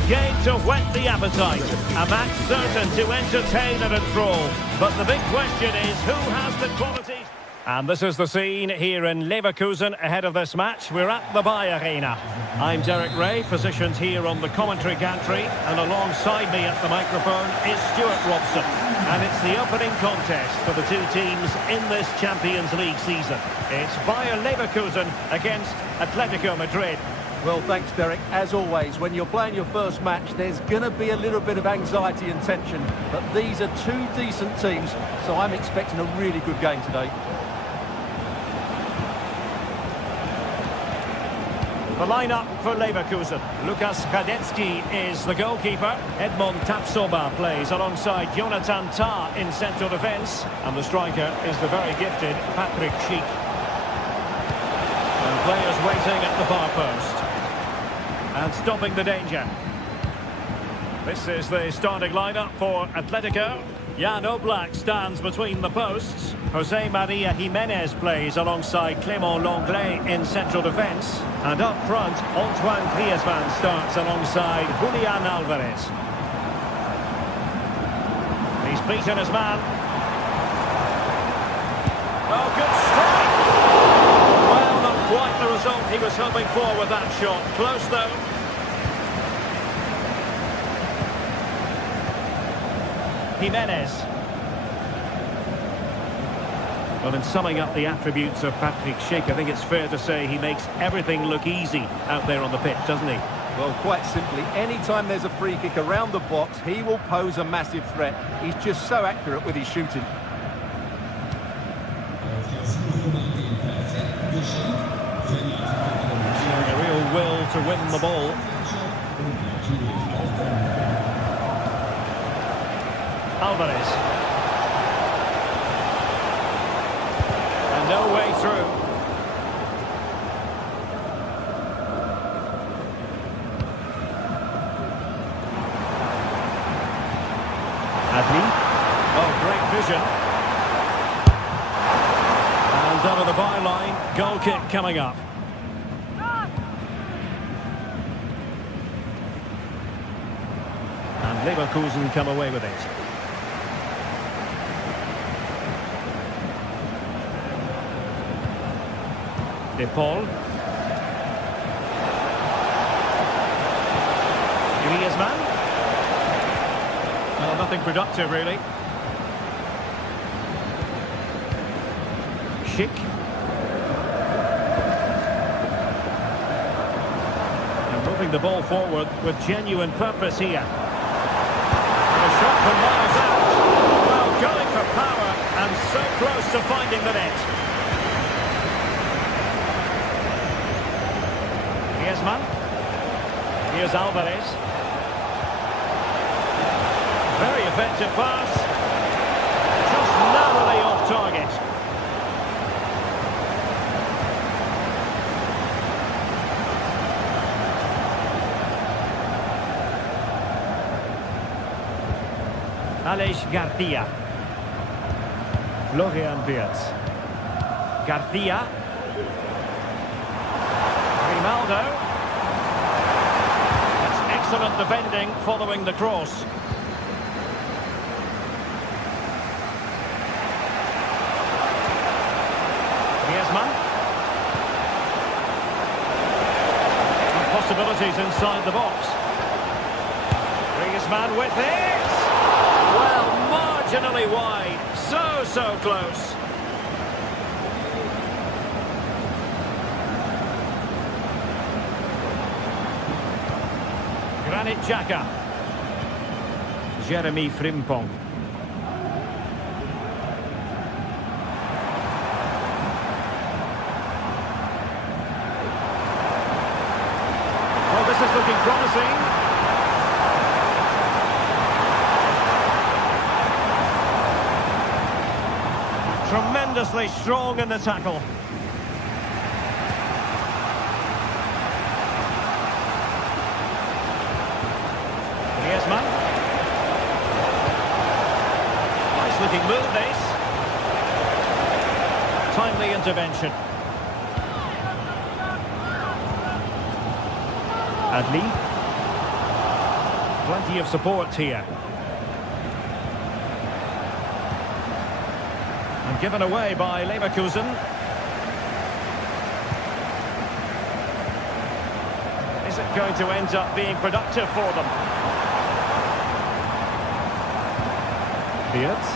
game to whet the appetite. A match certain to entertain and enthrall. But the big question is, who has the qualities? And this is the scene here in Leverkusen ahead of this match. We're at the Bayer Arena. I'm Derek Ray, positioned here on the commentary gantry, and alongside me at the microphone is Stuart Robson. And it's the opening contest for the two teams in this Champions League season. It's Bayer Leverkusen against Atletico Madrid. Well, thanks, Derek. As always, when you're playing your first match, there's going to be a little bit of anxiety and tension. But these are two decent teams, so I'm expecting a really good game today. The lineup for Leverkusen. Lukas Hradecky is the goalkeeper. Edmond Tapsoba plays alongside Jonathan Tah in central defence. And the striker is the very gifted Patrick Schick. And players waiting at the far post. And stopping the danger. This is the starting lineup for Atletico. Jan Oblak stands between the posts. Jose Maria Jimenez plays alongside Clément Lenglet in central defence. And up front, Antoine Griezmann starts alongside Julian Alvarez. He's beaten his man. Oh, good strike! Well, not quite the result he was hoping for with that shot. Close, though. Jimenez. Well, in summing up the attributes of Patrick Schick, I think it's fair to say he makes everything look easy out there on the pitch, doesn't he? Well, quite simply, anytime there's a free kick around the box, he will pose a massive threat. He's just so accurate with his shooting. Showing a real will to win the ball. Alvarez. And no way through. Adli. Oh, great vision. And over the byline, goal kick coming up. And Leverkusen come away with it. De Paul. Griezmann. Well, nothing productive, really. Schick. And moving the ball forward with genuine purpose here. And a shot from miles out. Well, going for power and so close to finding the net. Griezmann. Here's Alvarez. Very effective pass. Just narrowly off target. Aleix Garcia. Florian Wirtz. Garcia. Ronaldo. That's excellent defending following the cross. Griezmann. And possibilities inside the box. Griezmann with it. Well, marginally wide. So close. Granit Xhaka. Jeremy Frimpong. Well, this is looking promising. Tremendously strong in the tackle. Griezmann. Nice looking move, this. Timely intervention. Adli. Plenty of support here. And given away by Leverkusen. Is it going to end up being productive for them? Fields.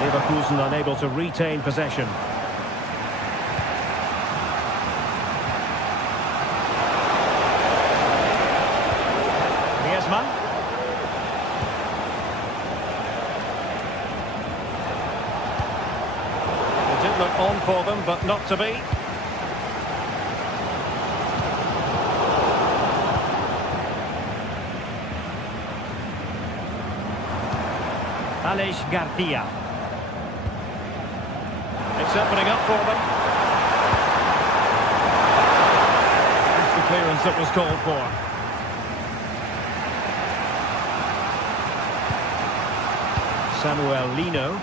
Leverkusen unable to retain possession. Griezmann. It did look on for them, but not to be. Alex Garcia. It's opening up for them. That's the clearance that was called for. Samuel Lino.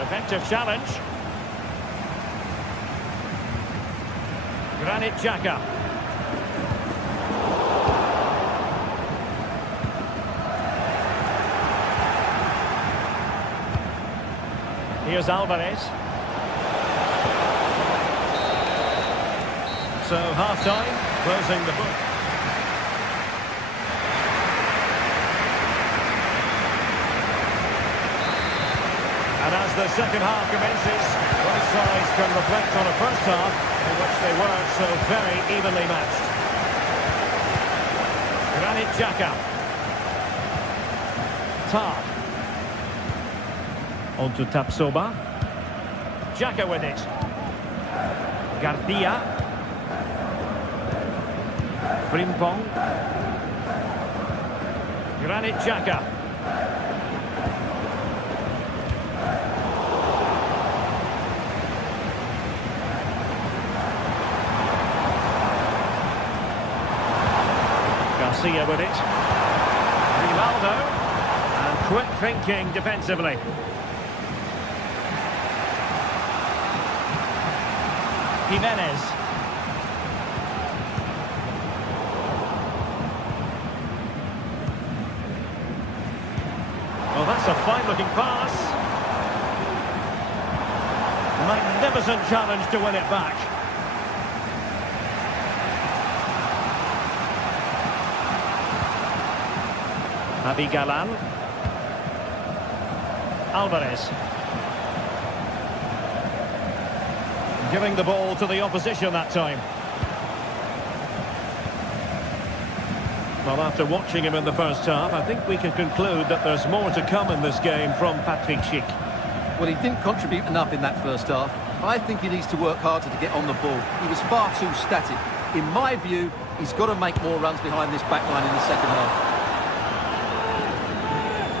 Effective challenge. Granit Xhaka. Here's Alvarez. So half-time, closing the book. And as the second half commences, both sides can reflect on a first half in which they weren't so very evenly matched. Granit Xhaka. Tar. On to Tapsoba. Xhaka with it. Garcia. Frimpong. Granit Xhaka. Garcia with it. Ronaldo. And quick thinking defensively. Jimenez. Well, that's a fine-looking pass. Magnificent challenge to win it back. Javi Galan. Alvarez. Giving the ball to the opposition that time. Well, after watching him in the first half, I think we can conclude that there's more to come in this game from Patrick Schick. Well, he didn't contribute enough in that first half. I think he needs to work harder to get on the ball. He was far too static. In my view, he's got to make more runs behind this back line in the second half.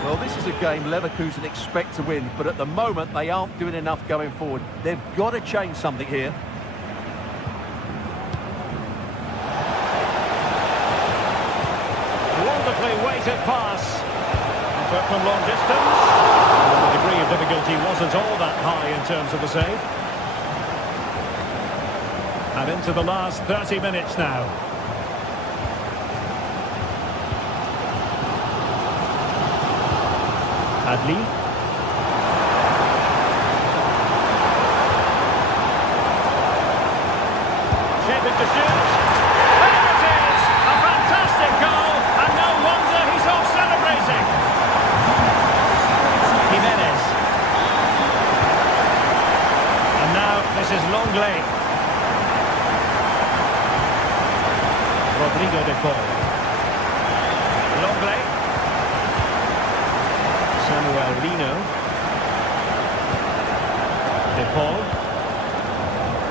Well, this is a game Leverkusen expect to win, but at the moment they aren't doing enough going forward. They've got to change something here. Wonderfully weighted pass. But from long distance. The degree of difficulty wasn't all that high in terms of the save. And into the last 30 minutes now. Adli. Shape it to shoot. There it is! A fantastic goal, and no wonder he's off celebrating. Jimenez. And now this is Longley. Rodrigo de Paul. Longley. Samuel Lino. De Paul.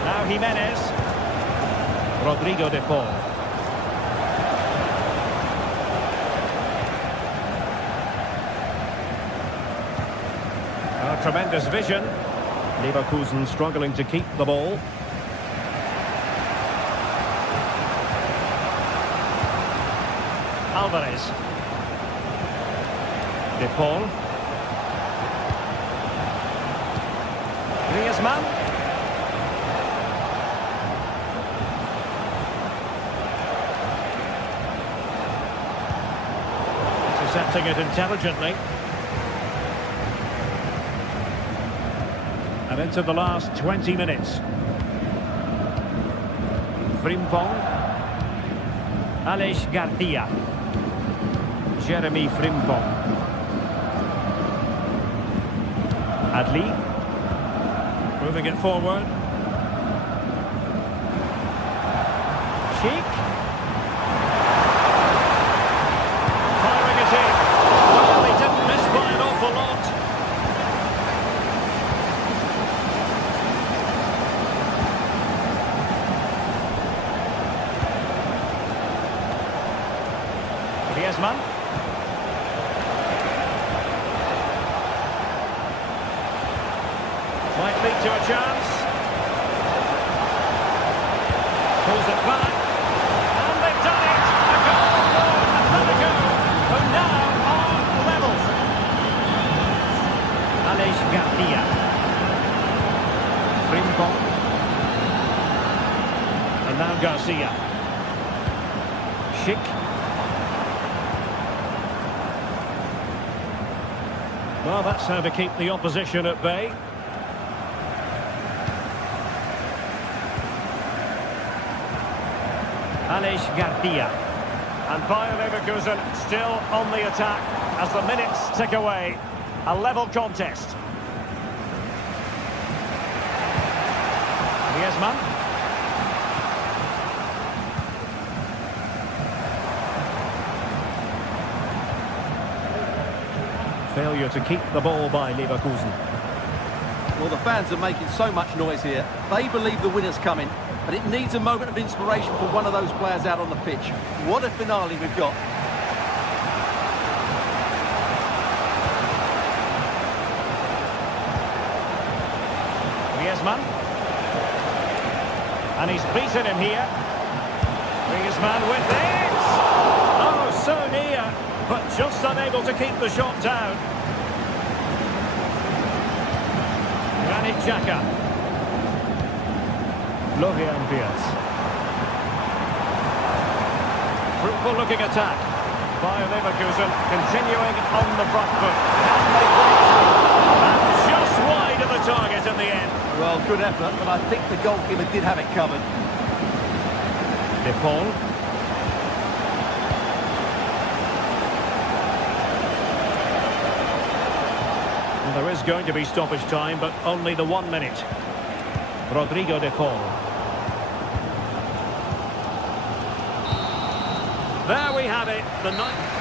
Now Jimenez. Rodrigo de Paul. Tremendous vision. Leverkusen struggling to keep the ball. Alvarez. De Paul. Griezmann. intercepting it intelligently. And into the last 20 minutes. Frimpong. Aleix Garcia. Jeremy Frimpong. Adli. Moving it forward. Sheik. Firing it in. Well, he didn't miss by an awful lot. Griezmann. Might lead to a chance. Pulls it back. And they've done it! A goal for Atletico, who now are level. Aleix Garcia. Frimpong. And now Garcia. Schick. Well, that's how to keep the opposition at bay. Aleix Garcia. And Bayer Leverkusen still on the attack as the minutes tick away. A level contest. Griezmann. Failure to keep the ball by Leverkusen. Well, the fans are making so much noise here. They believe the winner's coming, but it needs a moment of inspiration for one of those players out on the pitch. What a finale we've got. Griezmann. And he's beaten him here. Griezmann with it! Oh, so near, but just unable to keep the shot down. Granit Xhaka. Florian Wirtz. Fruitful looking attack. Bayer Leverkusen continuing on the front foot. And they break through. That's just wide of the target in the end. Well, good effort, but I think the goalkeeper did have it covered. De Paul. Well, there is going to be stoppage time, but only the 1 minute. Rodrigo De Paul. There we have it, the ninth.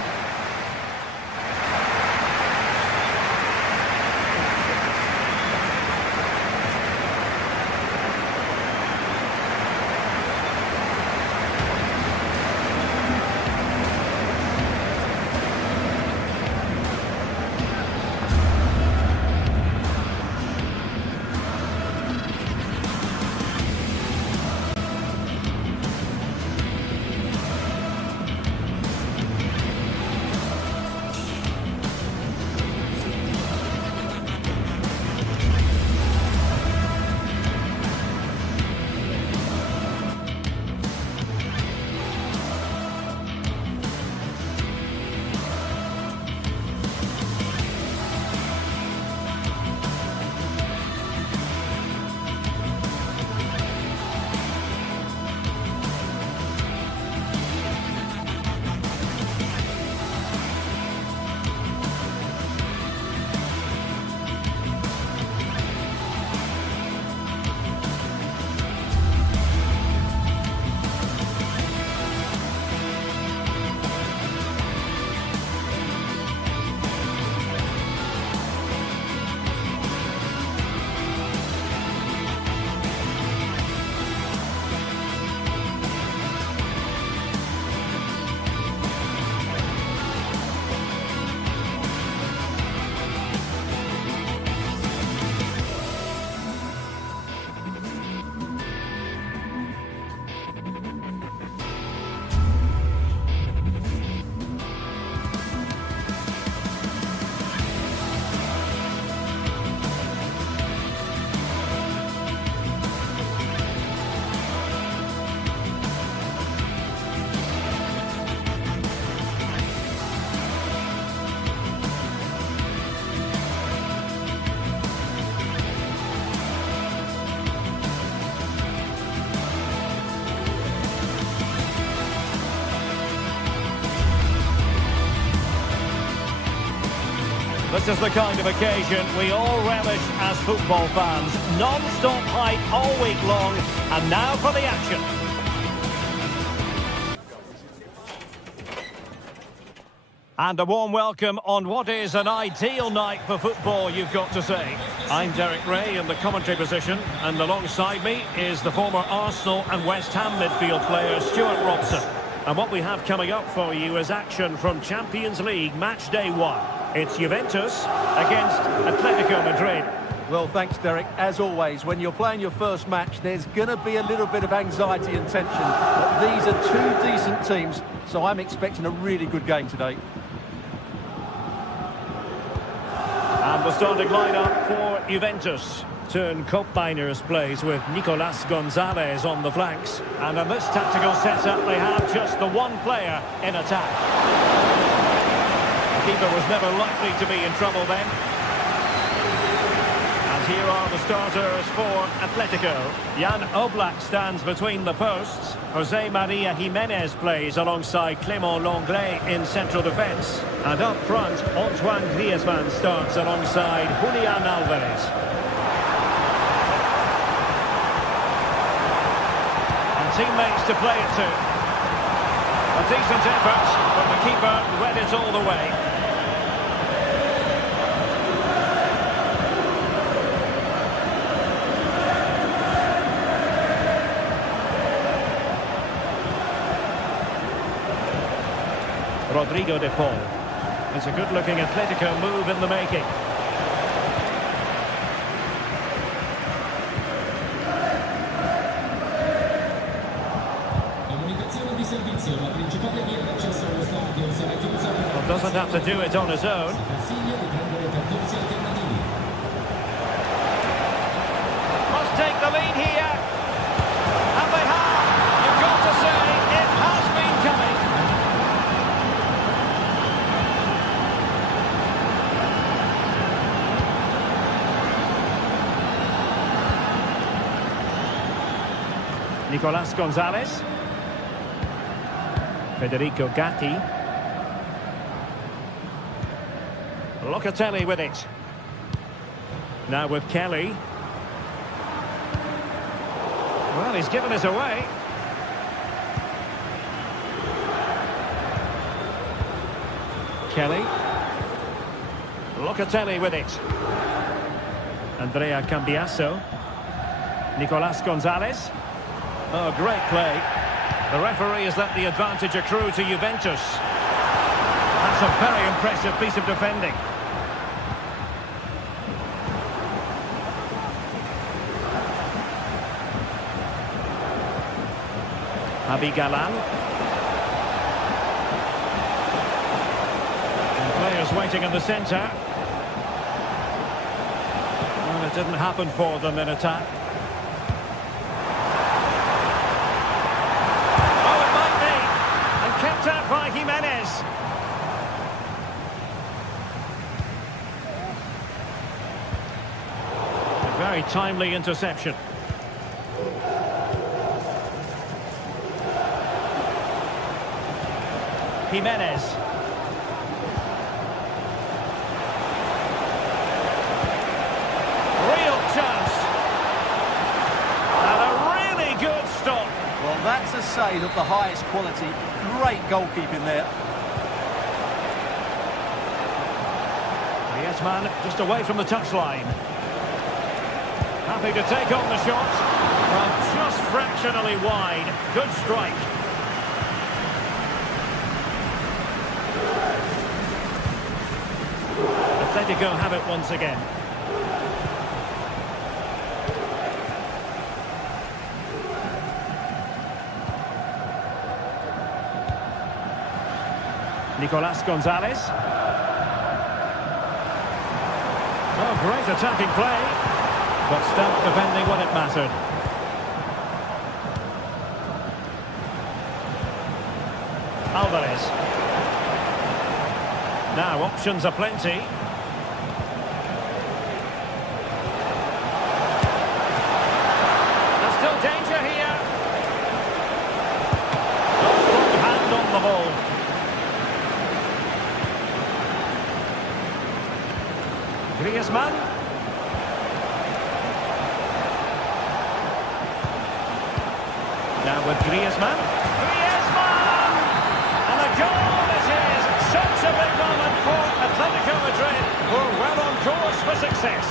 This is the kind of occasion we all relish as football fans. Non-stop hype all week long, and now for the action. And a warm welcome on what is an ideal night for football, you've got to say. I'm Derek Ray in the commentary position, and alongside me is the former Arsenal and West Ham midfield player Stuart Robson. And what we have coming up for you is action from Champions League match day 1. It's Juventus against Atletico Madrid. Well, thanks, Derek. As always, when you're playing your first match, there's going to be a little bit of anxiety and tension. But these are two decent teams, so I'm expecting a really good game today. And the starting lineup for Juventus. Turn Koopmeiners plays with Nicolas Gonzalez on the flanks. And in this tactical setup, they have just the one player in attack. The keeper was never likely to be in trouble then. And here are the starters for Atletico. Jan Oblak stands between the posts. Jose Maria Jimenez plays alongside Clément Lenglet in central defence. And up front, Antoine Griezmann starts alongside Julian Alvarez. And teammates to play it to. A decent effort, but the keeper read it all the way. Rodrigo de Paul. It's a good-looking Atletico move in the making. Well, doesn't have to do it on his own. Must take the lead here. And they have. You've got to say, it has been coming. Nicolas Gonzalez. Federico Gatti. Locatelli with it. Now with Kelly. Well, he's given us away. Kelly. Locatelli with it. Andrea Cambiasso. Nicolas Gonzalez. Oh, great play. The referee has let the advantage accrue to Juventus. That's a very impressive piece of defending. Javi Galan. And players waiting in the centre. Well, it didn't happen for them in attack. Kept out by Jimenez. A very timely interception. Jimenez. Real chance. And a really good stop. Well, that's a save of the highest quality. Great goalkeeping there. Griezmann just away from the touchline. Happy to take on the shot. Well, just fractionally wide. Good strike. Atletico have it once again. Nicolas Gonzalez. Oh, great attacking play. But stopped defending when it mattered. Alvarez. Now options are plenty. There's still danger here. No strong hand on the ball. with Griezmann. Griezmann! And a goal it is! Such a big moment for Atletico Madrid, who are well on course for success.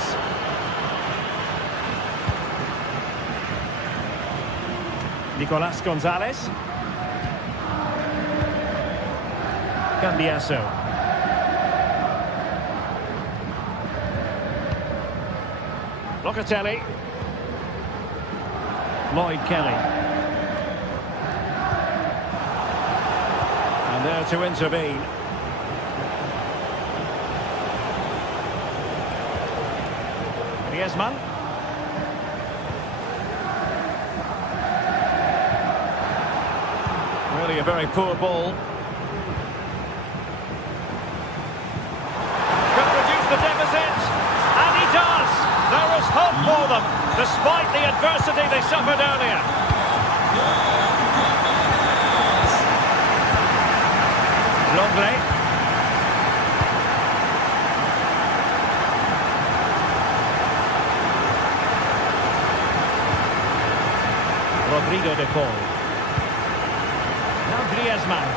Nicolas Gonzalez. Cambiasso. Locatelli. Lloyd Kelly. And there to intervene. Griezmann. Really a very poor ball. Could reduce the deficit. And he does. There is hope for them, despite the adversity they suffered earlier. Longley. Rodrigo de Paul. Now Griezmann.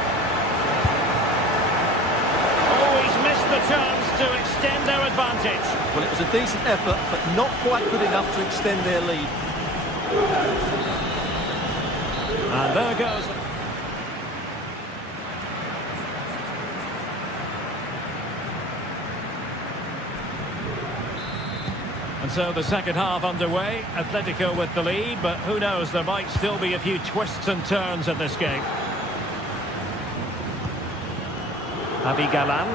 Always missed the chance to extend their advantage. Well, it was a decent effort, but not quite good enough to extend their lead. And there goes. And so the second half underway. Atletico with the lead, but who knows, there might still be a few twists and turns in this game. Javi Galán.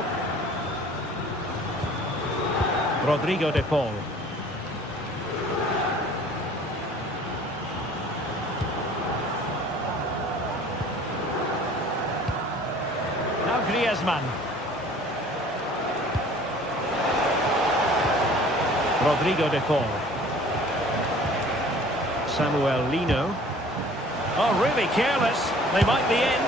Rodrigo de Paul. Now Griezmann. Rodrigo de Paul. Samuel Lino. Oh, really careless. They might be in.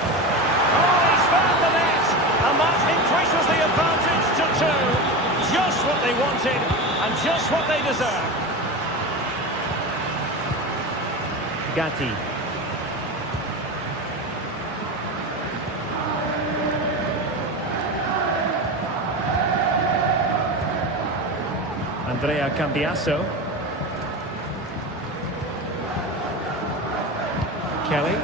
Oh, he's found the net. And that increases the advantage to 2. Just what they wanted and just what they deserve. Gatti. Andrea Cambiasso. Kelly.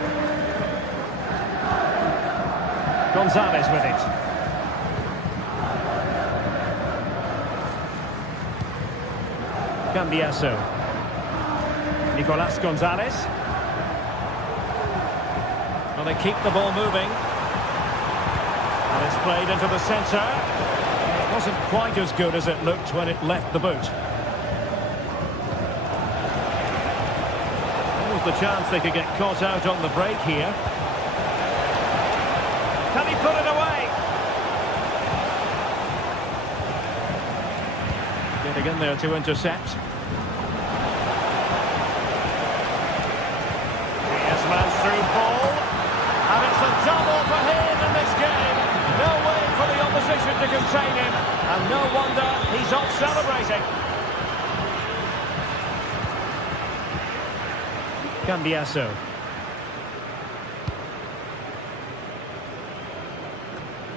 Gonzalez with it. Cambiasso. Nicolas Gonzalez. Well, they keep the ball moving. And it's played into the centre. It wasn't quite as good as it looked when it left the boot. There was the chance they could get caught out on the break here. Can he put it away? Getting in there to intercept. Griezmann's through ball. And it's a double for him in this game. No way for the opposition to contain him. And no wonder he's off celebrating. Cambiasso.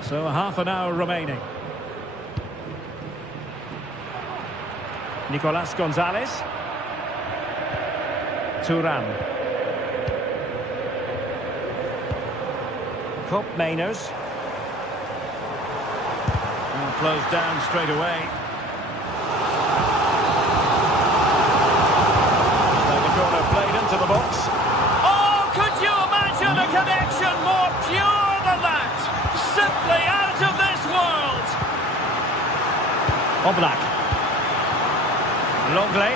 So half an hour remaining. Nicolas Gonzalez. Thuram. Cop Mainers. And closed down straight away. Now the corner played into the box. Oh, could you imagine a connection more pure than that? Simply out of this world. Oblak. Longley.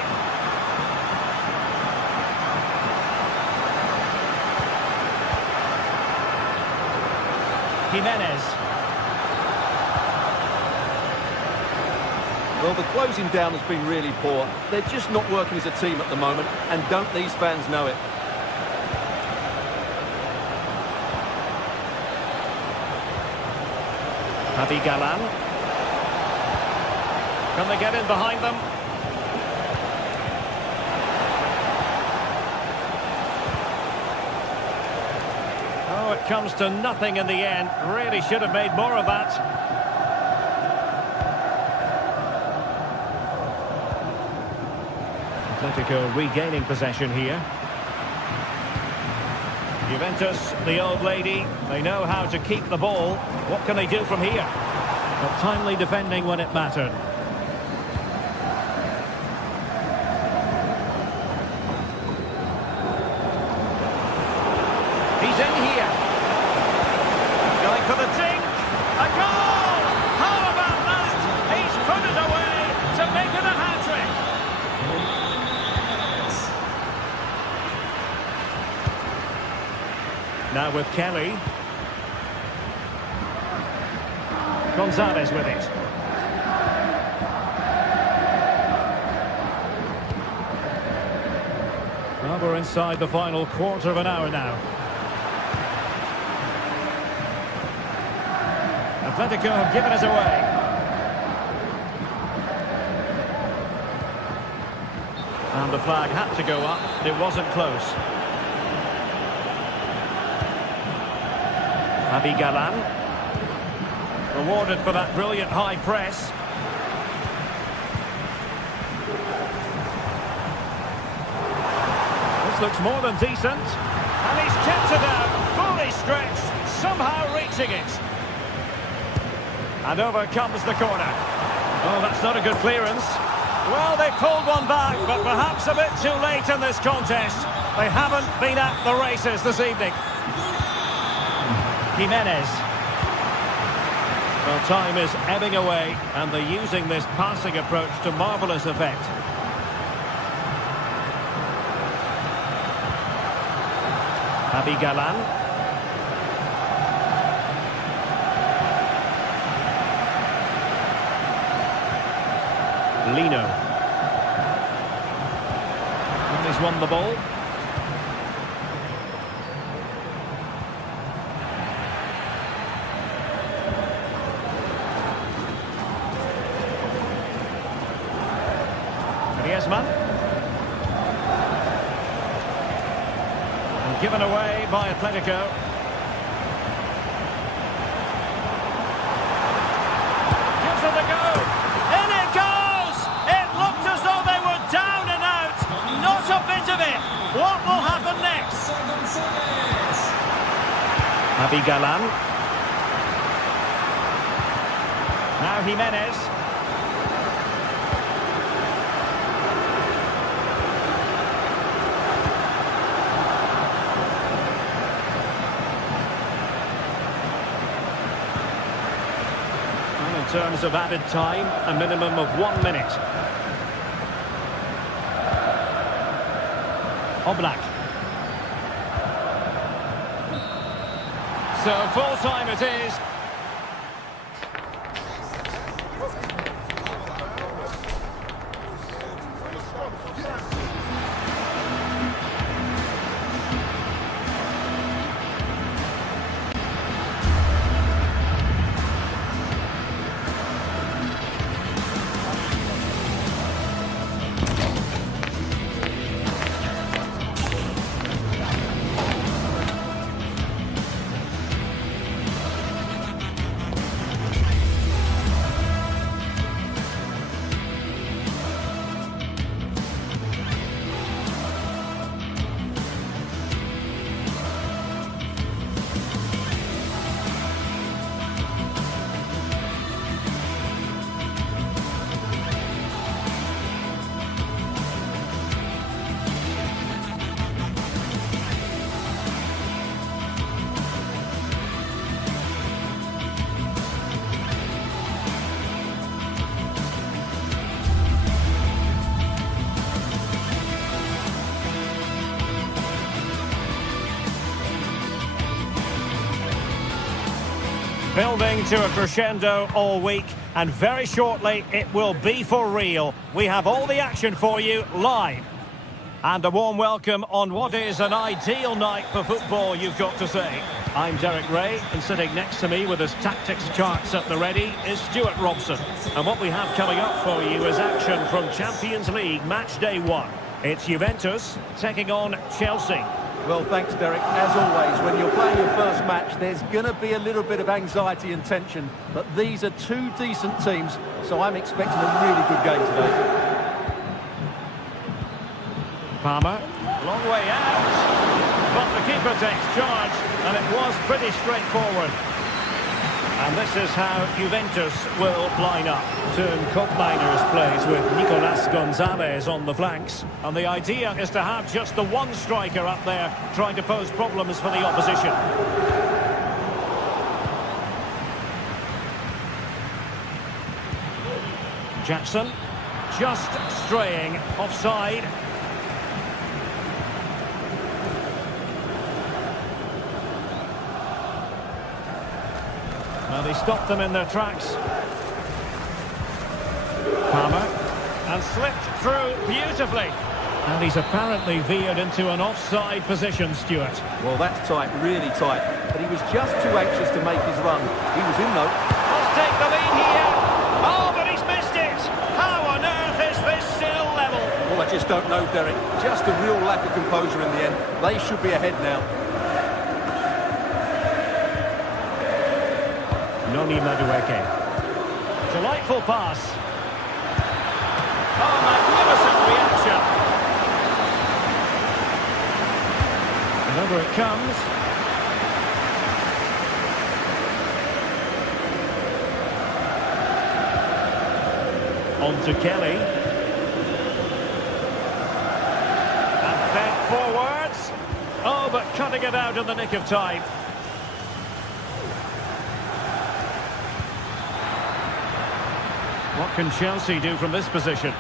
Jimenez. Well, the closing down has been really poor. They're just not working as a team at the moment, and don't these fans know it? Javi Galán. Can they get in behind them? comes to nothing in the end. Really should have made more of that. Atletico regaining possession here. Juventus, the old lady, they know how to keep the ball. What can they do from here? But timely defending when it mattered. He's in here. Going for the dink. A goal! How about that? He's put it away to make it a hat-trick. Now with Kelly. Gonzalez with it. Well, we're inside the final quarter of an hour now. Atletico have given us away. And the flag had to go up. It wasn't close. Javi Galan. Rewarded for that brilliant high press. This looks more than decent. And he's kept it out, fully stretched, somehow reaching it. And over comes the corner. Oh, that's not a good clearance. Well, they pulled one back, but perhaps a bit too late in this contest. They haven't been at the races this evening. Jimenez. Well, time is ebbing away, and they're using this passing approach to marvellous effect. Javi Galan. Lino. And he's won the ball. Griezmann. And given away by Atletico. Gives it a go. In it goes! It looked as though they were down and out. Not a bit of it. What will happen next? Javi Galan. Now Jimenez. In terms of added time, a minimum of 1 minute. Oblak. So full time it is. Building to a crescendo all week, and very shortly it will be for real. We have all the action for you live. And a warm welcome on what is an ideal night for football, you've got to say. I'm Derek Ray, and sitting next to me with his tactics charts at the ready is Stuart Robson. And what we have coming up for you is action from Champions League match day 1. It's Juventus taking on Chelsea. Well, thanks, Derek. As always, when you're playing your first match, there's going to be a little bit of anxiety and tension. But these are two decent teams, so I'm expecting a really good game today. Palmer, long way out. But the keeper takes charge, and it was pretty straightforward. And this is how Juventus will line up. Turn Cope Miners plays with Nicolas Gonzalez on the flanks. And the idea is to have just the one striker up there trying to pose problems for the opposition. Jackson, just straying offside. Well, they stopped them in their tracks. Palmer, and slipped through beautifully. And he's apparently veered into an offside position, Stuart. Well, that's tight, really tight. But he was just too anxious to make his run. He was in, though. Must take the lead here. Oh, but he's missed it. How on earth is this still level? Well, I just don't know, Derek. Just a real lack of composure in the end. They should be ahead now. Noni Madueke. Delightful pass. Oh, magnificent reaction. And over it comes. On to Kelly. And fed forwards. Oh, but cutting it out in the nick of time. What can Chelsea do from this position?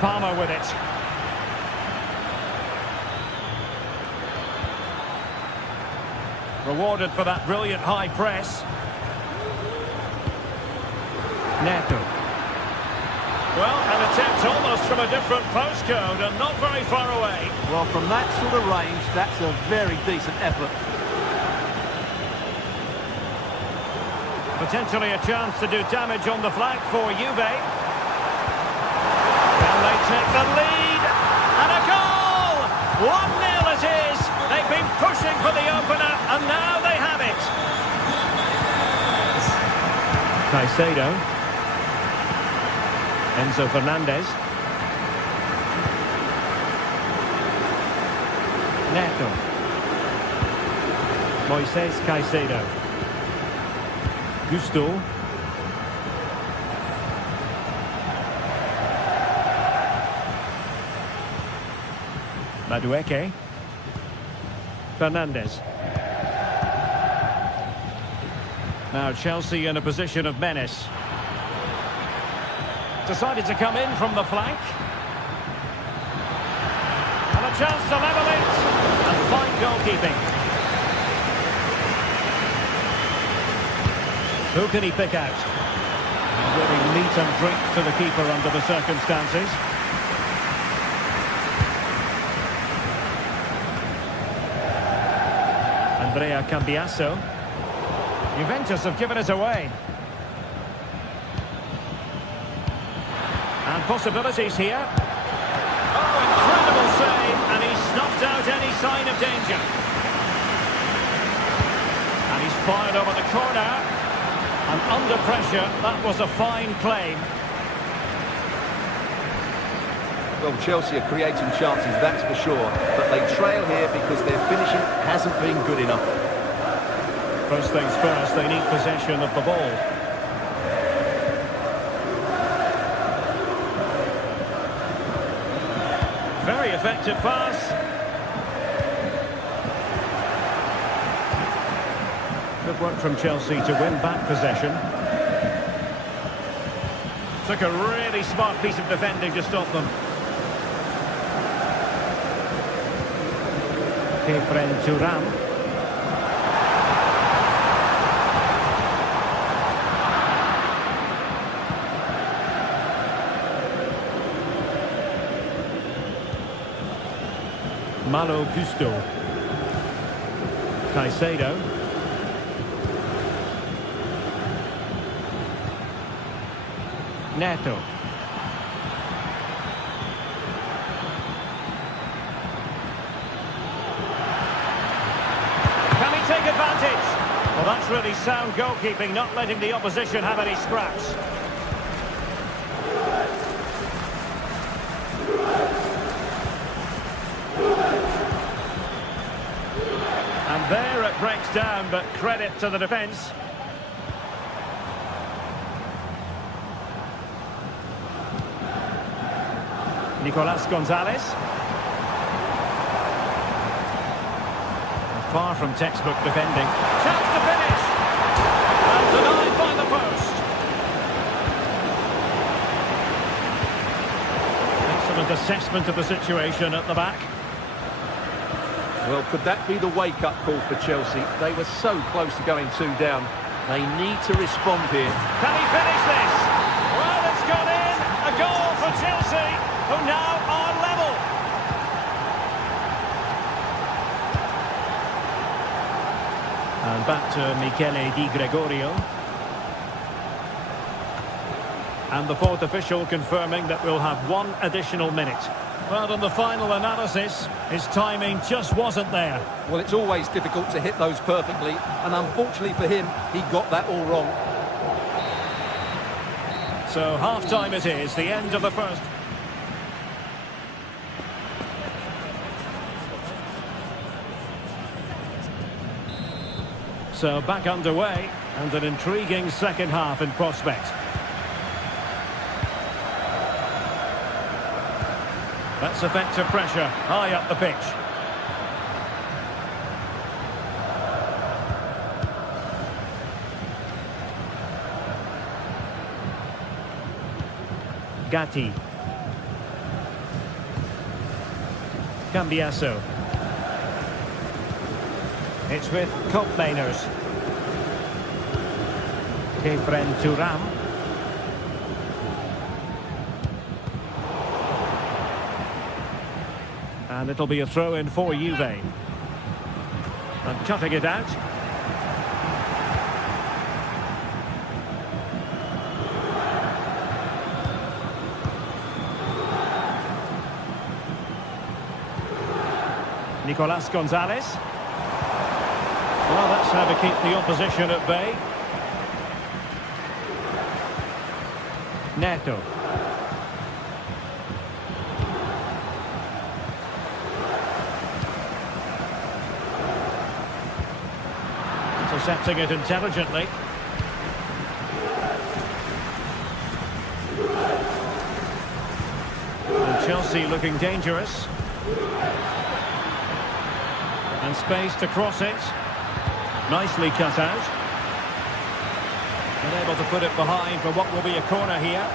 Palmer with it. Rewarded for that brilliant high press. Neto. Well, an attempt almost from a different postcode and not very far away. Well, from that sort of range, that's a very decent effort. Potentially a chance to do damage on the flank for Juve. Can they take the lead? And a goal! 1-0 it is. They've been pushing for the opener, and now they have it. Caicedo. Enzo Fernandez. Neto. Moises Caicedo. Gusto. Madueke. Fernandez. Now Chelsea in a position of menace. Decided to come in from the flank. And a chance to level it. And fine goalkeeping. Who can he pick out? Really meat and drink to the keeper under the circumstances. Andrea Cambiasso. Juventus have given it away. And possibilities here. Oh, incredible save, and he snuffed out any sign of danger. And he's fired over the corner. And under pressure, that was a fine claim. Well, Chelsea are creating chances, that's for sure. But they trail here because their finishing hasn't been good enough. First things first, they need possession of the ball. Very effective pass. Good work from Chelsea to win back possession. Took a really smart piece of defending to stop them. Kefren Turam. Malo Gusto. Caicedo. Neto. That's really sound goalkeeping, not letting the opposition have any scraps. And there it breaks down, but credit to the defence. Nicolas Gonzalez. Far from textbook defending. Chance to finish! And denied by the post. Excellent assessment of the situation at the back. Well, could that be the wake-up call for Chelsea? They were so close to going 2 down. They need to respond here. Can he finish this? Well, it's gone in. A goal for Chelsea, who now are level. And back to Michele Di Gregorio. And the fourth official confirming that we'll have 1 additional minute. Well, on the final analysis, his timing just wasn't there. Well, it's always difficult to hit those perfectly, and unfortunately for him, he got that all wrong. So half-time it is, the end of the first. So back underway, and an intriguing second half in prospect. That's effective pressure, high up the pitch. Gatti. Cambiasso. It's with Koopmeiners. Kefren Thuram. And it'll be a throw-in for Juve. And cutting it out. Nicolas Gonzalez. Well, that's how to keep the opposition at bay. Neto. Intercepting it intelligently. And Chelsea looking dangerous. And space to cross it. Nicely cut out. And able to put it behind for what will be a corner here.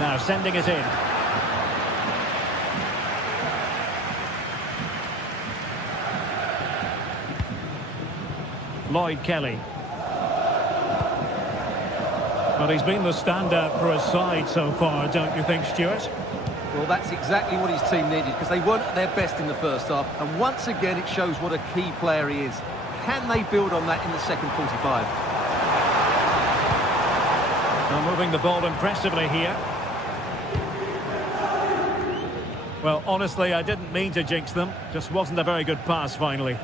Now sending it in. Lloyd Kelly. But he's been the standout for his side so far, don't you think, Stuart? Well, that's exactly what his team needed, because they weren't at their best in the first half. And once again, it shows what a key player he is. Can they build on that in the second 45? Now moving the ball impressively here. Well, honestly, I didn't mean to jinx them. Just wasn't a very good pass, finally.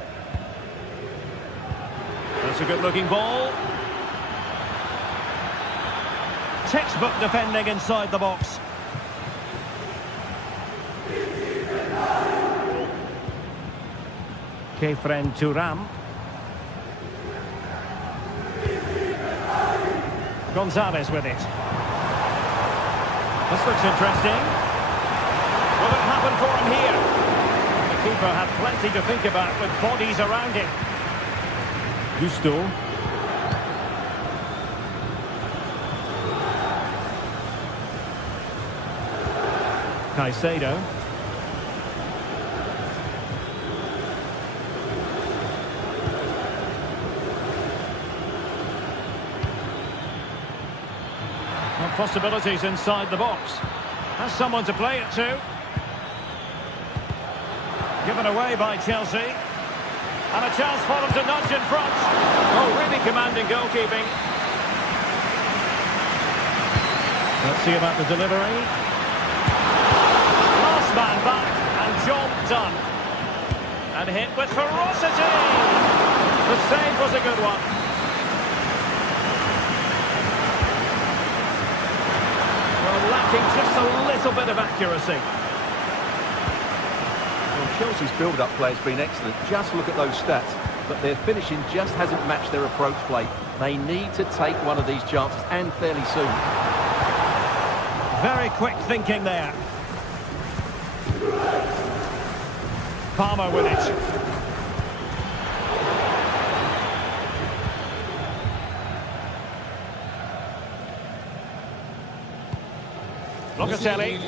That's a good-looking ball. Textbook defending inside the box. Kefren Thuram. Gonzalez with it. This looks interesting. Will it happen for him here? The keeper had plenty to think about with bodies around him. Gusto. Caicedo. Well, possibilities inside the box. Has someone to play it to. Given away by Chelsea. And a chance for them to nudge in front. Oh, really commanding goalkeeping. Let's see about the delivery. Last man back, and job done. And hit with ferocity. The save was a good one. Well, lacking just a little bit of accuracy. Well, Chelsea's build-up play has been excellent. Just look at those stats. But their finishing just hasn't matched their approach play. They need to take one of these chances, and fairly soon. Very quick thinking there. Palmer with it. Locatelli.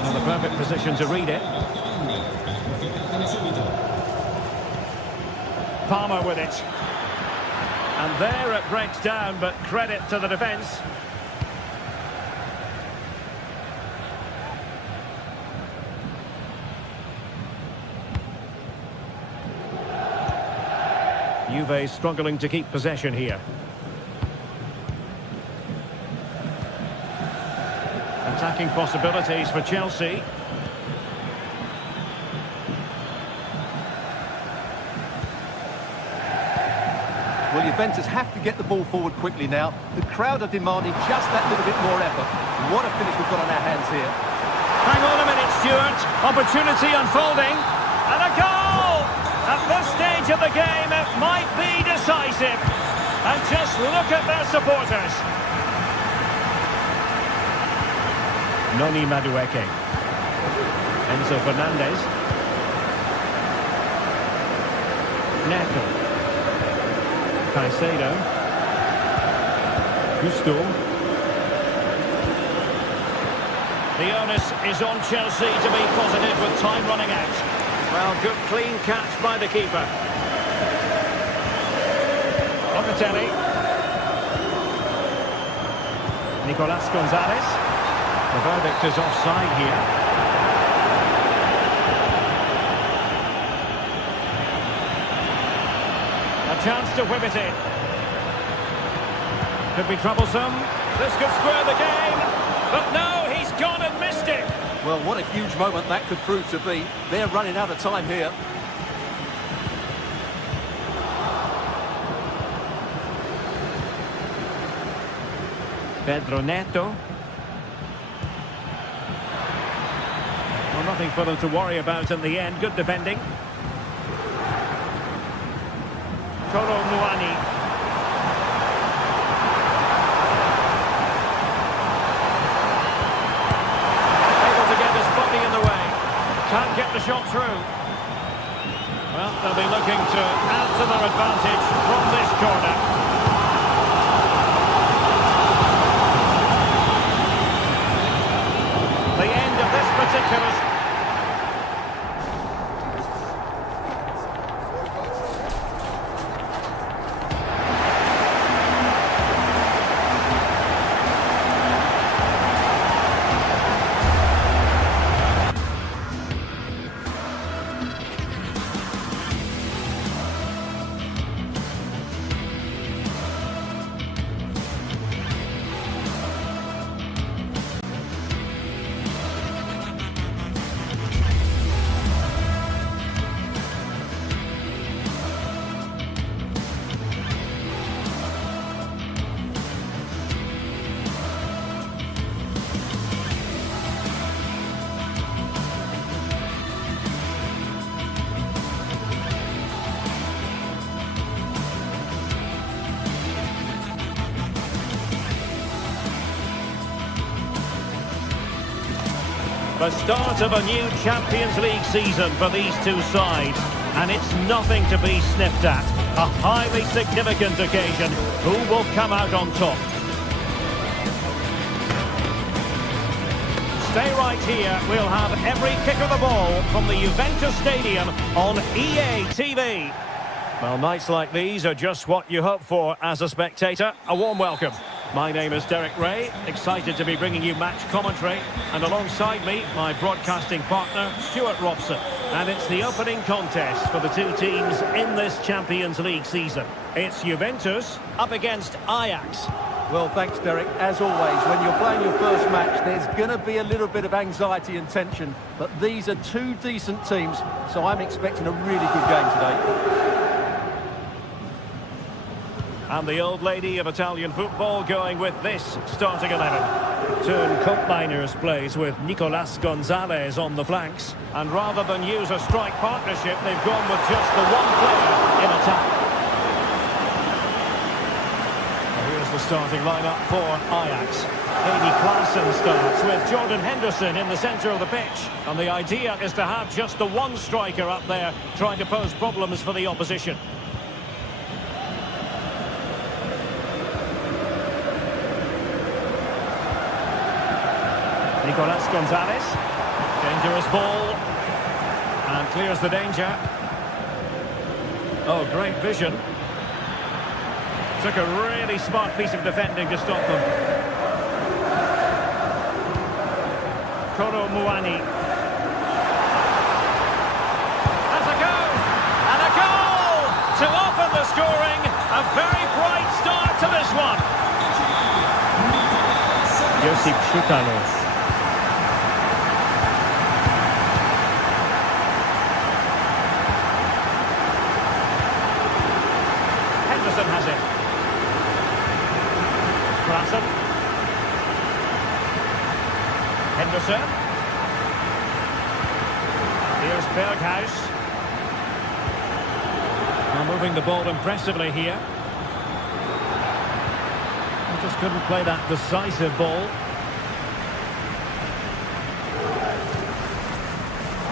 Another perfect position to read it. Palmer with it. And there it breaks down, but credit to the defence. Juve struggling to keep possession here. Attacking possibilities for Chelsea. Well, Juventus have to get the ball forward quickly now. The crowd are demanding just that little bit more effort. What a finish we've got on our hands here. Hang on a minute, Stuart. Opportunity unfolding. And a goal! At this stage of the game, it might be decisive. And just look at their supporters. Noni Madueke. Enzo Fernandez. Neto. Caicedo. Gusto. The onus is on Chelsea to be positive with time running out. Well, good clean catch by the keeper. Locatelli. Nicolas Gonzalez. The verdict is offside here. A chance to whip it in. Could be troublesome. This could square the game. But no, he's gone and missed it. Well, what a huge moment that could prove to be. They're running out of time here. Pedro Neto. Well, nothing for them to worry about in the end. Good defending. Kolo Muani. Able to get his body in the way. Can't get the shot through. Well, they'll be looking to add to their advantage from this corner. The end of this particular... The start of a new Champions League season for these two sides, and it's nothing to be sniffed at. A highly significant occasion. Who will come out on top? Stay right here. We'll have every kick of the ball from the Juventus Stadium on EA TV. Well, nights like these are just what you hope for as a spectator. A warm welcome. My name is Derek Ray, excited to be bringing you match commentary, and alongside me, my broadcasting partner, Stuart Robson. And it's the opening contest for the two teams in this Champions League season. It's Juventus up against Ajax. Well, thanks, Derek. As always, when you're playing your first match, there's going to be a little bit of anxiety and tension. But these are two decent teams, so I'm expecting a really good game today. And the old lady of Italian football going with this starting 11. Turn Koopmeiners plays with Nicolas Gonzalez on the flanks. And rather than use a strike partnership, they've gone with just the one player in attack. The starting lineup for Ajax. Davy Klaassen starts with Jordan Henderson in the centre of the pitch. And the idea is to have just the one striker up there trying to pose problems for the opposition. Nicolas Gonzalez. Dangerous ball. And clears the danger. Oh, great vision. Took a really smart piece of defending to stop them. Koro Muani. That's a goal! And a goal! To open the scoring. A very bright start to this one. Josip Chutalos. Henderson has it. Klaassen. Henderson. Here's Berghuis. Now moving the ball impressively here. He just couldn't play that decisive ball.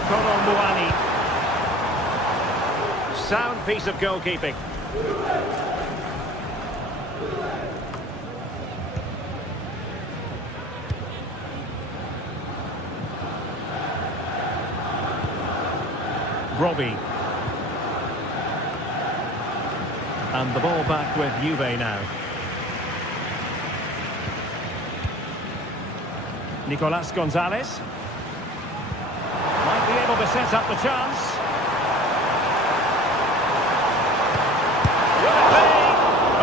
Koro Muani. Sound piece of goalkeeping. Robbie. And the ball back with Juve now. Nicolas Gonzalez. Might be able to set up the chance. Will it be?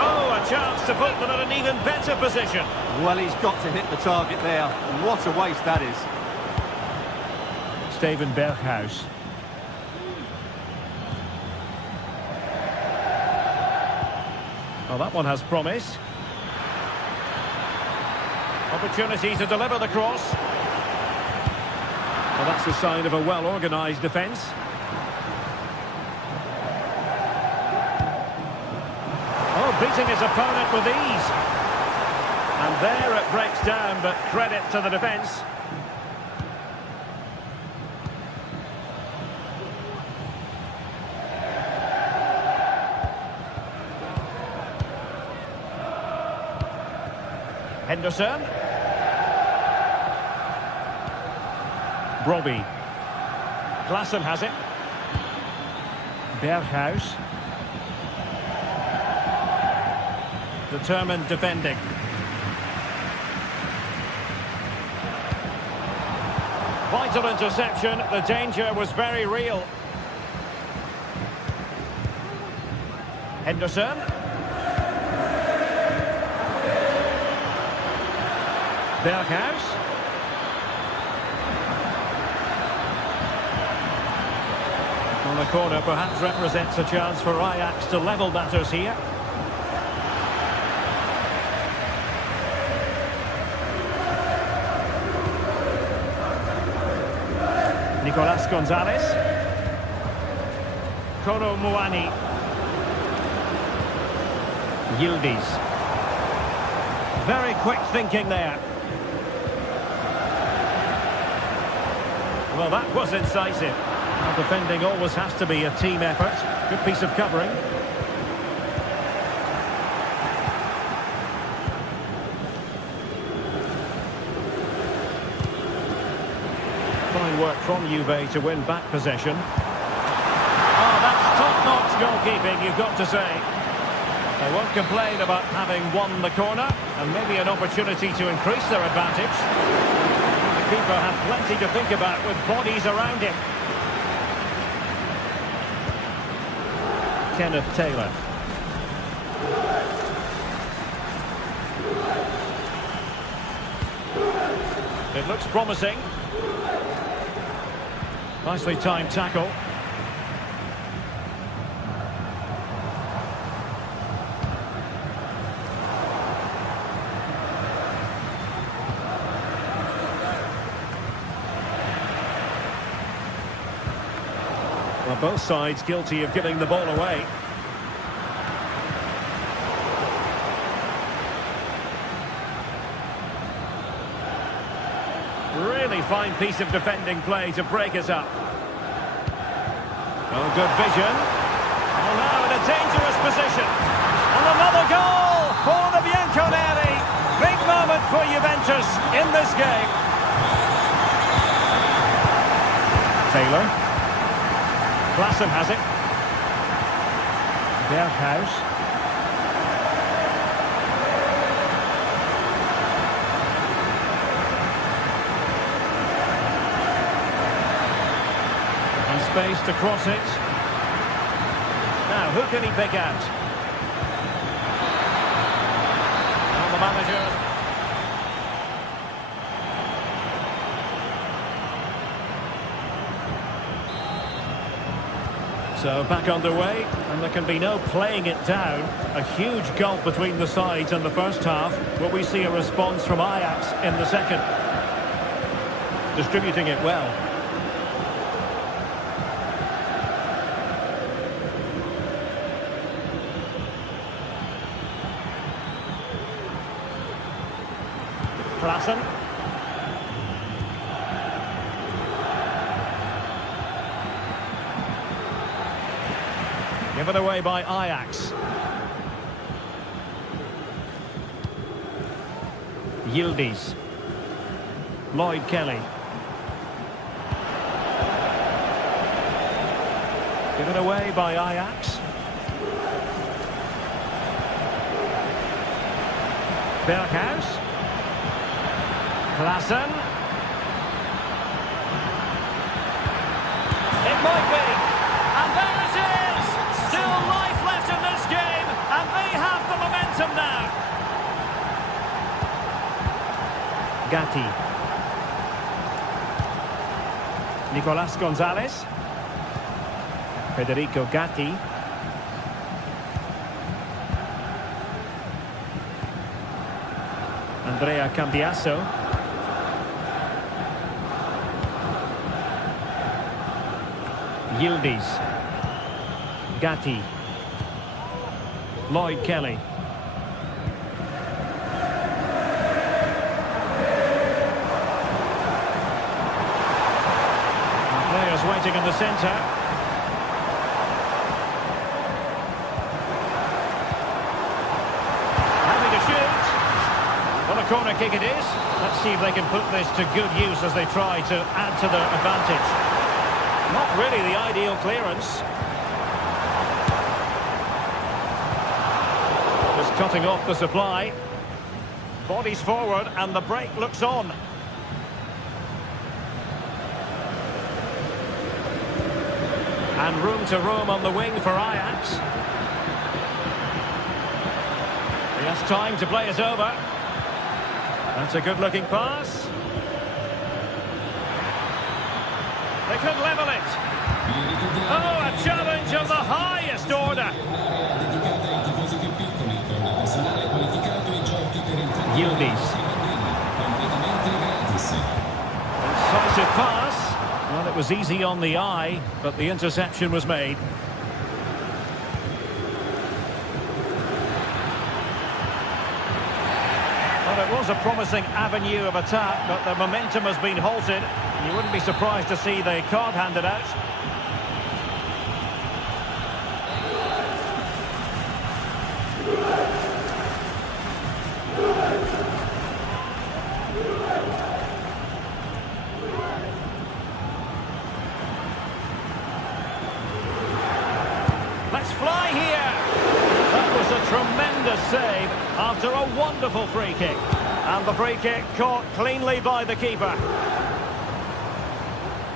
Oh, a chance to put them in an even better position. Well, he's got to hit the target there. What a waste that is. Steven Berghuis. Well, that one has promise. Opportunity to deliver the cross. Well, that's a sign of a well-organised defence. Oh, beating his opponent with ease. And there it breaks down, but credit to the defence. Henderson. Robbie. Klaassen has it. Berghuis. Determined defending. Vital interception. The danger was very real. Henderson. Berghuis. On the corner perhaps represents a chance for Ajax to level matters here. Nicolas Gonzalez. Koro Muani. Yildiz. Very quick thinking there. Well, that was incisive. Now, defending always has to be a team effort. Good piece of covering. Fine work from Juve to win back possession. Oh, that's top-notch goalkeeping, you've got to say. They won't complain about having won the corner, and maybe an opportunity to increase their advantage. The keeper had plenty to think about with bodies around him. Kenneth Taylor. It looks promising. Nicely timed tackle. Well, both sides guilty of giving the ball away. Really fine piece of defending play to break us up. Oh, good vision. Oh, now in a dangerous position. And another goal for the Bianconeri. Big moment for Juventus in this game. Taylor. Klassen has it. Berghuis. And space to cross it. Now, who can he pick out? And the manager. So back underway, and there can be no playing it down. A huge gulf between the sides in the first half. Will we see a response from Ajax in the second? Distributing it well. Klassen. Given away by Ajax. Yildiz. Lloyd Kelly. Given away by Ajax. Berghuis. Klassen. It might be. And there it is! Still life left in this game, and they have the momentum now. Gatti. Nicolas Gonzalez. Federico Gatti. Andrea Cambiasso. Yildiz. Gatti. Lloyd Kelly. And players waiting in the centre. Having a shoot. What a corner kick it is. Let's see if they can put this to good use as they try to add to their advantage. Not really the ideal clearance. Just cutting off the supply. Bodies forward and the break looks on. And room to roam on the wing for Ajax. He has time to play it over. That's a good-looking pass. They could level it. Oh, a challenge of the highest order. Yildiz. Incisive pass. Well, it was easy on the eye, but the interception was made. Well, it was a promising avenue of attack, but the momentum has been halted. You wouldn't be surprised to see the card handed out. Let's fly here. That was a tremendous save after a wonderful free kick. And the free kick caught cleanly by the keeper.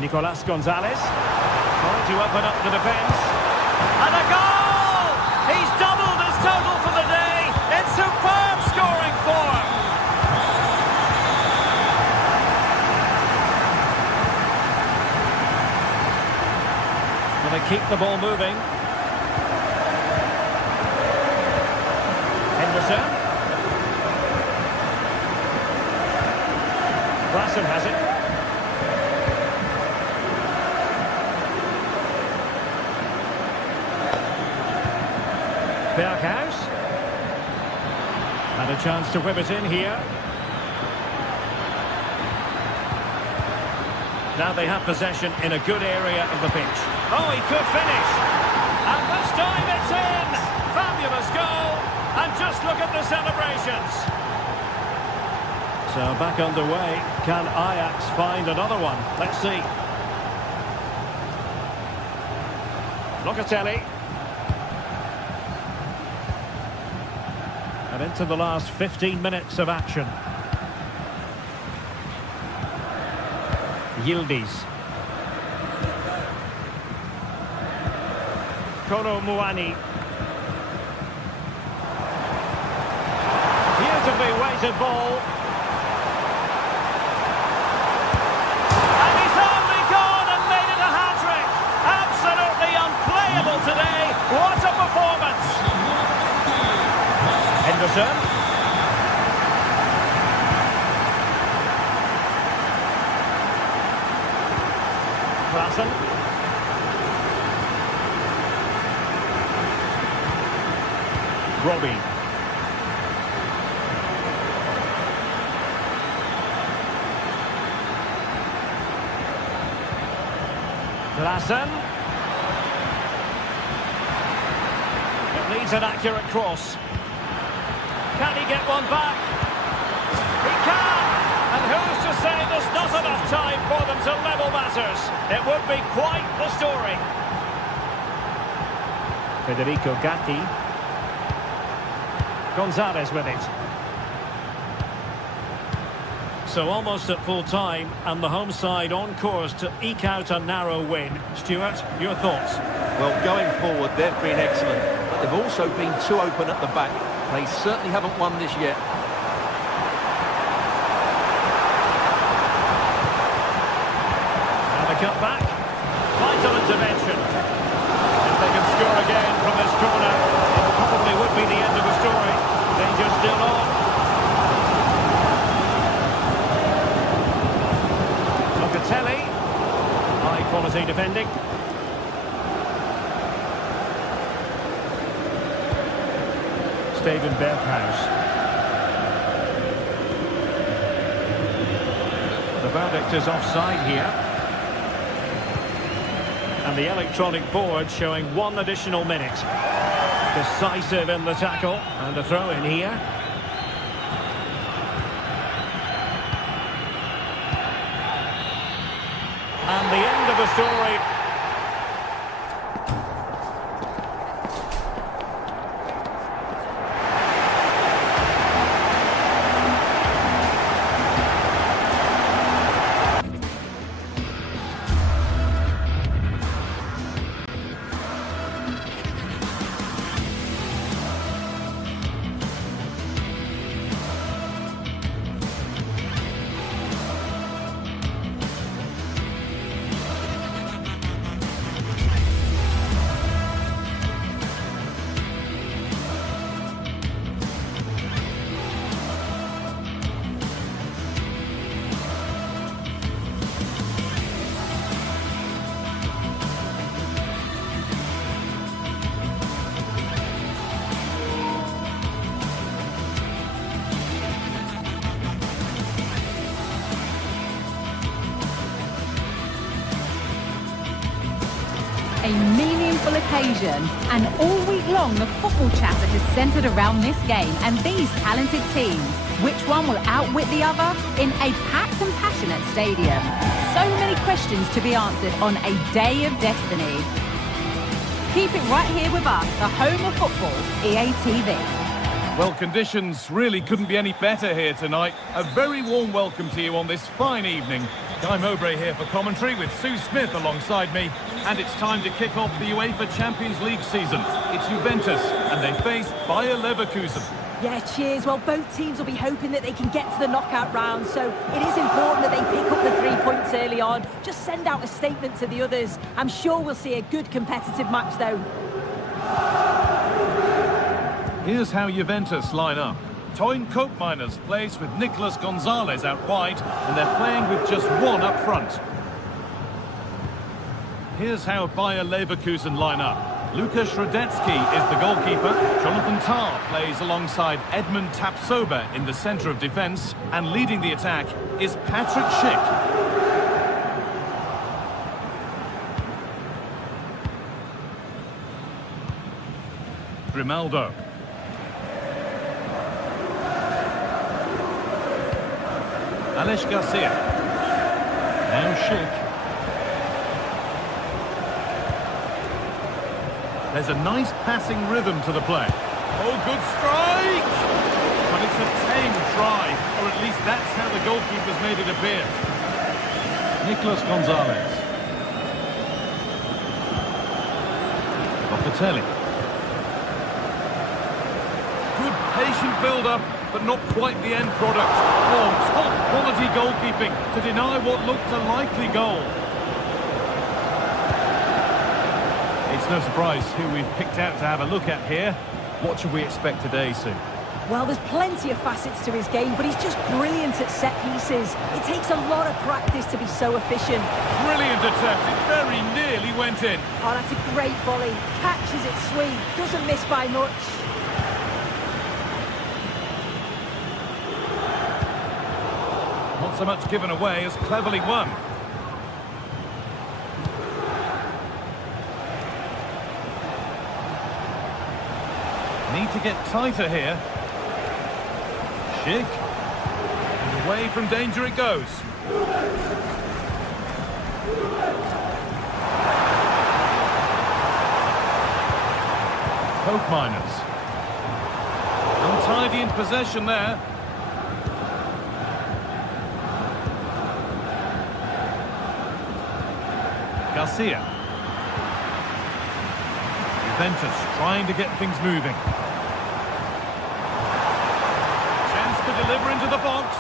Nicolas Gonzalez trying to open up the defence. And a goal! He's doubled his total for the day. It's superb scoring form. the ball moving. Henderson. Klassen has it. Berghuis. And a chance to whip it in here. Now they have possession in a good area of the pitch. Oh, he could finish. And this time it's in. Fabulous goal. And just look at the celebrations. So back underway. Can Ajax find another one? Let's see. Locatelli. And into the last 15 minutes of action. Yildiz. Kolo Muani. Beautifully weighted ball. And he's only gone and made it a hat-trick. Absolutely unplayable today. What a performance. Henderson. Klassen. Robbie. Klassen. It needs an accurate cross. Can he get one back? He can! And who's to say there's not enough time for them to level matters? It would be quite the story. Federico Gatti. Gonzalez with it. So almost at full time, and the home side on course to eke out a narrow win. Stuart, your thoughts? Well, going forward, they've been excellent, but they've also been too open at the back. They certainly haven't won this yet. And a cut back. Vital intervention. If they can score again from this corner, it probably would be the end of the story. Danger still on. Locatelli. High quality defending. Steven Berghuis. The verdict is offside here. And the electronic board showing 1 additional minute. Decisive in the tackle. And a throw in here. And the end of the story. A meaningful occasion, and all week long the football chatter has centred around this game and these talented teams. Which one will outwit the other in a packed and passionate stadium? So many questions to be answered on a day of destiny. Keep it right here with us, the home of football, EA TV. Well, conditions really couldn't be any better here tonight. A very warm welcome to you on this fine evening. Guy Mowbray here for commentary with Sue Smith alongside me. And it's time to kick off the UEFA Champions League season. It's Juventus, and they face Bayer Leverkusen. Yeah, cheers. Well, both teams will be hoping that they can get to the knockout round, so it is important that they pick up the 3 points early on. Just send out a statement to the others. I'm sure we'll see a good competitive match, though. Here's how Juventus line up. Toyn Koopmeiners plays with Nicolas Gonzalez out wide, and they're playing with just one up front. Here's how Bayer Leverkusen line up. Lukas Radetzky is the goalkeeper. Jonathan Tah plays alongside Edmund Tapsoba in the centre of defence, and leading the attack is Patrick Schick. Grimaldo. Aleix Garcia. Now Schick. There's a nice passing rhythm to the play. Oh, good strike! But it's a tame try, or at least that's how the goalkeeper's made it appear. Nicolas Gonzalez. Locatelli. Good patient build-up, but not quite the end product. Oh, top-quality goalkeeping to deny what looked a likely goal. It's no surprise who we've picked out to have a look at here. What should we expect today, Sue? Well, there's plenty of facets to his game, but he's just brilliant at set pieces. It takes a lot of practice to be so efficient. Brilliant attempt. It very nearly went in. Oh, that's a great volley. Catches it sweet. Doesn't miss by much. Not so much given away as cleverly won. Need to get tighter here. Schick. And away from danger it goes. Koopmeiners. Untidy in possession there. Garcia. Juventus trying to get things moving. Chance to deliver into the box.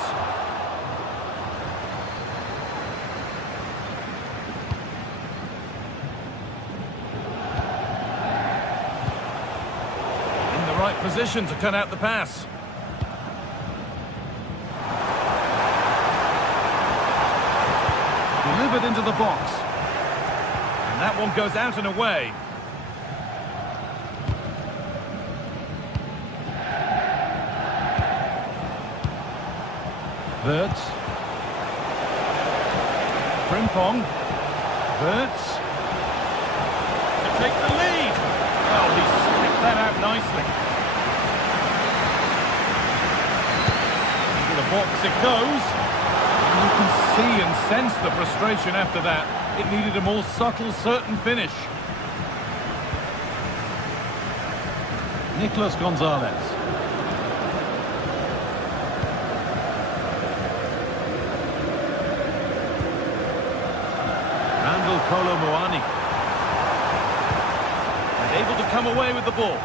In the right position to cut out the pass. Delivered into the box. And that one goes out and away. Wirtz. Frimpong. Wirtz. To take the lead. Well, he skipped that out nicely. Into the box it goes. And you can see and sense the frustration after that. It needed a more subtle, certain finish. Nicolas Gonzalez. Kolo Muani. And able to come away with the ball.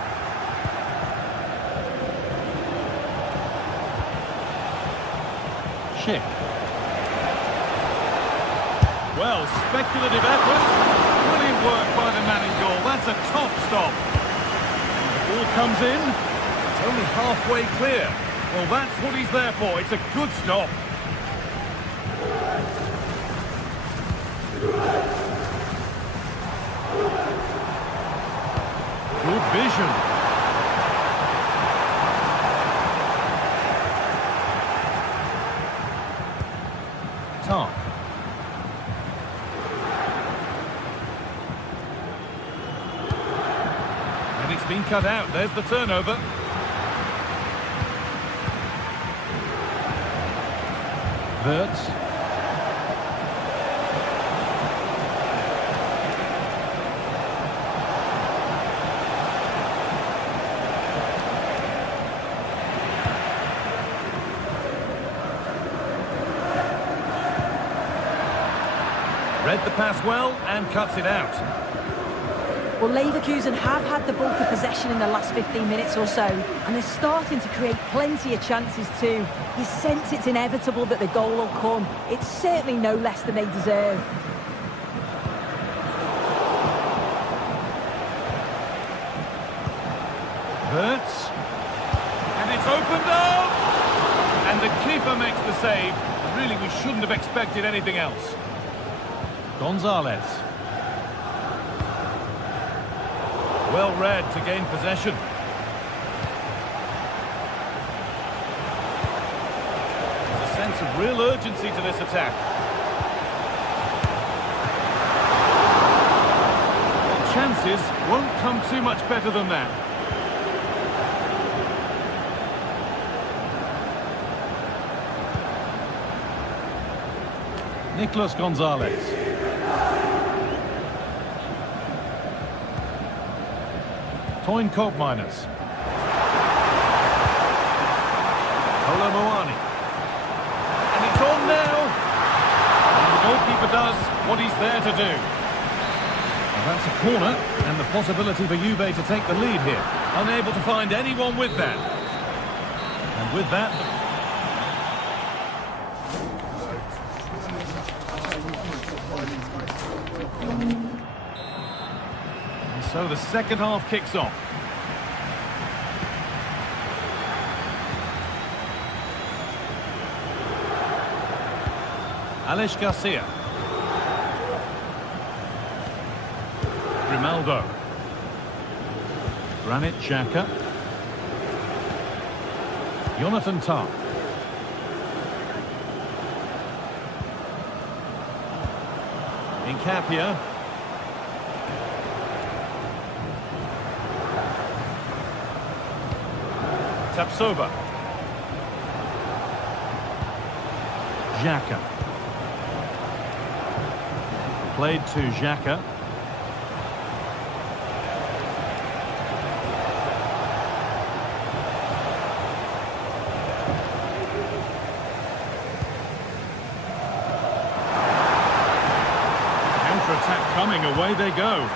Schick. Well, speculative effort. Brilliant work by the man in goal. That's a top stop. And the ball comes in. It's only halfway clear. Well, that's what he's there for. It's a good stop. Good vision. Tah. And it's been cut out. There's the turnover. Wirtz. Read the pass well and cuts it out. Well, Leverkusen have had the bulk of possession in the last 15 minutes or so, and they're starting to create plenty of chances too. You sense it's inevitable that the goal will come. It's certainly no less than they deserve. Wirtz. And it's opened up! And the keeper makes the save. Really, we shouldn't have expected anything else. Gonzalez. Well read to gain possession. There's a sense of real urgency to this attack. Well, chances won't come too much better than that. Nicolas Gonzalez. Toyn Koopmeiners. Kolo Muani. And it's on now. And the goalkeeper does what he's there to do. Well, that's a corner, and the possibility for Juve to take the lead here. Unable to find anyone with that. And with that... So the second half kicks off. Alex Garcia. Grimaldo. Granit Xhaka. Jonathan Tah. Nkapia. Tapsoba. Xhaka. Played to Xhaka. Counter-attack coming, away they go.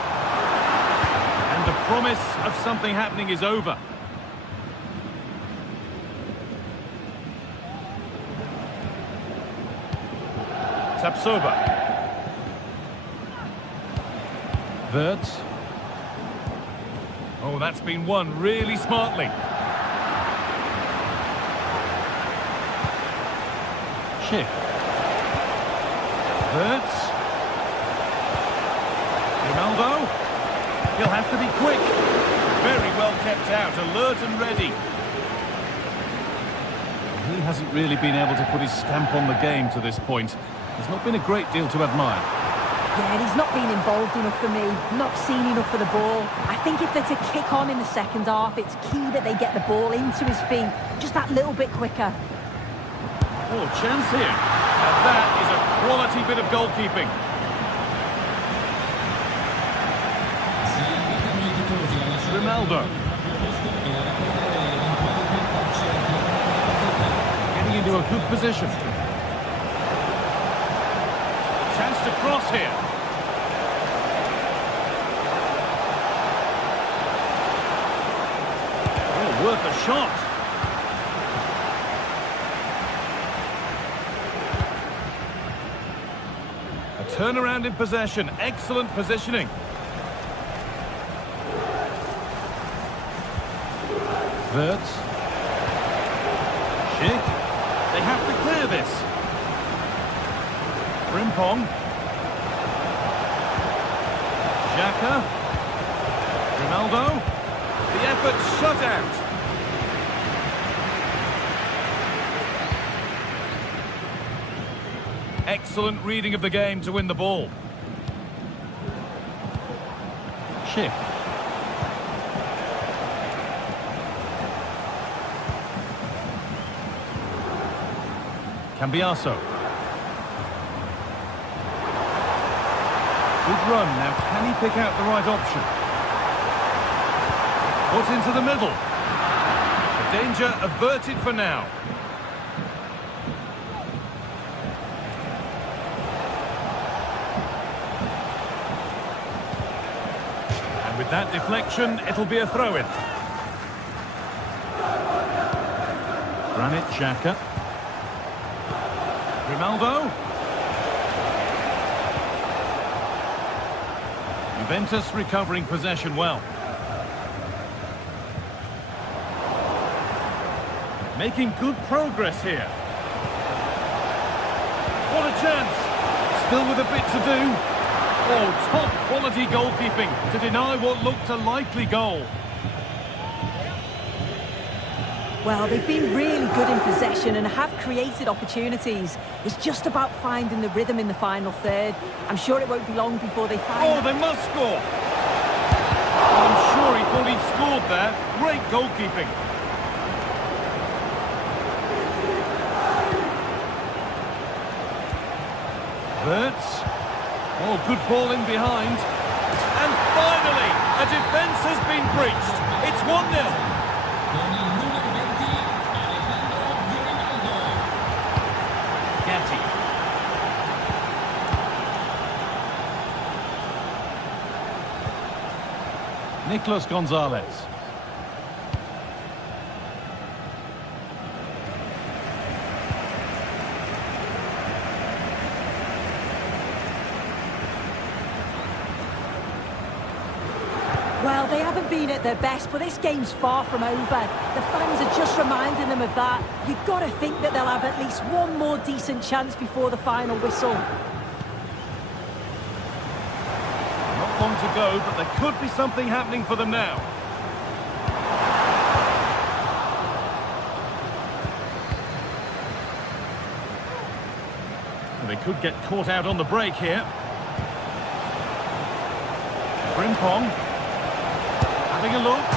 And the promise of something happening is over. Tapsoba. Wirtz. Oh, that's been won really smartly. Schick. Wirtz. Ronaldo. He'll have to be quick. Very well kept out, alert and ready. He hasn't really been able to put his stamp on the game to this point. There's not been a great deal to admire. Yeah, he's not been involved enough for me, not seen enough for the ball. I think if they're to kick on in the second half, it's key that they get the ball into his feet just that little bit quicker. Oh, chance here. And that is a quality bit of goalkeeping. Ronaldo. Getting into a good position. Chance to cross here. Oh, worth a shot. A turnaround in possession. Excellent positioning. Wirtz. Schick. They have to clear this. Frimpong. Xhaka. Ronaldo. The effort shut out. Excellent reading of the game to win the ball. Schick. Cambiaso. Good run. Now, can he pick out the right option? Put into the middle. The danger averted for now. That deflection, it'll be a throw-in. Granit Xhaka. Ronaldo. Juventus recovering possession well. Making good progress here. What a chance. Still with a bit to do. Oh, top quality goalkeeping to deny what looked a likely goal. Well, they've been really good in possession and have created opportunities. It's just about finding the rhythm in the final third. I'm sure it won't be long before they find... Oh, they must score! I'm sure he thought he'd scored there. Great goalkeeping. Wirtz. Oh, good ball in behind. And finally, a defence has been breached. It's 1-0. Nicolas Gonzalez. Well, they haven't been at their best, but this game's far from over. The fans are just reminding them of that. You've got to think that they'll have at least one more decent chance before the final whistle. Not long to go, but there could be something happening for them now. Well, they could get caught out on the break here. Frimpong. Having a look.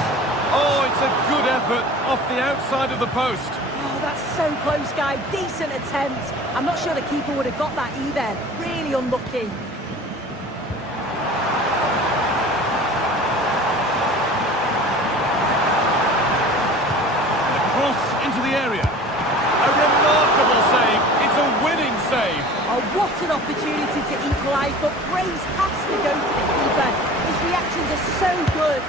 Oh, it's a good effort off the outside of the post. Oh, that's so close, guy. Decent attempt. I'm not sure the keeper would have got that either. Really unlucky. And a cross into the area. A remarkable save. It's a winning save. Oh, what an opportunity to equalise, but praise has to go to the keeper. His reactions are so good.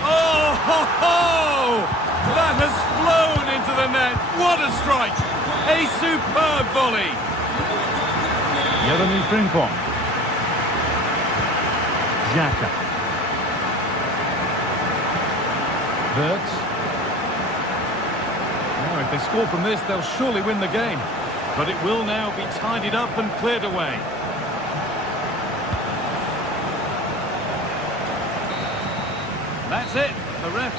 Oh, ho, ho! That has flown into the net. What a strike! A superb volley. Jeremy Frimpong. Xhaka. Wirtz. Now, if they score from this, they'll surely win the game. But it will now be tidied up and cleared away. That's it. The ref...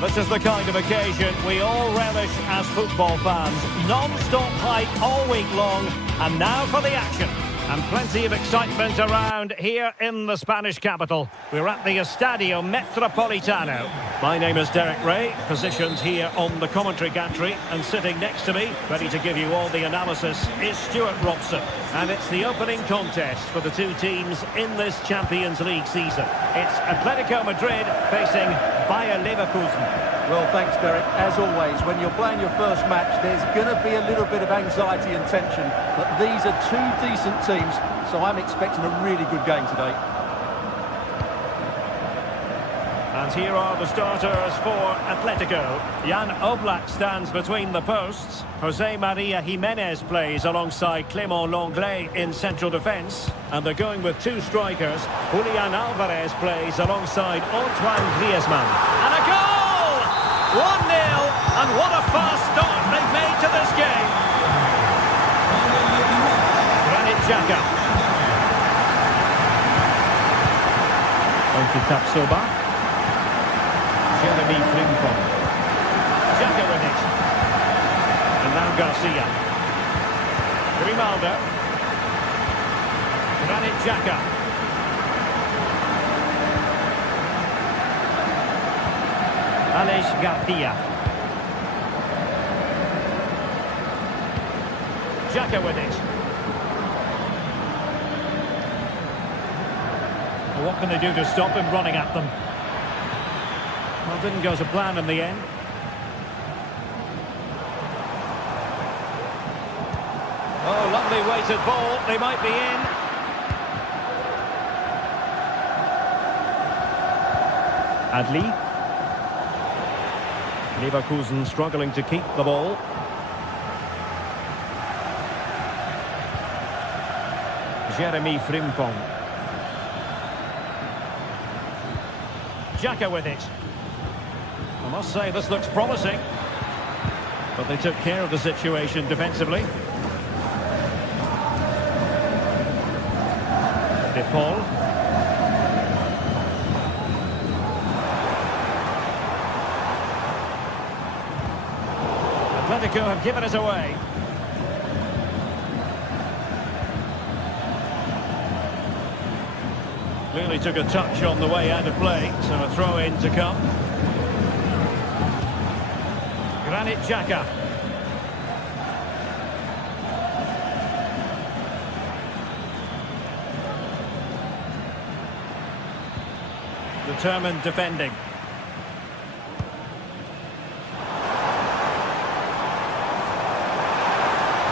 This is the kind of occasion we all relish as football fans. Non-stop hype all week long, and now for the action. And plenty of excitement around here in the Spanish capital. We're at the Estadio Metropolitano. My name is Derek Ray, positioned here on the commentary gantry, and sitting next to me, ready to give you all the analysis, is Stuart Robson. And it's the opening contest for the two teams in this Champions League season. It's Atletico Madrid facing Bayer Leverkusen. Well, thanks, Derek. As always, when you're playing your first match, there's going to be a little bit of anxiety and tension. But these are two decent teams, so I'm expecting a really good game today. And here are the starters for Atletico. Jan Oblak stands between the posts. Jose Maria Jimenez plays alongside Clément Lenglet in central defence. And they're going with two strikers. Julian Alvarez plays alongside Antoine Griezmann. And a goal! 1-0, and what a fast start they've made to this game. Granit Xhaka. On to Tapsoba. Jeremy Frimpong. Xhaka with it. And now Garcia. Grimaldo. Granit Xhaka. Alex Garcia. Xhaka with it. Well, what can they do to stop him running at them? Well, didn't go to plan in the end. Oh, lovely weighted ball. They might be in. Adli. Leverkusen struggling to keep the ball. Jeremy Frimpong. Xhaka with it. I must say this looks promising. But they took care of the situation defensively. De Paul. Atletico have given it away. Clearly took a touch on the way out of play, so a throw-in to come. Granit Xhaka. Determined defending.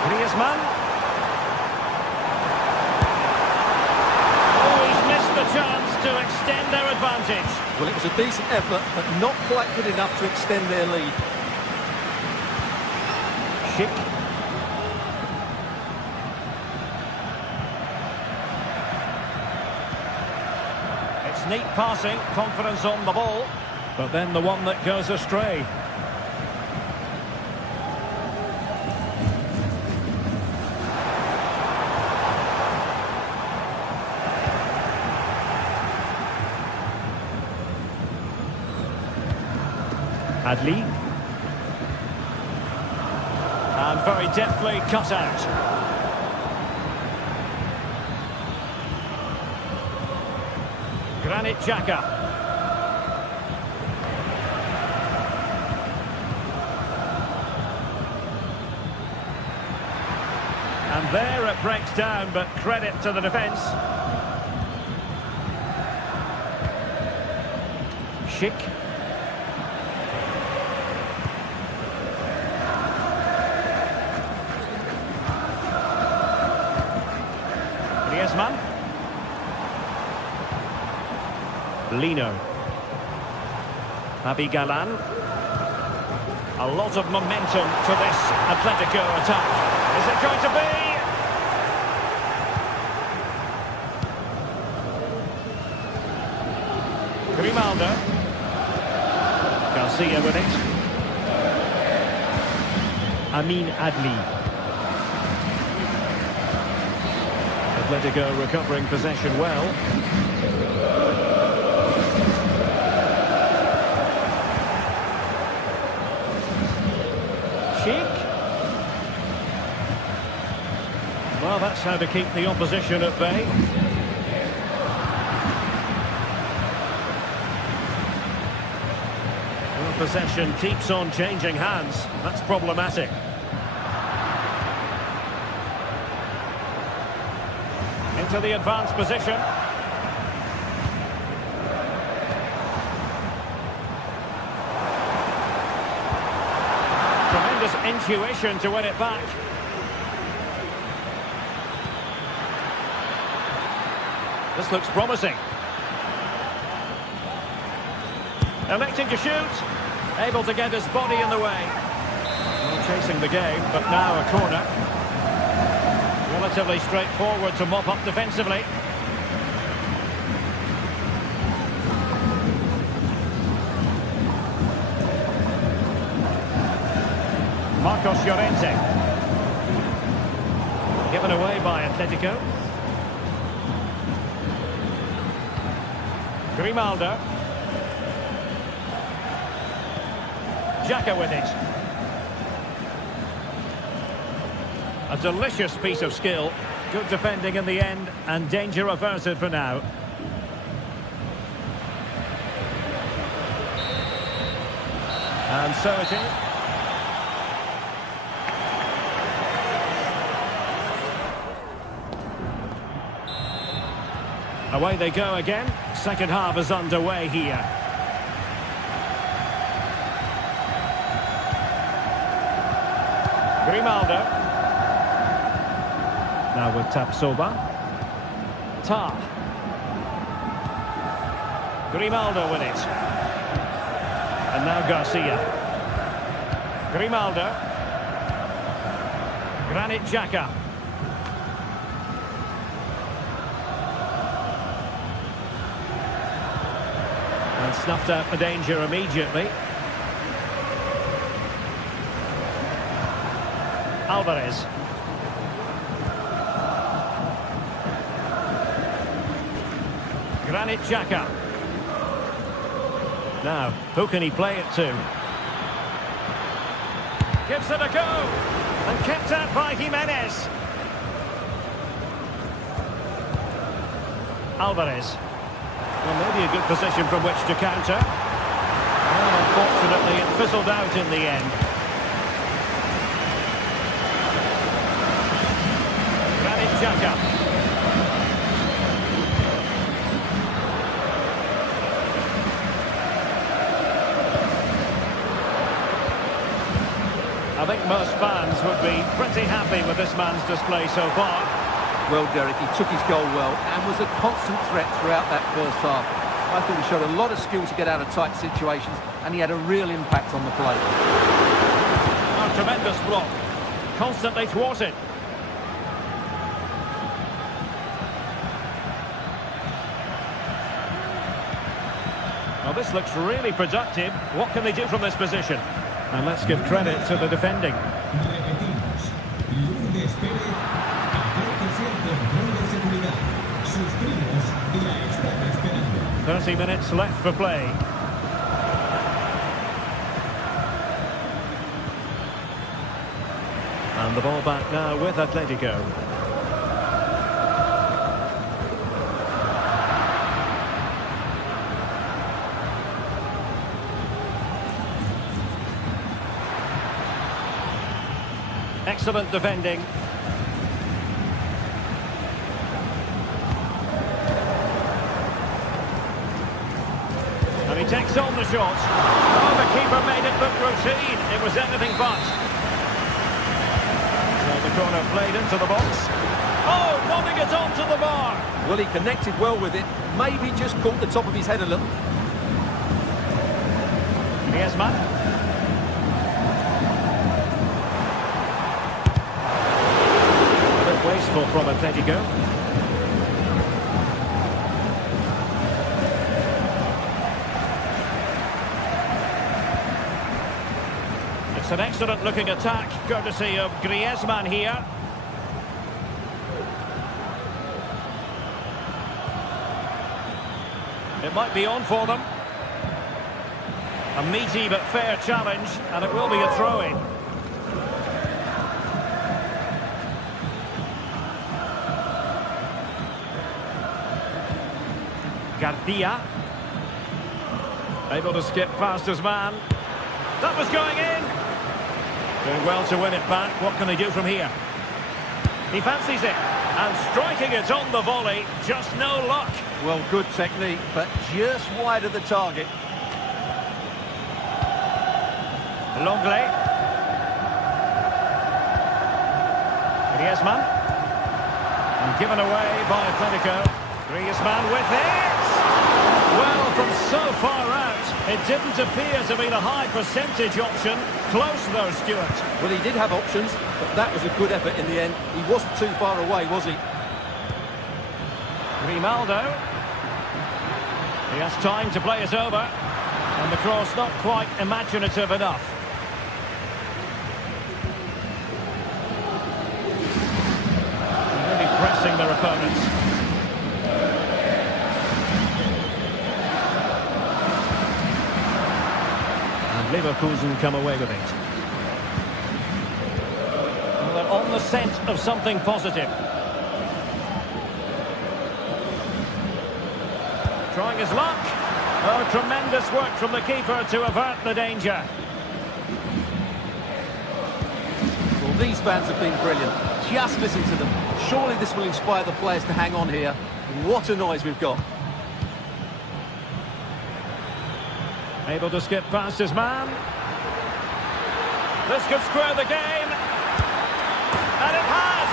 Griezmann. Oh, he's missed the chance to extend their advantage. Well, it was a decent effort, but not quite good enough to extend their lead. Schick. It's neat passing, confidence on the ball, but then the one that goes astray. Adli. And very deftly cut out. Granit Xhaka. And there it breaks down, but credit to the defence. Schick. Griezmann. Lino. Javi Galán. A lot of momentum to this Atletico attack. Is it going to be? Grimaldo. Garcia with it. Amin Adli. Atletico recovering possession well. Schick. Well, Well, that's how to keep the opposition at bay. Well, possession keeps on changing hands. That's problematic. Into the advanced position. Tremendous intuition to win it back. This looks promising. Electing to shoot. Able to get his body in the way. Well, chasing the game, but now a corner. Relatively straightforward to mop up defensively. Marcos Llorente. Given away by Atletico. Grimaldo. Xhaka with it. A delicious piece of skill. Good defending in the end, and danger averted for now. And so it is. Away they go again. Second half is underway here. Grimaldo. Now with Tapsoba. Tar. Grimaldo with it. And now Garcia. Grimaldo. Granit Xhaka. And snuffed out the danger immediately. Alvarez. Granit Xhaka. Now, who can he play it to? Gives it a go. And kept out by Jimenez. Alvarez. Well, maybe a good position from which to counter. Well, unfortunately, it fizzled out in the end. Granit Xhaka. I think most fans would be pretty happy with this man's display so far. Well, Derek, he took his goal well and was a constant threat throughout that first half. I thought he showed a lot of skill to get out of tight situations, and he had a real impact on the play. A tremendous block. Constantly thwarted. Well, this looks really productive. What can they do from this position? And let's give credit to the defending. 30 minutes left for play. And the ball back now with Atletico. Excellent defending. And he takes on the shot. Oh, the keeper made it look routine. It was anything but. So the corner played into the box. Oh, wanting it onto the bar. Well, he connected well with it. Maybe just caught the top of his head a little. Griezmann. Wasteful from Atletico. It's an excellent looking attack, courtesy of Griezmann here. It might be on for them. A meaty but fair challenge, and it will be a throw-in. Garcia. Able to skip past his man. That was going in. Doing well to win it back. What can they do from here? He fancies it. And striking it on the volley. Just no luck. Well, good technique, but just wide of the target. Longley. Griezmann. And given away by Atletico. Griezmann with it. Well, from so far out, it didn't appear to be the high percentage option. Close though, Stuart. Well, he did have options, but that was a good effort in the end. He wasn't too far away, was he? Grimaldo. He has time to play it over. And the cross not quite imaginative enough. Really pressing their opponents. Leverkusen come away with it. Well, they're on the scent of something positive. Trying his luck. Oh, tremendous work from the keeper to avert the danger. Well, these fans have been brilliant. Just listen to them. Surely this will inspire the players to hang on here. What a noise we've got. Able to skip past his man. This could square the game. And it has!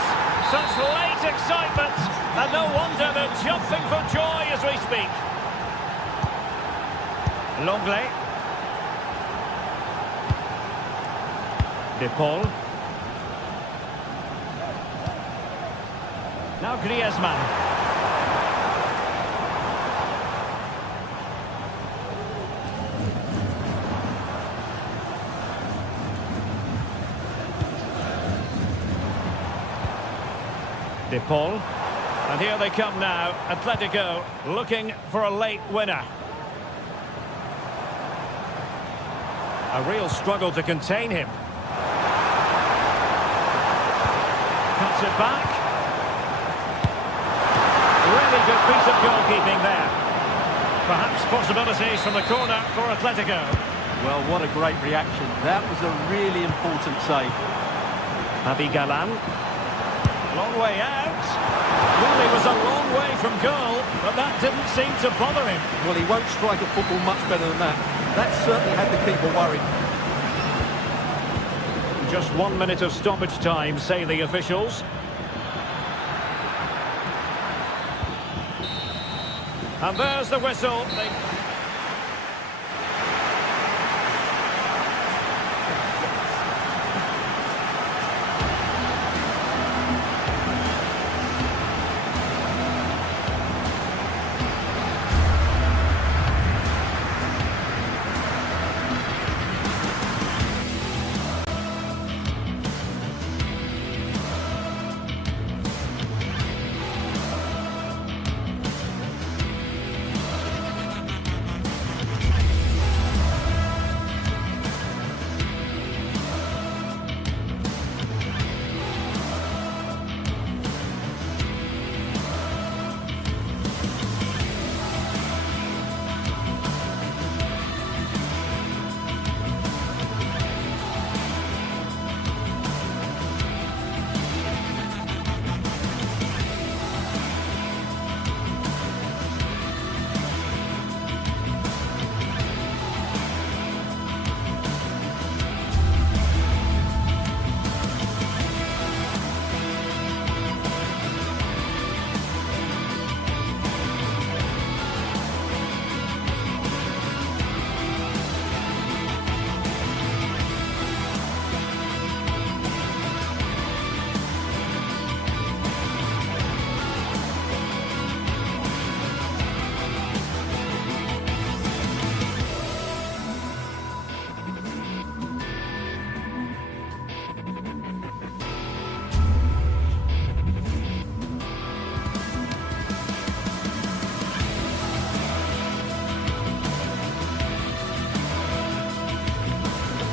Such late excitement. And no wonder they're jumping for joy as we speak. Longley. De Paul. Now Griezmann. De Paul. And here they come now. Atletico looking for a late winner. A real struggle to contain him. Cuts it back. Really good piece of goalkeeping there. Perhaps possibilities from the corner for Atletico. Well, what a great reaction. That was a really important save. Javi Galan. Long way out. Well, he was a long way from goal, but that didn't seem to bother him. Well, he won't strike a football much better than that. That certainly had the keeper worried. Just 1 minute of stoppage time, say the officials. And there's the whistle.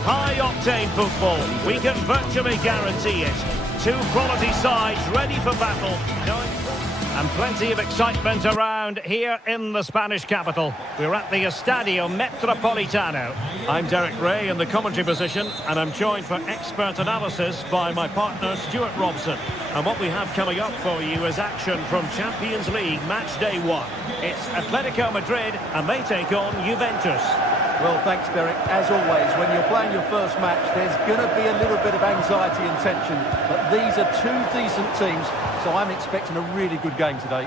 High-octane football, we can virtually guarantee it. Two quality sides ready for battle. And plenty of excitement around here in the Spanish capital. We're at the Estadio Metropolitano. I'm Derek Ray in the commentary position, and I'm joined for expert analysis by my partner Stuart Robson. And what we have coming up for you is action from Champions League match day 1. It's Atletico Madrid, and they take on Juventus. Well, thanks, Derek. As always, when you're playing your first match, there's going to be a little bit of anxiety and tension. But these are two decent teams, so I'm expecting a really good game today.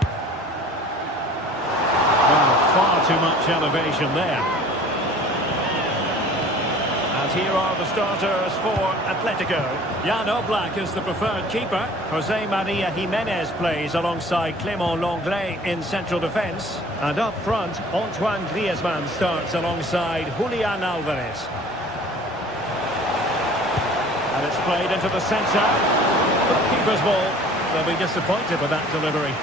Well, far too much elevation there. And here are the starters for Atletico. Jan Oblak is the preferred keeper. Jose Maria Jimenez plays alongside Clément Lenglet in central defence. And up front, Antoine Griezmann starts alongside Julian Alvarez. And it's played into the centre. The keeper's ball. They'll be disappointed with that delivery.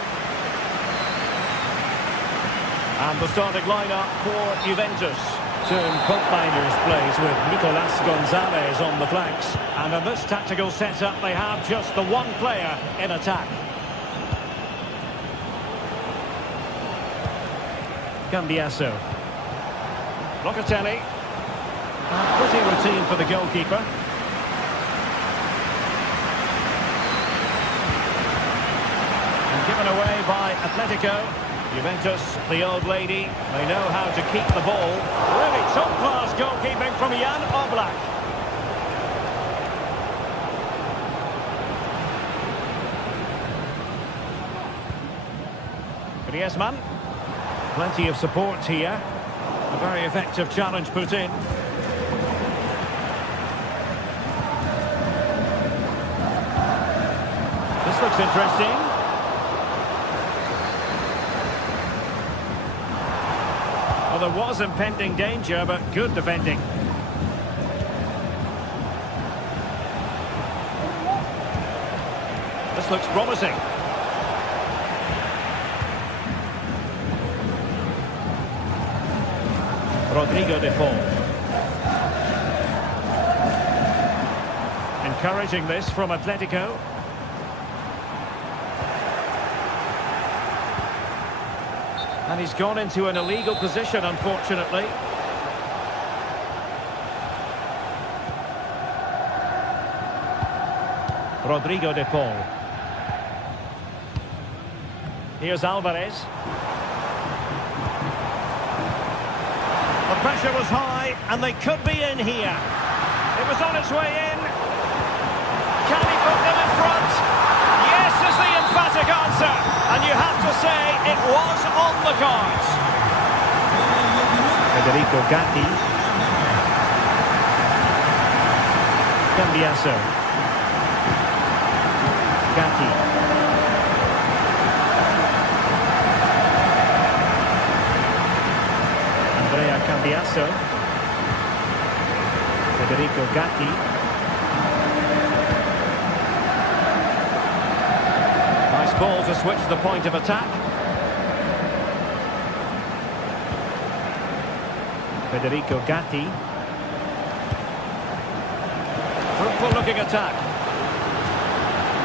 And the starting lineup for Juventus. Turn Koopmeiners plays with Nicolas Gonzalez on the flanks. And in this tactical setup, they have just the one player in attack. Cambiasso. Locatelli. Pretty routine for the goalkeeper. And given away by Atletico. Juventus, the old lady, they know how to keep the ball. Really top-class goalkeeping from Jan Oblak. Griezmann. Plenty of support here. A very effective challenge put in. This looks interesting. Well, there was impending danger, but good defending. This looks promising. Rodrigo de Paul. Encouraging this from Atletico. And he's gone into an illegal position, unfortunately. Rodrigo de Paul. Here's Alvarez. The pressure was high, and they could be in here. It was on its way in. Can he put them in front? Yes is the emphatic answer. And you have to say it was on the cards. Federico Gatti. Cambiasso. Gatti. Andrea Cambiasso. Federico Gatti. Nice ball to switch the point of attack. Federico Gatti. Fruitful looking attack.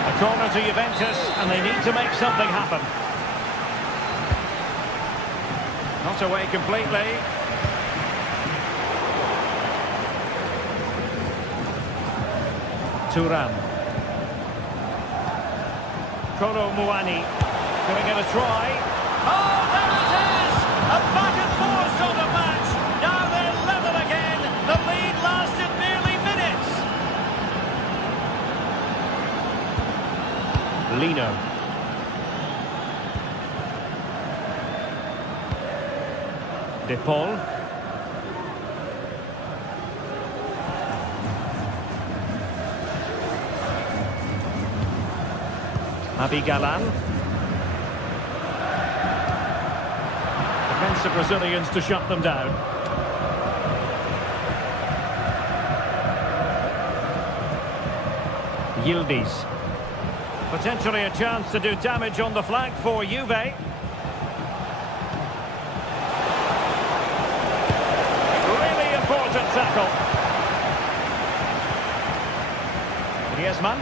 A corner to Juventus, and they need to make something happen. Not away completely. Thuram. Kolo Muani giving it a try. Oh, there it is! A back and forth sort of match. Now they're level again. The lead lasted nearly minutes. Lino. De Paul. Abigalan. Defensive Brazilians to shut them down. Yildiz. Potentially a chance to do damage on the flank for Juve. Really important tackle. Griezmann.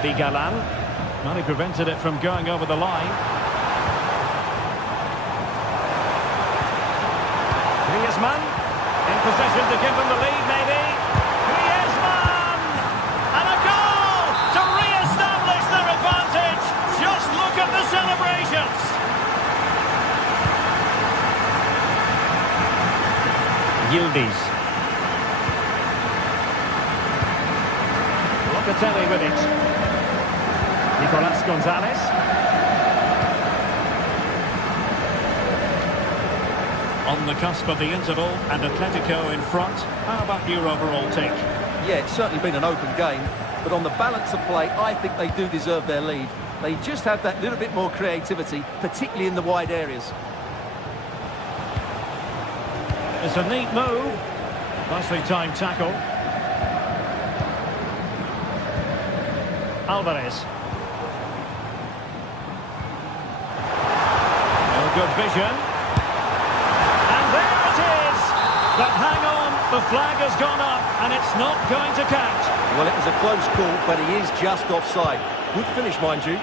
Javi Galan. Well, he prevented it from going over the line. Griezmann in position to give them the lead, maybe. Griezmann! And a goal to re-establish their advantage. Just look at the celebrations. Yildiz. Locatelli with it. Nicolas Gonzalez. On the cusp of the interval and Atletico in front. How about your overall take? Yeah, it's certainly been an open game, but on the balance of play, I think they do deserve their lead. They just have that little bit more creativity, particularly in the wide areas. It's a neat move. Nicely timed tackle. Alvarez. Oh, good vision. And there it is! But hang on, the flag has gone up and it's not going to count. Well, it was a close call, but he is just offside. Good finish, mind you.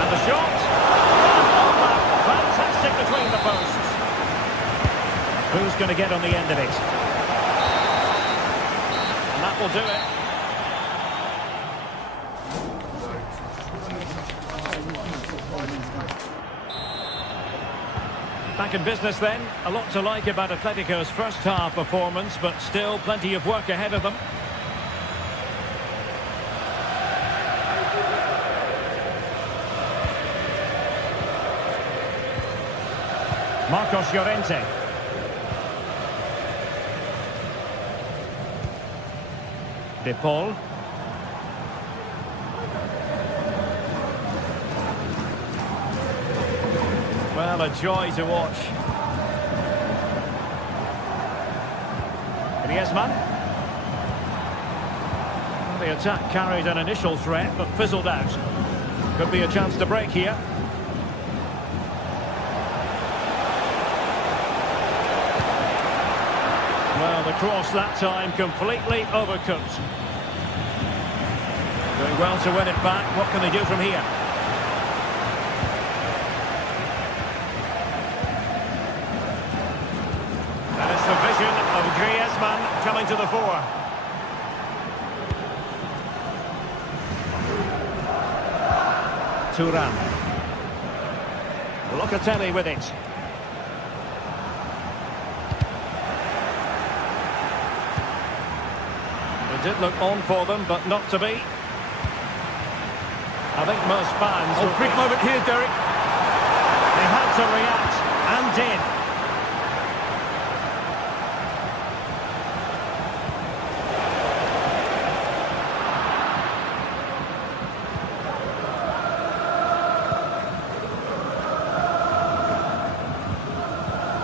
And the shot. Fantastic between the posts. Who's going to get on the end of it? And that will do it. Back in business then. A lot to like about Atletico's first half performance, but still plenty of work ahead of them. Marcos Llorente. De Paul. Well, a joy to watch. Griezmann. Well, the attack carried an initial threat, but fizzled out. Could be a chance to break here. Well, the cross that time completely overcooked. Doing well to win it back. What can they do from here? And it's the vision of Griezmann coming to the fore. Thuram. Locatelli with it. It did look on for them, but not to be. I think most fans... Oh, big moment here, Derek. They had to react, and did.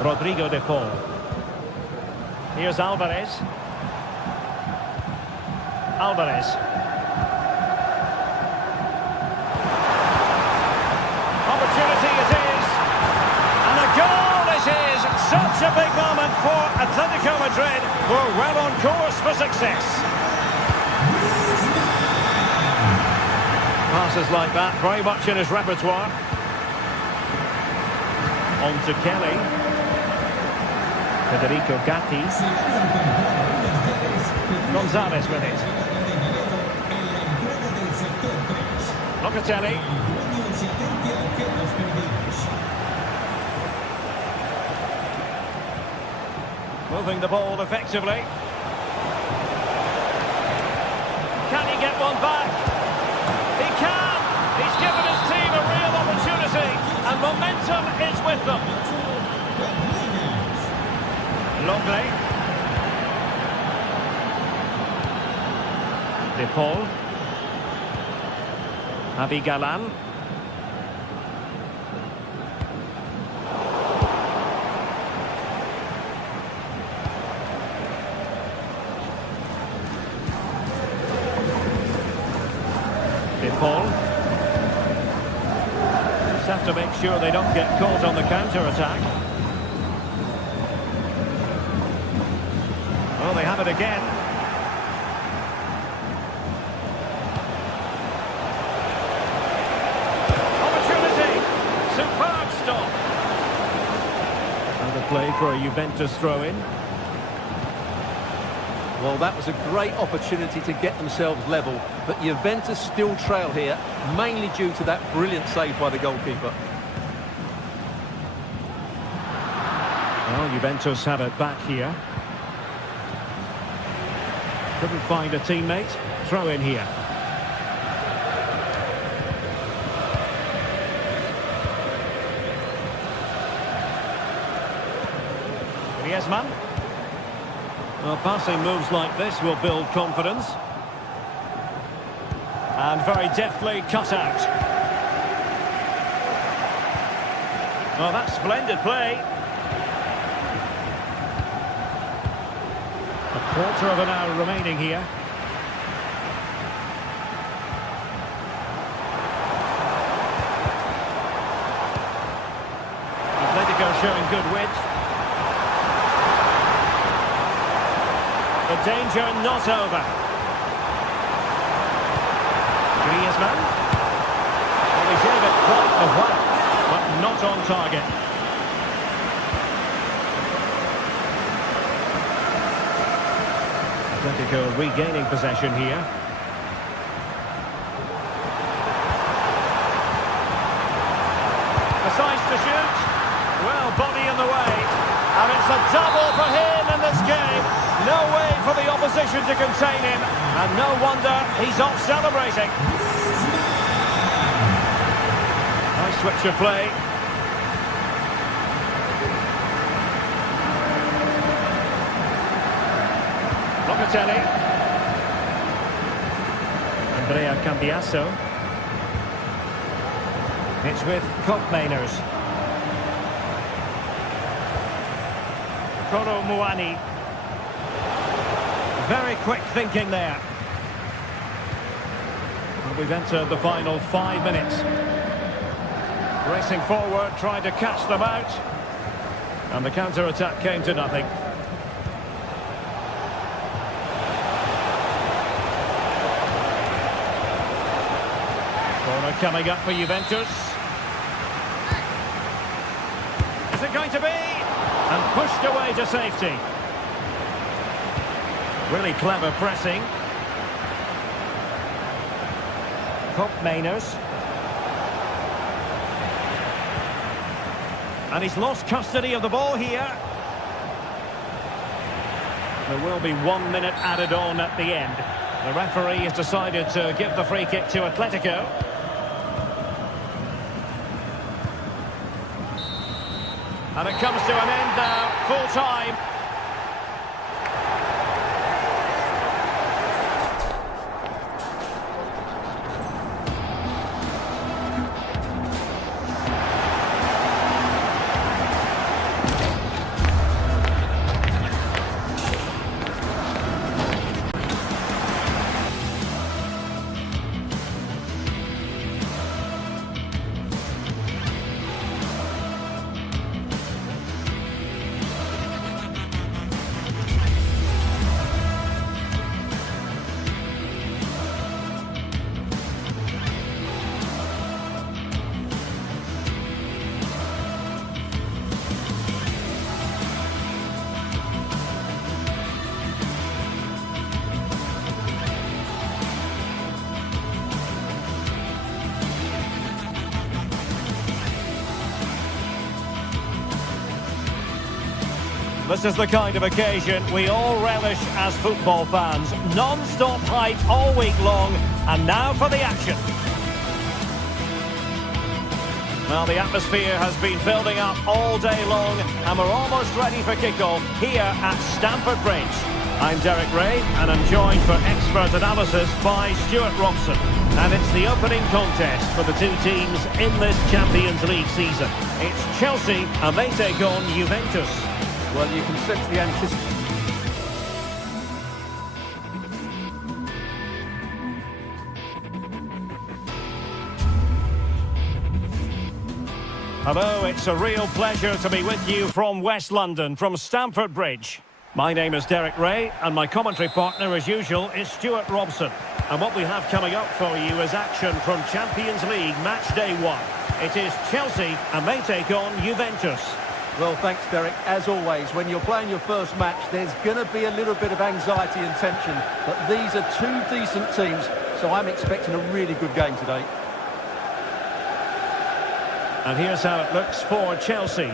Rodrigo de Paul. Here's Alvarez. Alvarez. Opportunity it is. And a goal it is. Such a big moment for Atletico Madrid, who are well on course for success. Passes like that, very much in his repertoire. On to Kelly. Federico Gatti. Gonzalez with it. Locatelli. Moving the ball effectively. Can he get one back? He can! He's given his team a real opportunity, and momentum is with them. Longley. De Paul. Javi Galan. De Paul. Just have to make sure they don't get caught on the counter-attack. Well, they have it again. play for a Juventus throw-in. Well, that was a great opportunity to get themselves level, but Juventus still trail here, mainly due to that brilliant save by the goalkeeper. Well, Juventus have it back here. Couldn't find a teammate. Throw in here. Griezmann. Well, passing moves like this will build confidence. And very deftly cut out. Well, that's splendid play. A quarter of an hour remaining here. Atletico showing good width. The danger not over. Griezmann. Well, he gave it quite a whack, but not on target. Atletico regaining possession here. Decides to shoot. Well, body in the way. And it's a double for him in this game. No way for the opposition to contain him. And no wonder he's off celebrating. Nice switch of play. Locatelli. Andrea Cambiasso. It's with Koopmeiners. Kolo Muani. Very quick thinking there. And we've entered the final 5 minutes. Racing forward, trying to catch them out. And the counter-attack came to nothing. Corner coming up for Juventus. Is it going to be? And pushed away to safety. Really clever pressing. Koopmeiners. And he's lost custody of the ball here. There will be 1 minute added on at the end. The referee has decided to give the free kick to Atletico. And it comes to an end now, full time. This is the kind of occasion we all relish as football fans. Non-stop hype all week long, and now for the action. Well, the atmosphere has been building up all day long, and we're almost ready for kickoff here at Stamford Bridge. I'm Derek Ray, and I'm joined for expert analysis by Stuart Robson. And it's the opening contest for the two teams in this Champions League season. It's Chelsea, and they take on Juventus. Well, you can sense the anticipation. Hello, it's a real pleasure to be with you from West London, from Stamford Bridge. My name is Derek Ray, and my commentary partner, as usual, is Stuart Robson. And what we have coming up for you is action from Champions League Match Day 1. It is Chelsea, and they take on Juventus. Well, thanks, Derek. As always, when you're playing your first match, there's going to be a little bit of anxiety and tension. But these are two decent teams, so I'm expecting a really good game today. And here's how it looks for Chelsea.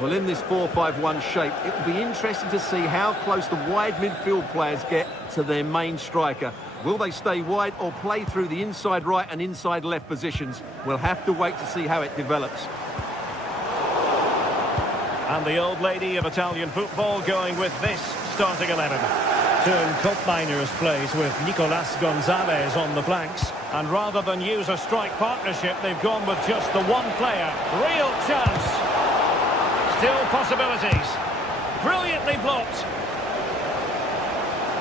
Well, in this 4-5-1 shape, it will be interesting to see how close the wide midfield players get to their main striker. Will they stay wide or play through the inside right and inside left positions? We'll have to wait to see how it develops. And the old lady of Italian football going with this starting 11. Turn Koopmeiners plays with Nicolas Gonzalez on the flanks. And rather than use a strike partnership, they've gone with just the one player. Real chance. Still possibilities. Brilliantly blocked.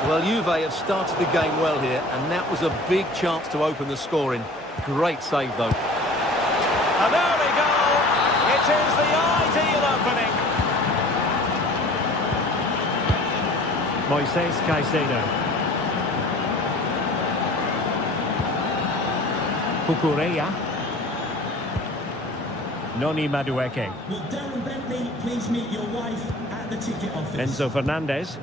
Well, Juve have started the game well here, and that was a big chance to open the scoring. Great save, though. And there we go. It is the ideal opening. Moises Caicedo. Cucurella. Noni Madueke. Will Darren Bentley please meet your wife at the ticket office? Enzo Fernandez.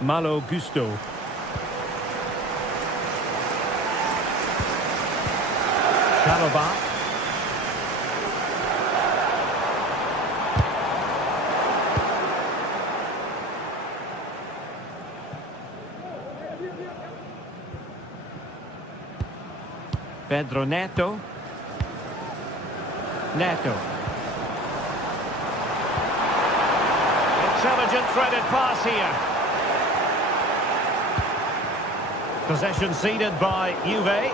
Malo Gusto. Chalobah. Pedro Neto. Neto. Intelligent threaded pass here. Possession ceded by Juve.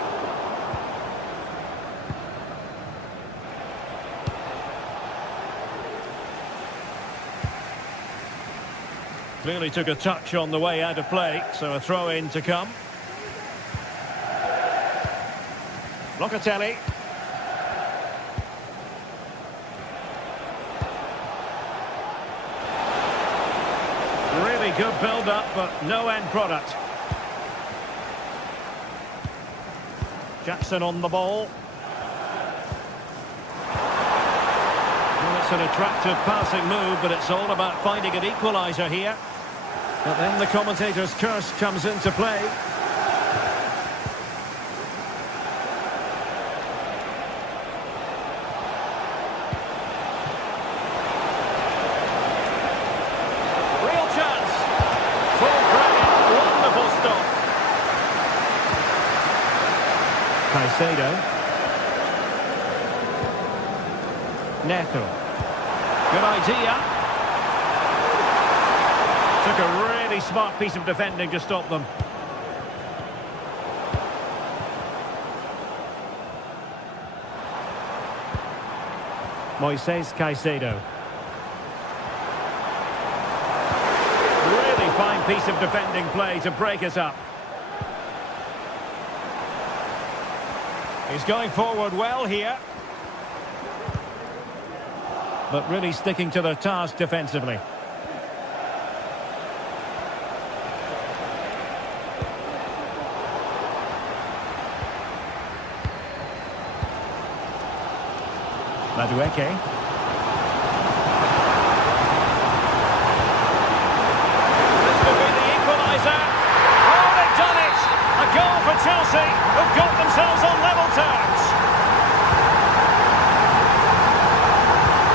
Clearly took a touch on the way out of play, so a throw-in to come. Locatelli. Really good build-up, but no end product. Jackson on the ball. Well, it's an attractive passing move, but it's all about finding an equaliser here. But then the commentator's curse comes into play. Real chance. Full credit. Wonderful stop. Caicedo. Neto. Good idea. Took a really smart piece of defending to stop them. Moises Caicedo. Really fine piece of defending play to break it up. He's going forward well here. But really sticking to their task defensively. Madueke. This could be the equaliser. Oh, they've done it! A goal for Chelsea, who've got themselves on level terms.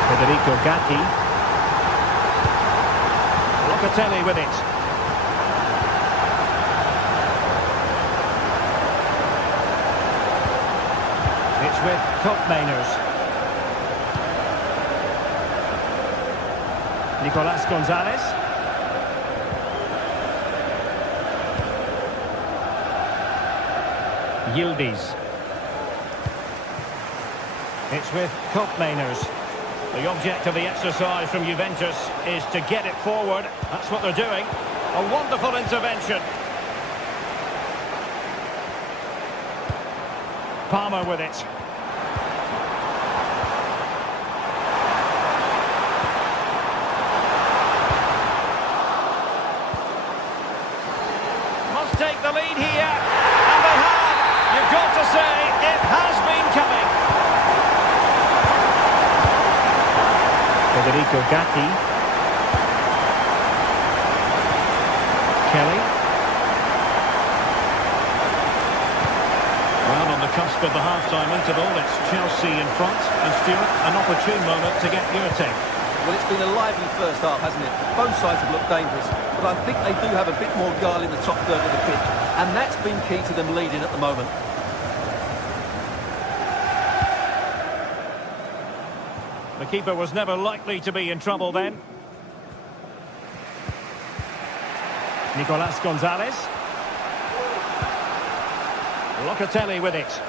Federico Gatti. Locatelli with it. It's with Koopmeiners. Nicolas Gonzalez. Yildiz. It's with Koopmeiners. The object of the exercise from Juventus is to get it forward. That's what they're doing. A wonderful intervention. Palmer with it. Take the lead here, and they have. You've got to say, it has been coming. Nico Gatti. Kelly. Well, on the cusp of the half-time interval, it's Chelsea in front. And Stuart, an opportune moment to get your take. Well, it's been a lively first half, hasn't it? Both sides have looked dangerous, but I think they do have a bit more guile in the top third of the pitch, and that's been key to them leading at the moment. The keeper was never likely to be in trouble then. Nicolas Gonzalez. Locatelli with it.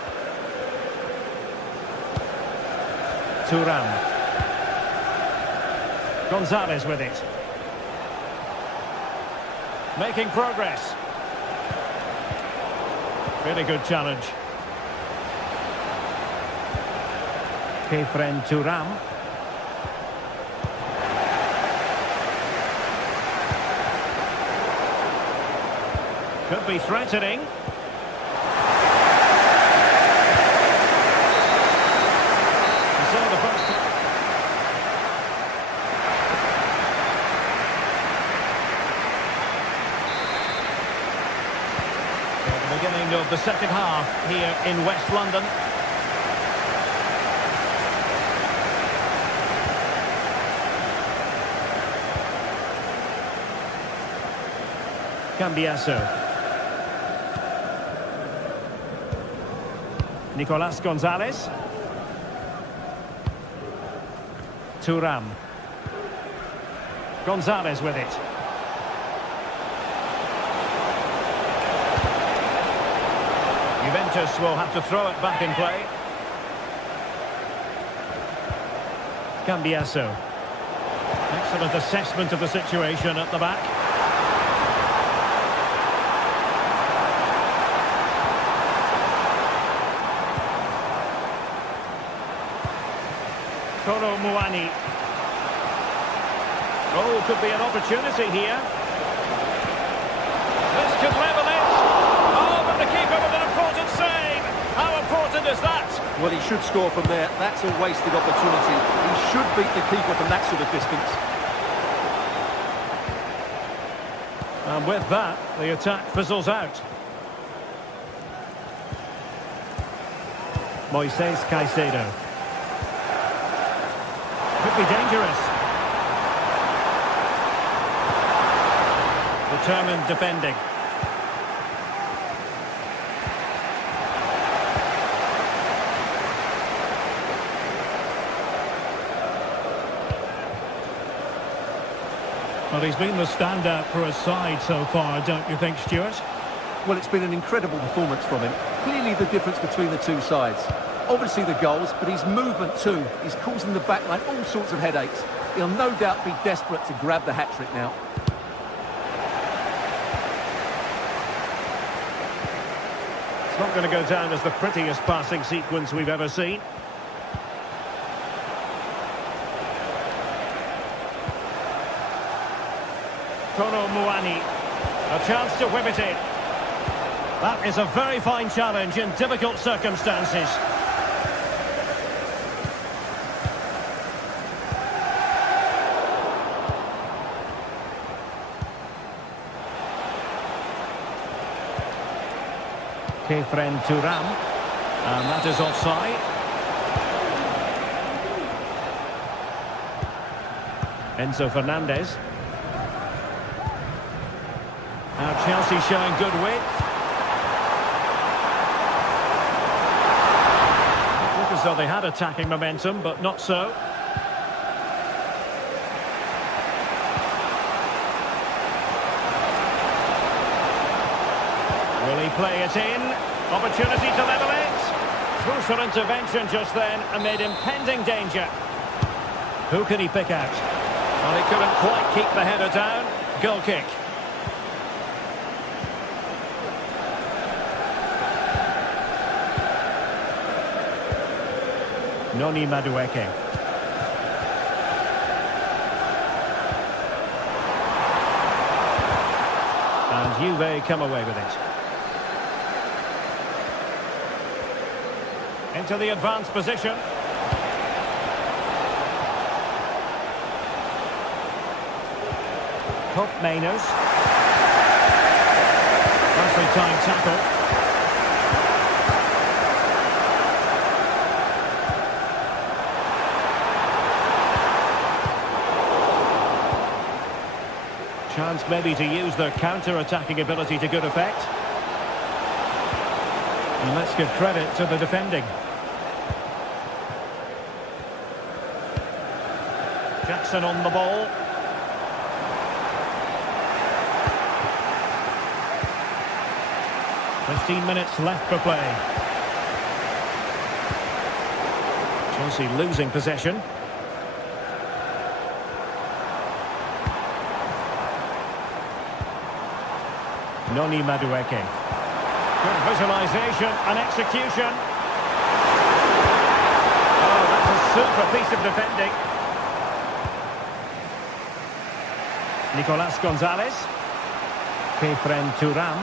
Thuram. Gonzalez with it. Making progress. Really good challenge. Kefren Thuram. Could be threatening. So the first... The beginning of the second half here in West London. Cambiaso. Nicolas Gonzalez. Thuram. Gonzalez with it. Juventus will have to throw it back in play. Cambiaso. Excellent assessment of the situation at the back. Kolo Muani. Oh, could be an opportunity here. This could level it. Oh, but the keeper with an important save. How important is that? Well, he should score from there. That's a wasted opportunity. He should beat the keeper from that sort of distance. And with that, the attack fizzles out. Moises Caicedo. Could be dangerous. Determined defending. Well, he's been the standout for his side so far, don't you think, Stuart? Well, it's been an incredible performance from him. Clearly the difference between the two sides. Obviously the goals, but his movement too. He's causing the backline all sorts of headaches. He'll no doubt be desperate to grab the hat-trick now. It's not going to go down as the prettiest passing sequence we've ever seen. Kolo Muani. A chance to whip it in. That is a very fine challenge in difficult circumstances. Kefren Thuram. And that is offside. Enzo Fernandez. Now Chelsea showing good width. It looked as though they had attacking momentum, but not so. Will he play it in? Opportunity to level it. Crucial intervention just then amid impending danger. Who can he pick out? Well, he couldn't quite keep the header down. Goal kick. Noni Madueke. And Juve come away with it. Into the advanced position. Hope Mainers. Nicely timed tackle. Chance maybe to use their counter-attacking ability to good effect. And let's give credit to the defending. Jackson on the ball. "15 minutes left for play." Chelsea losing possession. Noni Madueke. Good visualisation and execution. Oh, that's a super piece of defending. Nicolas Gonzalez. Kefren Turam.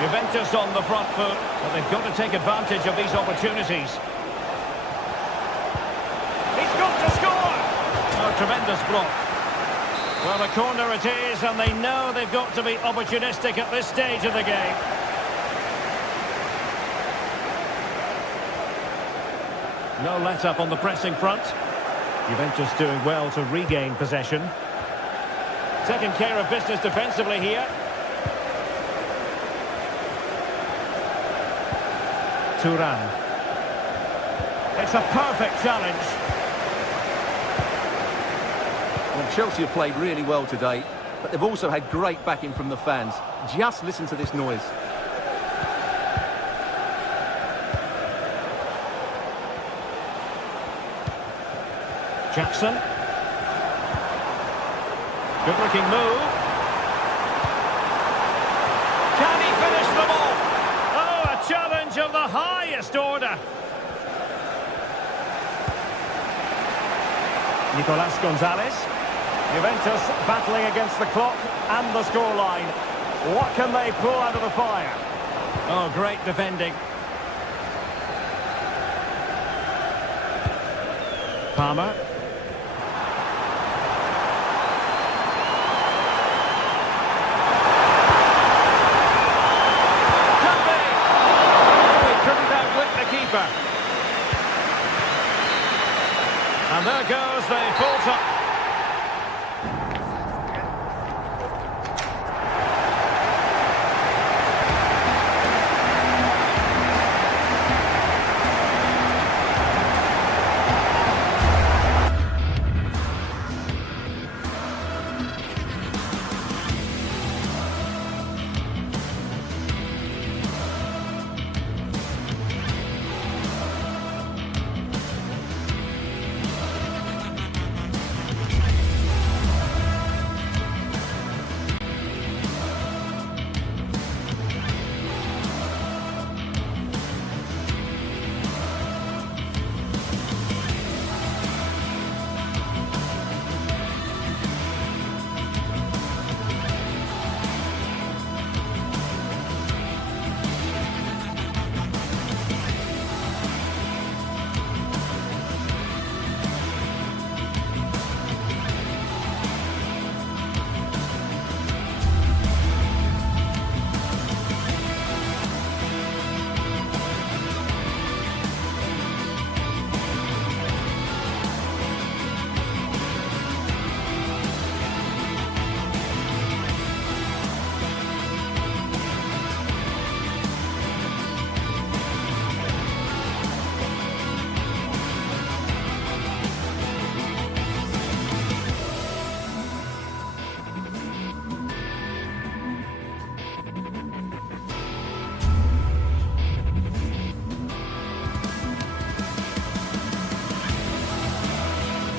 Juventus on the front foot, but they've got to take advantage of these opportunities. He's got to score! Oh, tremendous block. Well, a corner it is, and they know they've got to be opportunistic at this stage of the game. No let-up on the pressing front. Juventus doing well to regain possession. Taking care of business defensively here. Turan. It's a perfect challenge. Well, Chelsea have played really well today, but they've also had great backing from the fans. Just listen to this noise. Jackson. Good looking move. Can he finish them off? Oh, a challenge of the highest order. Nicolas Gonzalez. Juventus battling against the clock and the scoreline. What can they pull out of the fire? Oh, great defending. Palmer. And there goes the full time.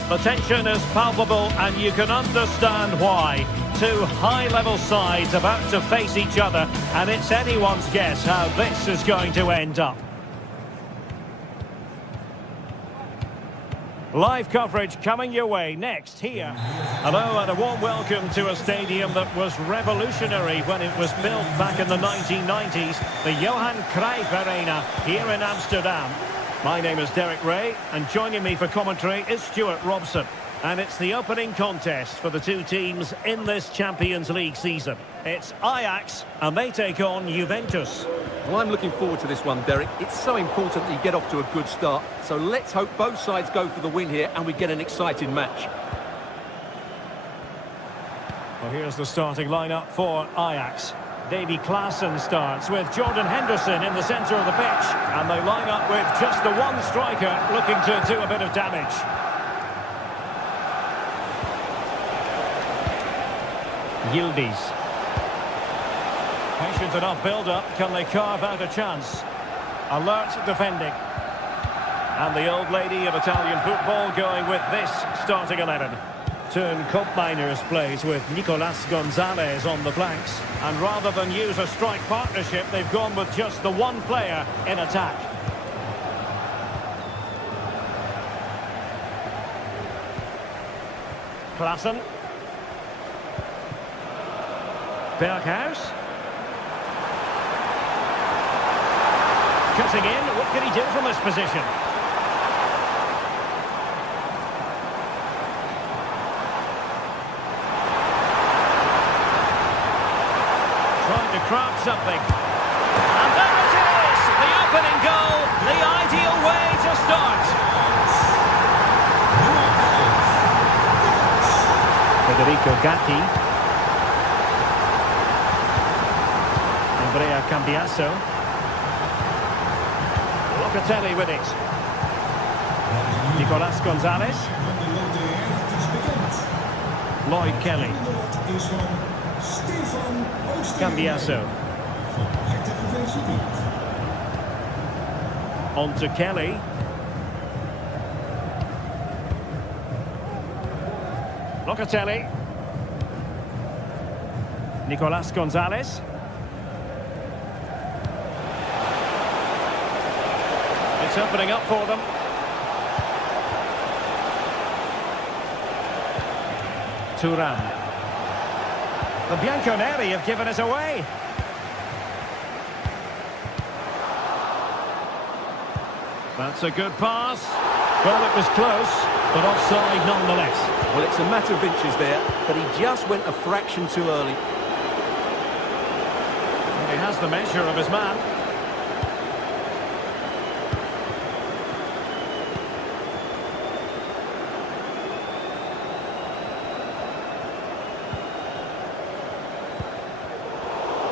The tension is palpable and you can understand why. Two high-level sides about to face each other, and it's anyone's guess how this is going to end up. Live coverage coming your way next here. Hello and a warm welcome to a stadium that was revolutionary when it was built back in the 1990s, the Johan Cruyff Arena here in Amsterdam. My name is Derek Ray, and joining me for commentary is Stuart Robson. And it's the opening contest for the two teams in this Champions League season. It's Ajax, and they take on Juventus. Well, I'm looking forward to this one, Derek. It's so important that you get off to a good start. So let's hope both sides go for the win here and we get an exciting match. Well, here's the starting lineup for Ajax. Davy Klaassen starts with Jordan Henderson in the centre of the pitch. And they line up with just the one striker looking to do a bit of damage. Yildiz. Patient enough build-up. Can they carve out a chance? Alert defending. And the old lady of Italian football going with this starting 11. Turn Koopmeiners plays with Nicolas Gonzalez on the flanks. And rather than use a strike partnership, they've gone with just the one player in attack. Klaassen. Berghuis. Cutting in, what can he do from this position? Trying to craft something. And there it is! The opening goal, the ideal way to start. Federico Gatti. Andrea Cambiasso. Locatelli with it. Nicolas Gonzalez. Lloyd Kelly. Cambiasso. On to Kelly. Locatelli. Nicolas Gonzalez. It's opening up for them. Thuram. The Bianconeri have given us away. That's a good pass. Well, it was close, but offside nonetheless. Well, it's a matter of inches there, but he just went a fraction too early. And he has the measure of his man.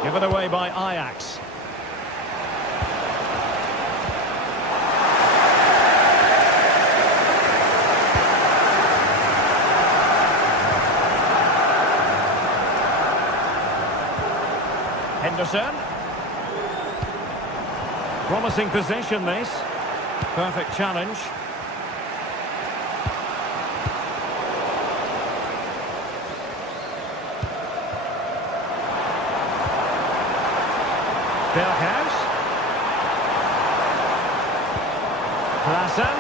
Given away by Ajax. Henderson. Promising possession this. Perfect challenge. Berghuis. Klaassen.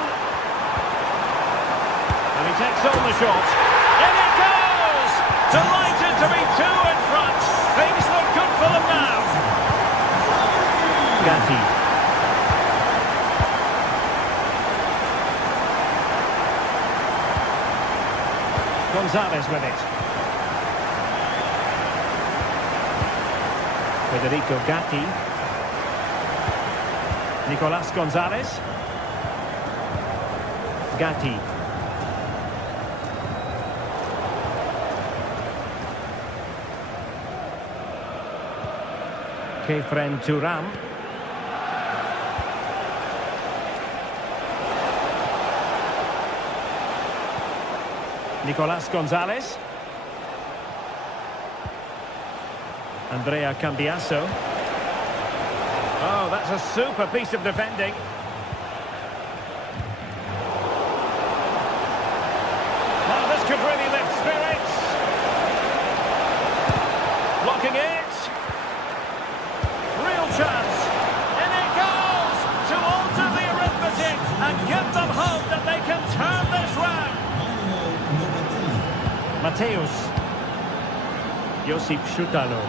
And he takes on the shot. In it goes! Delighted to be two in front. Things look good for them now. Gatti. Gonzalez with it. Federico Gatti. Nicolas Gonzalez. Gatti. Kefren Thuram. Nicolas Gonzalez. Andrea Cambiasso. Oh, that's a super piece of defending. Well, this could really lift spirits. Blocking it. Real chance. In it goes to alter the arithmetic and give them hope that they can turn this round. Mateus. Josip Schutalo.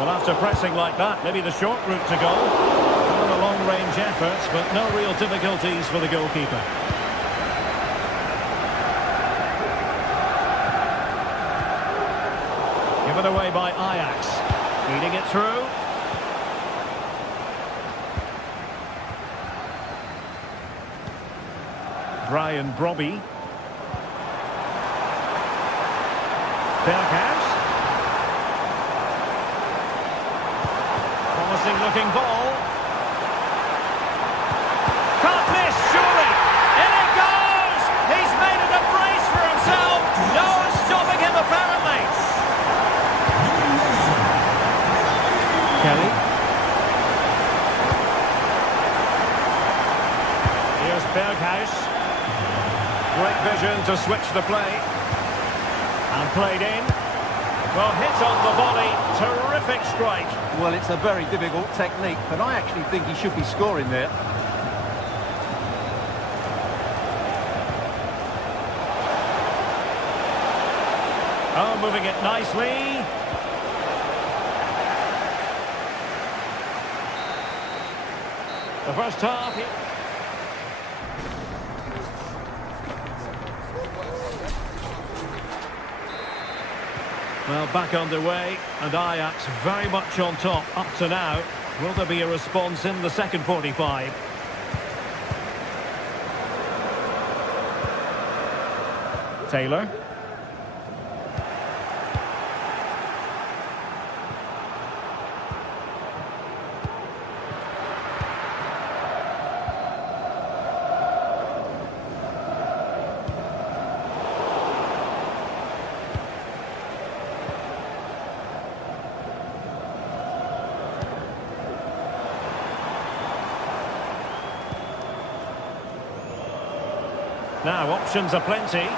Well, after pressing like that, maybe the short route to goal. Well, a long-range efforts, but no real difficulties for the goalkeeper. Given away by Ajax. Feeding it through. Brian Brobby. Berghuis. Promising looking ball. Can't miss, surely. In it goes! He's made it a brace for himself. No one's stopping him, apparently. Kelly. Here's Berghuis. Great vision to switch the play. And played in. Well, hit on the volley. Terrific strike. Well, it's a very difficult technique, but I actually think he should be scoring there. Oh, moving it nicely. The first half. Well, back underway, and Ajax very much on top up to now. Will there be a response in the second 45? Taylor. Now, options are plenty.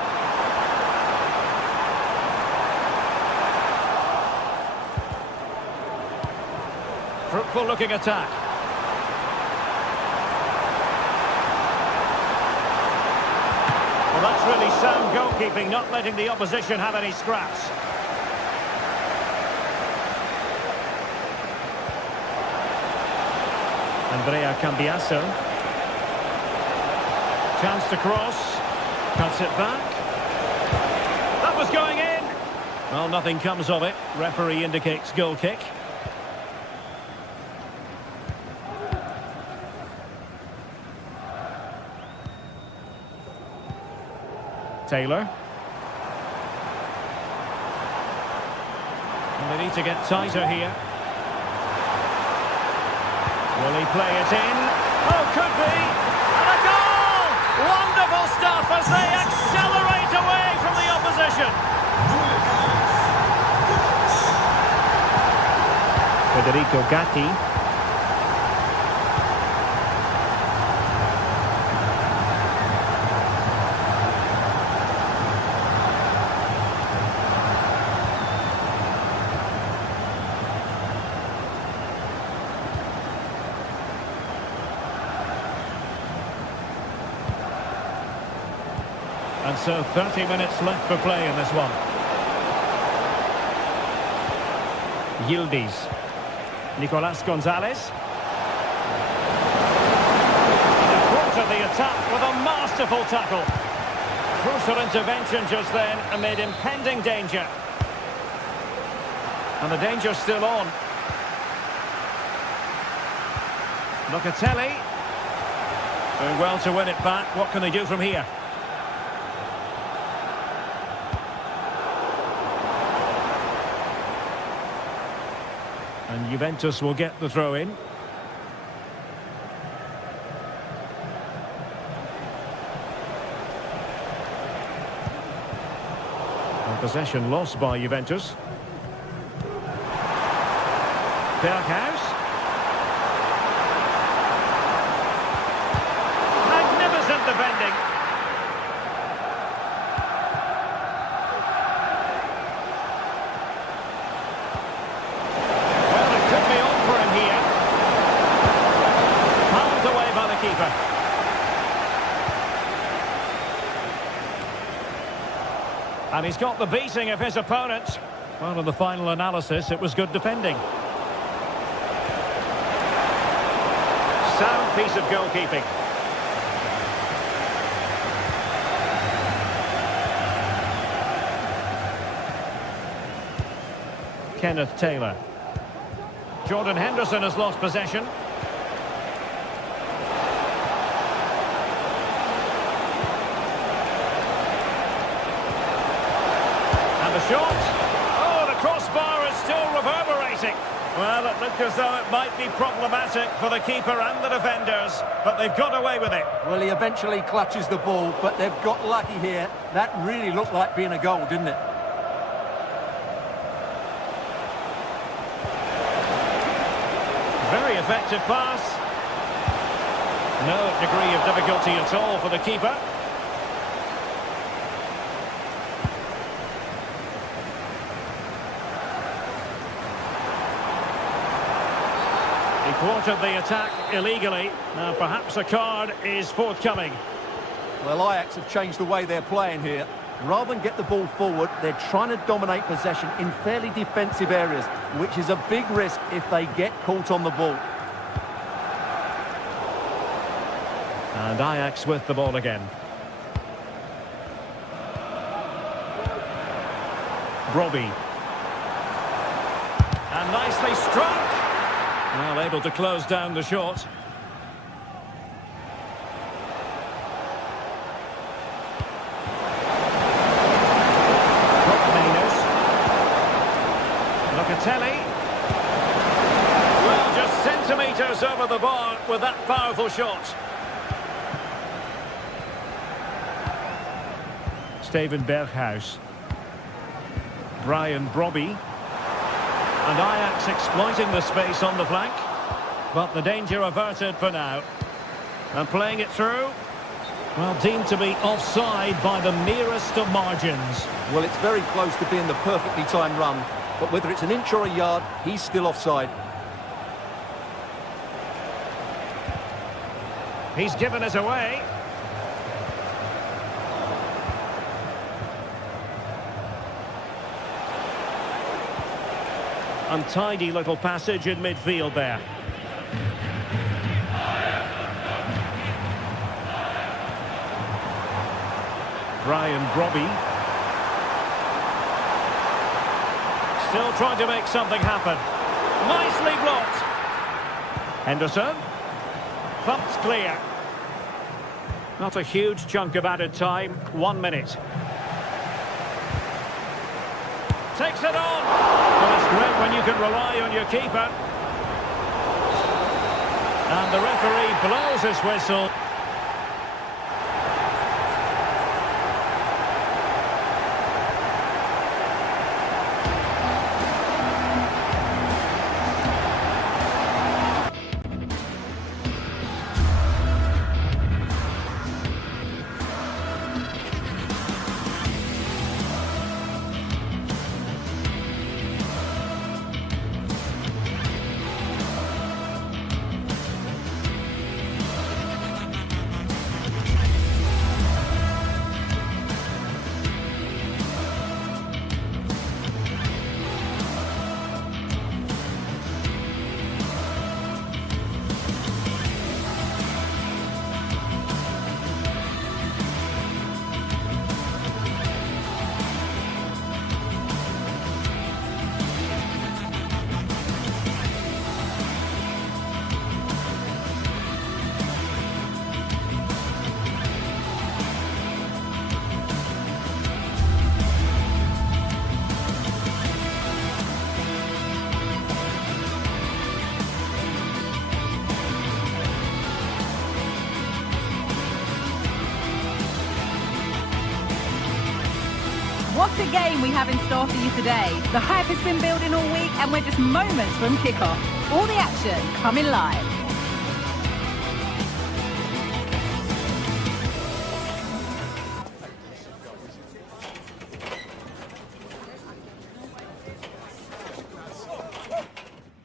Fruitful looking attack. Well, that's really sound goalkeeping, not letting the opposition have any scraps. Andrea Cambiasso. Chance to cross. Cuts it back. That was going in. Well, nothing comes of it. Referee indicates goal kick. Taylor. And they need to get tighter here. Will he play it in? Oh, could be. And a goal! Wonderful stuff as they accelerate away from the opposition. Federico Gatti. And so 30 minutes left for play in this one. Yildiz. Nicolas Gonzalez. Quarter the attack with a masterful tackle. Crucial intervention just then amid impending danger. And the danger's still on. Locatelli. Doing well to win it back. What can they do from here? And Juventus will get the throw in. And possession lost by Juventus. Berghuis. Magnificent defending. And he's got the beating of his opponent. Well, in the final analysis, it was good defending. Sound piece of goalkeeping. Kenneth Taylor. Jordan Henderson has lost possession. And the shot. Oh, the crossbar is still reverberating. Well, it looked as though it might be problematic for the keeper and the defenders, but they've got away with it. Well, he eventually clutches the ball, but they've got lucky here. That really looked like being a goal, didn't it? Very effective pass. No degree of difficulty at all for the keeper. He thwarted the attack illegally. Now perhaps a card is forthcoming. Well, Ajax have changed the way they're playing here. Rather than get the ball forward, they're trying to dominate possession in fairly defensive areas, which is a big risk if they get caught on the ball. And Ajax with the ball again. Robbie. And nicely struck. Well, able to close down the shot. Locatelli. Well, just centimetres over the bar with that powerful shot. Steven Berghuis. Brian Brobby. And Ajax exploiting the space on the flank. But the danger averted for now. And playing it through. Well, deemed to be offside by the merest of margins. Well, it's very close to being the perfectly timed run. But whether it's an inch or a yard, he's still offside. He's given it away. Untidy little passage in midfield there. Brian Brobby. Still trying to make something happen. Nicely blocked. Henderson. Thumps clear. Not a huge chunk of added time. 1 minute. Takes it on. Well, it's great when you can rely on your keeper. And the referee blows his whistle. What a game we have in store for you today. The hype has been building all week and we're just moments from kickoff. All the action coming live.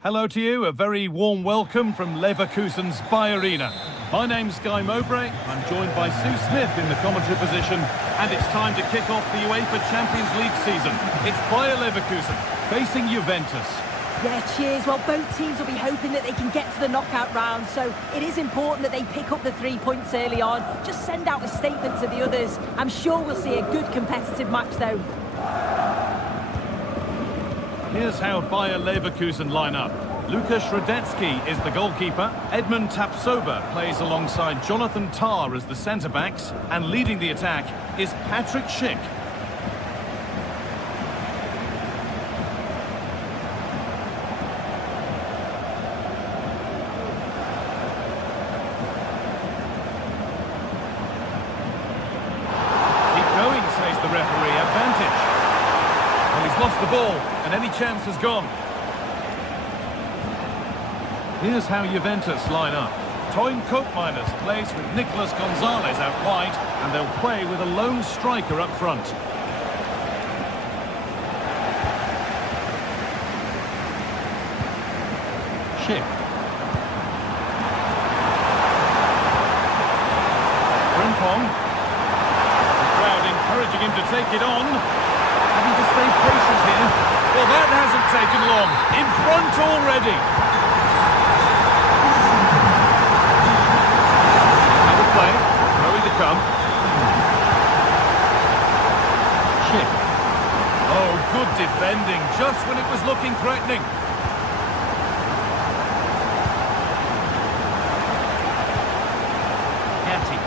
Hello to you, a very warm welcome from Leverkusen's Bayarena. My name's Guy Mowbray, I'm joined by Sue Smith in the commentary position, and it's time to kick off the UEFA Champions League season. It's Bayer Leverkusen facing Juventus. Yeah, cheers. Well, both teams will be hoping that they can get to the knockout round, so it is important that they pick up the 3 points early on. Just send out a statement to the others. I'm sure we'll see a good competitive match, though. Here's how Bayer Leverkusen line up. Lukas Radetzky is the goalkeeper. Edmund Tapsoba plays alongside Jonathan Tah as the centre-backs. And leading the attack is Patrick Schick. Keep going, says the referee. Advantage. Well, he's lost the ball, and any chance has gone. Here's how Juventus line up. Toyn Koopmeiners plays with Nicolas Gonzalez out wide, and they'll play with a lone striker up front. Schick. Frimpong. The crowd encouraging him to take it on. Having to stay patient here. Well, that hasn't taken long. In front already. Play, throwing to come. Schick. Oh, good defending, just when it was looking threatening. Gatti.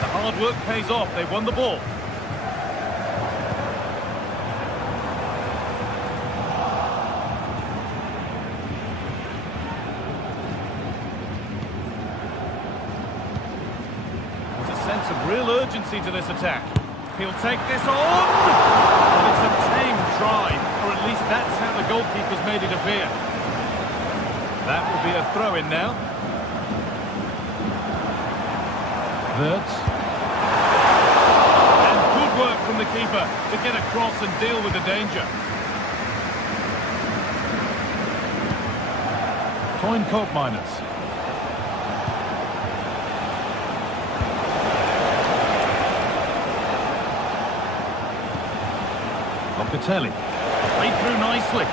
The hard work pays off, they won the ball. Of real urgency to this attack. He'll take this on! But it's a tame try, or at least that's how the goalkeeper's made it appear. That will be a throw-in now. Wirtz. And good work from the keeper to get across and deal with the danger. Toyn Koopmeiners. Locatelli. Played through nicely.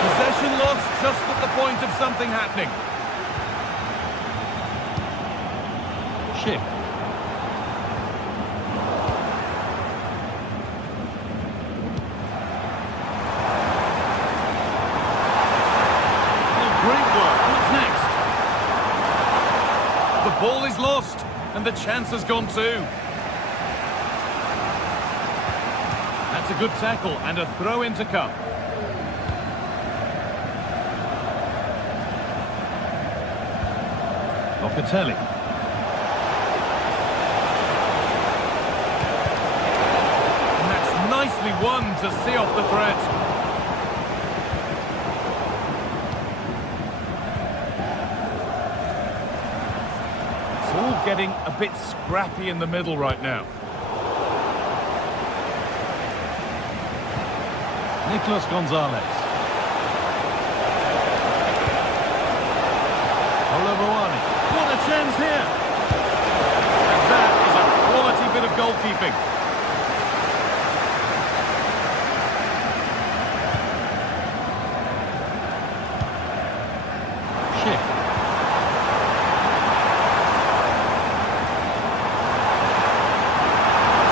Possession lost just at the point of something happening. Schick. Oh, great work. What's next? The ball is lost, and the chance has gone too. That's a good tackle and a throw-in to come. Locatelli. And that's nicely won to see off the threat. It's all getting a bit scrappy in the middle right now. Nicolas Gonzalez. Olavoani. What a chance here! And that is a quality bit of goalkeeping. Schick.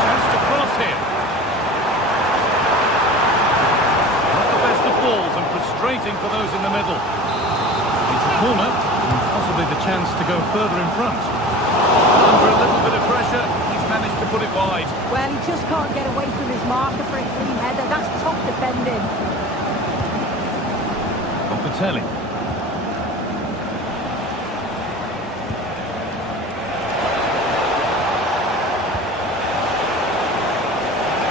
Chance to cross here. And frustrating for those in the middle. It's a corner, and possibly the chance to go further in front. Under a little bit of pressure, he's managed to put it wide. Well, he just can't get away from his marker for a clean header. That's top defending. Locatelli.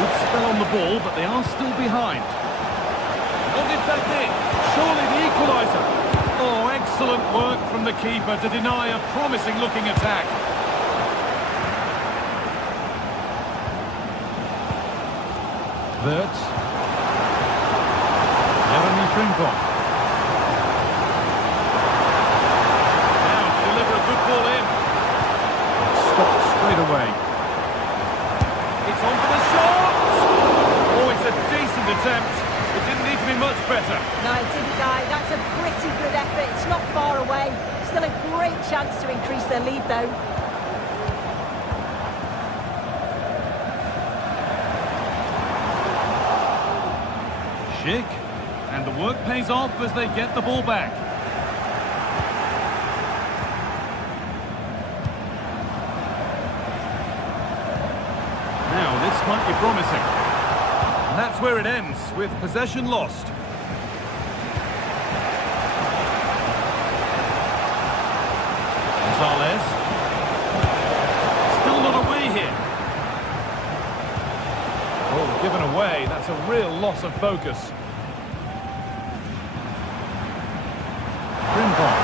Good spell on the ball, but they are still behind. Got it back in. Surely the equaliser. Oh, excellent work from the keeper to deny a promising-looking attack. Wirtz. Frimpong. attempt. It didn't need to be much better. No, it didn't, Guy. That's a pretty good effort. It's not far away. Still a great chance to increase their lead, though. Schick. And the work pays off as they get the ball back. Now, this might be promising. And that's where it ends, with possession lost. Gonzalez. Still not away here. Oh, given away. That's a real loss of focus. Frimpong.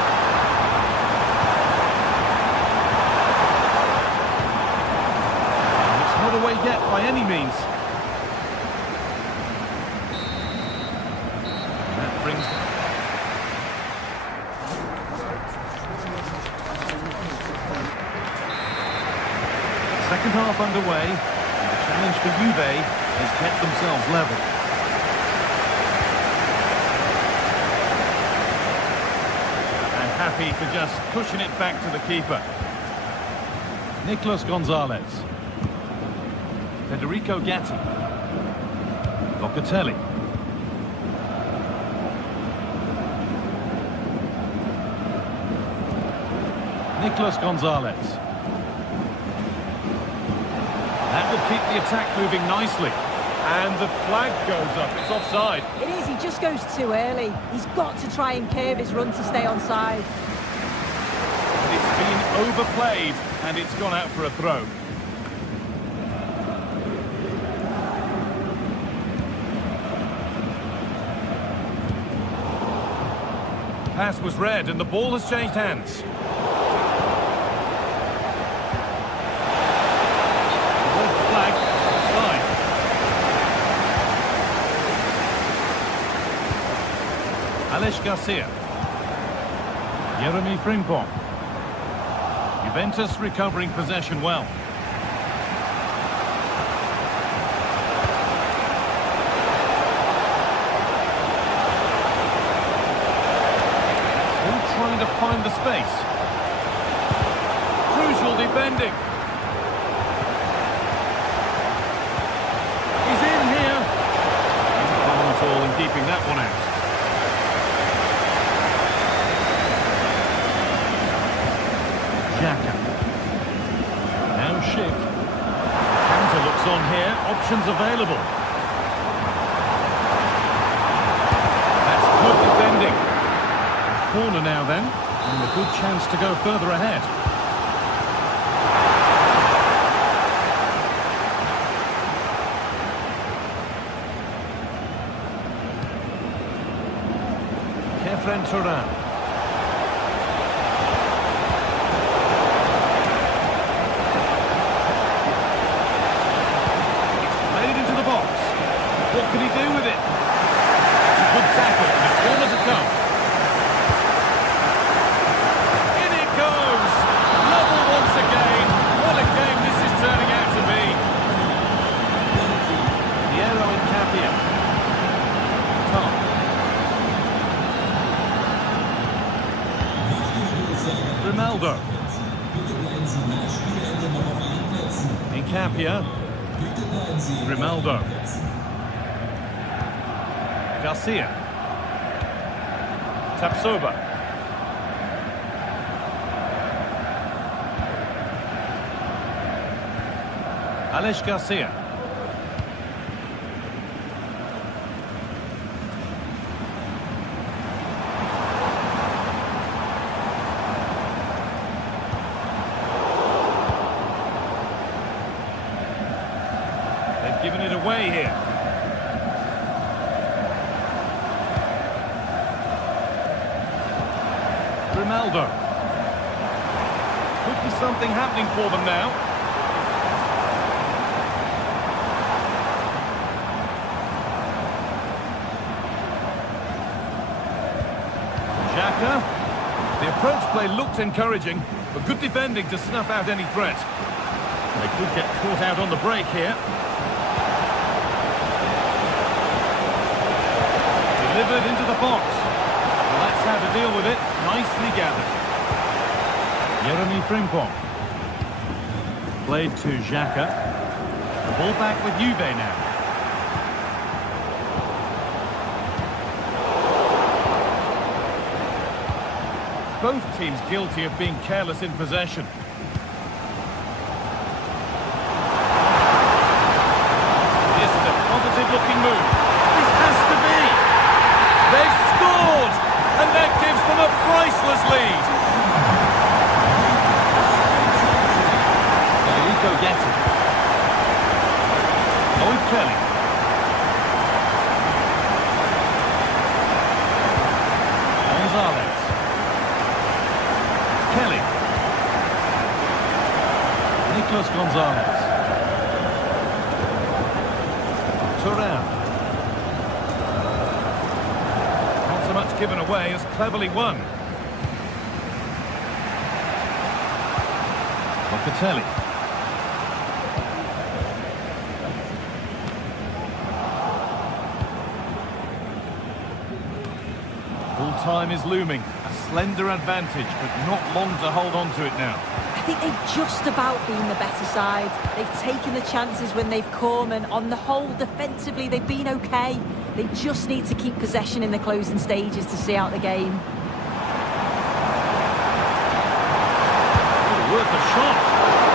It's not away yet by any means. And that brings them. Second half underway, and the challenge for Juve has kept themselves level. And happy to just cushion it back to the keeper. Nicolas Gonzalez. Federico Gatti. Locatelli. Nicolas Gonzalez. That will keep the attack moving nicely. And the flag goes up. It's offside. It is. He just goes too early. He's got to try and curve his run to stay onside. It's been overplayed, and it's gone out for a throw. Pass was read, and the ball has changed hands. Alex Garcia. Jeremy Frimpong. Juventus recovering possession well. Still trying to find the space. Crucial defending. He's in here. He's calm at all in keeping that one out. Now Schick. Counter looks on here. Options available. That's good defending. Corner now then. And a good chance to go further ahead. Kefren Turan. What can he do with it? It's a good tackle, and a corner to come. In it goes! Level once again. What a game this is turning out to be. Piero in Capia. Tom. Ronaldo. In Capia. Ronaldo. Garcia. Tapsoba. Alex Garcia. They've given it away here. Ronaldo. Could be something happening for them now. Xhaka. The approach play looked encouraging, but good defending to snuff out any threat. They could get caught out on the break here. delivered into the box. Well, that's how to deal with it. Nicely gathered. Jeremy Frimpong. Played to Xhaka. The ball back with Juve now. Both teams guilty of being careless in possession. This is a positive-looking move. This has to be. They've scored, and that gives them a priceless lead. Federico gets it. Lloyd Kelly. Gonzalez. Kelly. Nicolas Gonzalez. Thuram. Not so much given away as cleverly won. Locatelli. Full time is looming. A slender advantage, but not long to hold on to it now. I think they've just about been the better side. They've taken the chances when they've come, and on the whole, defensively, they've been okay. They just need to keep possession in the closing stages to see out the game. Oh, worth a shot.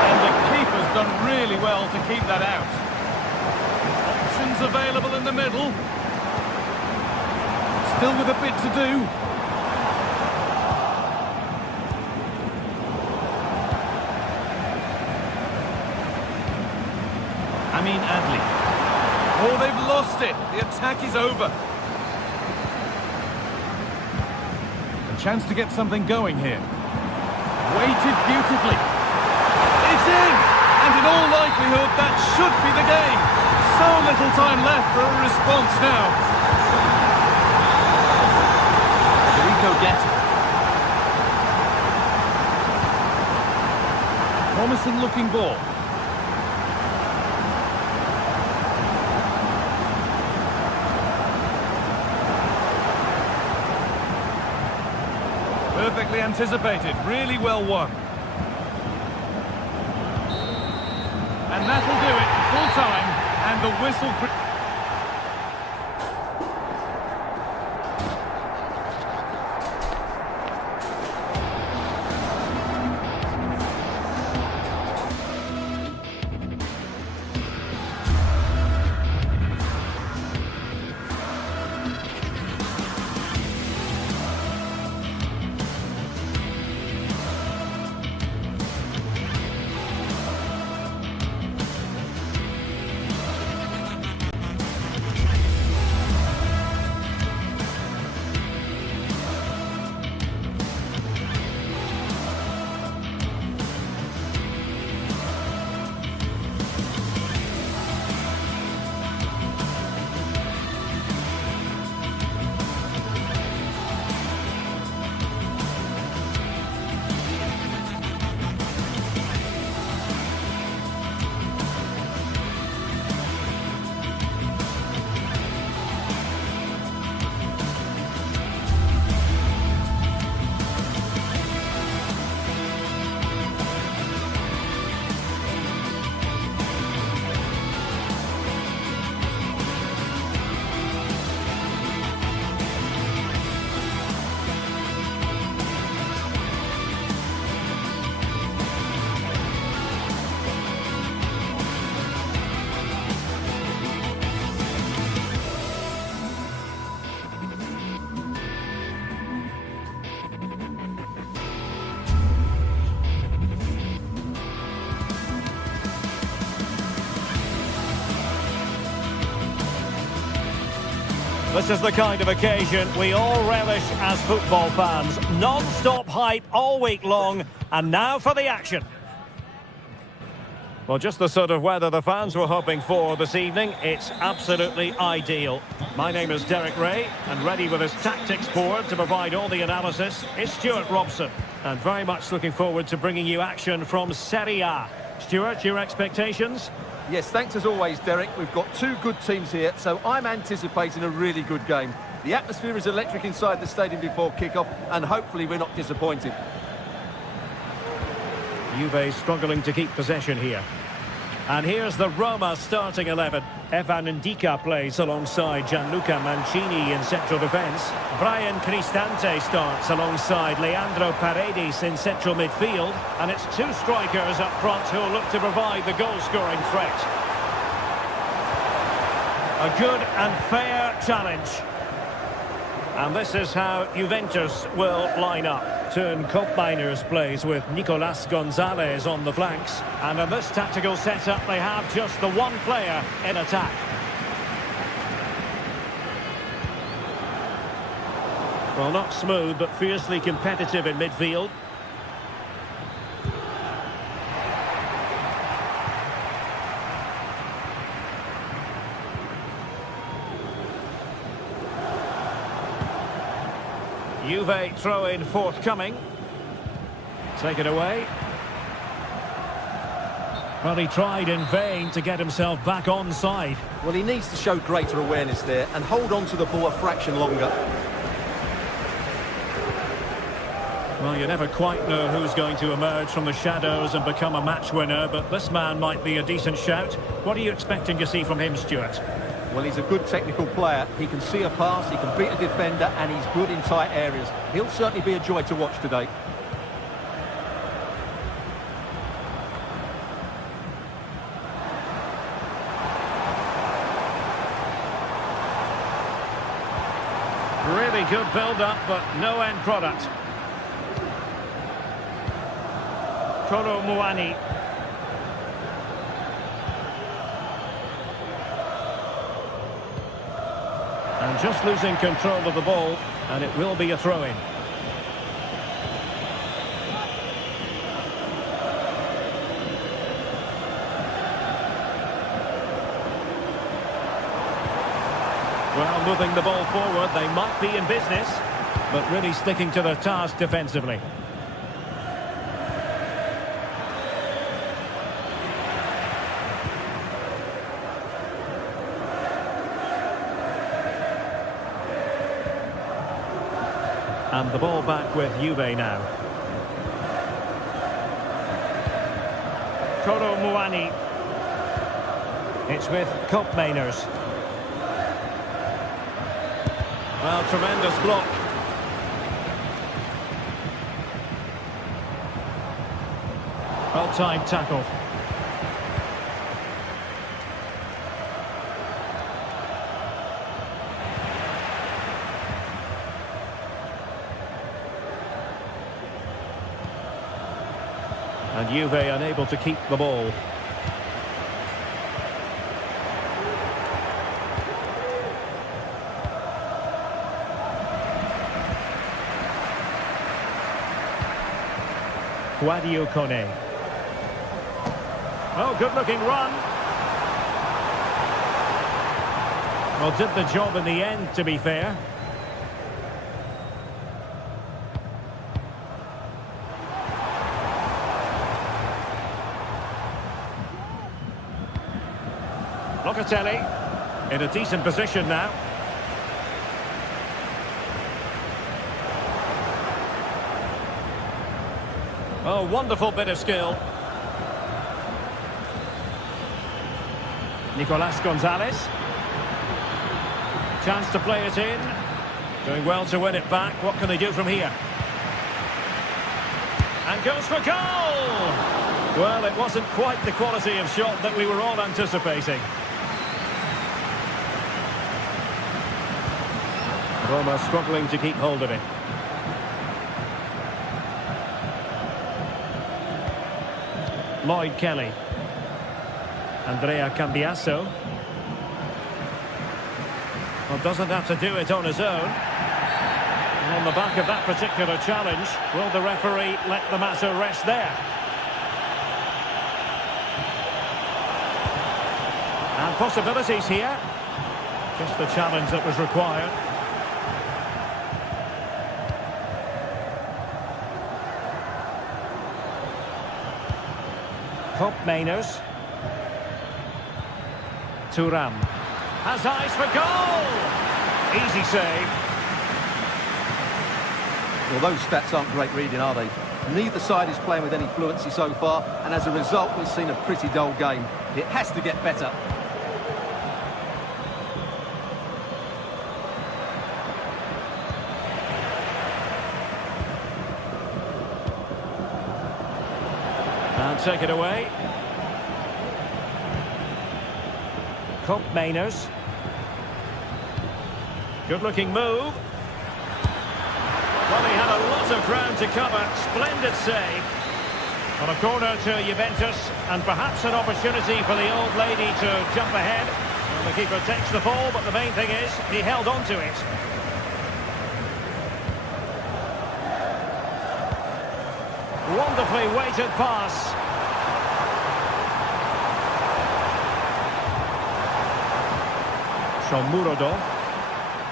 And the keeper's done really well to keep that out. Options available in the middle. Still with a bit to do. Amin Adli. Oh, they've lost it. The attack is over. A chance to get something going here. Waited beautifully. It's in! And in all likelihood, that should be the game. So little time left for a response now. Federico gets it. Promising looking ball. Perfectly anticipated, really well won. And that'll do it, full time, and the whistle... This is the kind of occasion we all relish as football fans. Non-stop hype all week long, and now for the action. Well, just the sort of weather the fans were hoping for this evening. It's absolutely ideal. My name is Derek Ray, and ready with his tactics board to provide all the analysis is Stuart Robson. And very much looking forward to bringing you action from Serie A. Stuart, your expectations? Yes, thanks as always, Derek. We've got two good teams here, so I'm anticipating a really good game. The atmosphere is electric inside the stadium before kick-off, and hopefully we're not disappointed. Juve struggling to keep possession here. And here's the Roma starting 11. Evan Ndika plays alongside Gianluca Mancini in central defence. Brian Cristante starts alongside Leandro Paredes in central midfield. And it's two strikers up front who will look to provide the goal-scoring threat. A good and fair challenge. And this is how Juventus will line up. Turn Koopmeiners plays with Nicolas Gonzalez on the flanks. And in this tactical setup, they have just the one player in attack. Well, not smooth, but fiercely competitive in midfield. Juve throw-in forthcoming. Take it away. Well, he tried in vain to get himself back onside. Well, he needs to show greater awareness there and hold on to the ball a fraction longer. Well, you never quite know who's going to emerge from the shadows and become a match winner, but this man might be a decent shout. What are you expecting to see from him, Stuart? Well, he's a good technical player. He can see a pass, he can beat a defender, and he's good in tight areas. He'll certainly be a joy to watch today. Really good build-up, but no end product. Kolo Muani. And just losing control of the ball, and it will be a throw-in. Well, moving the ball forward, they might be in business, but really sticking to their task defensively. And the ball back with Juve now. Kolo Muani. It's with Koopmeiners. Well, tremendous block. Well-timed tackle. And Juve unable to keep the ball. Guadio Kone. Oh, good-looking run. Well, did the job in the end, to be fair. Locatelli in a decent position now. Oh, wonderful bit of skill. Nicolas Gonzalez. Chance to play it in. Doing well to win it back. What can they do from here? And goes for goal! Well, it wasn't quite the quality of shot that we were all anticipating. Roma struggling to keep hold of it. Lloyd Kelly. Andrea Cambiasso. Well, doesn't have to do it on his own. And on the back of that particular challenge, will the referee let the matter rest there? And possibilities here. Just the challenge that was required. Koopmeiners. Thuram has eyes for goal! Easy save. Well, those stats aren't great reading, are they? Neither side is playing with any fluency so far, and as a result, we've seen a pretty dull game. It has to get better. And take it away. Cup Mainers. Good-looking move. Well, he had a lot of ground to cover. Splendid save. On a corner to Juventus, and perhaps an opportunity for the old lady to jump ahead. Well, the keeper takes the ball, but the main thing is he held on to it. Wonderfully weighted pass. Shomurodov.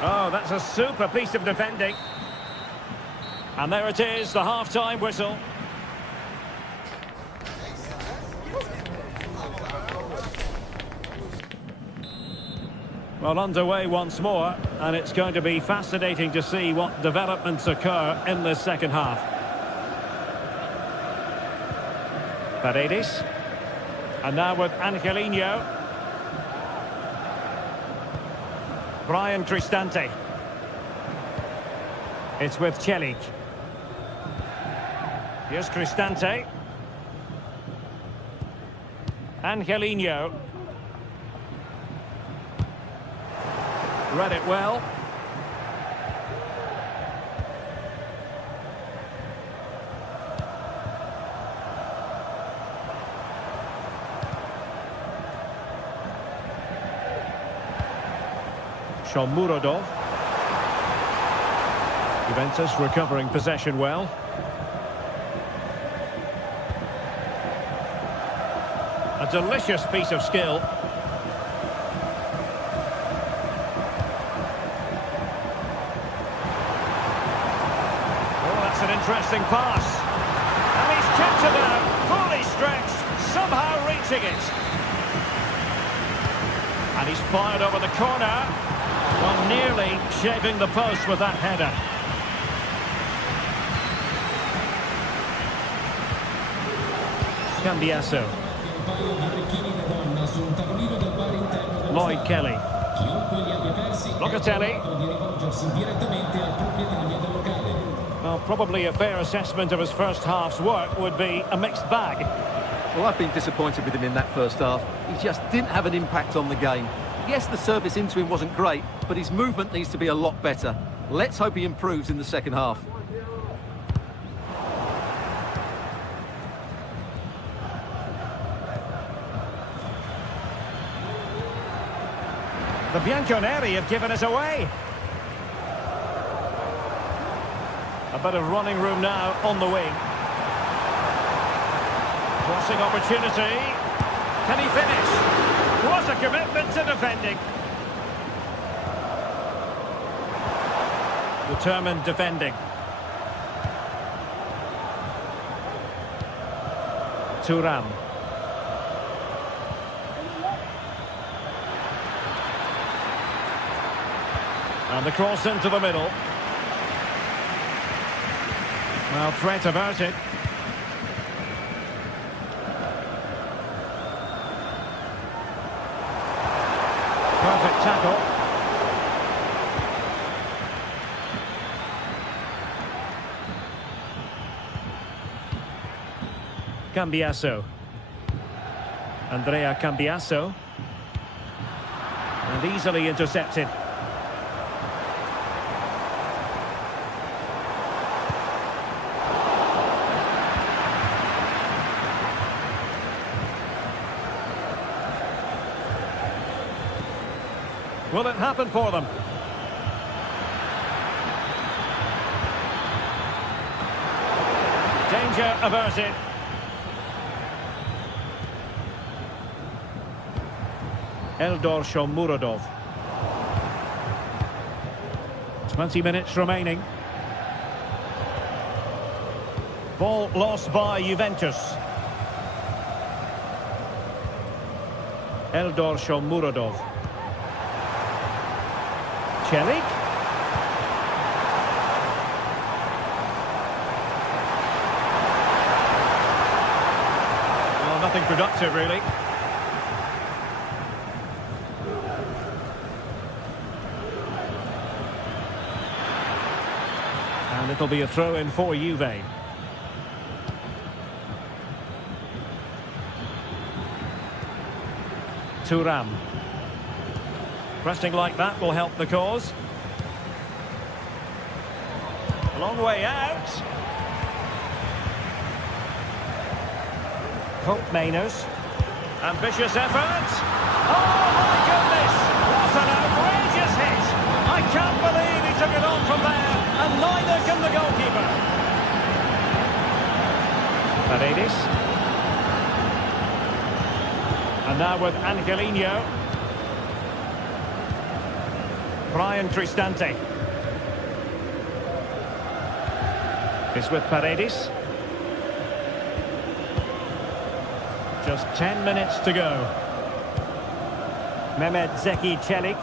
Oh, that's a super piece of defending. And there it is, the half-time whistle. Well, underway once more, and it's going to be fascinating to see what developments occur in this second half. Paredes. And now with Angelino. Brian Cristante. It's with Celik. Here's Cristante. Angelino. Read it well. Shomurodov. Juventus recovering possession well. A delicious piece of skill. Oh, that's an interesting pass. And he's kept it out, fully stretched, somehow reaching it. And he's fired over the corner. Well, nearly shaving the post with that header. Cambiasso. Lloyd Kelly. Locatelli. Well, probably a fair assessment of his first half's work would be a mixed bag. Well, I've been disappointed with him in that first half. He just didn't have an impact on the game. Yes, the service into him wasn't great, but his movement needs to be a lot better. Let's hope he improves in the second half. The Bianconeri have given us away. A bit of running room now on the wing. Crossing opportunity. Can he finish? What a commitment to defending. Determined defending. Thuram. And the cross into the middle. Well, threat averted. Perfect tackle. Cambiasso. Andrea Cambiasso. And easily intercepted. Will it happen for them? Danger averted. Eldor Shomurodov. 20 minutes remaining. Ball lost by Juventus. Eldor Shomurodov. Celik. Well, nothing productive, really. And it'll be a throw-in for Juve. Thuram. Pressing like that will help the cause. A long way out. Hope Mainers. Ambitious effort. Oh my goodness! What an outrageous hit! I can't believe he took it on from there, and neither can the goalkeeper. Paredes. And now with Angelino. Brian Cristante. It's with Paredes. Just 10 minutes to go. Mehmet Zeki Celik.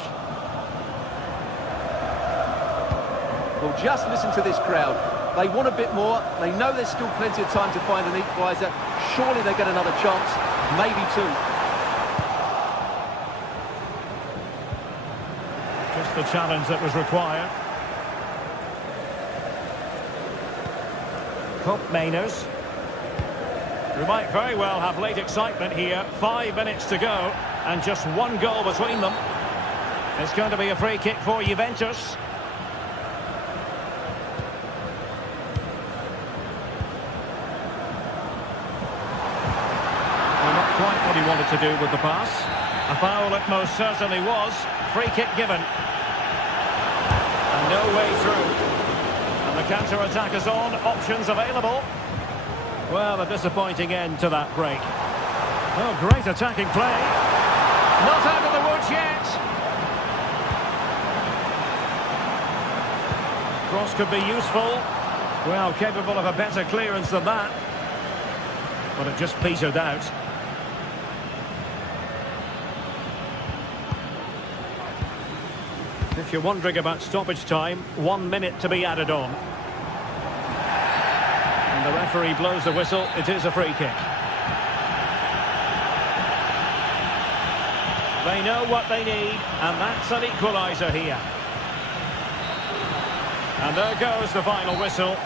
Well, just listen to this crowd. They want a bit more. They know there's still plenty of time to find an equaliser. Surely they get another chance. Maybe two. Just the challenge that was required. Hope Mainers. We might very well have late excitement here. 5 minutes to go, and just one goal between them. It's going to be a free kick for Juventus. Well, not quite what he wanted to do with the pass. A foul it most certainly was. Free kick given. And no way through. And the counter-attack is on. Options available. Well, a disappointing end to that break. Oh, great attacking play. Not out of the woods yet. Cross could be useful. Well, capable of a better clearance than that. But it just petered out. If you're wondering about stoppage time, 1 minute to be added on. And the referee blows the whistle. It is a free kick. They know what they need, and that's an equaliser here. And there goes the final whistle.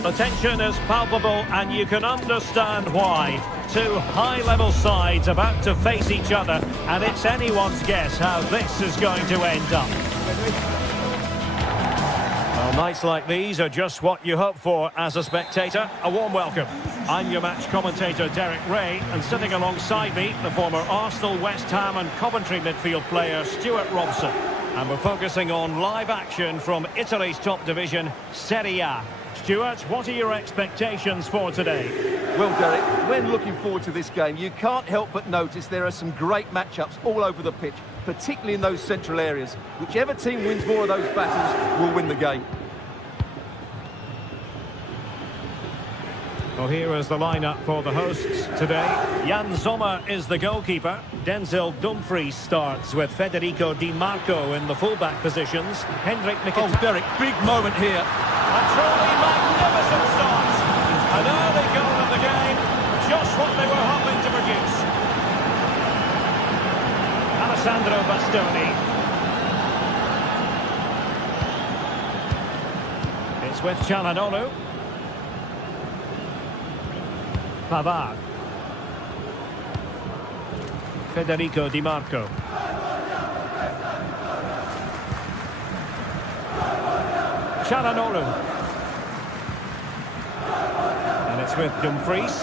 The tension is palpable, and you can understand why. Two high-level sides about to face each other, and it's anyone's guess how this is going to end up. Well, nights like these are just what you hope for as a spectator. A warm welcome. I'm your match commentator, Derek Ray, and sitting alongside me, the former Arsenal, West Ham and Coventry midfield player, Stuart Robson. And we're focusing on live action from Italy's top division, Serie A. Stuart, what are your expectations for today? Well, Derek, when looking forward to this game, you can't help but notice there are some great matchups all over the pitch. particularly in those central areas. Whichever team wins more of those battles will win the game. Well, here is the lineup for the hosts today. Jan Sommer is the goalkeeper. Denzel Dumfries starts with Federico Di Marco in the fullback positions. Hendrik Mkhitaryan. Oh, Derek, big moment here. A truly magnificent start. An early goal in the game. Just what they were hoping to produce. Alessandro Bastoni. It's with Çalhanoğlu. Pavard. Federico Di Marco. Çalhanoğlu. And it's with Dumfries.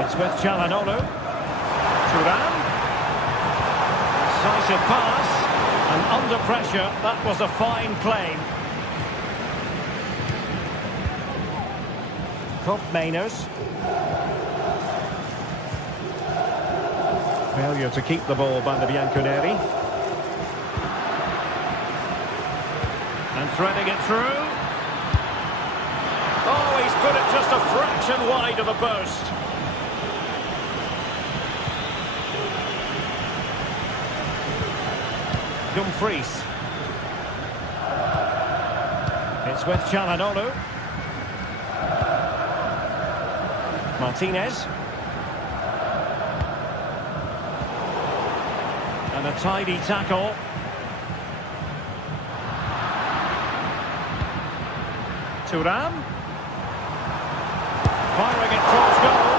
It's with Çalhanoğlu. Thuram. Decisive pass. And under pressure, that was a fine claim. Mainers. Failure to keep the ball by the Bianconeri. And threading it through. Oh, he's put it just a fraction wide of the post. Dumfries. It's with Çalhanoğlu. Martinez. And a tidy tackle. Thuram. Firing it towards goal.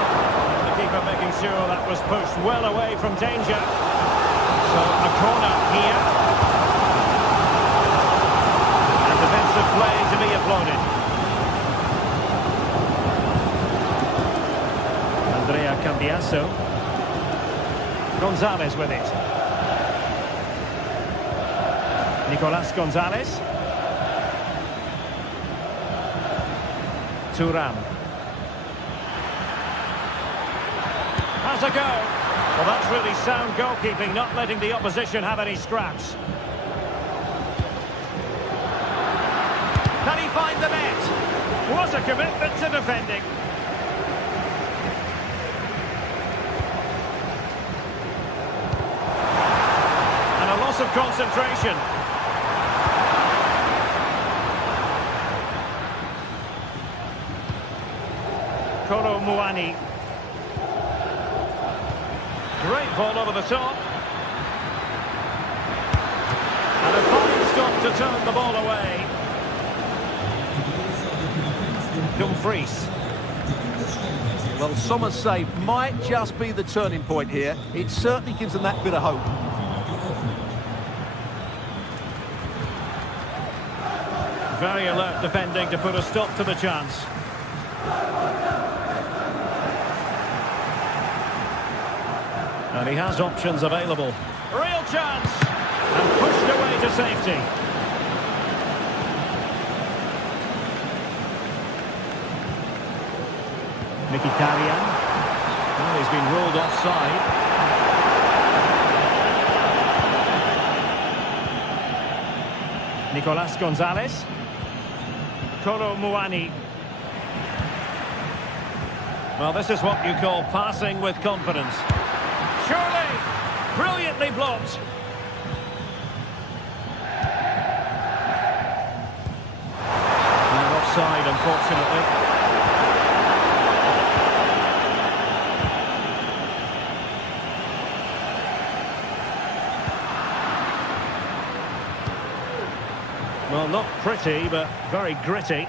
The keeper making sure that was pushed well away from danger. So a corner here. And defensive play to be applauded. Cambiasso. Gonzalez with it. Nicolas Gonzalez. Thuram. Has a go. Well, that's really sound goalkeeping, not letting the opposition have any scraps. Can he find the net? What a commitment to defending. Of concentration. Kolo Muani. Great ball over the top. And a fine stop to turn the ball away. Dumfries. Well, Sommer's save might just be the turning point here. It certainly gives them that bit of hope. Very alert defending to put a stop to the chance. And he has options available. Real chance! And pushed away to safety. Mkhitaryan. Well, he's been ruled offside. Nicolas Gonzalez. Kolo Muani. Well, this is what you call passing with confidence. Surely! Brilliantly blocked. And offside, unfortunately. Well, not pretty, but very gritty.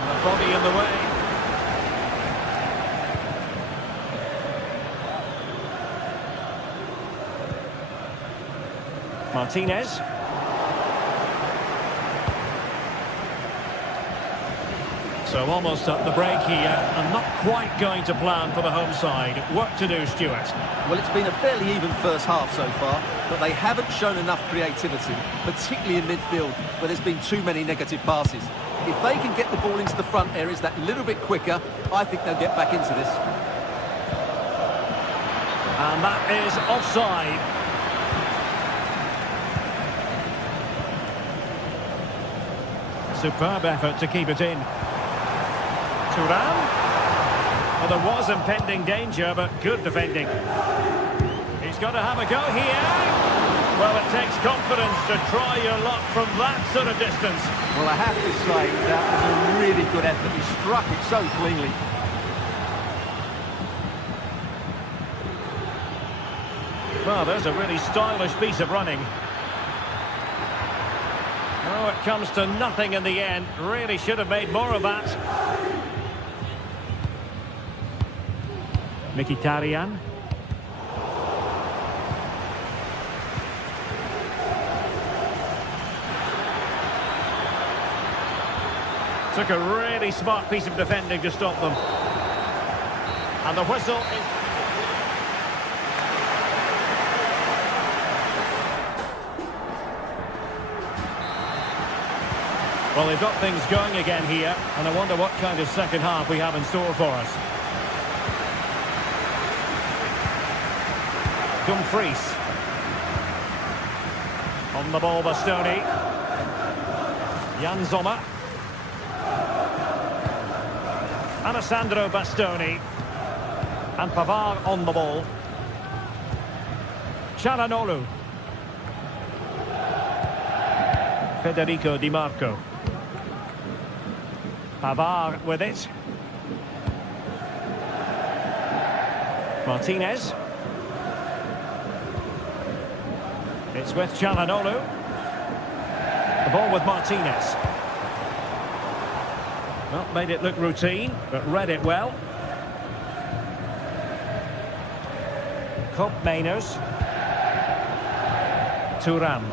And a body in the way. Martinez. So almost at the break here, and not quite going to plan for the home side. Work to do, Stuart. Well, it's been a fairly even first half so far. but they haven't shown enough creativity, particularly in midfield, where there's been too many negative passes. If they can get the ball into the front areas that little bit quicker, I think they'll get back into this. And that is offside. Superb effort to keep it in. Thuram. Well, there was impending danger, but good defending. He's got to have a go here. Well, it takes confidence to try your luck from that sort of distance. Well, I have to say, that was a really good effort. He struck it so cleanly. Well, there's a really stylish piece of running. Oh, it comes to nothing in the end. Really should have made more of that. Mkhitaryan. Took a really smart piece of defending to stop them. And the whistle is... Well, they've got things going again here, and I wonder what kind of second half we have in store for us. Dumfries. On the ball, Bastoni. Jan Sommer. Alessandro Bastoni. And Pavard on the ball. Çalhanoğlu. Federico Di Marco. Pavard with it. Martinez. It's with Çalhanoğlu. The ball with Martinez. Not made it look routine, but read it well. Koopmeiners. Thuram.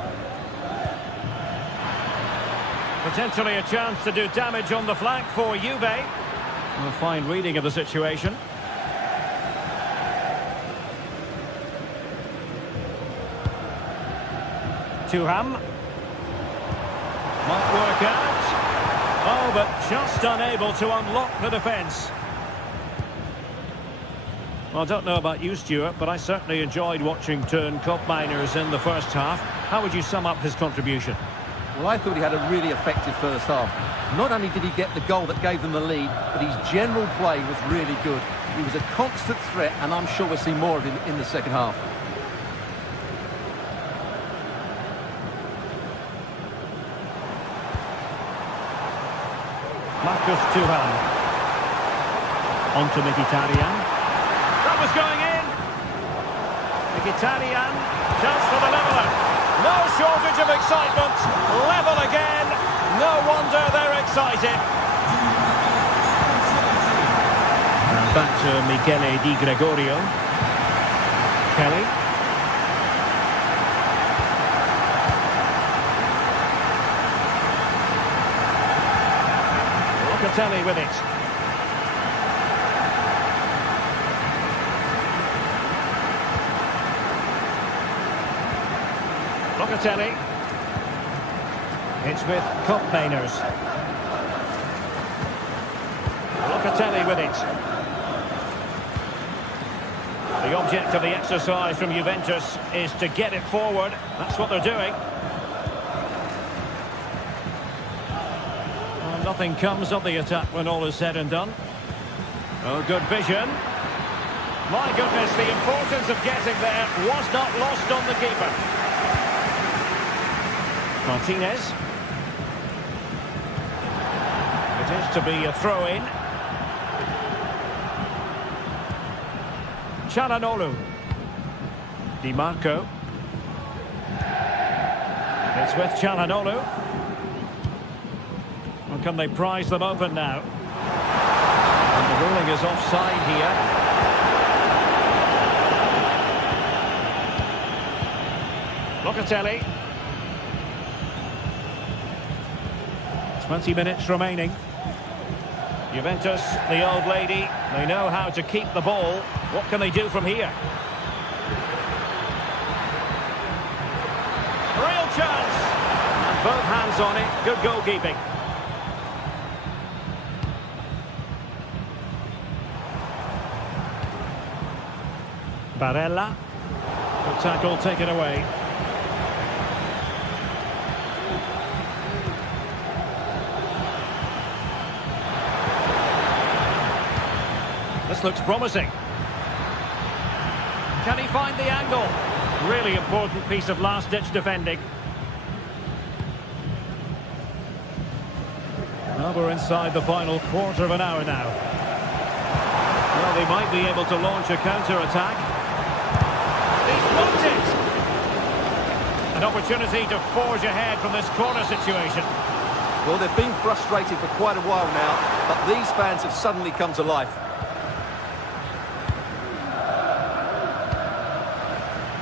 Potentially a chance to do damage on the flank for Juve. A fine reading of the situation. Thuram. Might work out. Oh, but just unable to unlock the defence. Well, I don't know about you, Stuart, but I certainly enjoyed watching Teun Koopmeiners in the first half. How would you sum up his contribution? Well, I thought he had a really effective first half. Not only did he get the goal that gave them the lead, but his general play was really good. He was a constant threat, and I'm sure we'll see more of him in the second half. Marcus Thuram. On to Mkhitaryan. That was going in. Mkhitaryan. Chance for the leveller. No shortage of excitement. Level again. No wonder they're excited. And back to Michele Di Gregorio. Kelly. Locatelli with it. Locatelli. It's with Koopmeiners. Locatelli with it. The object of the exercise from Juventus is to get it forward. That's what they're doing. Well, nothing comes of the attack when all is said and done. Oh, good vision. My goodness, the importance of getting there was not lost on the keeper. Martinez. It is to be a throw-in. Çalhanoğlu. Di Marco. It's with Çalhanoğlu. Well, can they prize them open now? And the ruling is offside here. Locatelli. 20 minutes remaining. Juventus, the old lady, they know how to keep the ball. What can they do from here? Both hands on it. Good goalkeeping. Barella. Good tackle taken away. This looks promising. Can he find the angle? Really important piece of last-ditch defending. Well, we're inside the final quarter of an hour now. Well, they might be able to launch a counter-attack. He's blocked it! An opportunity to forge ahead from this corner situation. Well, they've been frustrated for quite a while now, but these fans have suddenly come to life.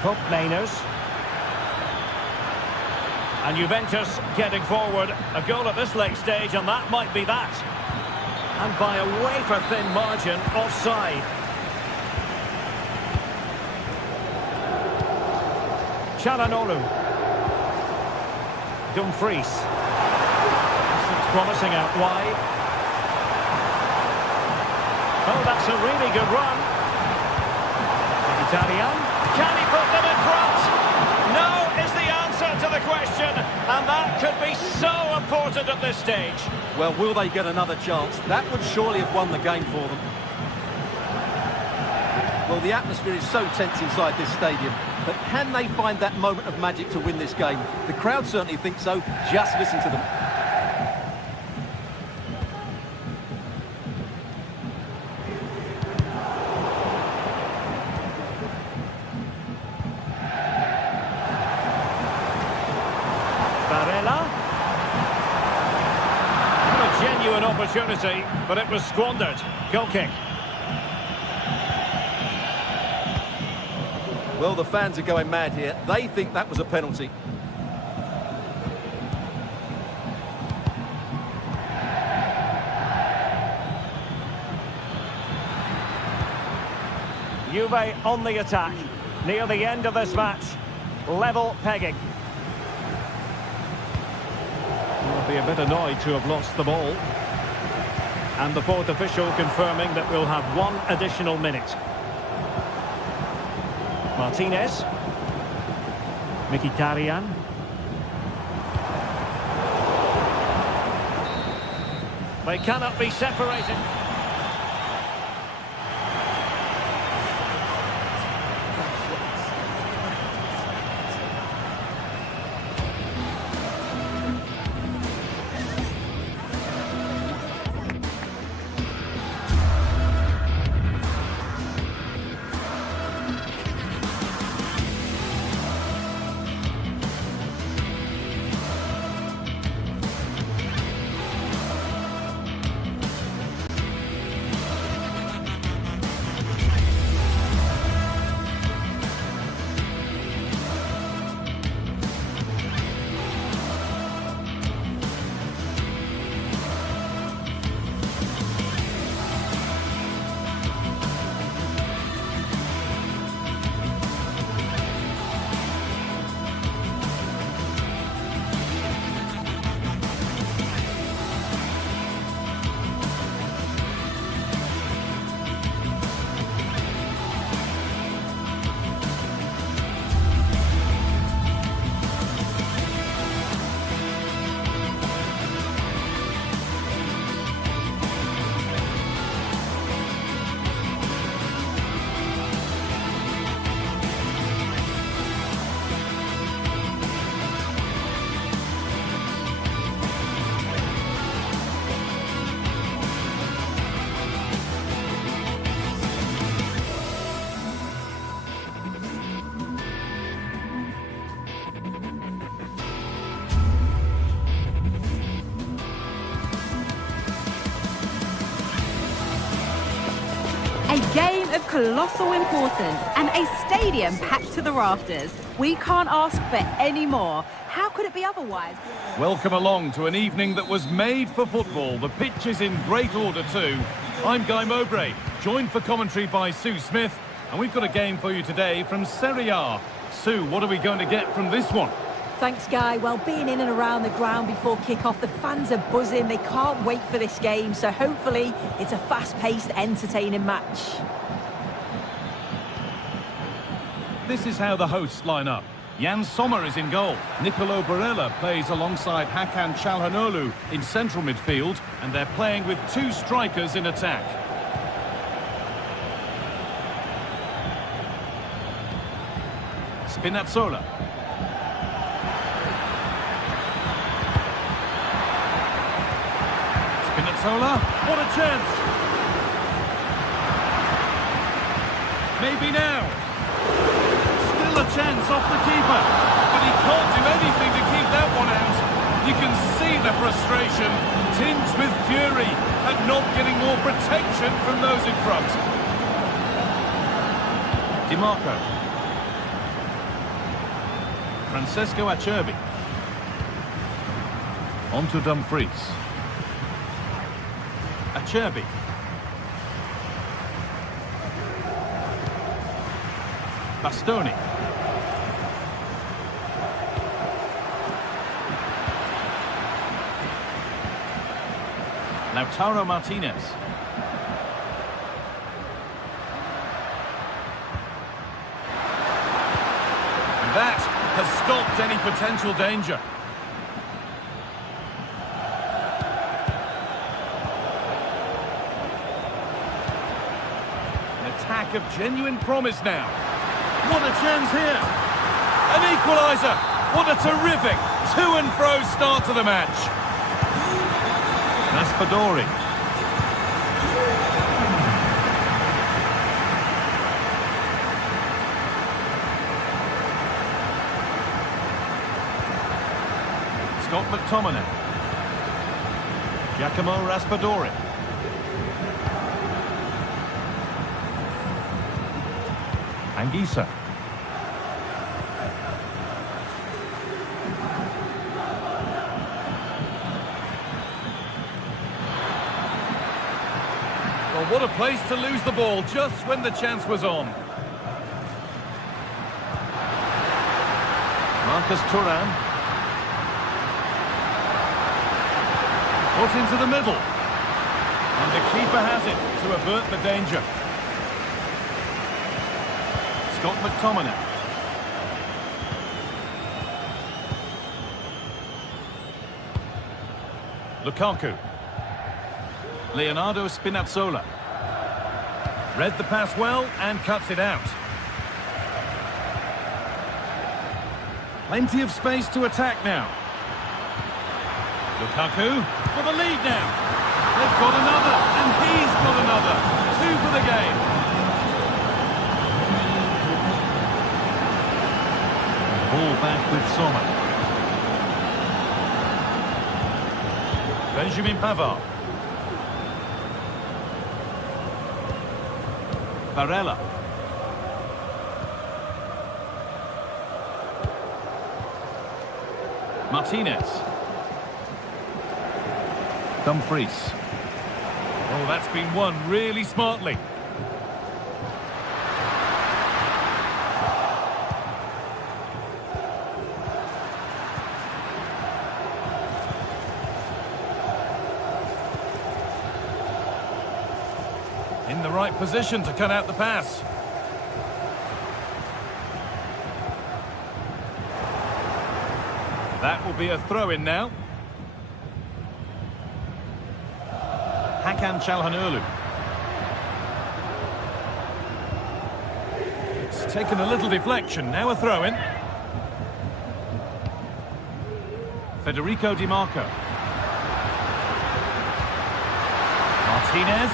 Pope Mainers. And Juventus getting forward. A goal at this late stage, and that might be that. And by a wafer-thin margin, offside. Çalhanoğlu. Dumfries. This looks promising out wide. Oh, that's a really good run. Italian. Can he put them in front? No is the answer to the question, and that could be so important at this stage. Well, will they get another chance? That would surely have won the game for them. Well, the atmosphere is so tense inside this stadium, but can they find that moment of magic to win this game? The crowd certainly think so. Just listen to them. Barella. A genuine opportunity, but it was squandered. Goal kick. Well, the fans are going mad here. They think that was a penalty. Juve on the attack. Near the end of this match. Level pegging. Will be a bit annoyed to have lost the ball. And the fourth official confirming that we'll have one additional minute. Martinez. Mkhitaryan. They cannot be separated. A game of colossal importance and a stadium packed to the rafters. We can't ask for any more. How could it be otherwise? Welcome along to an evening that was made for football. The pitch is in great order too. I'm Guy Mowbray, joined for commentary by Sue Smith, and we've got a game for you today from Serie A. Sue, what are we going to get from this one? Thanks, Guy. Well, being in and around the ground before kick-off, the fans are buzzing. They can't wait for this game, so hopefully it's a fast-paced, entertaining match. This is how the hosts line up. Jan Sommer is in goal. Nicolo Barella plays alongside Hakan Çalhanoğlu in central midfield, and they're playing with two strikers in attack. Spinazzola. Spinazzola, what a chance! Maybe now. Still a chance off the keeper, but he can't do anything to keep that one out. You can see the frustration, tinged with fury, at not getting more protection from those in front. Di Marco. Francesco Acerbi. On to Dumfries. Acerbi. Bastoni. Lautaro Martinez. And that has stopped any potential danger. An attack of genuine promise now. What a chance here. An equaliser. What a terrific to and fro start to the match. Raspadori. Scott McTominay. Giacomo Raspadori. Anguissa. Well, what a place to lose the ball just when the chance was on. Marcus Thuram. Put into the middle. And the keeper has it to avert the danger. Scott McTominay. Lukaku. Leonardo Spinazzola. Read the pass well and cuts it out. Plenty of space to attack now. Lukaku for the lead now. They've got another, and he's got another. 2 for the game. Ball back with Sommer. Benjamin Pavard. Barella. Martinez. Dumfries. Oh, that's been won really smartly. In the right position to cut out the pass. That will be a throw-in now. Hakan Çalhanoğlu. It's taken a little deflection, now a throw-in. Federico Di Marco. Martinez.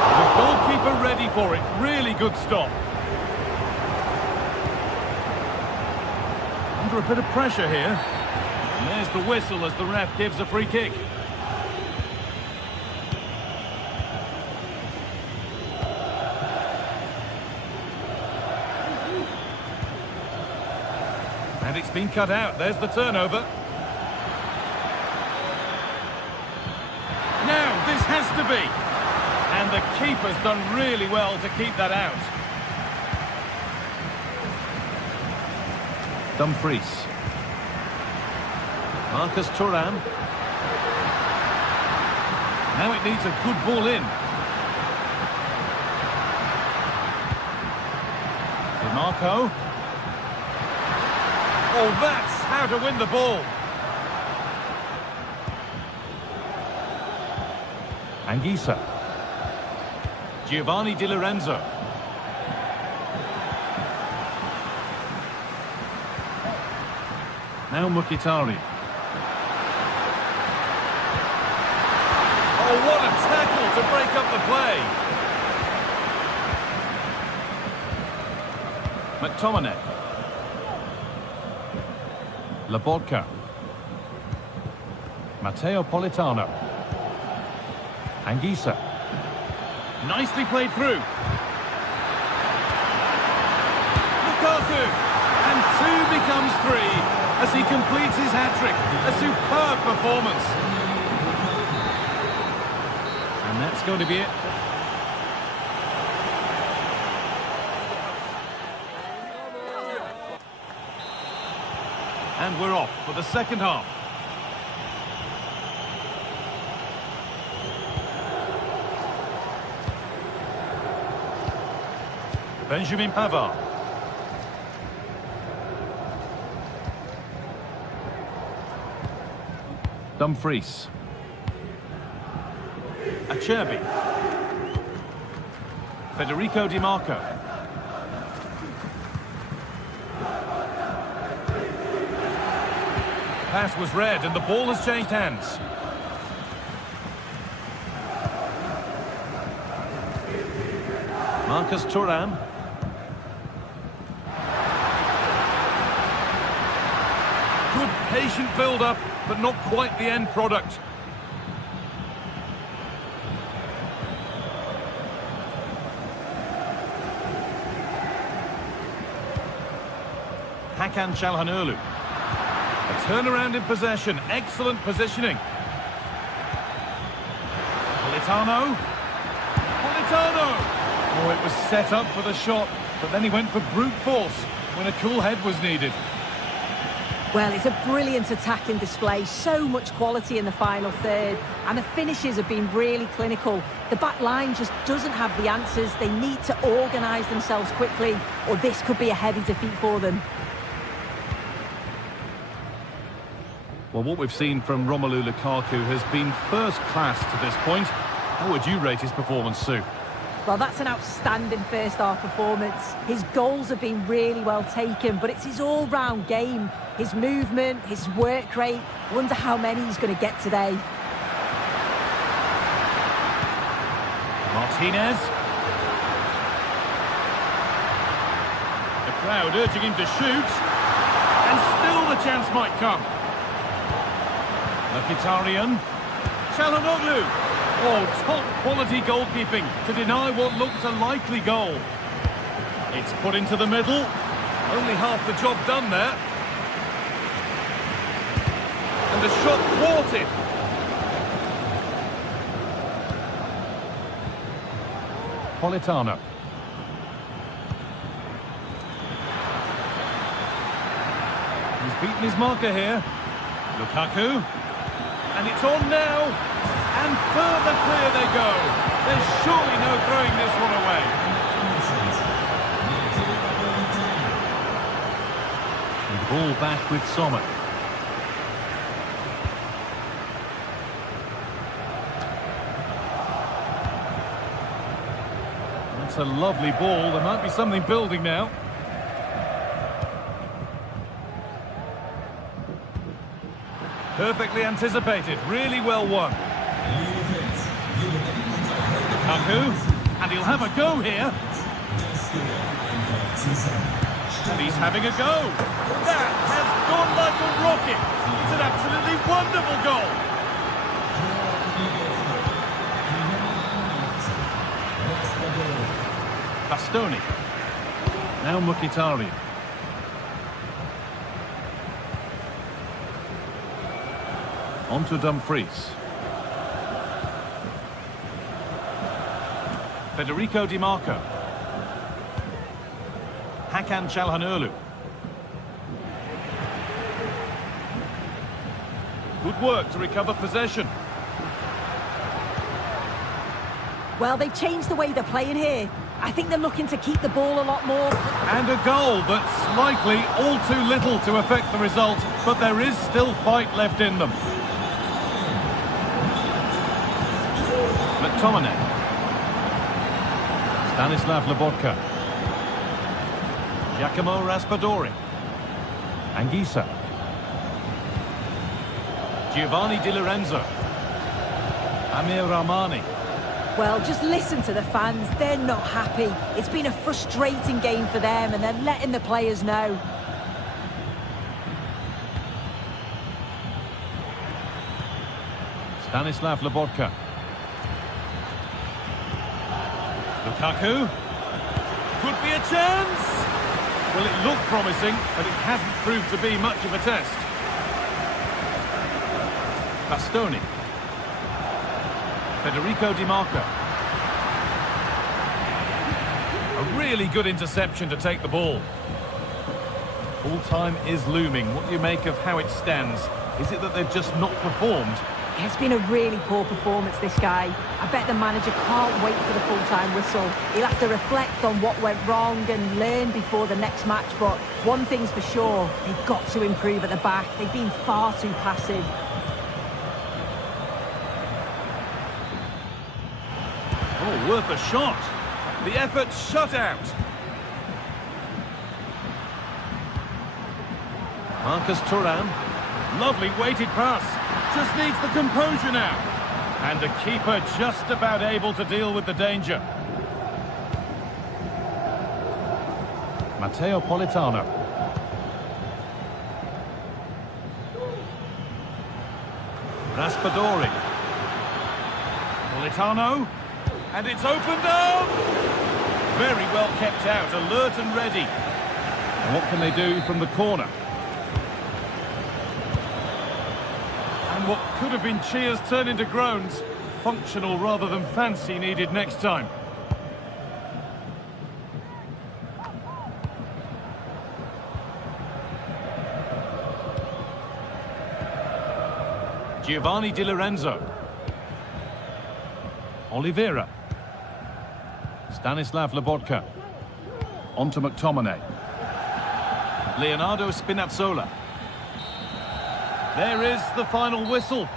The goalkeeper ready for it. Really good stop. Under a bit of pressure here. And there's the whistle as the ref gives a free kick. And it's been cut out. There's the turnover. Now, this has to be. And the keeper's done really well to keep that out. Dumfries. Marcus Thuram. Now it needs a good ball in. DiMarco. Oh, that's how to win the ball. Anguissa. Giovanni Di Lorenzo. Now Mkhitaryan. Oh, what a tackle to break up the play. McTominay. Lobotka. Matteo Politano. Anguissa. Nicely played through. Lukaku. And 2 becomes 3 as he completes his hat-trick. A superb performance. And that's going to be it. And we're off for the second half. Benjamin Pavard. Dumfries. Acerbi. Federico Di Marco. Pass was read and the ball has changed hands. Marcus Thuram. Good patient build-up, but not quite the end product. Hakan Çalhanoğlu. A turnaround in possession, excellent positioning. Politano. Oh, it was set up for the shot, but then he went for brute force when a cool head was needed. Well, it's a brilliant attacking display, so much quality in the final third, and the finishes have been really clinical. The back line just doesn't have the answers. They need to organise themselves quickly, or this could be a heavy defeat for them. Well, what we've seen from Romelu Lukaku has been first class to this point. How would you rate his performance, Sue? Well, that's an outstanding first-half performance. His goals have been really well taken, but it's his all-round game. His movement, his work rate. Wonder how many he's going to get today. Martinez. The crowd urging him to shoot. And still the chance might come. Mkhitaryan. Çalhanoğlu. Oh, top-quality goalkeeping to deny what looked a likely goal. It's put into the middle. Only half the job done there. And the shot thwarted. Politano. He's beaten his marker here. Lukaku. And it's on now. And further clear they go. There's surely no throwing this one away. And ball back with Sommer. That's a lovely ball. There might be something building now. Perfectly anticipated. Really well won. Lukaku, and he'll have a go here. And he's having a go. That has gone like a rocket. It's an absolutely wonderful goal. Bastoni. Now Mkhitaryan. On to Dumfries. Federico Di Marco. Hakan Çalhanoğlu. Good work to recover possession. Well, they've changed the way they're playing here. I think they're looking to keep the ball a lot more. And a goal, but slightly all too little to affect the result. But there is still fight left in them. McTominay. Stanislav Lobotka. Giacomo Raspadori. Anguissa. Giovanni Di Lorenzo. Amir Rahmani. Well, just listen to the fans. They're not happy. It's been a frustrating game for them, and they're letting the players know. Stanislav Lobotka. Lukaku. Could be a chance. Well, it looked promising, but it hasn't proved to be much of a test. Bastoni. Federico Di Marco. A really good interception to take the ball. Full time is looming. What do you make of how it stands? Is it that they've just not performed? It's been a really poor performance, this guy. I bet the manager can't wait for the full-time whistle. He'll have to reflect on what went wrong and learn before the next match. But one thing's for sure, they've got to improve at the back. They've been far too passive. Oh, worth a shot. The effort shut out. Marcus Thuram. Lovely weighted pass. Just needs the composure now. And the keeper just about able to deal with the danger. Matteo Politano. Raspadori. Politano. And it's opened up! Very well kept out, alert and ready. And what can they do from the corner? And what could have been cheers turn into groans. Functional rather than fancy needed next time. Giovanni Di Lorenzo. Oliveira. Stanislav Lobotka. On to McTominay. Leonardo Spinazzola. There is the final whistle.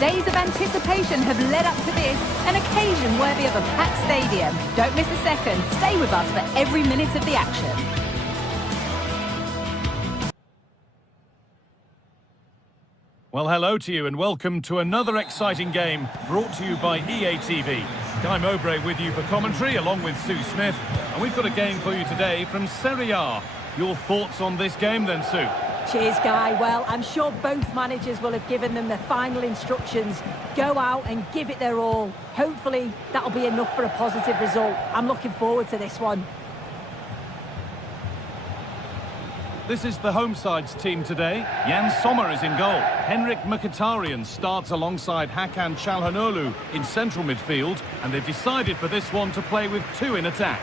Days of anticipation have led up to this, an occasion worthy of a packed stadium. Don't miss a second. Stay with us for every minute of the action. Well, hello to you and welcome to another exciting game brought to you by EA TV. Guy Mowbray with you for commentary along with Sue Smith. And we've got a game for you today from Serie A. Your thoughts on this game then, Sue? Cheers, Guy. Well, I'm sure both managers will have given them their final instructions. Go out and give it their all. Hopefully, that'll be enough for a positive result. I'm looking forward to this one. This is the home side's team today. Jan Sommer is in goal. Henrik Mkhitaryan starts alongside Hakan Çalhanoğlu in central midfield, and they've decided for this one to play with two in attack.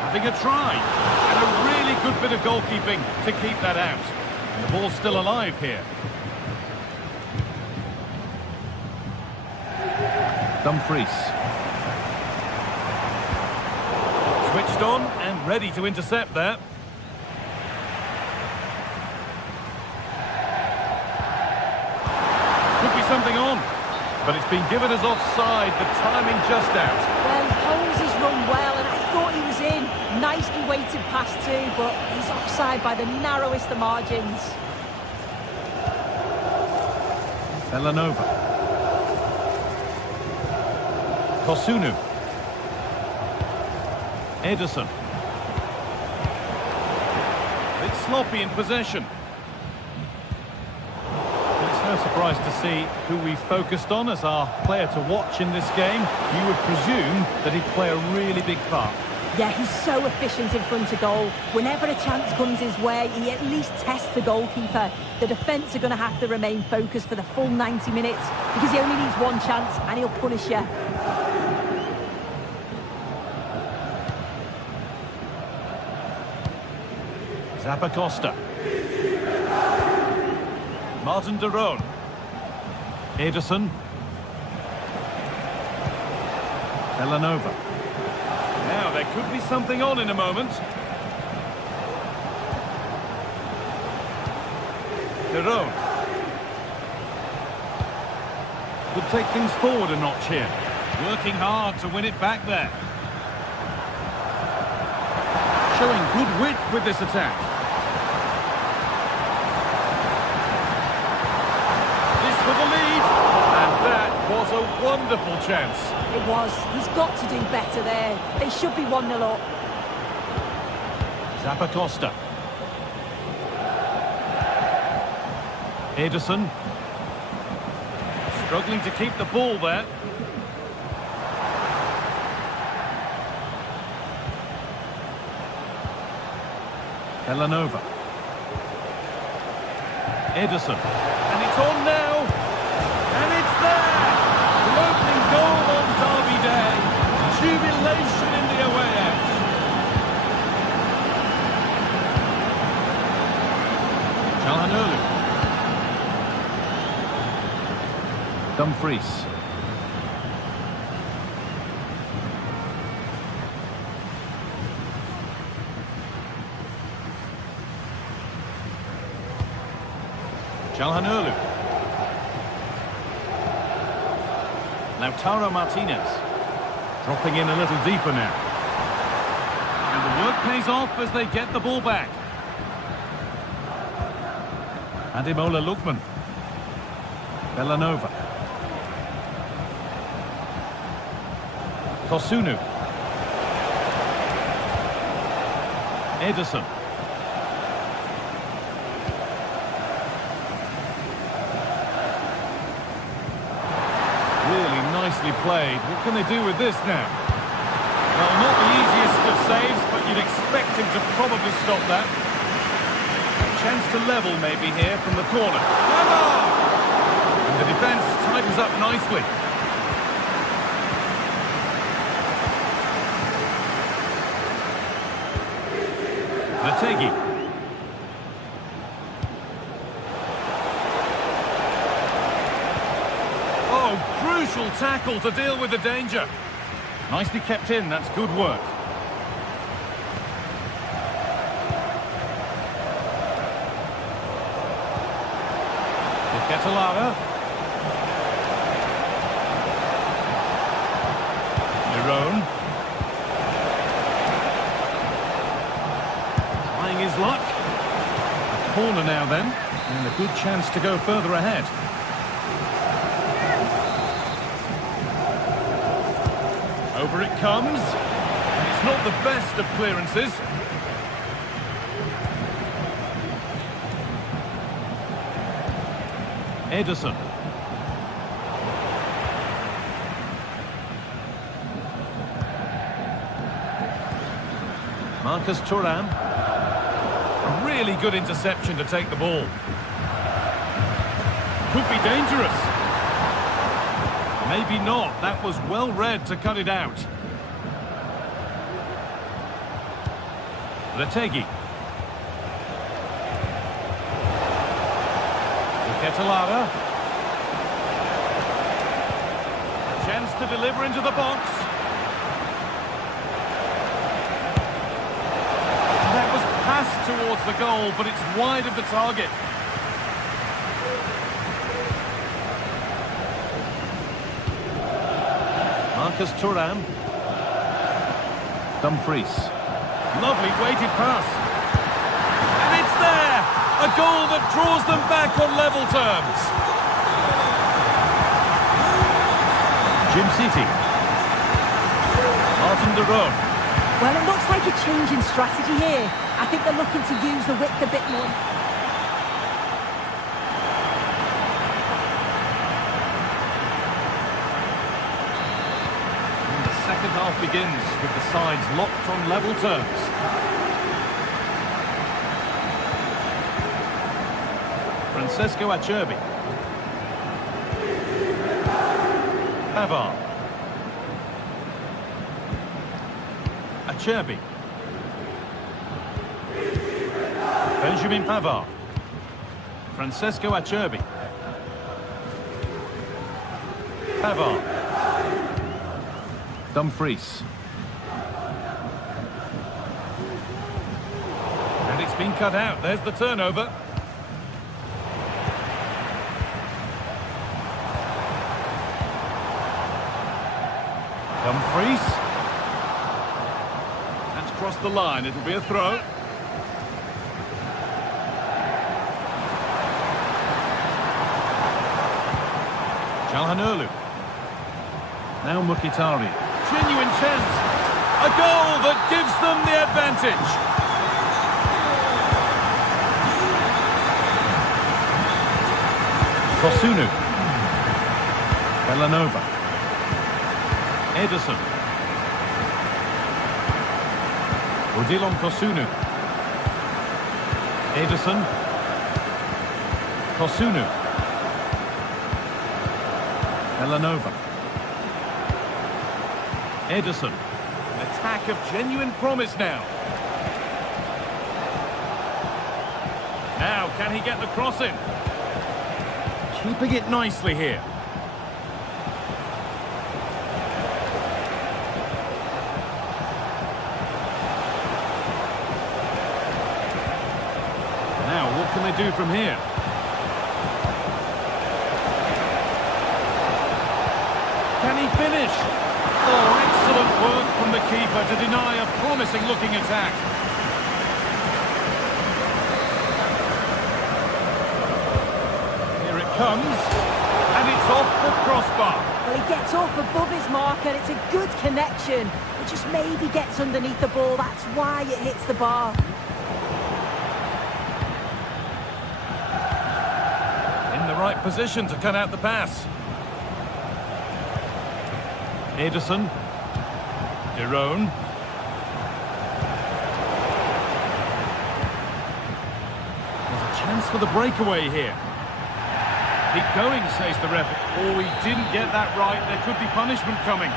Having a try, and a really good bit of goalkeeping to keep that out. And the ball's still alive here. Dumfries. Switched on and ready to intercept there. Could be something on, but it's been given as offside, the timing just out. Well, Holmes has run well, and I thought he was in. Nicely weighted pass too, but he's offside by the narrowest of margins. Belanova. Kosunu. Ederson. A bit sloppy in possession. Well, it's no surprise to see who we focused on as our player to watch in this game. You would presume that he'd play a really big part. Yeah, he's so efficient in front of goal. Whenever a chance comes his way, he at least tests the goalkeeper. The defence are going to have to remain focused for the full 90 minutes because he only needs one chance and he'll punish you. Zappacosta. Martin de Roon. Ederson. Belanova. Now, there could be something on in a moment. De Roon. Could take things forward a notch here. Working hard to win it back there. Showing good wit with this attack. This for the lead. And that was a wonderful chance. It was. He's got to do better there. They should be 1-0 up. Zappacosta. Ederson. Struggling to keep the ball there. Belanova. Ederson. And it's on now. And it's there. The opening goal on Derby Day. Jubilation in the away end. Çalhanoğlu. Dumfries. Çalhanoğlu. Lautaro Martinez. Dropping in a little deeper now. And the work pays off as they get the ball back. Ademola Lookman. Belanova. Kosunu. Ederson. Really nicely played. What can they do with this now? Well, not the easiest of saves, but you'd expect him to probably stop that. A chance to level maybe here from the corner. And the defence tightens up nicely. Lategi. Oh, crucial tackle to deal with the danger. Nicely kept in, that's good work. Ketelara. Miron. Trying his luck. A corner now then, and a good chance to go further ahead. Over it comes. And it's not the best of clearances. Edison. Marcus Thuram. A really good interception to take the ball. Could be dangerous. Maybe not. That was well read to cut it out. Retegi. Ketelara. Chance to deliver into the box. That was passed towards the goal, but it's wide of the target. Marcus Thuram. Dumfries. Lovely weighted pass. And it's there! A goal that draws them back on level terms. Jim City. Martin de Roon. Well, it looks like a change in strategy here. I think they're looking to use the width a bit more. And the second half begins with the sides locked on level terms. Francesco Acerbi. Pavard. Acerbi. Benjamin Pavard. Francesco Acerbi. Pavard. Dumfries. And it's been cut out. There's the turnover. Dumfries. That's crossed the line. It'll be a throw. Calhanoglu. Now Mkhitaryan. Genuine chance. A goal that gives them the advantage. Kosunu. Bellanova. Edison. Odilon Kosunu. Edison. Kosunu. Bellanova. Edison. An attack of genuine promise now. Now, can he get the cross in? Keeping it nicely here. Now, what can they do from here? Can he finish? Oh, excellent work from the keeper to deny a promising-looking attack. Here it comes, and it's off the crossbar. Well, he gets up above his marker, and it's a good connection. It just maybe gets underneath the ball. That's why it hits the bar. In the right position to cut out the pass. Edison. De Roon. There's a chance for the breakaway here. Keep going, says the referee. Oh, he didn't get that right. There could be punishment coming.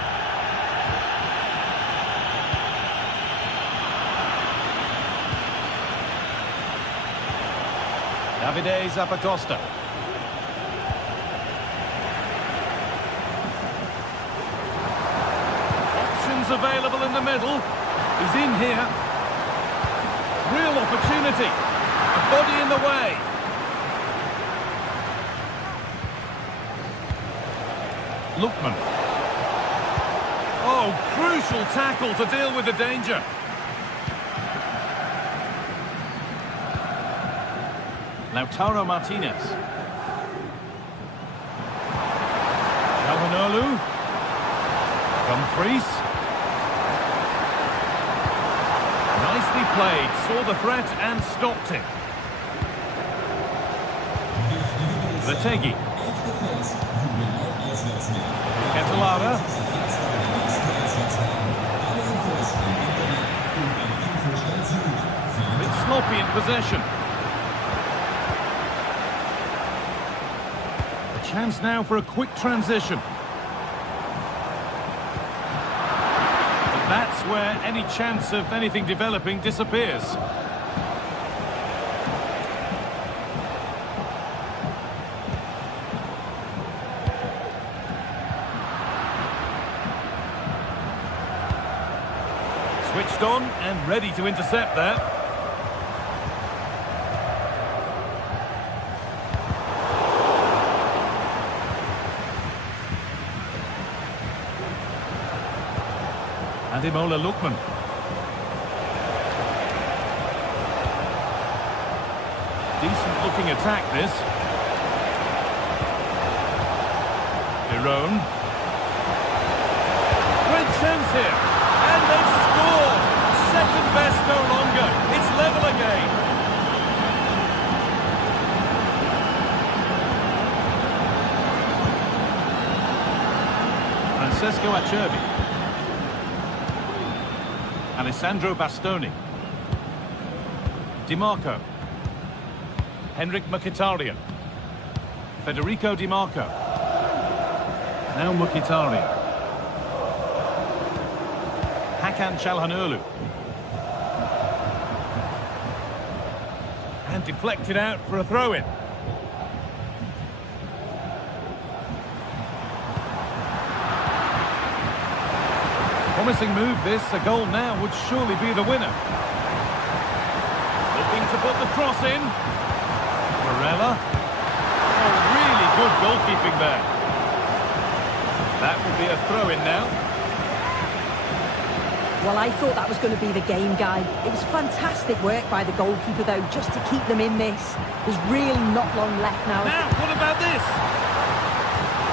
Davide Zappacosta. Available in the middle. He's in here. Real opportunity. A body in the way. Lookman. Oh, crucial tackle to deal with the danger. Lautaro Martinez. Calhanoglu. Dumfries. Nicely played, saw the threat and stopped it. Retegui. Catalara. A bit sloppy in possession. A chance now for a quick transition. But that's where any chance of anything developing disappears. Switched on and ready to intercept there. Ademola Lookman. Decent looking attack this. Jerome. Great chance here. And they've scored! Second best no longer. It's level again. Francesco Acerbi. Alessandro Bastoni. Di Marco. Henrik Mkhitaryan. Federico Di Marco. Now Mkhitaryan. Hakan Çalhanoğlu. And deflected out for a throw-in. Promising move this, a goal now would surely be the winner. Looking to put the cross in. Varela. Oh, really good goalkeeping there. That will be a throw-in now. Well, I thought that was going to be the game, Guy. It was fantastic work by the goalkeeper, though, just to keep them in this. There's really not long left now. Now, what about this?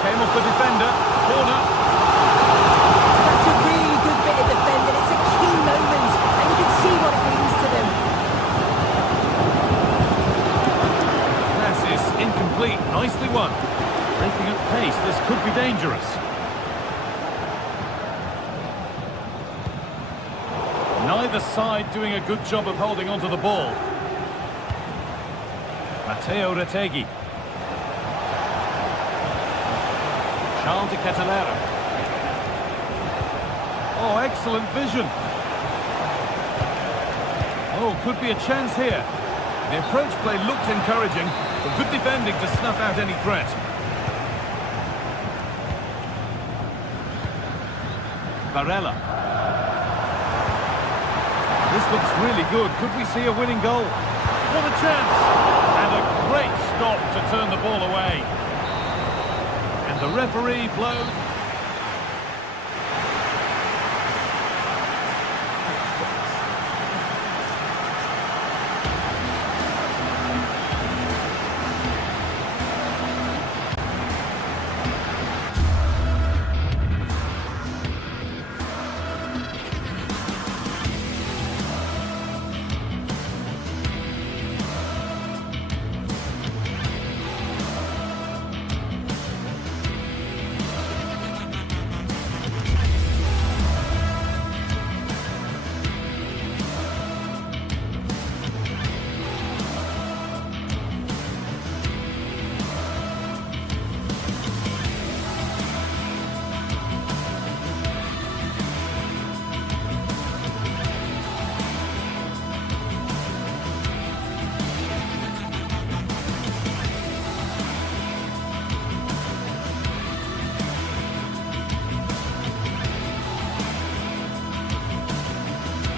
Came off the defender. Corner. That's a really good bit of defending. It's a key moment, and you can see what it means to them. Pass is incomplete. Nicely won. Breaking at pace, this could be dangerous. Neither side doing a good job of holding onto the ball. Matteo Retegui. Charles de Catalera. Oh, excellent vision. Oh, could be a chance here. The approach play looked encouraging, but good defending to snuff out any threat. Varela. This looks really good. Could we see a winning goal? What a chance! And a great stop to turn the ball away. And the referee blows.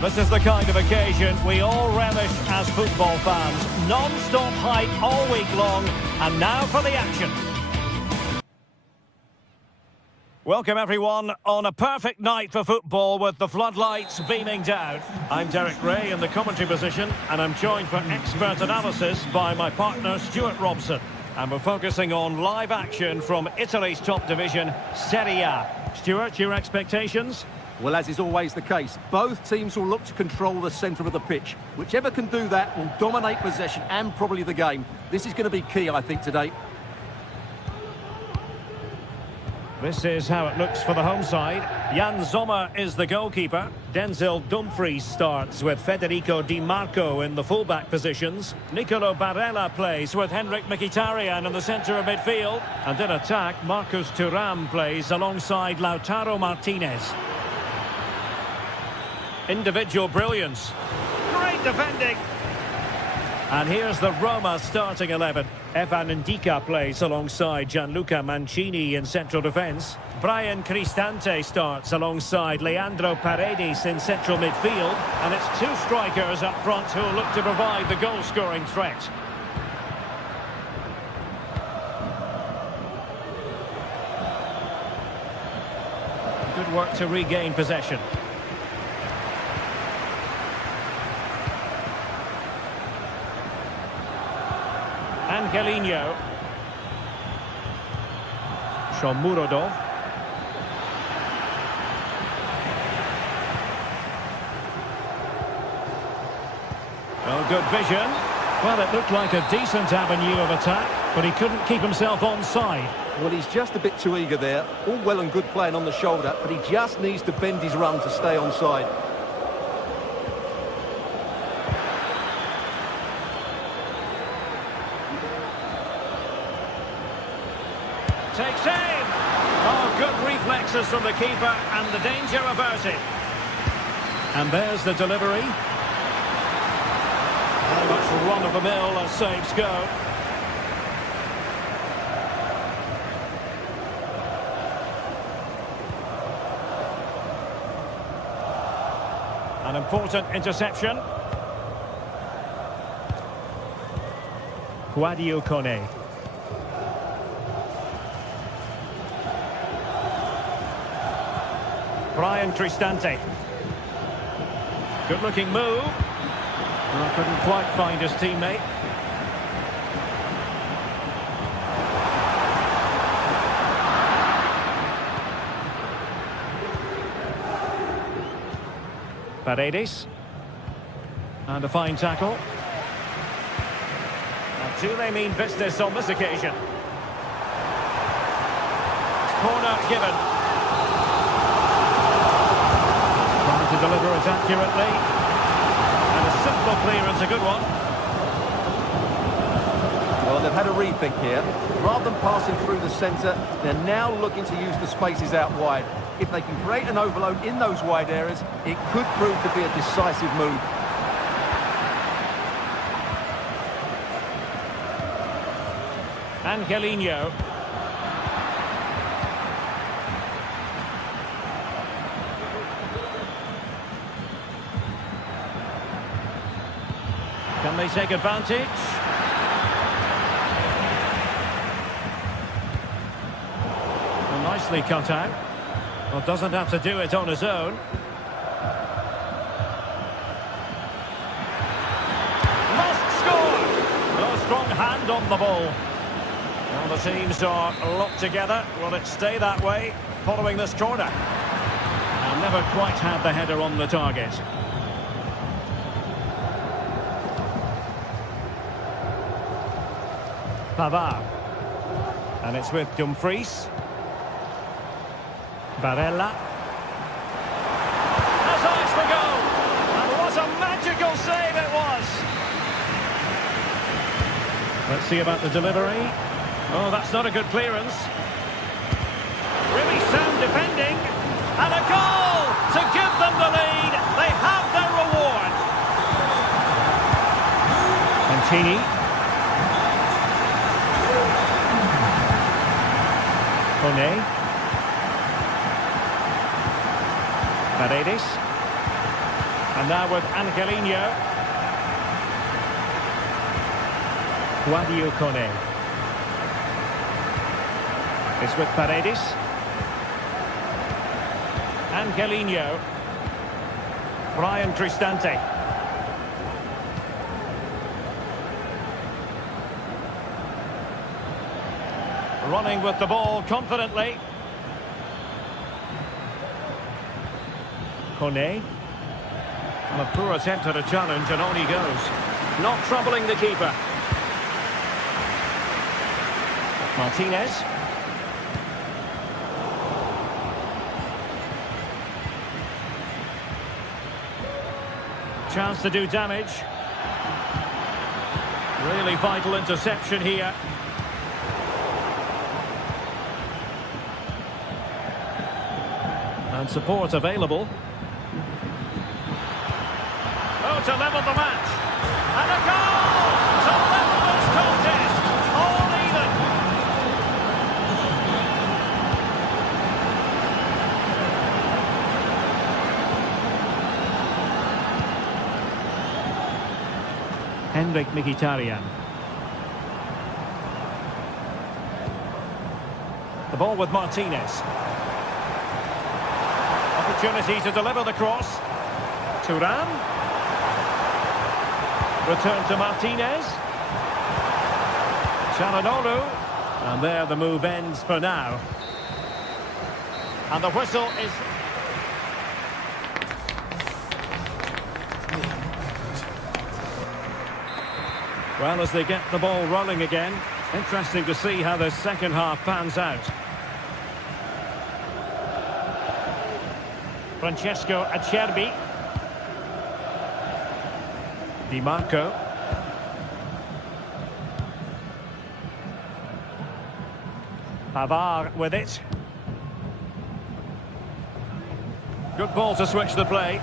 This is the kind of occasion we all relish as football fans. Non-stop hype all week long, and now for the action. Welcome everyone on a perfect night for football with the floodlights beaming down. I'm Derek Ray in the commentary position, and I'm joined for expert analysis by my partner Stuart Robson. And we're focusing on live action from Italy's top division, Serie A. Stuart, your expectations? Well, as is always the case, both teams will look to control the centre of the pitch. Whichever can do that will dominate possession and probably the game. This is going to be key, I think, today. This is how it looks for the home side. Jan Sommer is the goalkeeper. Denzel Dumfries starts with Federico Di Marco in the fullback positions. Nicolo Barella plays with Henrik Mkhitaryan in the centre of midfield. And in attack, Marcus Thuram plays alongside Lautaro Martinez. Individual brilliance. Great defending. And here's the Roma starting 11. Evan Ndika plays alongside Gianluca Mancini in central defence. Brian Cristante starts alongside Leandro Paredes in central midfield. And it's two strikers up front who will look to provide the goal-scoring threat. Good work to regain possession. Angelino. Shomurodov. Oh, good vision. Well, it looked like a decent avenue of attack, but he couldn't keep himself onside. Well, he's just a bit too eager there. All well and good playing on the shoulder, but he just needs to bend his run to stay onside. Takes aim. Oh, good reflexes from the keeper and the danger averted. And there's the delivery. Very much run-of-the-mill as saves go. An important interception. Sadio Kone. Brian Cristante. Good looking move. Well, couldn't quite find his teammate. Paredes. And a fine tackle. Now, do they mean business on this occasion? Corner given. To deliver it accurately, and a simple clearance, a good one. Well, they've had a rethink here. Rather than passing through the centre, they're now looking to use the spaces out wide. If they can create an overload in those wide areas, it could prove to be a decisive move. Angelino. Can they take advantage? Well, nicely cut out. Well, doesn't have to do it on his own. Must score! No strong hand on the ball. Well, the teams are locked together. Will it stay that way following this corner? And never quite had the header on the target. Pavard. And it's with Dumfries. Barella. Has eyes for goal. And what a magical save it was. Let's see about the delivery. Oh, that's not a good clearance. Really sound defending. And a goal to give them the lead. They have their reward. Mancini. Kone. Paredes. And now with Angelino. Sadio Kone. It's with Paredes. Angelino. Brian Cristante. Running with the ball confidently. Kone. And a poor attempt at a challenge, and on he goes. Not troubling the keeper. Martinez. chance to do damage. Really vital interception here. And support available. Oh, to level the match. And a goal! To level this contest. All even. Henrik Mkhitaryan. The ball with Martinez. Opportunity to deliver the cross. Thuram. Return to Martinez. Çalhanoğlu. And there the move ends for now. And the whistle is... Well, as they get the ball rolling again, interesting to see how the second half pans out. Francesco Acerbi. Di Marco. Pavard with it. Good ball to switch the play.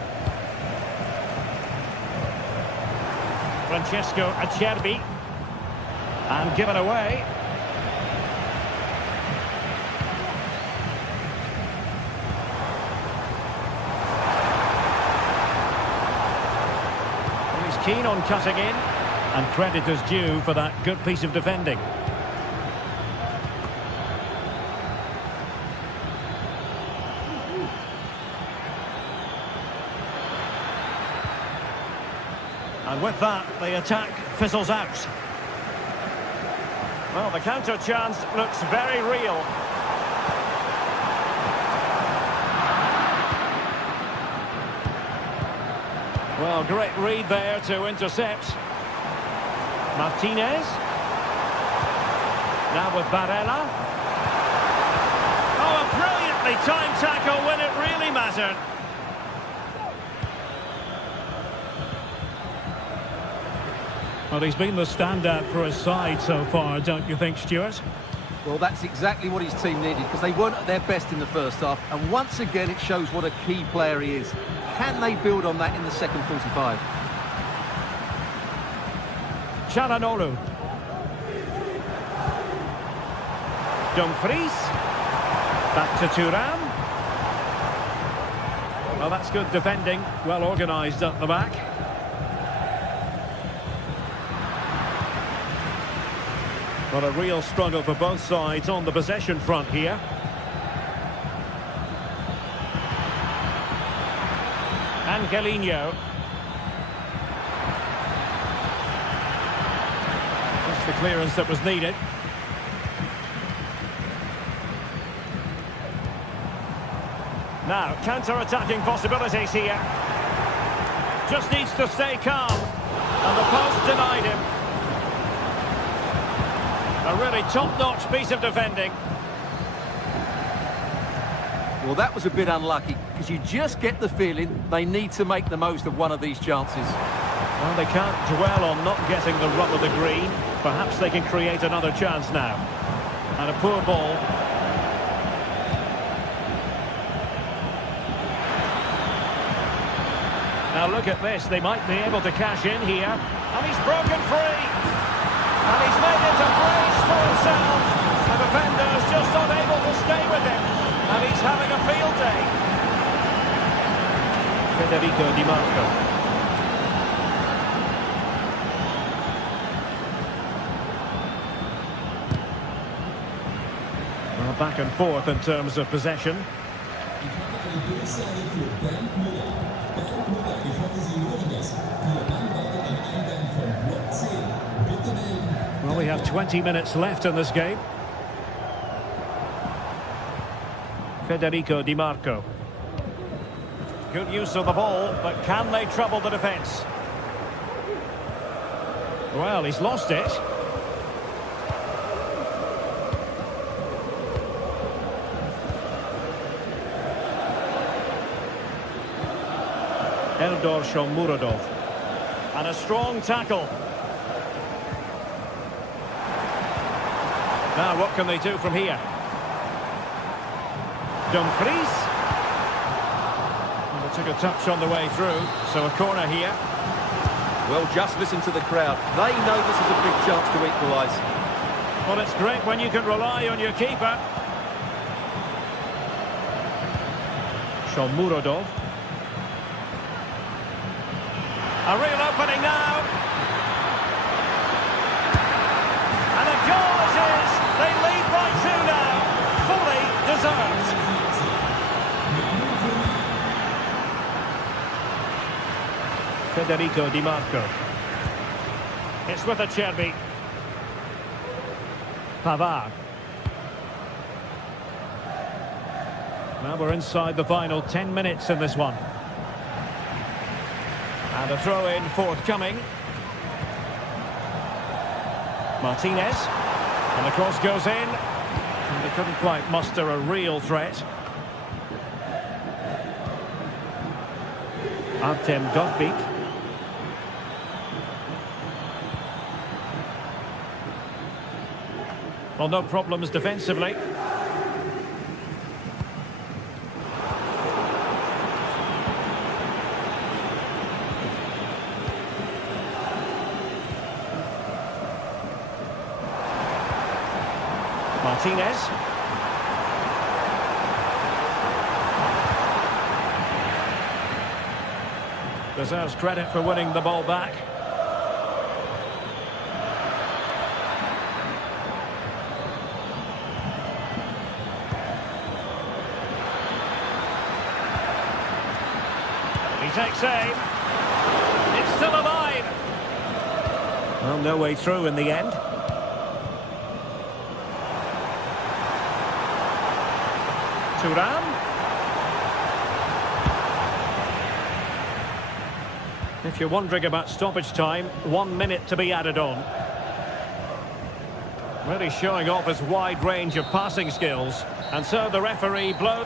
Francesco Acerbi. And given away. He's keen on cutting in. And credit is due for that good piece of defending. And with that, the attack fizzles out. Well, the counter chance looks very real. Well, great read there to intercept. Martinez. Now with Barella. Oh, a brilliantly timed tackle when it really mattered. Well, he's been the standout for his side so far, don't you think, Stuart? Well, that's exactly what his team needed, because they weren't at their best in the first half. And once again, it shows what a key player he is. Can they build on that in the second 45? Çalhanoğlu. Dumfries. Back to Thuram. Well, that's good defending. Well organised up the back. But a real struggle for both sides on the possession front here. Angelino. That's the clearance that was needed. Now, counter-attacking possibilities here. Just needs to stay calm. And the post denied him. A really top-notch piece of defending. Well, that was a bit unlucky, because you just get the feeling they need to make the most of one of these chances. Well, they can't dwell on not getting the rub of the green. Perhaps they can create another chance now. And a poor ball. Now look at this, they might be able to cash in here. And he's broken free. And he's made it a brace for himself. The defender's just unable to stay with him. And he's having a field day. Federico Di Marco. Well, back and forth in terms of possession. Well, we have 20 minutes left in this game. Federico Di Marco. Good use of the ball, but can they trouble the defence? Well, he's lost it. Eldor Shomurodov. And a strong tackle. Now, what can they do from here? Dumfries. And they took a touch on the way through, so a corner here. Well, just listen to the crowd. They know this is a big chance to equalise. Well, it's great when you can rely on your keeper. Shomurodov. A real opening now. And a goal it is. They lead by 2 now. Fully deserved. Federico Di Marco. It's with Acerbi. Pavard. Now we're inside the final 10 minutes in this one. And a throw-in forthcoming. Martinez. And the cross goes in. And they couldn't quite muster a real threat. Artem Dovbyk. Well, no problems defensively. Martinez. Deserves credit for winning the ball back. He takes aim. It's still alive. Well, no way through in the end. Thuram. If you're wondering about stoppage time, 1 minute to be added on. Really showing off his wide range of passing skills. And so the referee blows.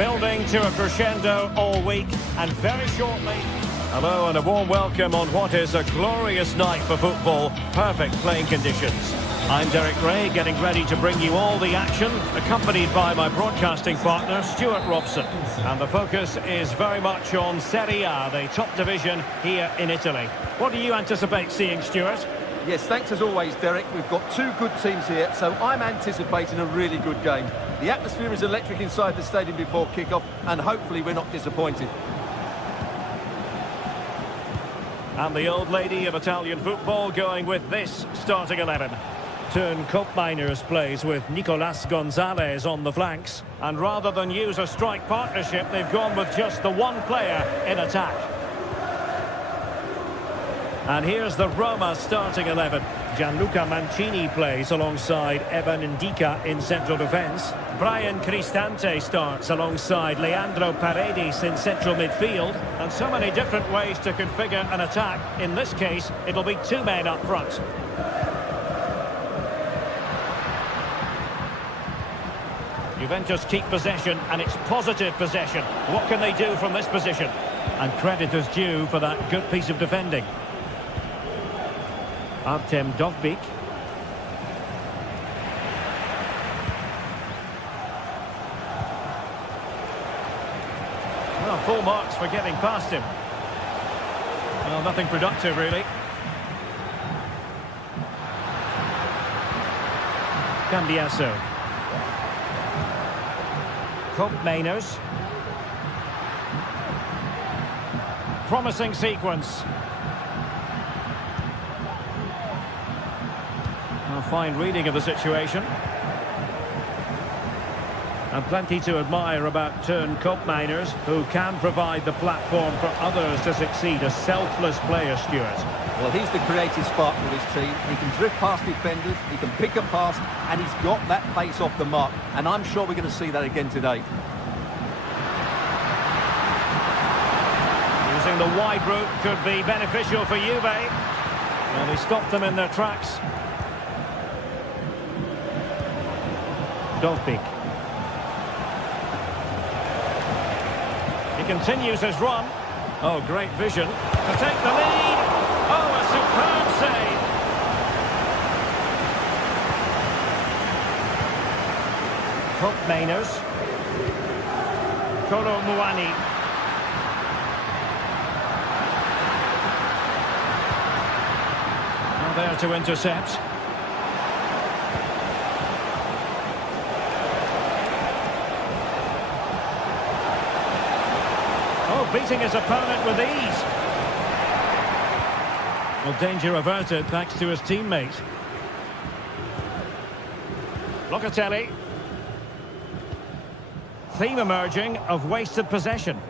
building to a crescendo all week, and very shortly... Hello and a warm welcome on what is a glorious night for football. Perfect playing conditions. I'm Derek Ray, getting ready to bring you all the action, accompanied by my broadcasting partner, Stuart Robson. And the focus is very much on Serie A, the top division here in Italy. What do you anticipate seeing, Stuart? Yes, thanks as always, Derek. We've got two good teams here, so I'm anticipating a really good game. The atmosphere is electric inside the stadium before kick-off, and hopefully we're not disappointed. And the old lady of Italian football going with this starting 11. Turn Koopmeiners plays with Nicolas Gonzalez on the flanks. And rather than use a strike partnership, they've gone with just the one player in attack. And here's the Roma starting 11. Gianluca Mancini plays alongside Evan Ndika in central defence. Brian Cristante starts alongside Leandro Paredes in central midfield. And so many different ways to configure an attack. In this case, it'll be two men up front. Juventus keep possession, and it's positive possession. What can they do from this position? And credit is due for that good piece of defending. Artem Dovbyk. Well, full marks for getting past him. Well, nothing productive, really. Cambiasso. Koopmeiners. Promising sequence. A fine reading of the situation. And plenty to admire about Turn Koopmeiners, who can provide the platform for others to succeed. A selfless player, Stuart. Well, he's the creative spark for this team. He can drift past defenders, he can pick a pass, and he's got that pace off the mark. And I'm sure we're going to see that again today. Using the wide route could be beneficial for Juve. Well, they stopped them in their tracks. Dovbyk. He continues his run. Oh, great vision to take the lead. Oh, a superb save. Koopmeiners. Kolo Muani. Now there to intercept. Beating his opponent with ease. Well, danger averted thanks to his teammate. Locatelli. Theme emerging of wasted possession.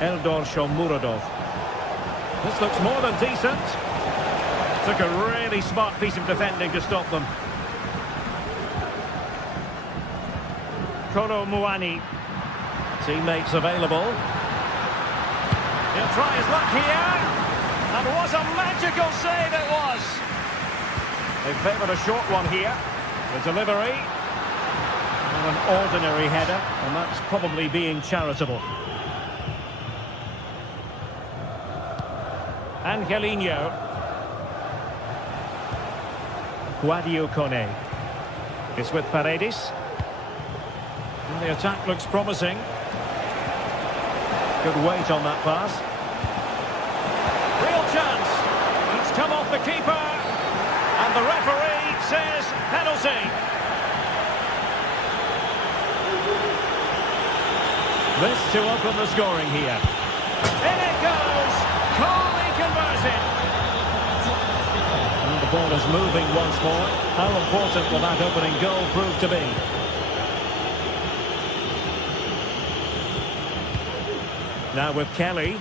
Eldor Shomurodov. This looks more than decent. Took a really smart piece of defending to stop them. Kolo Muani. Teammates available. He'll try his luck here. And what a magical save it was. They favoured a short one here. The delivery. And an ordinary header. And that's probably being charitable. Angelino. Guadio Kone. It's with Paredes. And the attack looks promising. Good weight on that pass. Real chance. It's come off the keeper. And the referee says penalty. This to open the scoring here. In it goes. Coolly converted. And the ball is moving once more. How important will that opening goal prove to be? Now with Kelly.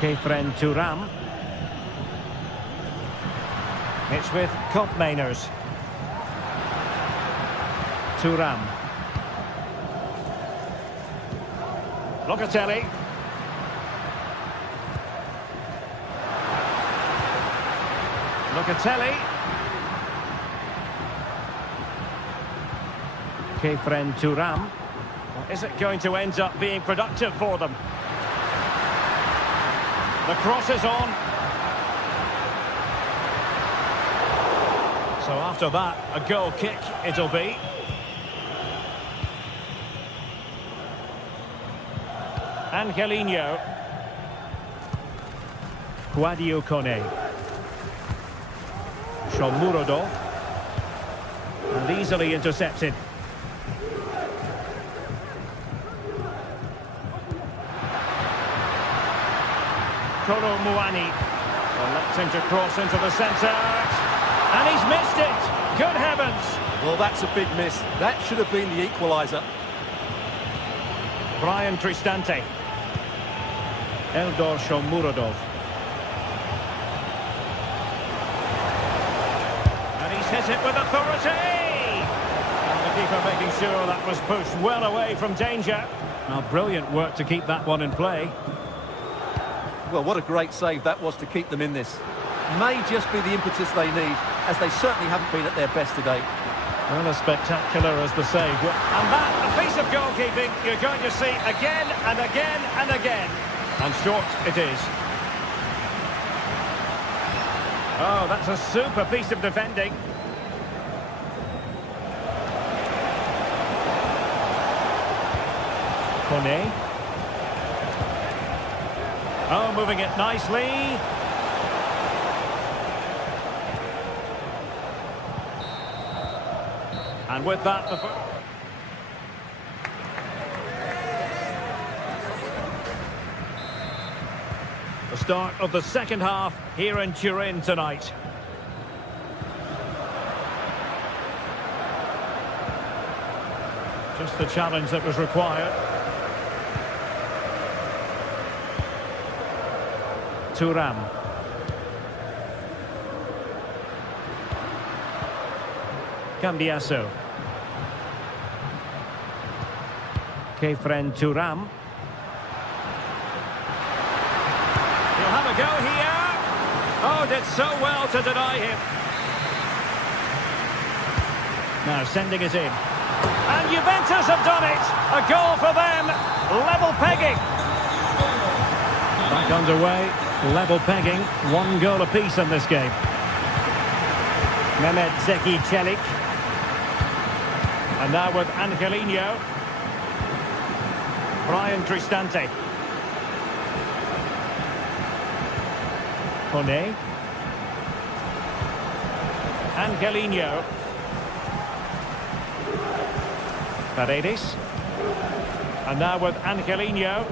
Kefren Thuram. It's with Koopmeiners. Thuram. Locatelli. Locatelli. Kefren Turam. Is it going to end up being productive for them? The cross is on. So after that, a goal kick it'll be. Angelino. Guadio Kone. Shomurodov. And easily intercepted. Kolo Muani. Electing to cross into the centre. And he's missed it. Good heavens. Well, that's a big miss. That should have been the equaliser. Brian Cristante. Eldor Shomurodov. And he's hit it with authority. And the keeper making sure that was pushed well away from danger. Now, brilliant work to keep that one in play. Well, what a great save that was to keep them in this. May just be the impetus they need, as they certainly haven't been at their best today. Well, as spectacular as the save. And that, a piece of goalkeeping you're going to see again and again and again. And short it is. Oh, that's a super piece of defending. Kone. Oh, moving it nicely. And with that, the start of the second half here in Turin tonight. Just the challenge that was required. Turam. Cambiaso. Kefren Turam. He'll have a go here. Oh, did so well to deny him. Now sending it in. And Juventus have done it. A goal for them. Level pegging. Back underway. Level pegging. 1 goal apiece in this game. Mehmet Zeki Çelik. And now with Angelino. Brian Cristante. Kone. Angelino. Paredes. And now with Angelino.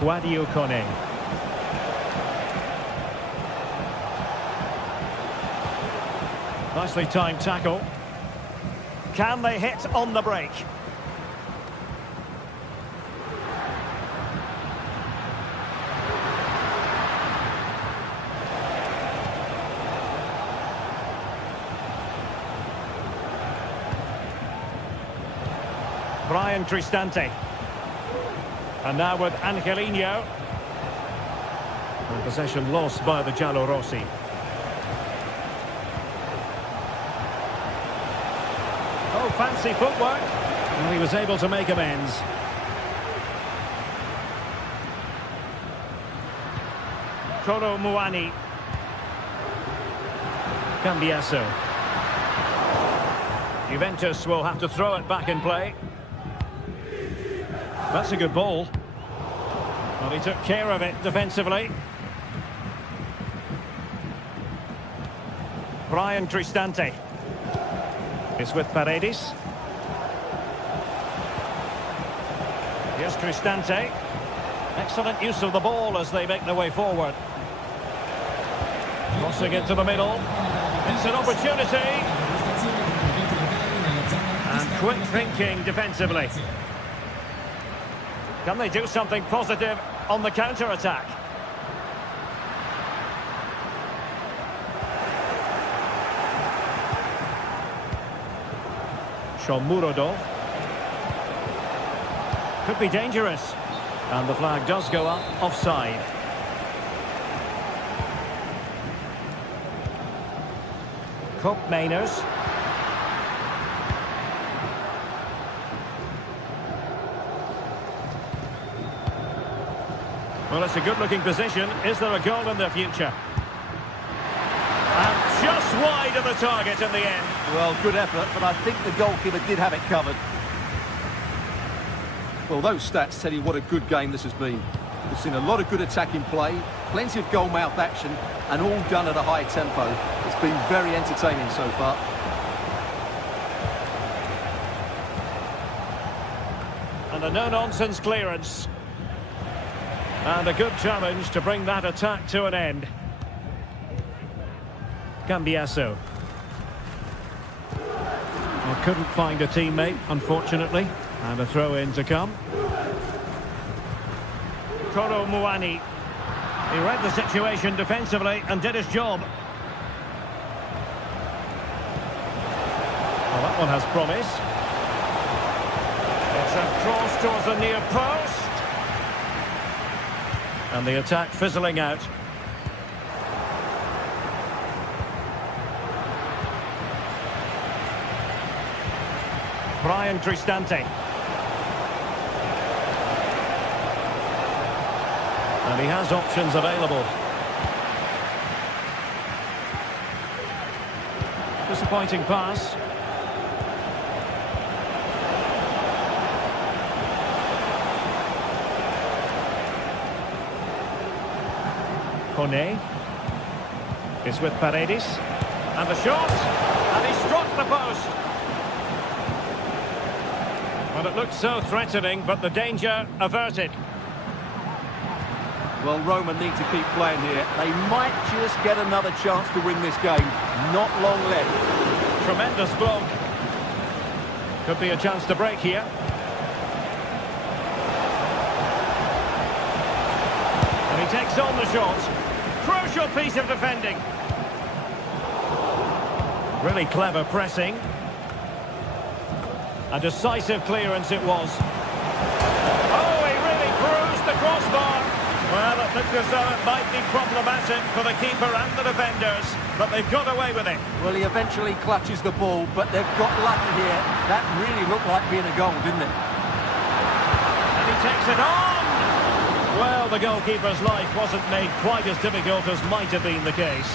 Guadio Kone. Nicely timed tackle. Can they hit on the break? Brian Cristante. And now with Angelino. And possession lost by the Giallorossi. Oh, fancy footwork. And he was able to make amends. Kolo Muani. Cambiaso. Juventus will have to throw it back in play. That's a good ball. Well, he took care of it defensively. Brian Cristante. It's with Paredes. Here's Cristante. Excellent use of the ball as they make their way forward. Crossing it to the middle. It's an opportunity. And quick thinking defensively. Can they do something positive on the counter-attack? Shomurodov. Could be dangerous. And the flag does go up offside. Cope Mainers. Well, it's a good-looking position. Is there a goal in the future? And just wide of the target in the end. Well, good effort, but I think the goalkeeper did have it covered. Well, those stats tell you what a good game this has been. We've seen a lot of good attacking play, plenty of goal-mouth action, and all done at a high tempo. It's been very entertaining so far. And a no-nonsense clearance. And a good challenge to bring that attack to an end. Cambiasso. Well, couldn't find a teammate, unfortunately. And a throw-in to come. Koro Muani. He read the situation defensively and did his job. Well, that one has promise. It's a cross towards the near post. And the attack fizzling out. Brian Cristante. And he has options available. Disappointing pass. Kone is with Paredes. And the shot. And he struck the post. Well, it looked so threatening, but the danger averted. Well, Roma need to keep playing here. They might just get another chance to win this game. Not long left. Tremendous block. Could be a chance to break here. And he takes on the shot. Crucial piece of defending. Really clever pressing. A decisive clearance it was. Oh, he really bruised the crossbar. Well, it looked as though it might be problematic for the keeper and the defenders, but they've got away with it. Well, he eventually clutches the ball, but they've got lucky here. That really looked like being a goal, didn't it? And he takes it on! Well, the goalkeeper's life wasn't made quite as difficult as might have been the case.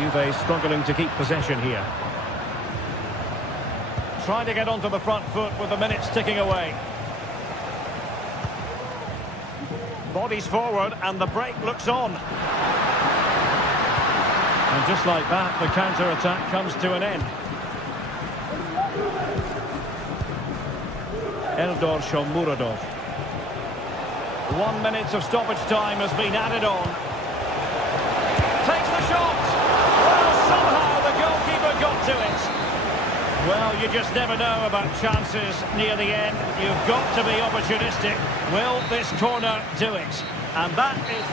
Juve struggling to keep possession here. Trying to get onto the front foot with the minutes ticking away. Bodies forward and the break looks on. And just like that, the counter-attack comes to an end. Eldor Shomurodov. 1 minute of stoppage time has been added on. Takes the shot! Well, somehow the goalkeeper got to it. Well, you just never know about chances near the end. You've got to be opportunistic. Will this corner do it? And that is...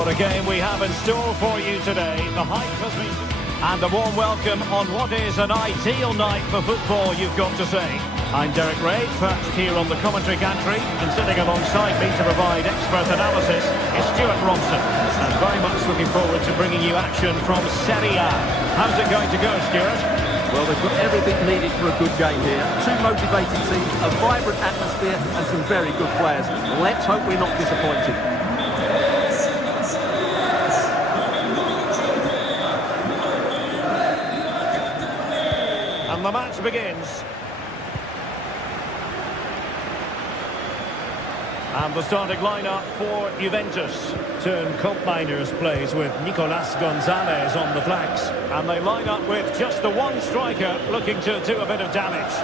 What a game we have in store for you today. The hype has been... And a warm welcome on what is an ideal night for football, you've got to say. I'm Derek Ray, perched here on the commentary gantry, and sitting alongside me to provide expert analysis is Stuart Robson. And very much looking forward to bringing you action from Serie A. How's it going to go, Stuart? Well, they've got everything needed for a good game here. Two motivated teams, a vibrant atmosphere and some very good players. Let's hope we're not disappointed. And the match begins. And the starting lineup for Juventus. Turn Cup Miners plays with Nicolas Gonzalez on the flanks. And they line up with just the one striker looking to do a bit of damage.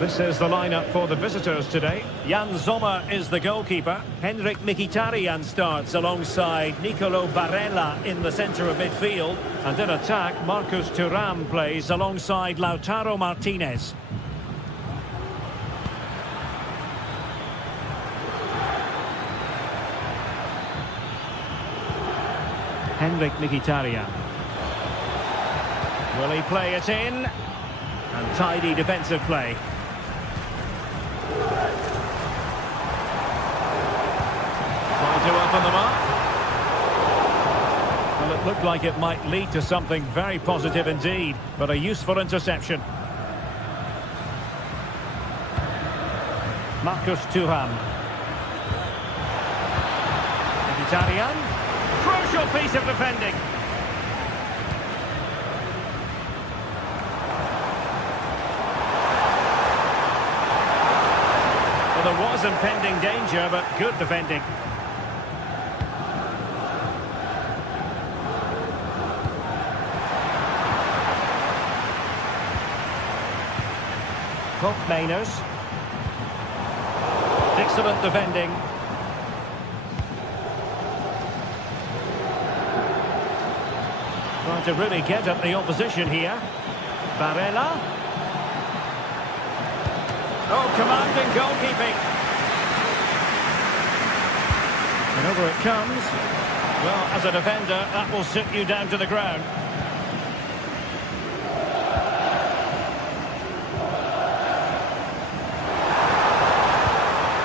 This is the lineup for the visitors today. Jan Sommer is the goalkeeper. Henrik Mkhitaryan starts alongside Nicolo Barella in the centre of midfield. And in attack, Marcus Thuram plays alongside Lautaro Martinez. Henrik Mkhitaryan. Will he play it in? And tidy defensive play. Trying to open them up. Well, it looked like it might lead to something very positive indeed, but a useful interception. Marcus Thuram. Mkhitaryan. Crucial piece of defending. Well, there was impending danger, but good defending. Cup Miners. Excellent defending. Trying to really get at the opposition here. Barella. Oh, commanding goalkeeping. And over it comes. Well, as a defender, that will sit you down to the ground.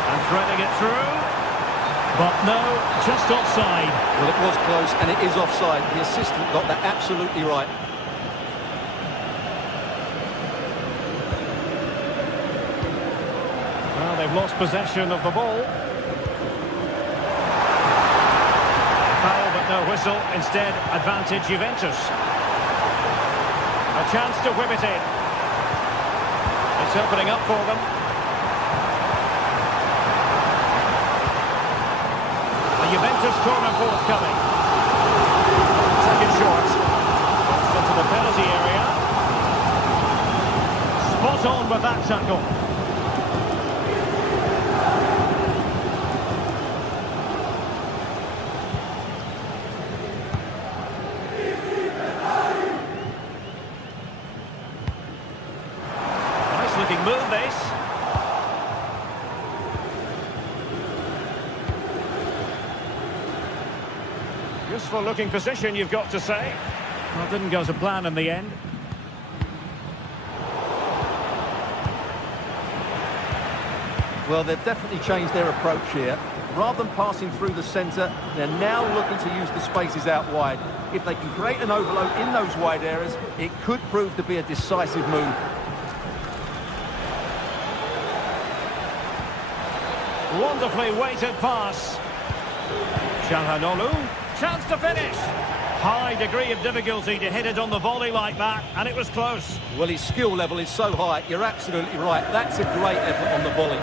And threading it through. But no, just offside. Well, it was close and it is offside. The assistant got that absolutely right. Well, they've lost possession of the ball. Foul, but no whistle. Instead, advantage Juventus. A chance to whip it in. It's opening up for them. Juventus corner forthcoming. Second shot. Into the penalty area. Spot on with that tackle. Nice looking move this. Useful looking position, you've got to say. Well, it didn't go to plan in the end. Well, they've definitely changed their approach here. Rather than passing through the centre, they're now looking to use the spaces out wide. If they can create an overload in those wide areas, it could prove to be a decisive move. Wonderfully weighted pass. Çalhanoğlu. Chance to finish. High degree of difficulty to hit it on the volley like that, and it was close. Well, his skill level is so high, you're absolutely right. That's a great effort on the volley.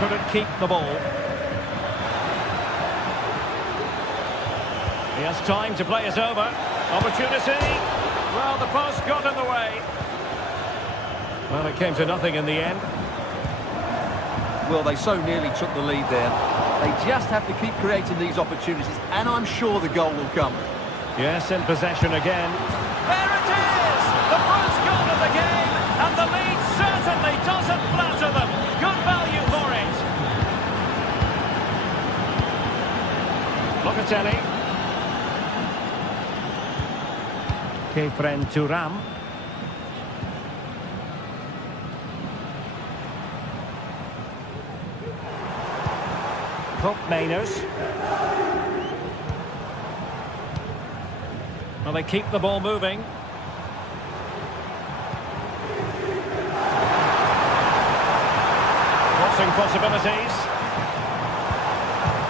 Couldn't keep the ball. He has time to play it over. Opportunity. Well, the post got in the way. Well, it came to nothing in the end. Well, they so nearly took the lead there. They just have to keep creating these opportunities, and I'm sure the goal will come. Yes, in possession again. There it is! The first goal of the game, and the lead certainly doesn't flatter them. Good value for it. Locatelli. Kefren Thuram. Mainers. Well, they keep the ball moving. Crossing possibilities.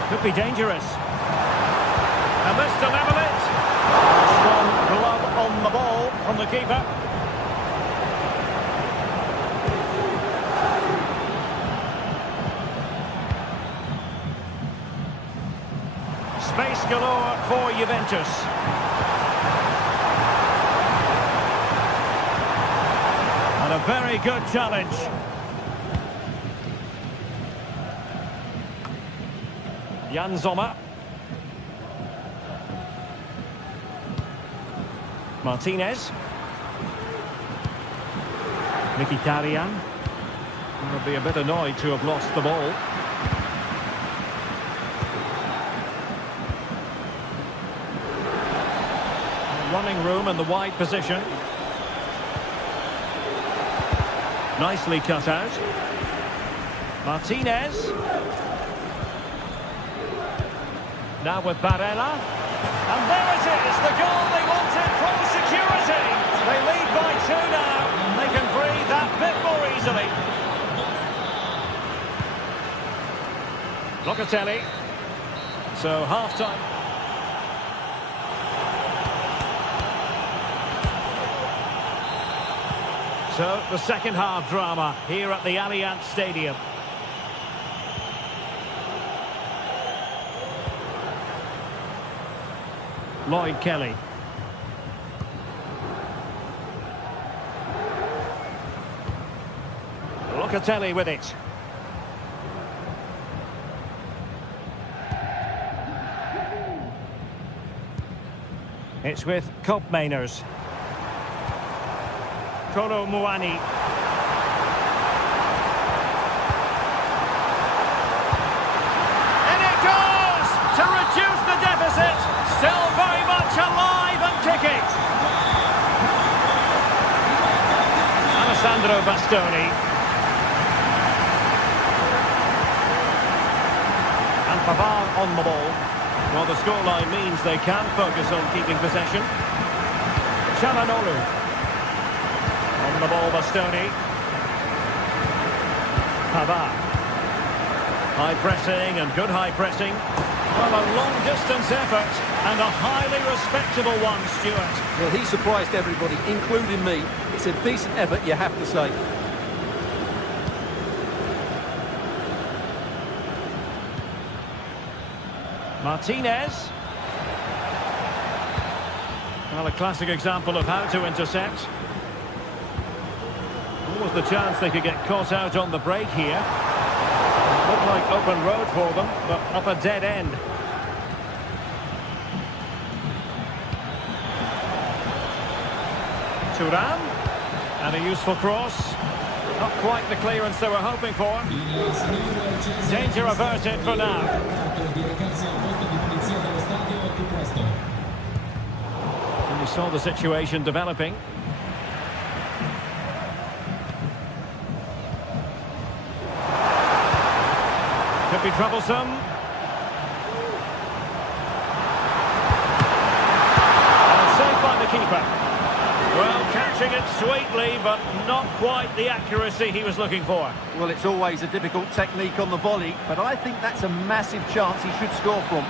Could be dangerous. And this to level it. Strong glove on the ball from the keeper. Space galore for Juventus. And a very good challenge. Jan Sommer. Martinez. Mkhitaryan. Will be a bit annoyed to have lost the ball. Running room in the wide position. Nicely cut out. Martinez. Now with Barella. And there it is, the goal they wanted from security. They lead by 2 now. They can breathe that bit more easily. Locatelli. So half-time. So, the second half drama here at the Allianz Stadium. Lloyd Kelly. Locatelli with it. It's with Mainers. Kolo Muani. And it goes to reduce the deficit. Still very much alive and kicking. Alessandro Bastoni. And Pavard on the ball. Well, the scoreline means they can focus on keeping possession. Çalhanoğlu. On the ball, Bastoni. Pavard. High pressing and good high pressing. Well, a long-distance effort and a highly respectable one, Stuart. Well, he surprised everybody, including me. It's a decent effort, you have to say. Martinez. Well, a classic example of how to intercept. Was the chance they could get caught out on the break here. Looked like open road for them, but up a dead end. Thuram. And a useful cross. Not quite the clearance they were hoping for. Danger averted for now. And we saw the situation developing. Could be troublesome. And saved by the keeper. Well, catching it sweetly, but not quite the accuracy he was looking for. Well, it's always a difficult technique on the volley, but I think that's a massive chance he should score from.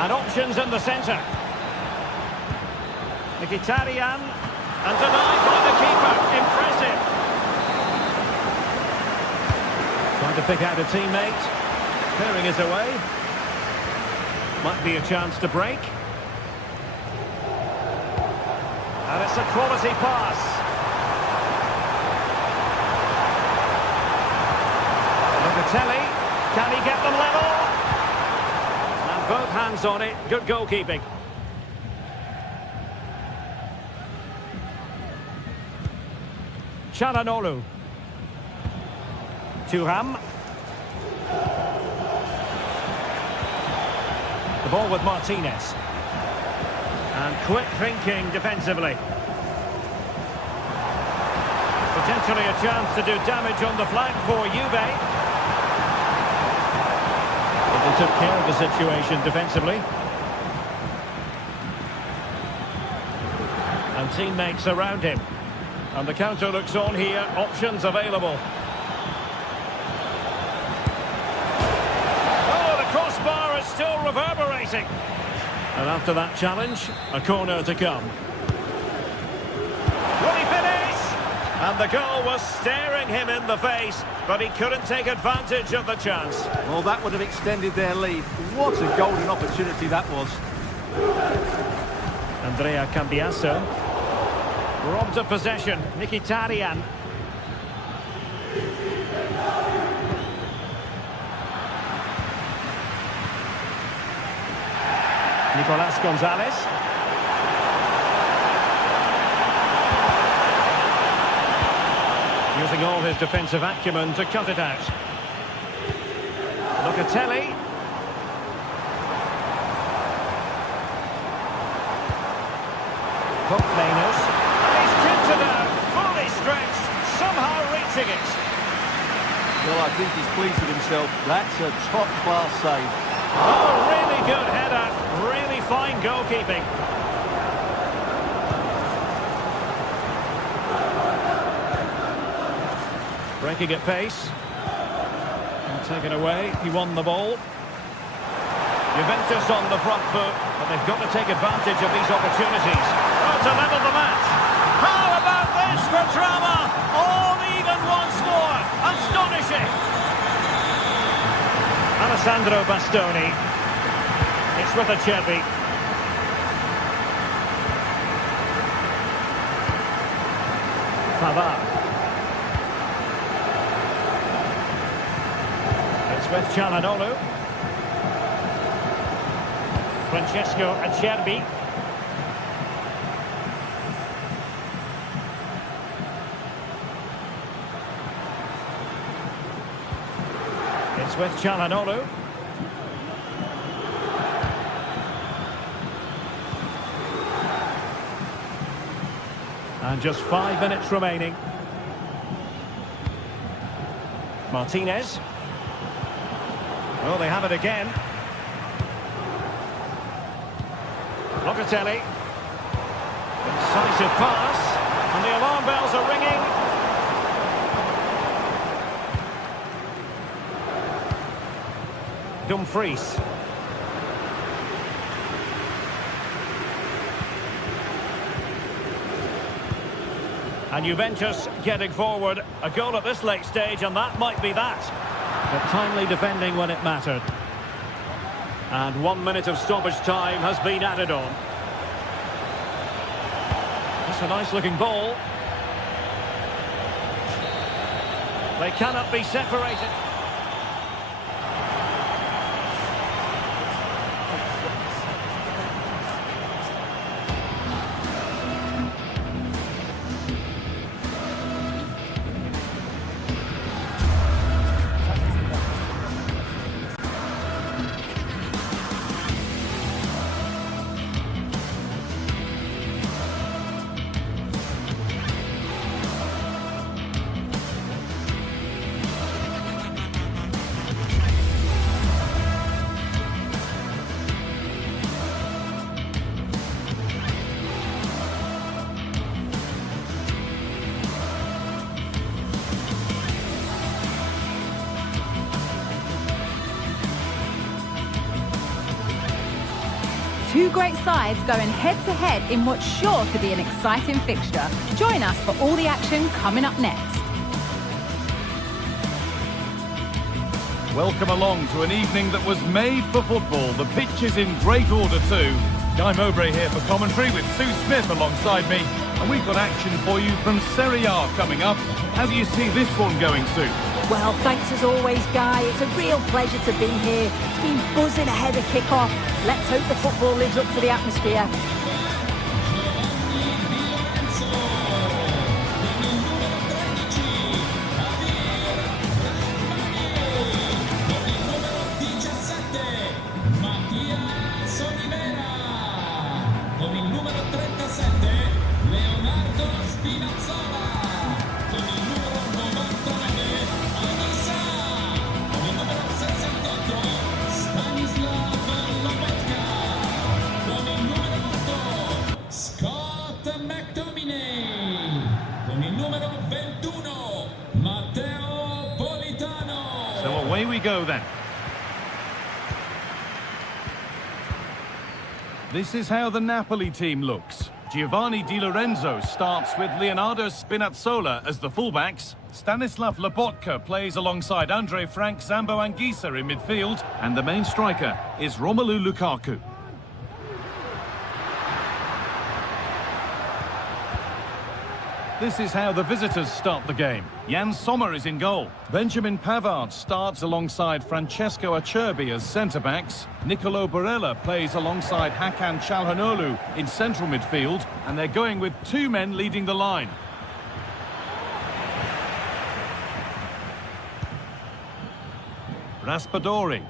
And options in the centre. Mkhitaryan. And denied by the keeper. Impressive. Trying to pick out a teammate. Clearing it away. Might be a chance to break. And it's a quality pass. Locatelli. Can he get them level? And both hands on it. Good goalkeeping. Çalhanoğlu. Thuram. The ball with Martinez. And quick thinking defensively. Potentially a chance to do damage on the flank for Juve. took care of the situation defensively. And teammates around him. And the counter looks on here. Options available. Oh, the crossbar is still reverberating. And after that challenge, a corner to come. Will he finish? And the goal was staring him in the face, but he couldn't take advantage of the chance. Well, that would have extended their lead. What a golden opportunity that was. Andrea Cambiasso. Robbed of possession. Mkhitaryan. Nicolas Gonzalez. Using all his defensive acumen to cut it out. Locatelli. Complainers. And he's tipped it out, fully stretched, somehow reaching it. Well, I think he's pleased with himself. That's a top-class save. Oh, really good header. Really fine goalkeeping. Breaking at pace. And taken away. He won the ball. Juventus on the front foot, but they've got to take advantage of these opportunities. Oh, to level the match. How about this for drama? All even once more. Astonishing. Alessandro Bastoni. It's with Acerbi. Pavard. It's with Çalhanoğlu. Francesco Acerbi. It's with Çalhanoğlu. And just 5 minutes remaining. Martinez. Oh, they have it again. Locatelli. Incisive pass. And the alarm bells are ringing. Dumfries. And Juventus getting forward. A goal at this late stage, and that might be that. But timely defending when it mattered. And 1 minute of stoppage time has been added on. It's a nice-looking ball. They cannot be separated. Two great sides going head-to-head in what's sure to be an exciting fixture. Join us for all the action coming up next. Welcome along to an evening that was made for football. The pitch is in great order too. Guy Mowbray here for commentary with Sue Smith alongside me. And we've got action for you from Serie A coming up. How do you see this one going, Sue? Well, thanks as always, Guy. It's a real pleasure to be here. It's been buzzing ahead of kick-off. Let's hope the football lives up to the atmosphere. Spagna McTominay. Con il numero 21, Matteo Politano. So away we go then. This is how the Napoli team looks. Giovanni Di Lorenzo starts with Leonardo Spinazzola as the fullbacks. Stanislav Lobotka plays alongside Andre Frank, Zambo Anguissa in midfield. And the main striker is Romelu Lukaku. This is how the visitors start the game. Jan Sommer is in goal. Benjamin Pavard starts alongside Francesco Acerbi as centre-backs. Nicolo Barella plays alongside Hakan Çalhanoğlu in central midfield. And they're going with two men leading the line. Raspadori.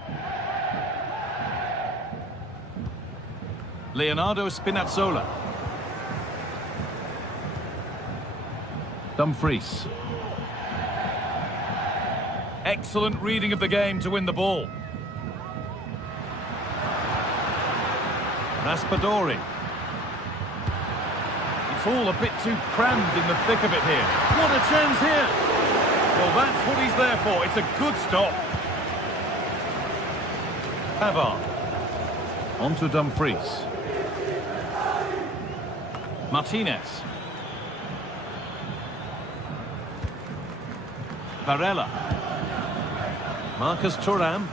Leonardo Spinazzola. Dumfries. Excellent reading of the game to win the ball. Raspadori. It's all a bit too crammed in the thick of it here. What a chance here! Well, that's what he's there for. It's a good stop. Pavard. On to Dumfries. Martinez. Barella. Marcus Thuram.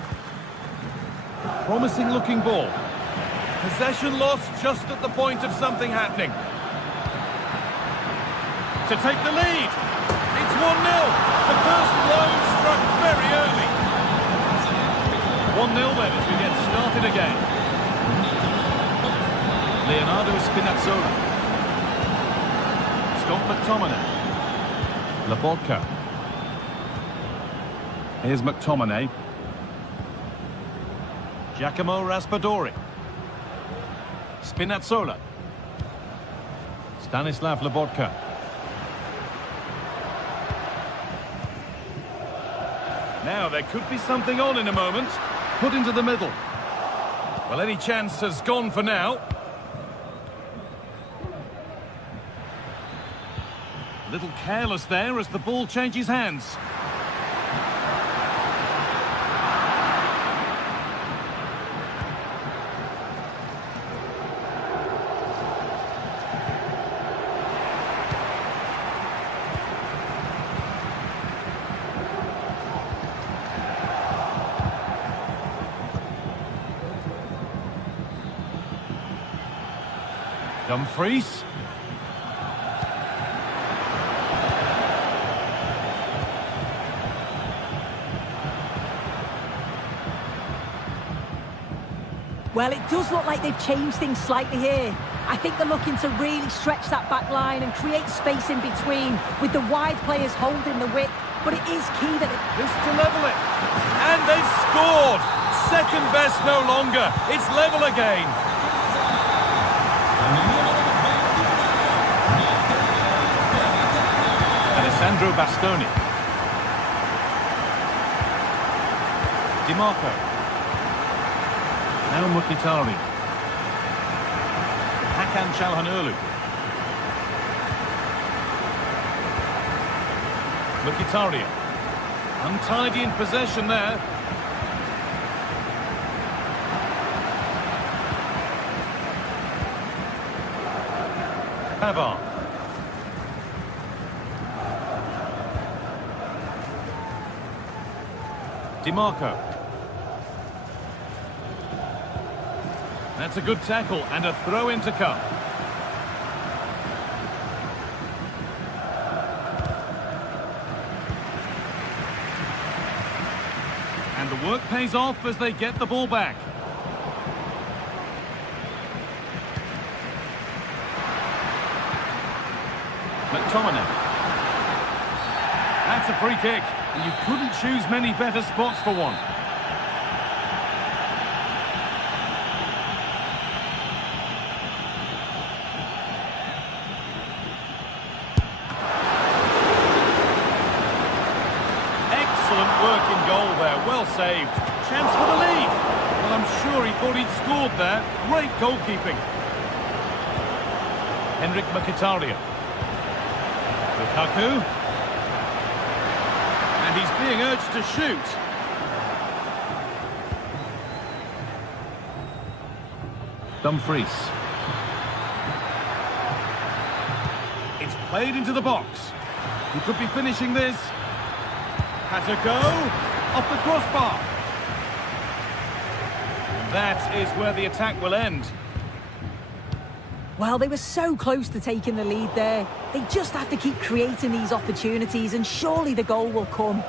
Promising looking ball. Possession lost just at the point of something happening. To take the lead. It's 1-0. The first blow struck very early. 1-0 then as we get started again. Leonardo Spinazzola. Scott McTominay. Lobotka. Here's McTominay. Giacomo Raspadori. Spinazzola. Stanislav Lobotka. Now there could be something on in a moment. Put into the middle. Well, any chance has gone for now. A little careless there as the ball changes hands. Dumfries. Well, it does look like they've changed things slightly here. I think they're looking to really stretch that back line and create space in between with the wide players holding the width. But it is key that This to level it. And they've scored. Second best no longer. It's level again. Alessandro Bastoni. Di Marco. Now Mkhitaryan. Hakan Çalhanoğlu. Mkhitaryan. Untidy in possession there. Pavard. Di Marco. That's a good tackle and a throw-in to come. And the work pays off as they get the ball back. McTominay. That's a free kick. You couldn't choose many better spots for one. Excellent work in goal there. Well saved. Chance for the lead. Well, I'm sure he thought he'd scored there. Great goalkeeping. Mkhitaryan. Lukaku. And he's being urged to shoot. Dumfries. It's played into the box. He could be finishing this. Has a go. Off the crossbar. And that is where the attack will end. Well, they were so close to taking the lead there. They just have to keep creating these opportunities and surely the goal will come.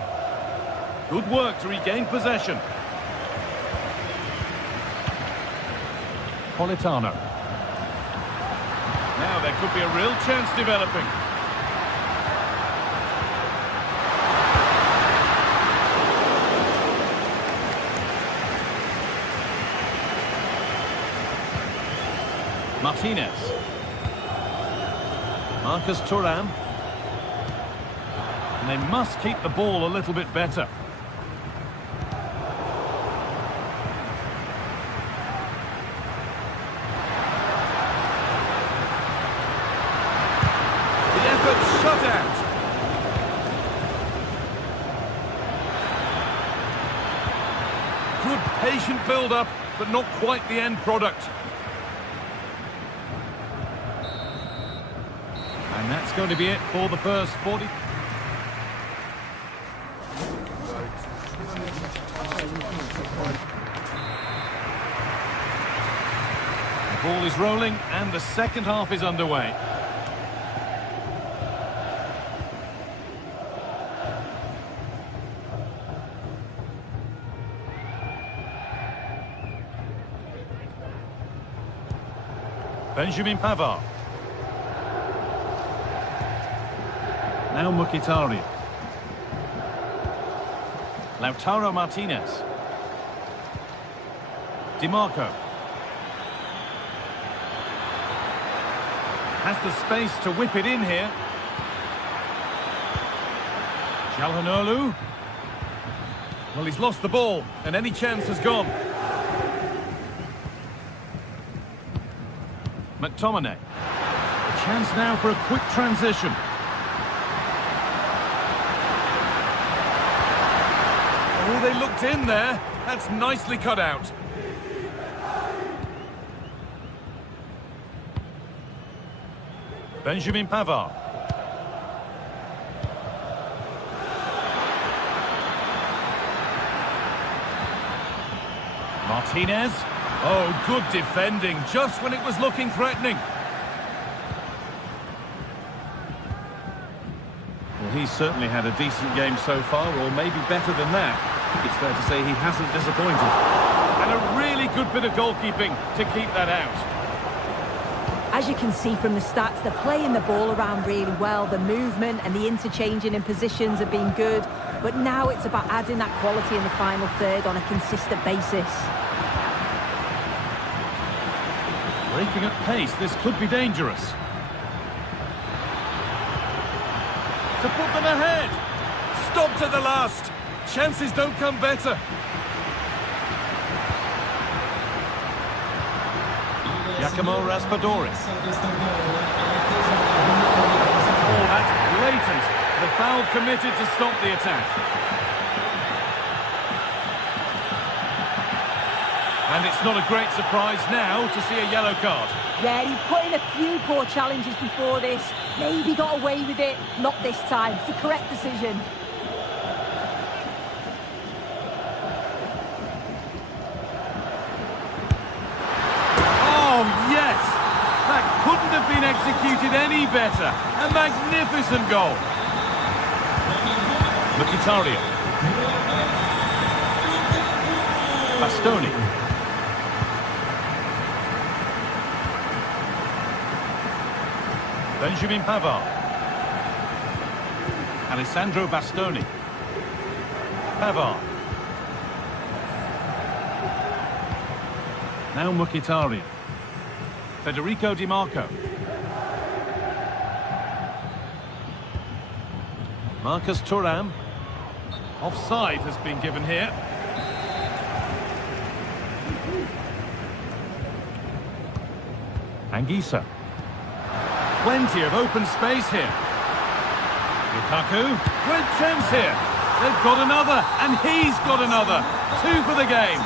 Good work to regain possession. Politano. Now there could be a real chance developing. Martinez. Marcus Thuram. And they must keep the ball a little bit better. The effort shut out. Good patient build-up, but not quite the end product. And that's going to be it for the first 40. The ball is rolling and the second half is underway. Benjamin Pavard. Now Mkhitaryan. Lautaro Martinez. DiMarco. Has the space to whip it in here. Calhanoglu. Well, he's lost the ball, and any chance has gone. McTominay. A chance now for a quick transition. Oh, they looked in there. That's nicely cut out. Benjamin Pavard. Martinez. Oh, good defending, just when it was looking threatening. Well, he's certainly had a decent game so far, or maybe better than that. I think it's fair to say he hasn't disappointed. And a really good bit of goalkeeping to keep that out. As you can see from the stats, they're playing the ball around really well. The movement and the interchanging in positions have been good. But now it's about adding that quality in the final third on a consistent basis. Breaking at pace, this could be dangerous. To put them ahead. Stop to the last. Chances don't come better. Giacomo Raspadori. Oh, that's blatant. The foul committed to stop the attack. And it's not a great surprise now to see a yellow card. Yeah, he put in a few poor challenges before this. Maybe got away with it. Not this time. It's the correct decision. Oh, yes! That couldn't have been executed any better. A magnificent goal. Mkhitaryan. Bastoni. Benjamin Pavard. Alessandro Bastoni. Pavard. Now Mkhitaryan. Federico DiMarco. Marcus Thuram. Offside has been given here. Anguissa. Plenty of open space here. Lukaku, great chance here. They've got another, and he's got another. 2 for the game.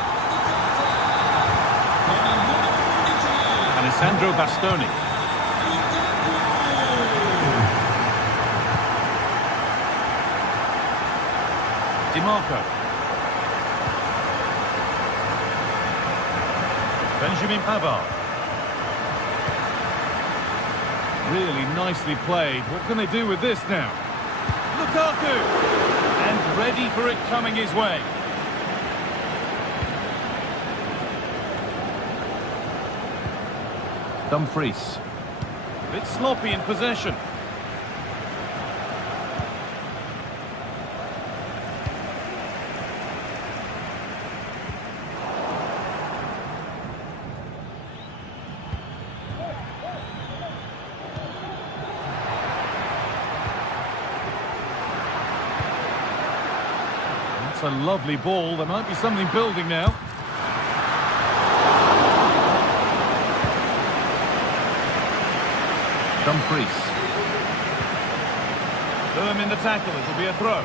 Alessandro Bastoni. Di Marco. Benjamin Pavard. Really nicely played. What can they do with this now? Lukaku! And ready for it coming his way. Dumfries. A bit sloppy in possession. That's a lovely ball. There might be something building now. Dumfries. Firm in the tackle, it'll be a throw.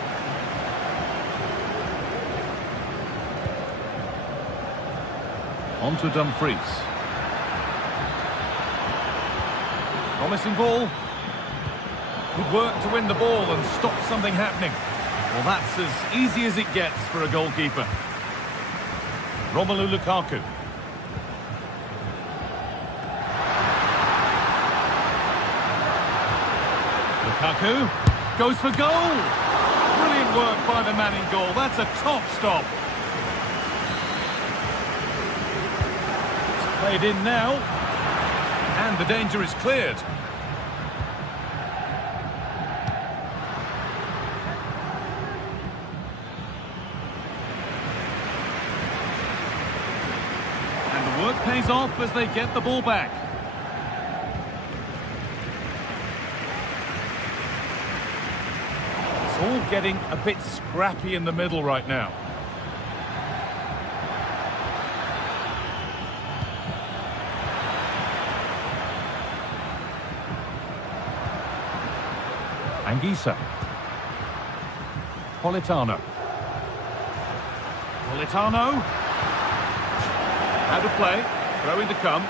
On to Dumfries. Promising ball. Good work to win the ball and stop something happening. Well, that's as easy as it gets for a goalkeeper. Romelu Lukaku. Lukaku goes for goal. Brilliant work by the man in goal. That's a top stop. It's played in now. And the danger is cleared. And the work pays off as they get the ball back. All getting a bit scrappy in the middle right now. Anguissa. Politano. Politano. Out of play. Throw in to come.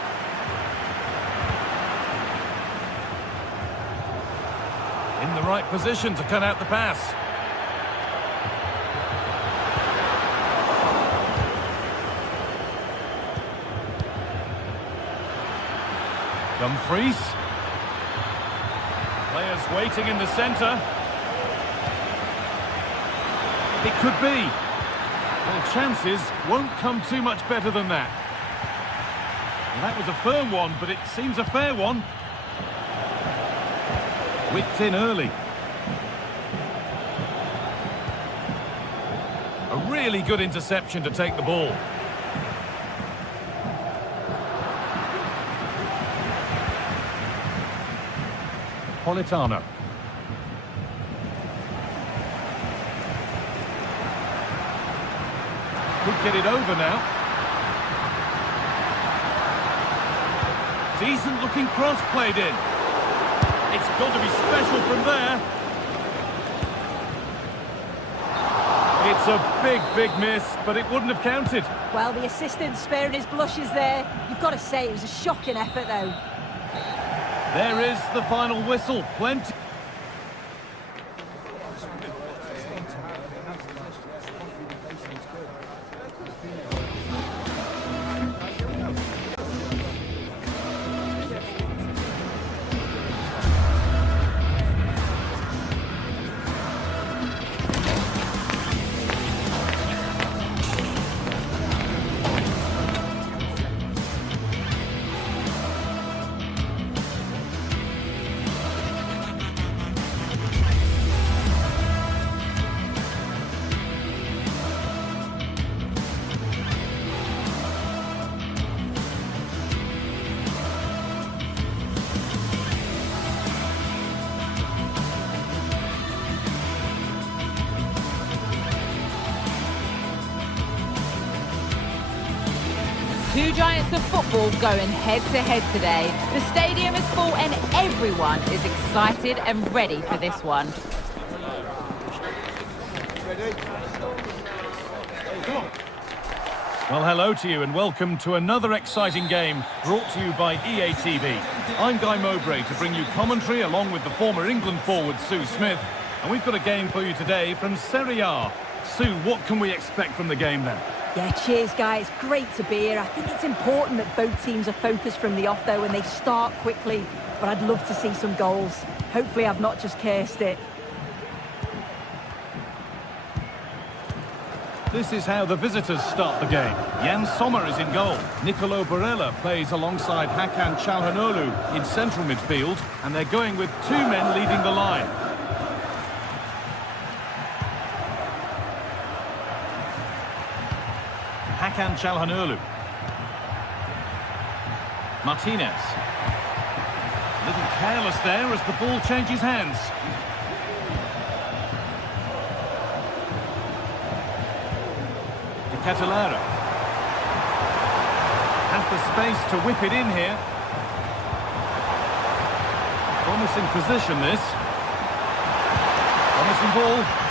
In the right position to cut out the pass. Dumfries. Players waiting in the centre. It could be. Well, chances won't come too much better than that. Well, that was a firm one, but it seems a fair one. Whipped in early. A really good interception to take the ball. Politano. Could get it over now. Decent looking cross played in. It's got to be special from there. It's a big, big miss, but it wouldn't have counted. Well, the assistant's sparing his blushes there. You've got to say it was a shocking effort, though. There is the final whistle. Plenty. Two giants of football going head-to-head today. The stadium is full and everyone is excited and ready for this one. Well, hello to you and welcome to another exciting game brought to you by EA TV. I'm Guy Mowbray to bring you commentary along with the former England forward Sue Smith. And we've got a game for you today from Serie A. Sue, what can we expect from the game then? Yeah, cheers, Guy. It's great to be here. I think it's important that both teams are focused from the off, though, and they start quickly. But I'd love to see some goals. Hopefully I've not just cursed it. This is how the visitors start the game. Jan Sommer is in goal. Nicolo Barella plays alongside Hakan Çalhanoğlu in central midfield, and they're going with two men leading the line. Hakan Çalhanoğlu. Martinez. A little careless there as the ball changes hands. Catalara has the space to whip it in here. Promising position this. Promising ball.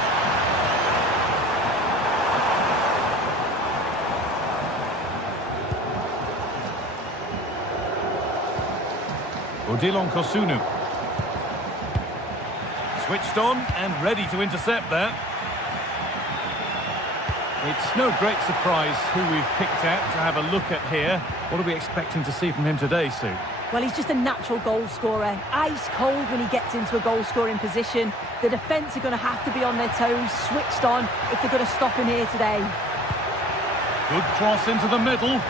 Odilon Kosunu. Switched on and ready to intercept there. It's no great surprise who we've picked out to have a look at here. What are we expecting to see from him today, Sue? Well, he's just a natural goal scorer. Ice cold when he gets into a goal-scoring position. The defence are going to have to be on their toes, switched on, if they're going to stop him here today. Good cross into the middle.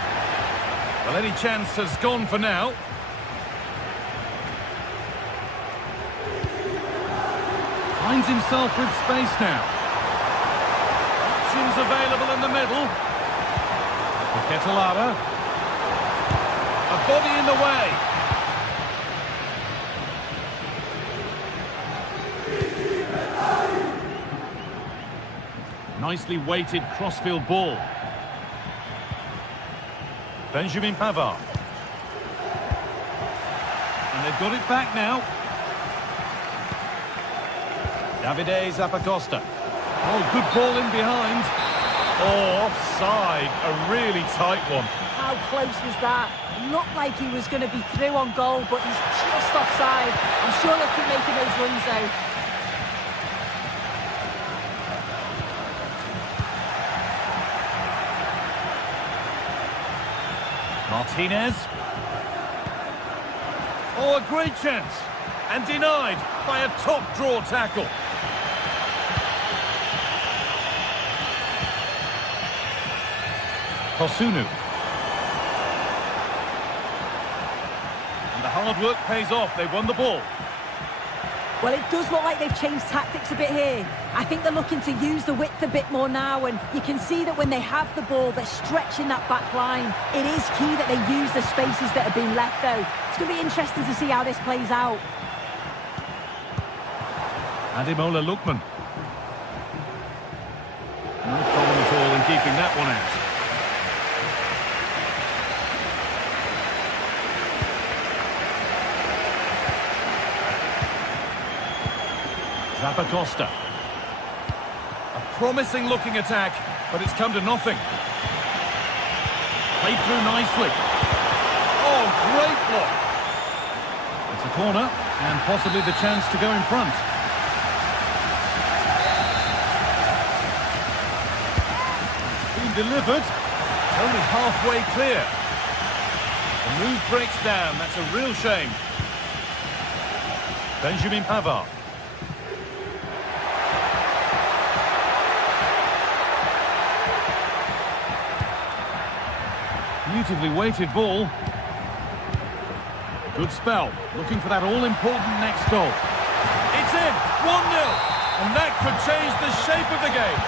Well, any chance has gone for now. Finds himself with space now. Options available in the middle. Catalara. A body in the way. Nicely weighted crossfield ball. Benjamin Pavard. And they've got it back now. Davide Zappacosta. Oh, good ball in behind. Oh, offside. A really tight one. How close was that? Looked like he was going to be through on goal, but he's just offside. I'm sure he'll keep making those runs, though. Martinez. Oh, a great chance. And denied by a top draw tackle. Kosunu. And the hard work pays off. They've won the ball. Well, it does look like they've changed tactics a bit here. I think they're looking to use the width a bit more now, and you can see that when they have the ball, they're stretching that back line. It is key that they use the spaces that have been left, though. It's going to be interesting to see how this plays out. Ademola Lookman. No problem at all in keeping that one out. Zappacosta. A promising looking attack, but it's come to nothing. Played through nicely. Oh, great block. It's a corner, and possibly the chance to go in front. It's been delivered. It's only halfway clear. The move breaks down. That's a real shame. Benjamin Pavard. Beautifully weighted ball. Good spell. Looking for that all-important next goal. It's in! 1-0! And that could change the shape of the game.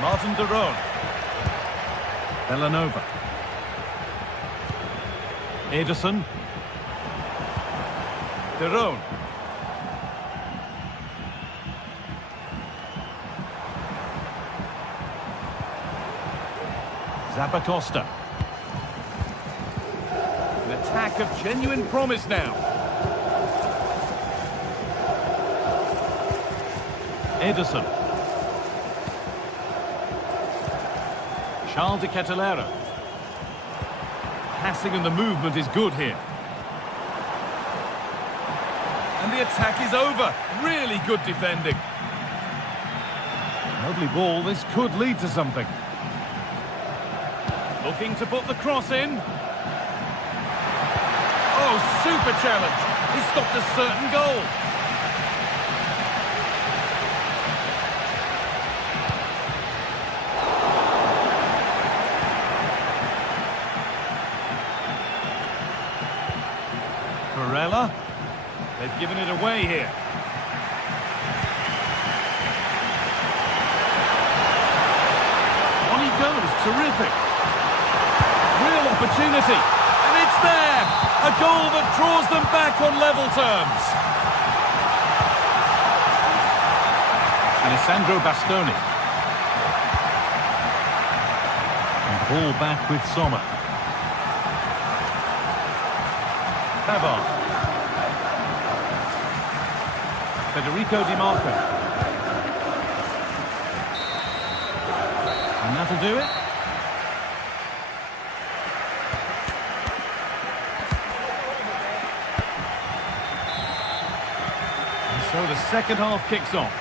Martin de Roon. Bellanova. Ederson. De Roon. Zappacosta. An attack of genuine promise now. Ederson. Charles de Ketelera. Passing and the movement is good here. And the attack is over. Really good defending. Lovely ball. This could lead to something. Looking to put the cross in. Oh, super challenge. He stopped a certain goal. Barella. They've given it away here. On he goes. Terrific. Real opportunity. And it's there. A goal that draws them back on level terms. Alessandro Bastoni. And ball back with Sommer. Pavard. Federico Di Marco. And that'll do it. And so the second half kicks off.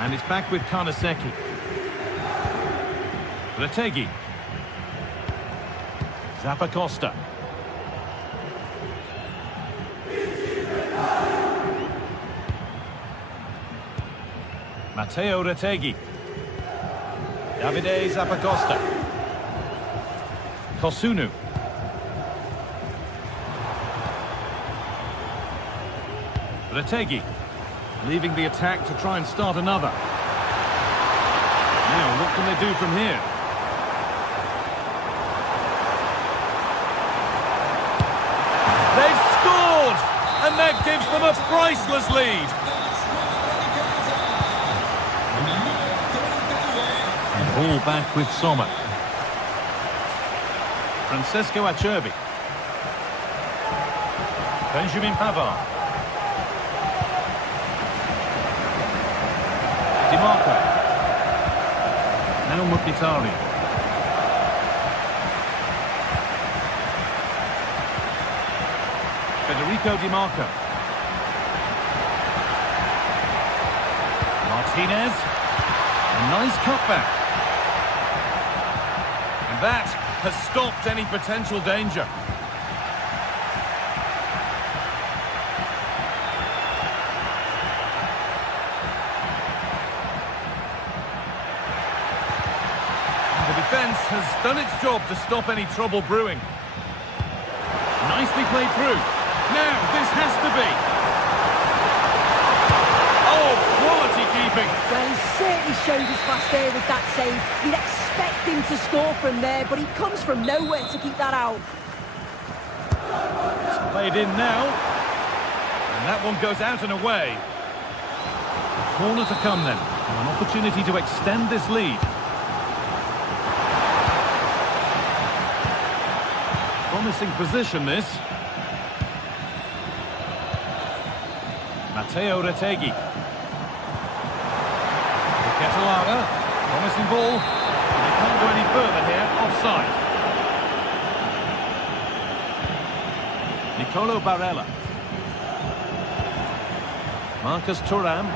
And it's back with Karnaseki. Retegui. Zappacosta. Matteo Retegui. Davide Zappacosta. Kosunu. Retegui. Leaving the attack to try and start another. Now, what can they do from here? They've scored! And that gives them a priceless lead. And ball back with Sommer. Francesco Acerbi. Benjamin Pavard. Di Marco. Now Mkhitaryan. Federico Di Marco. Martinez. A nice cutback. And that has stopped any potential danger. The defence has done its job to stop any trouble brewing. Nicely played through. Now, this has to be. Oh, quality keeping. Well, he certainly showed his class there with that save. You'd expect him to score from there, but he comes from nowhere to keep that out. It's played in now. And that one goes out and away. Corner to come then. An opportunity to extend this lead. Promising position, this. Matteo Retegui. Ketelera. Promising ball. They can't go any further here. Offside. Nicolo Barella. Marcus Thuram.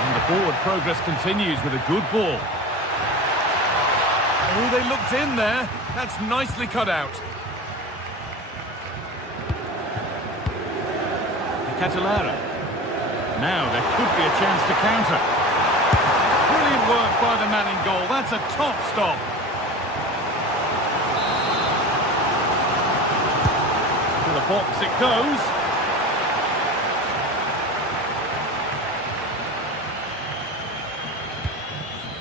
And the forward progress continues with a good ball. Oh, they looked in there. That's nicely cut out. Ketelera. Now there could be a chance to counter. Brilliant work by the man in goal. That's a top stop. To the box it goes.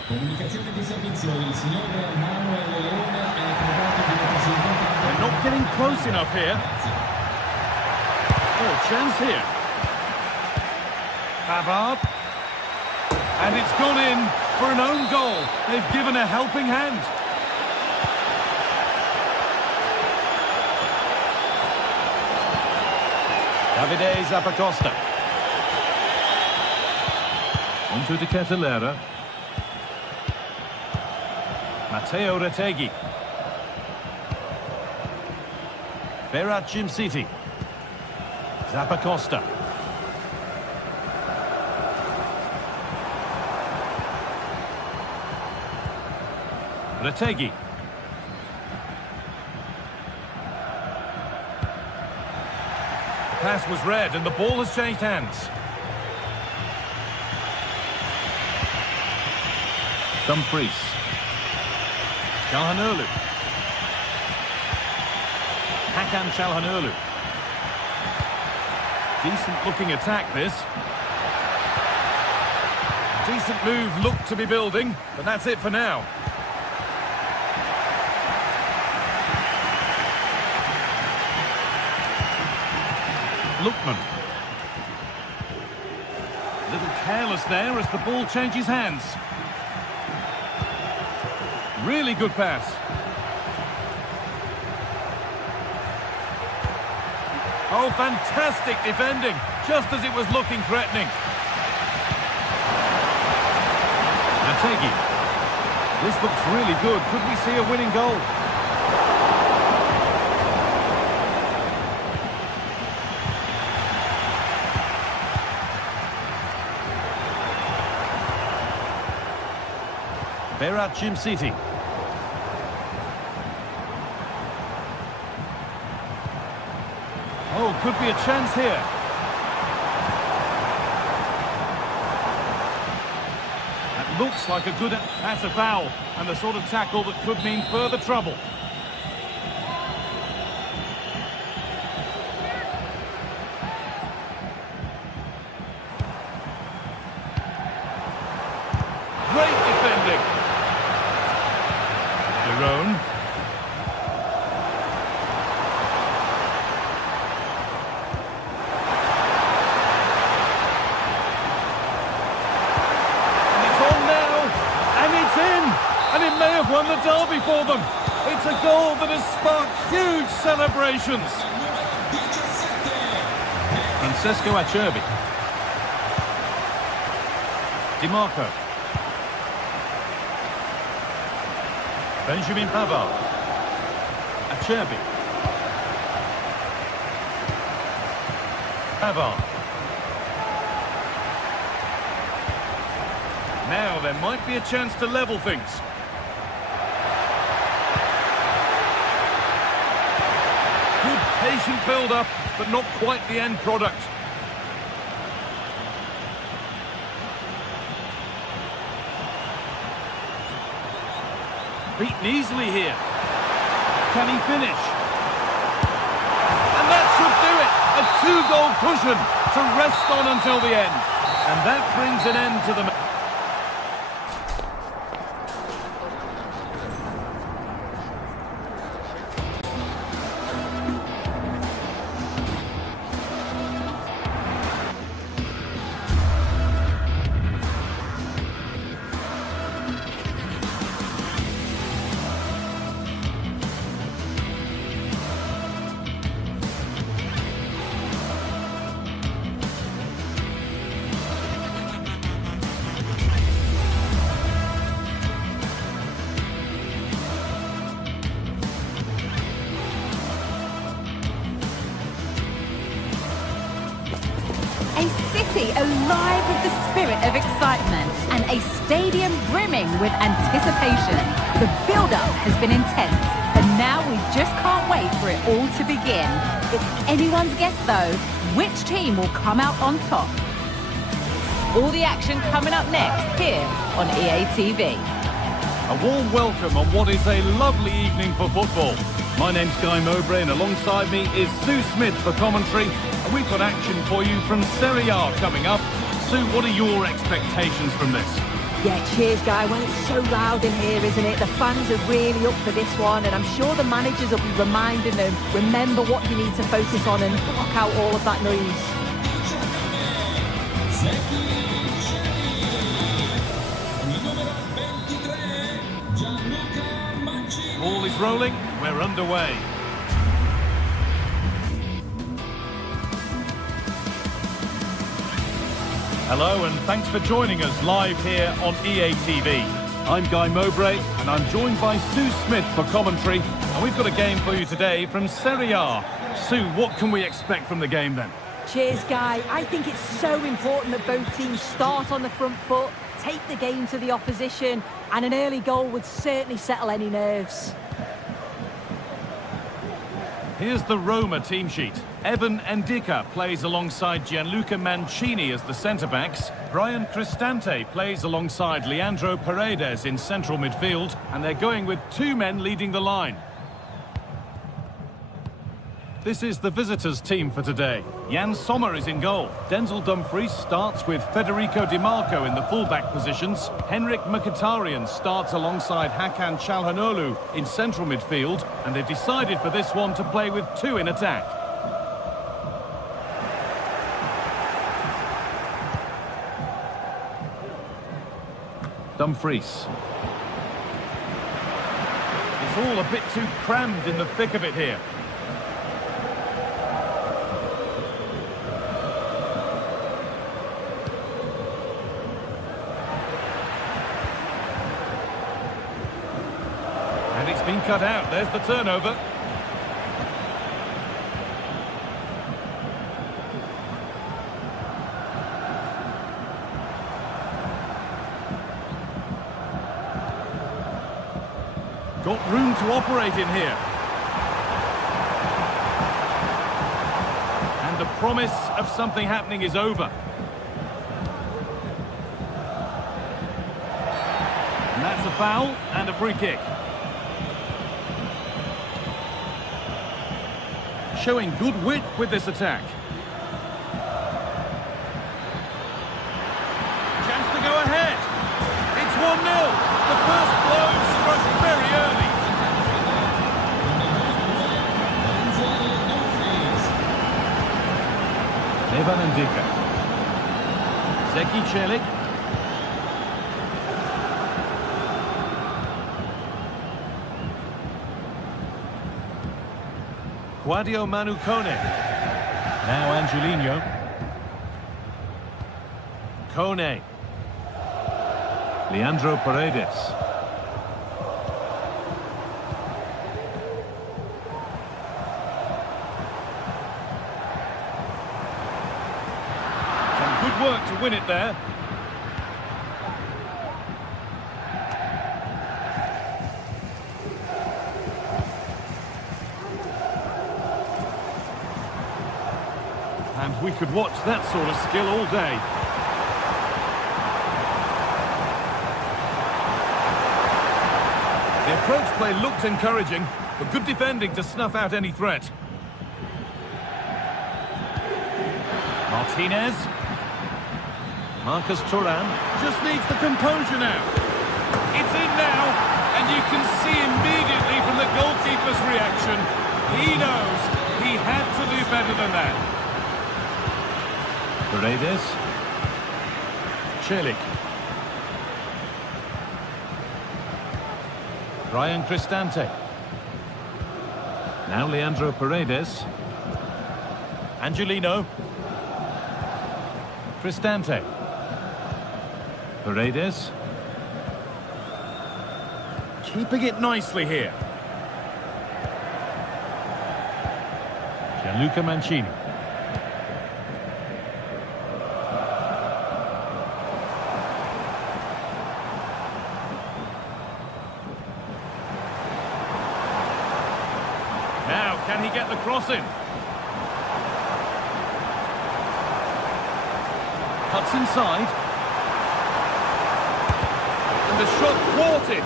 Comunicazione di servizio, il signor Manuel Leone è provato di rappresentare. They're not getting close enough here. Oh, chance here. Pavard. And it's gone in for an own goal. They've given a helping hand. Davide Zappacosta. Onto De Kettelera. Matteo Retegui. Berat Jimsiti. Zappacosta. Retegui. The pass was read and the ball has changed hands. Dumfries. Çalhanoğlu. Hakan Çalhanoğlu. Decent looking attack this. Decent move looked to be building, but that's it for now. Lookman. A little careless there as the ball changes hands. Really good pass. Oh, fantastic defending, just as it was looking threatening. Retegui. This looks really good. Could we see a winning goal? Berat Jimsiti. Oh, could be a chance here. That looks like a good... That's a foul, and the sort of tackle that could mean further trouble. Great defending. Jerome. And it may have won the derby for them. It's a goal that has sparked huge celebrations. Francesco Acerbi. Di Marco. Benjamin Pavard. Acerbi. Pavard. Now there might be a chance to level things. Good patient build-up, but not quite the end product. Beaten easily here. Can he finish? And that should do it! A two-goal cushion to rest on until the end. And that brings an end to the... A city alive with the spirit of excitement and a stadium brimming with anticipation. The build-up has been intense, and now we just can't wait for it all to begin. It's anyone's guess, though, which team will come out on top. All the action coming up next here on EA TV. A warm welcome on what is a lovely evening for football. My name's Guy Mowbray, and alongside me is Sue Smith for commentary. And we've got action for you from Serie A coming up. Sue, what are your expectations from this? Yeah, cheers, Guy. Well, it's so loud in here, isn't it? The fans are really up for this one, and I'm sure the managers will be reminding them, remember what you need to focus on and block out all of that noise. Ball is rolling, we're underway. Hello and thanks for joining us live here on EA TV. I'm Guy Mowbray and I'm joined by Sue Smith for commentary, and we've got a game for you today from Serie A. Sue, what can we expect from the game then? Cheers, Guy. I think it's so important that both teams start on the front foot, take the game to the opposition, and an early goal would certainly settle any nerves. Here's the Roma team sheet. Evan Ndika plays alongside Gianluca Mancini as the centre-backs. Brian Cristante plays alongside Leandro Paredes in central midfield, and they're going with two men leading the line. This is the visitors' team for today. Jan Sommer is in goal. Denzel Dumfries starts with Federico Di Marco in the full-back positions. Henrik Mkhitaryan starts alongside Hakan Çalhanoğlu in central midfield, and they've decided for this one to play with two in attack. Dumfries. It's all a bit too crammed in the thick of it here. And it's been cut out. There's the turnover. Got room to operate in here. And the promise of something happening is over. And that's a foul and a free kick. Showing good wit with this attack. Chance to go ahead. It's 1-0. The first blow struck very early. Evan Ndika. Zeki Çelik. Claudio Manu Kone. Now Angelino. Kone. Leandro Paredes. Some good work to win it there. And we could watch that sort of skill all day. The approach play looked encouraging, but good defending to snuff out any threat. Martinez. Marcus Thuram just needs the composure now. It's in now, and you can see immediately from the goalkeeper's reaction, he knows he had to do better than that. Paredes. Çelik. Brian Cristante. Now Leandro Paredes. Angelino. Cristante. Paredes. Keeping it nicely here. Gianluca Mancini. Now, can he get the cross in? Cuts inside. And the shot thwarted.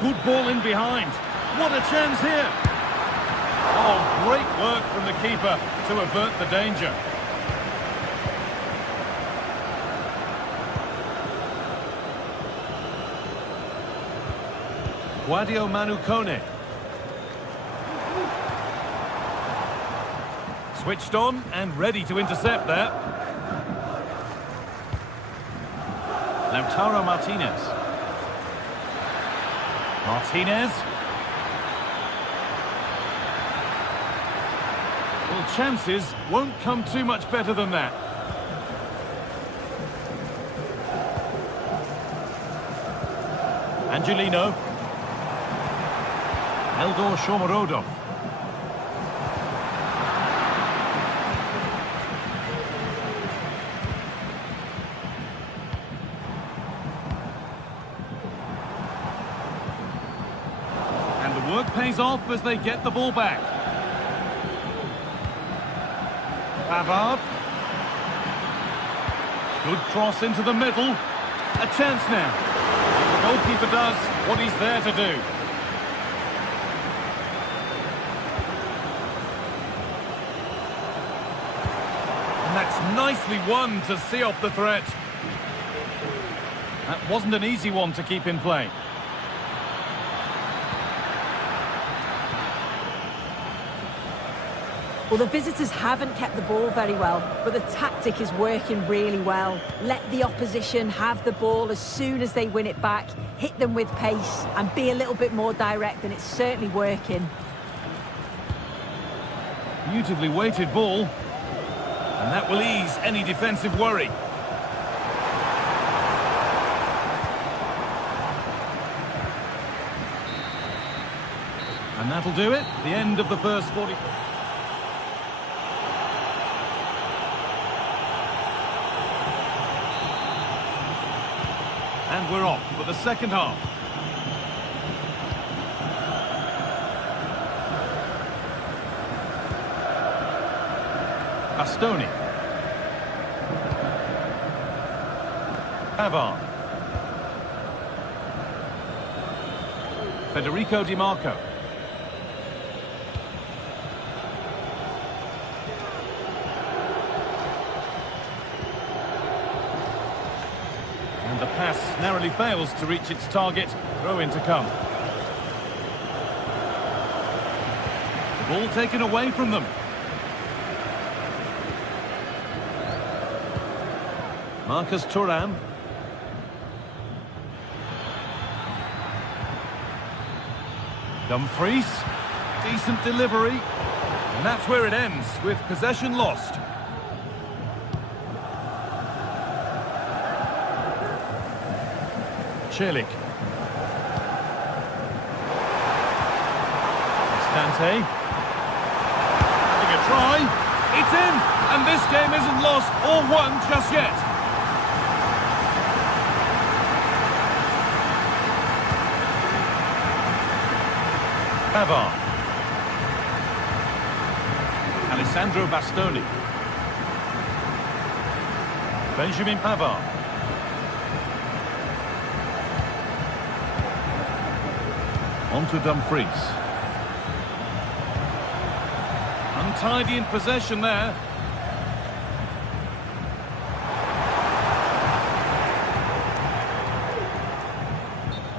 Good ball in behind. What a chance here. Oh, great work from the keeper to avert the danger. Claudio Manu Kone. Switched on and ready to intercept there. Lautaro Martinez. Martinez. Well, chances won't come too much better than that. Angelino. Eldor Shomorodov. And the work pays off as they get the ball back. Pavard. Good cross into the middle. A chance now. The goalkeeper does what he's there to do. And that's nicely won to see off the threat. That wasn't an easy one to keep in play. Well, the visitors haven't kept the ball very well, but the tactic is working really well. Let the opposition have the ball as soon as they win it back, hit them with pace and be a little bit more direct, and it's certainly working. Beautifully weighted ball, and that will ease any defensive worry. And that'll do it. The end of the first 40. And we're off for the second half. Bastoni. Pavard. Federico Di Marco. And the pass narrowly fails to reach its target. Throw in to come. The ball taken away from them. Marcus Thuram. Dumfries. Decent delivery. And that's where it ends, with possession lost. Celik. Stante. Having a try. It's in! And this game isn't lost or won just yet. Pavard. Alessandro Bastoni. Benjamin Pavard. On to Dumfries. Untidy in possession there.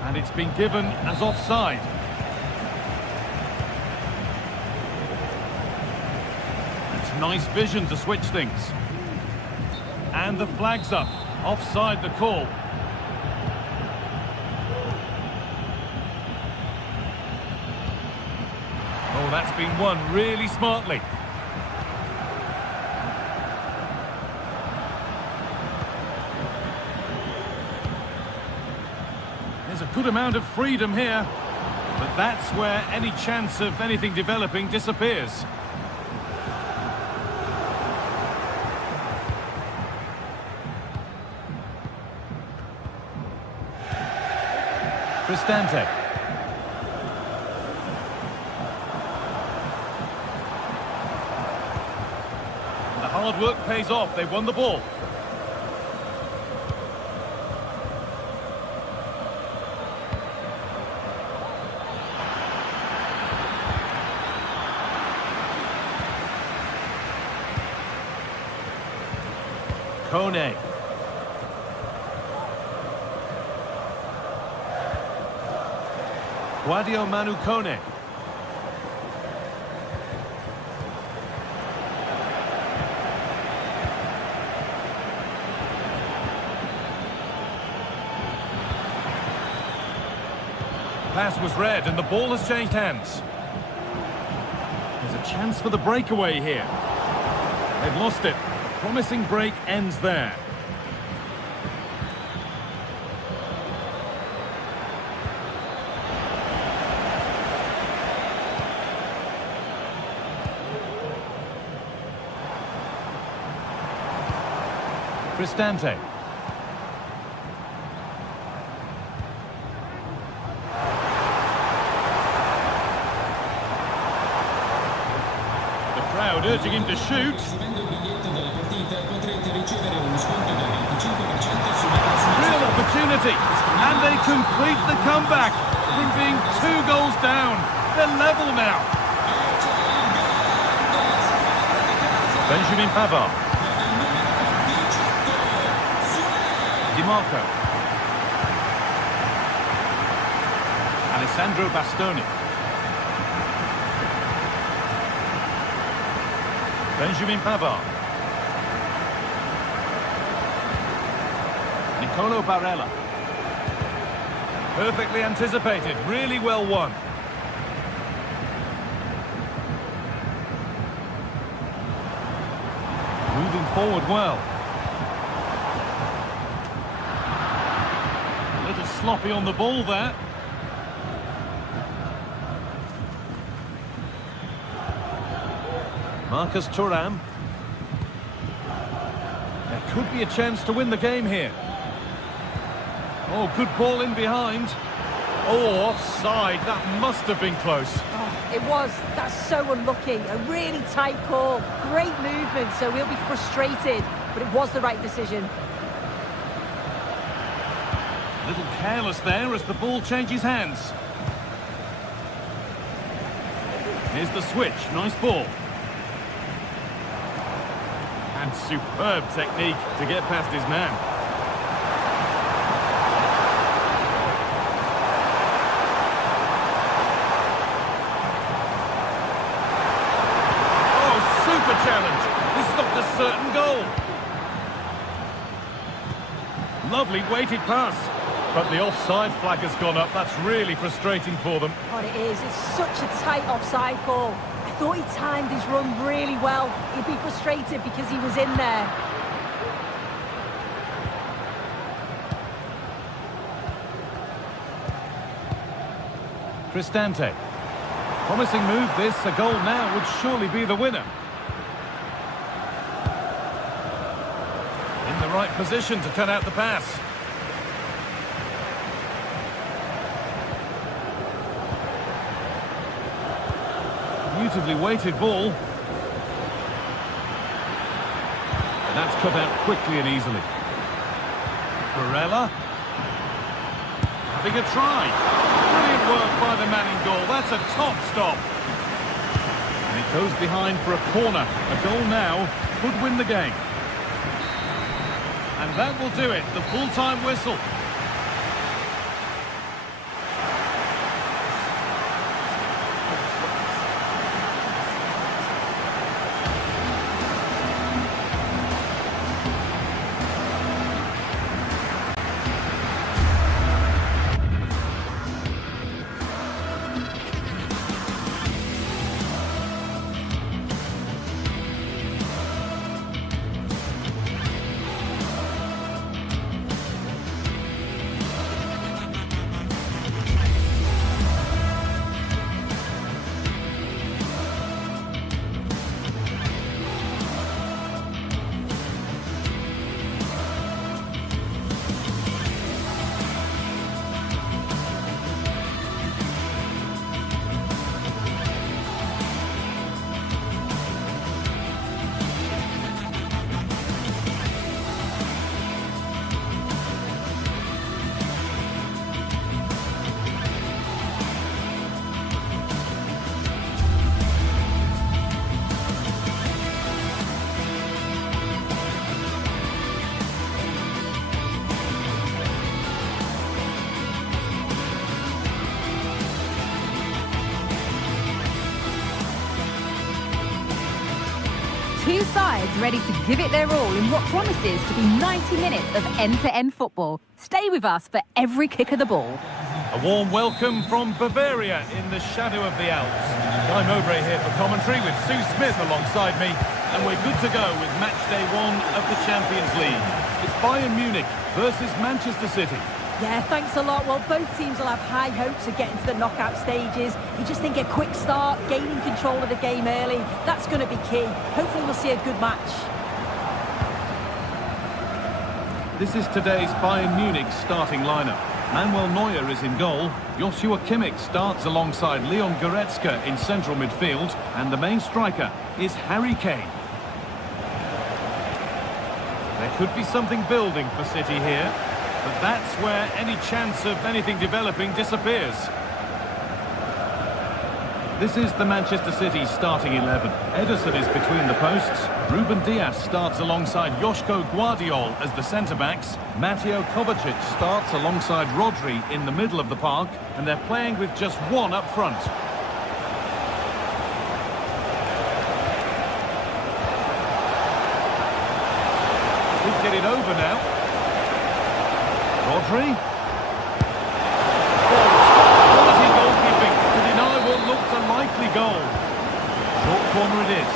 And it's been given as offside. It's nice vision to switch things. And the flag's up. Offside the call. Oh, that's been won really smartly. There's a good amount of freedom here, but that's where any chance of anything developing disappears. Cristante. Hard work pays off. They won the ball. Kone. Guadio Manu Kone. pass was read and the ball has changed hands. There's a chance for the breakaway here. They've lost it. A promising break ends there. Cristante. The crowd urging him to shoot. Real opportunity, and they complete the comeback from being 2 goals down. They're level now. Benjamin Pavard. Marco. Alessandro Bastoni. Benjamin Pavard. Nicolo Barella. Perfectly anticipated, really well won. Moving forward well. Sloppy on the ball there. Marcus Thuram. There could be a chance to win the game here. Oh, good ball in behind. Oh, offside. That must have been close. Oh, it was. That's so unlucky. A really tight call. Great movement, so he'll be frustrated. But it was the right decision. A little careless there as the ball changes hands. Here's the switch. Nice ball. And superb technique to get past his man. Oh, super challenge. He stopped a certain goal. Lovely weighted pass. But the offside flag has gone up. That's really frustrating for them. God, it is. It's such a tight offside call. I thought he timed his run really well. He'd be frustrated because he was in there. Cristante. Promising move this. A goal now would surely be the winner. In the right position to cut out the pass. Beautifully weighted ball. That's cut out quickly and easily. Barella. Having a try. Brilliant work by the man in goal. That's a top stop. And it goes behind for a corner. A goal now could win the game. And that will do it. The full-time whistle. Two sides ready to give it their all in what promises to be 90 minutes of end-to-end football. Stay with us for every kick of the ball. A warm welcome from Bavaria in the shadow of the Alps. Guy Mowbray here for commentary with Sue Smith alongside me. And we're good to go with match day 1 of the Champions League. It's Bayern Munich versus Manchester City. Yeah, thanks a lot. Well, both teams will have high hopes of getting to the knockout stages. You just think a quick start, gaining control of the game early, that's going to be key. Hopefully we'll see a good match. This is today's Bayern Munich starting lineup. Manuel Neuer is in goal. Joshua Kimmich starts alongside Leon Goretzka in central midfield. And the main striker is Harry Kane. There could be something building for City here, but that's where any chance of anything developing disappears. This is the Manchester City starting 11. Ederson is between the posts. Ruben Dias starts alongside Joško Guardiol as the centre-backs. Mateo Kovacic starts alongside Rodri in the middle of the park, and they're playing with just one up front. Could get it over now. Rodri. Quality goalkeeping to deny what looked a likely goal. Short corner it is.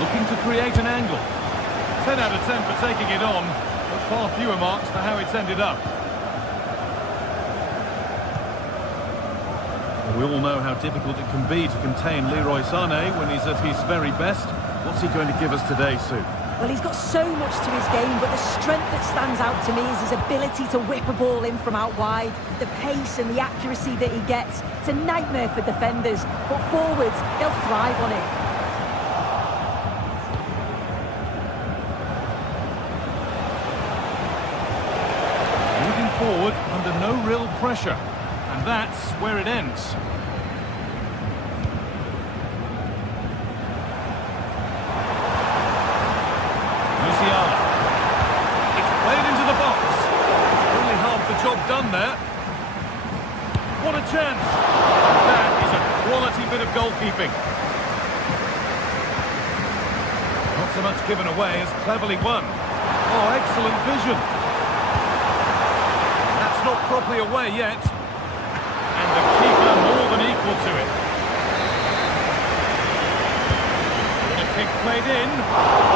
Looking to create an angle. 10 out of 10 for taking it on, but far fewer marks for how it's ended up. We all know how difficult it can be to contain Leroy Sané when he's at his very best. What's he going to give us today, Sue? Well, he's got so much to his game, but the strength that stands out to me is his ability to whip a ball in from out wide. The pace and the accuracy that he gets. It's a nightmare for defenders, but forwards, they'll thrive on it. Moving forward under no real pressure, and that's where it ends. Done there. What a chance. That is a quality bit of goalkeeping. Not so much given away as cleverly won. Oh, excellent vision. That's not properly away yet. And the keeper more than equal to it. The kick played in.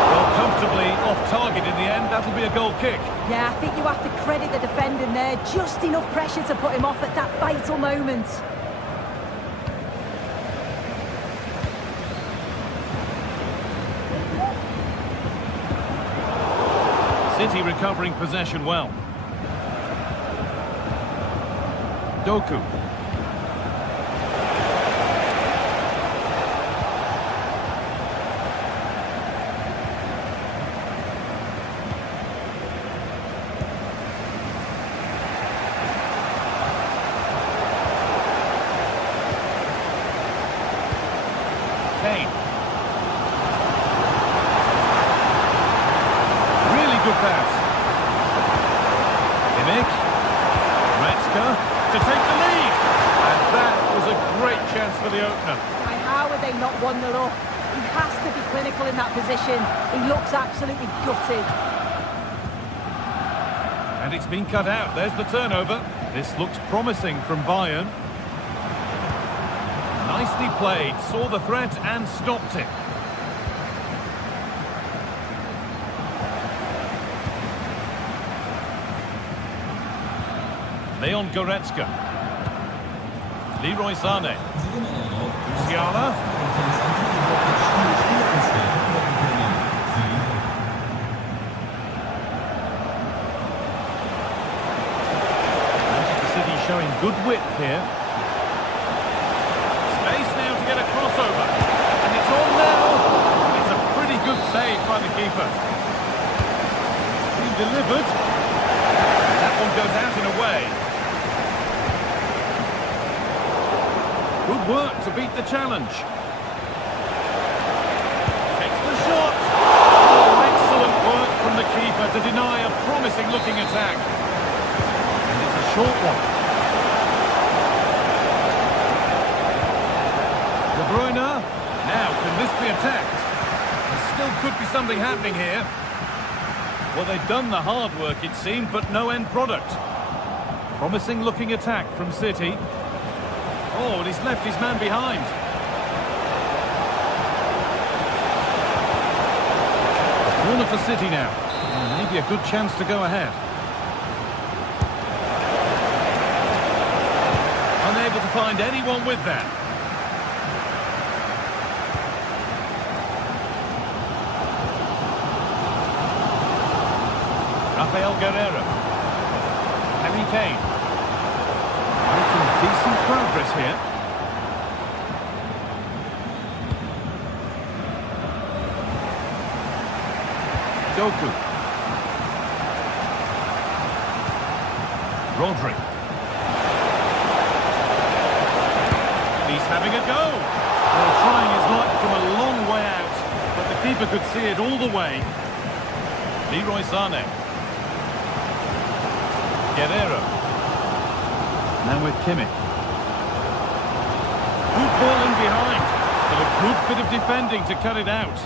Well, comfortably off target in the end. That'll be a goal kick. Yeah, I think you have to credit the defending there. Just enough pressure to put him off at that vital moment. City recovering possession well. Doku. Kane. Really good pass. Kimmich. Goretzka to take the lead. And that was a great chance for the opener. How are they not 1-0 up? He has to be clinical in that position. He looks absolutely gutted. And it's been cut out. There's the turnover. This looks promising from Bayern. Nicely played, saw the threat and stopped it. Leon Goretzka. Leroy Sané. Musiala. Manchester City showing good width here. Space now to get a crossover. And it's on now. It's a pretty good save by the keeper. It's been delivered. That one goes out in a way. Good work to beat the challenge. Takes the shot. Oh, excellent work from the keeper to deny a promising looking attack. And it's a short one. De Bruyne. Now, can this be attacked? There still could be something happening here. Well, they've done the hard work, it seemed, but no end product. Promising looking attack from City. Oh, and he's left his man behind. Corner for City now. Maybe a good chance to go ahead. Unable to find anyone with that. Rafael Guerreiro. Harry Kane. Making decent progress here. Doku. Rodri. He's having a go. Well, trying his luck from a long way out, but the keeper could see it all the way. Leroy Sané. Guerreiro. Now with Kimmich. Good ball in behind, but a good bit of defending to cut it out.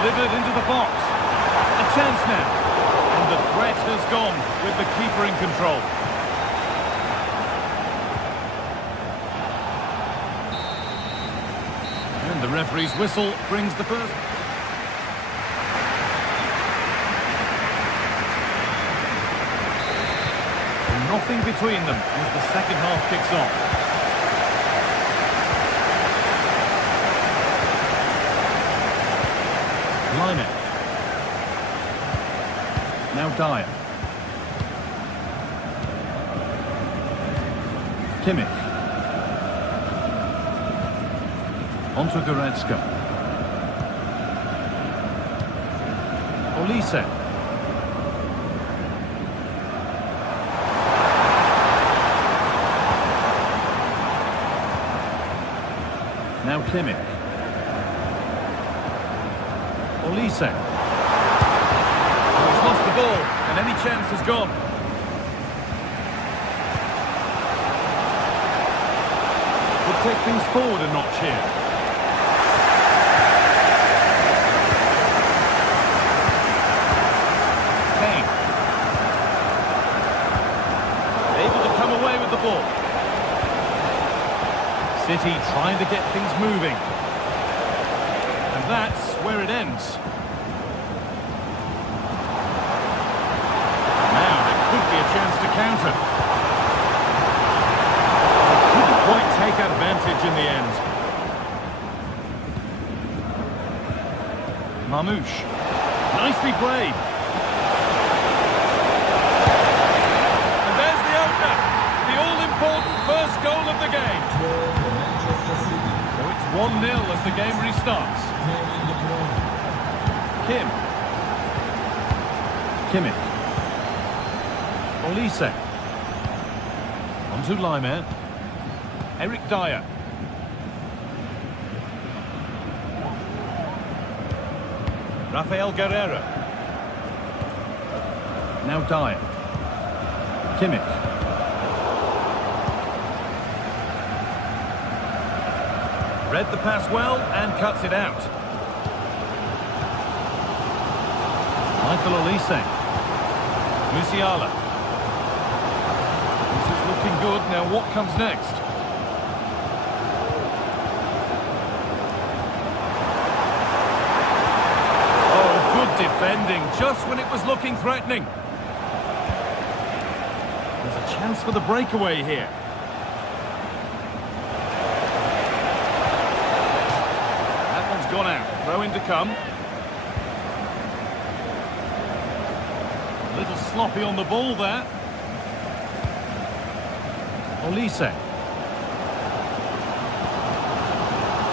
Delivered into the box. A chance now. And the threat has gone with the keeper in control. And the referee's whistle brings the first. Nothing between them as the second half kicks off. Line. Now Dyer. Kimmich. Onto Goretzka. Olise. Now Kimmich. Olise. Oh, he's lost the ball, and any chance has gone. Could take things forward a notch here. Kane. Able to come away with the ball. City trying to get things moving. And that's where it ends. Now there could be a chance to counter. Couldn't quite take advantage in the end. Mamouche. Nicely played. And there's the opener. The all-important first goal of the game. So it's 1-0 as the game restarts. Kimmich. Olise. Onto Laimer. Eric Dyer. Rafael Guerreiro. Now Dyer. Kimmich. Read the pass well and cuts it out. Michael Olise. Musiala. This is looking good. Now what comes next? Oh, good defending, just when it was looking threatening. There's a chance for the breakaway here. That one's gone out. Throw in to come. A little sloppy on the ball there. Olise.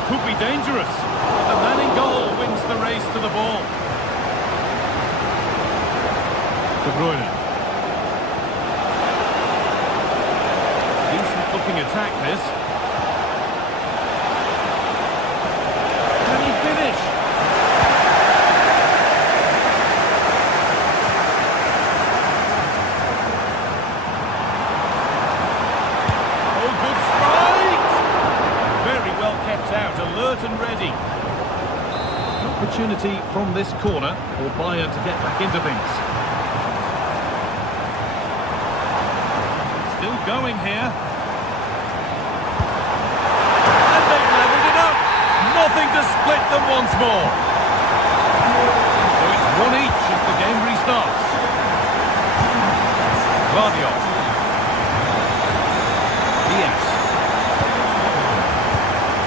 Could be dangerous. The man in goal wins the race to the ball. De Bruyne. Decent looking attack this. Can he finish? opportunity from this corner for Bayern to get back into things. Still going here. And they've levelled it up. Nothing to split them once more. So it's 1 each as the game restarts. Guardiola. Diaz.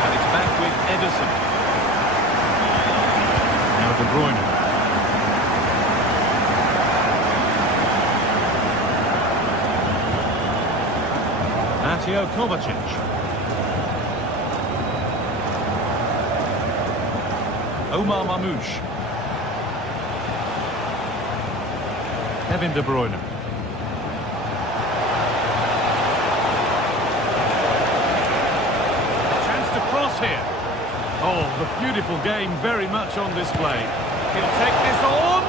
And it's back with Ederson. Now De Bruyne. Mateo Kovacic. Omar Mamouche. Kevin De Bruyne. Chance to cross here. Oh, the beautiful game very much on display. He'll take this on.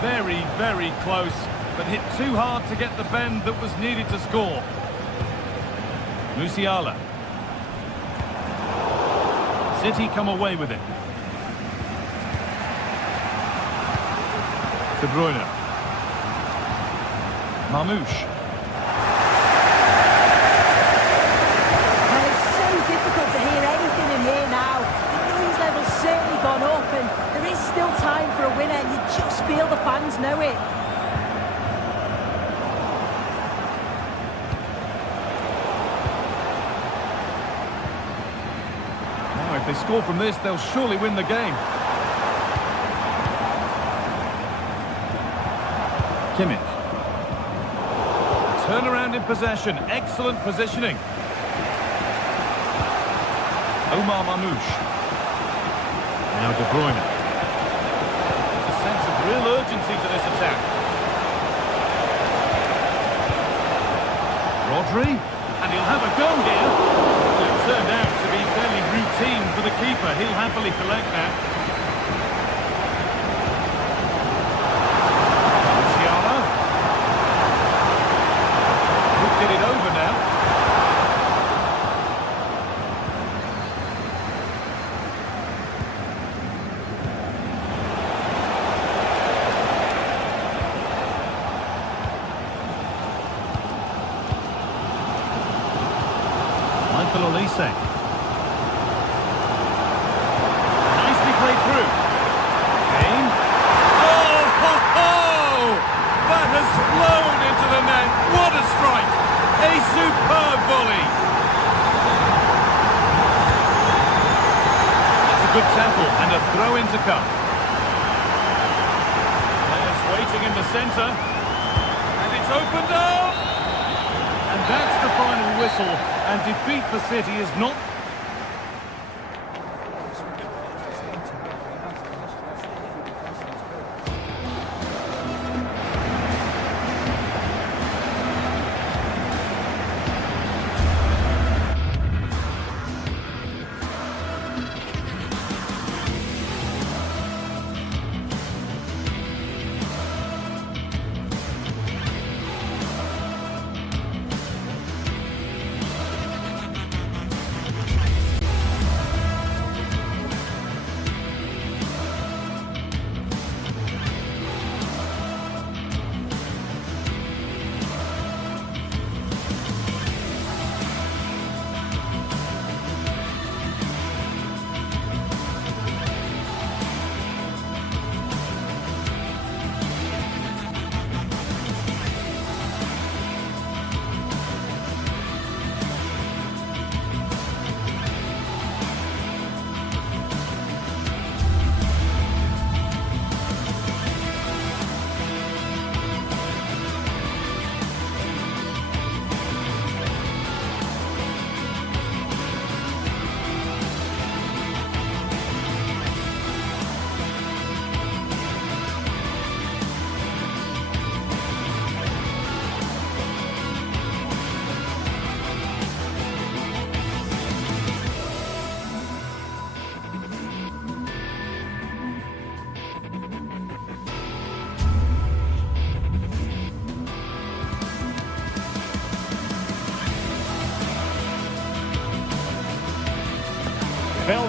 Very, very close, but hit too hard to get the bend that was needed to score. Musiala. City come away with it. De Bruyne. Mamouche. Well, it's so difficult to hear anything in here now. The noise level's certainly gone up, and there is still time for a winner. You just feel the fans know it. Now, if they score from this, they'll surely win the game. Kimmich. Turnaround in possession. Excellent positioning. Omar Mamouche. Now De Bruyne. There's a sense of real urgency to this attack. Rodri. And he'll have a go here. It turned out to be fairly routine for the keeper. He'll happily collect that. Get it over now. Michael Olise. Nicely played through. Kane. Oh, ho, ho! That has flown into the net. What a strike! A superb volley. That's a good tackle and a throw-in to come. Players waiting in the centre. And it's opened up. And that's the final whistle. And defeat for City is not...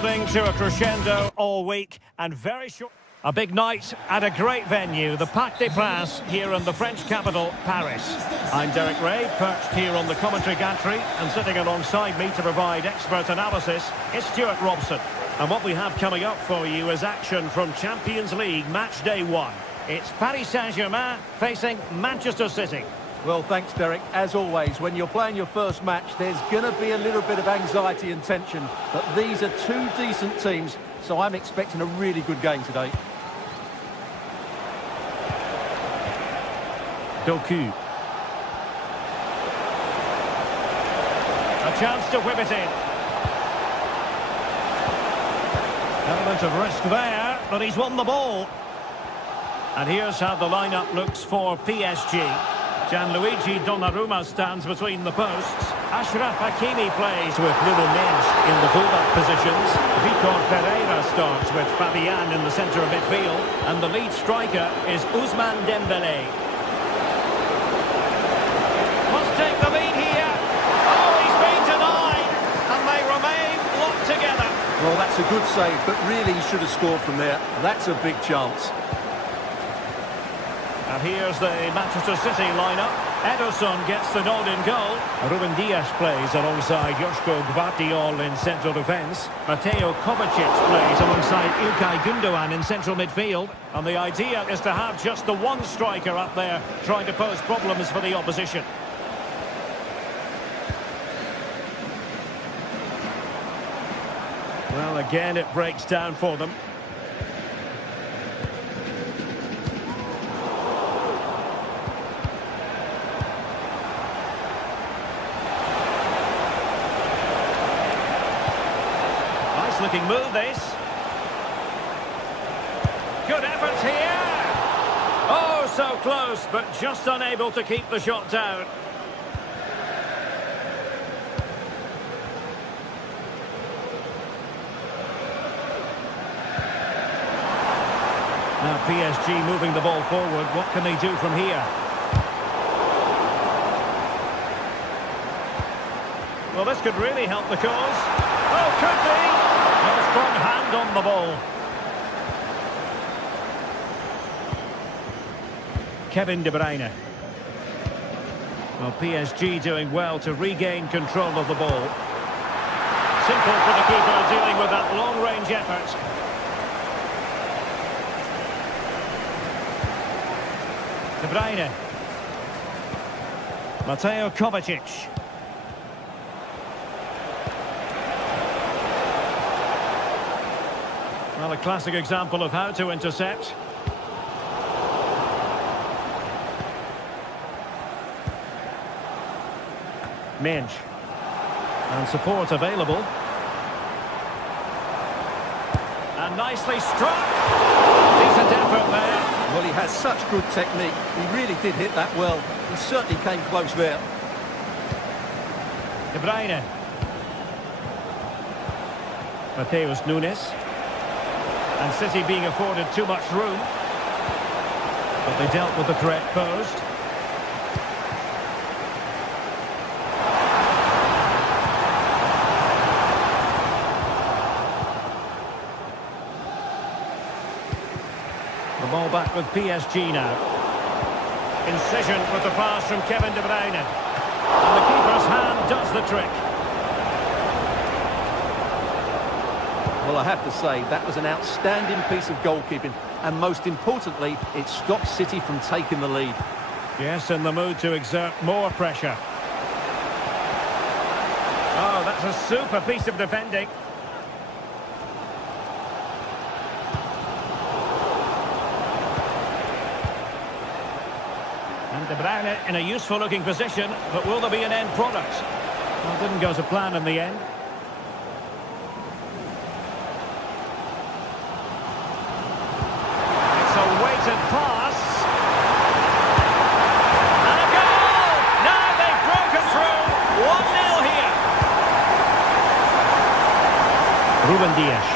building to a crescendo all week, and very short. A big night at a great venue, the Parc des Princes, here in the French capital, Paris. I'm Derek Ray, perched here on the commentary gantry, and sitting alongside me to provide expert analysis is Stuart Robson. And what we have coming up for you is action from Champions League Match Day 1. It's Paris Saint-Germain facing Manchester City. Well, thanks, Derek. As always, when you're playing your first match, there's going to be a little bit of anxiety and tension. But these are two decent teams, so I'm expecting a really good game today. Doku. A chance to whip it in. Element of risk there, but he's won the ball. And here's how the lineup looks for PSG. Gianluigi Donnarumma stands between the posts. Achraf Hakimi plays with Nuno Mendes in the fullback positions. Vitor Pereira starts with Fabian in the centre of midfield. And the lead striker is Ousmane Dembélé. Must take the lead here. Oh, he's been denied. And they remain locked together. Well, that's a good save, but really he should have scored from there. That's a big chance. And here's the Manchester City lineup. Ederson gets the nod in goal. Ruben Dias plays alongside Joško Gvardiol in central defence. Mateo Kovacic plays alongside Ilkay Gundogan in central midfield. And the idea is to have just the one striker up there trying to pose problems for the opposition. Well, again, it breaks down for them. Looking move this. Good effort here. Oh, so close, but just unable to keep the shot down. Now PSG moving the ball forward. What can they do from here? Well, this could really help the cause. Oh, could be. A strong hand on the ball. Kevin De Bruyne. Well, PSG doing well to regain control of the ball. Simple for the keeper dealing with that long-range effort. De Bruyne. Mateo Kovacic. Well, a classic example of how to intercept. Mendes. And support available. And nicely struck. Decent effort there. Well, he has such good technique. He really did hit that well. He certainly came close there. De Bruyne. Mateus Nunes. And City being afforded too much room. But they dealt with the correct post. The ball back with PSG now. Incision with the pass from Kevin De Bruyne. And the keeper's hand does the trick. Well, I have to say, that was an outstanding piece of goalkeeping. And most importantly, it stopped City from taking the lead. Yes, in the mood to exert more pressure. Oh, that's a super piece of defending. And De Bruyne in a useful-looking position, but will there be an end product? Well, it didn't go to plan in the end. Pass. And a goal! Now they've broken through. 1-0 here. Ruben Dias.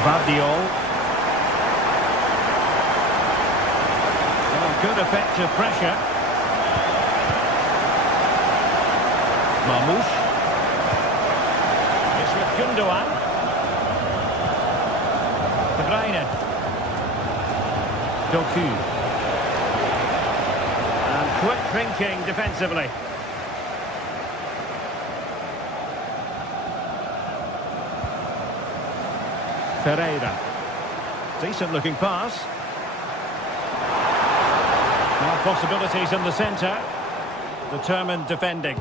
Gvardiol. Oh, good effective pressure. Mamouche. Gundogan. De Bruyne. Doku. And quick thinking defensively. Ferreira. Decent looking pass. More possibilities in the centre. Determined defending.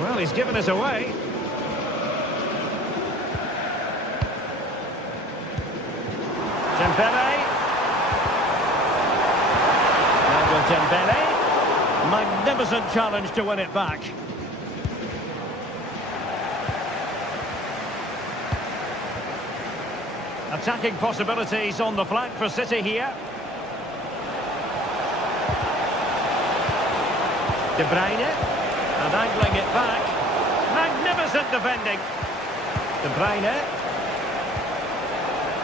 Well, he's given us away. Dembele. And with Dembele. Magnificent challenge to win it back. Attacking possibilities on the flank for City here. De Bruyne. And angling it back. Magnificent defending. De Bruyne.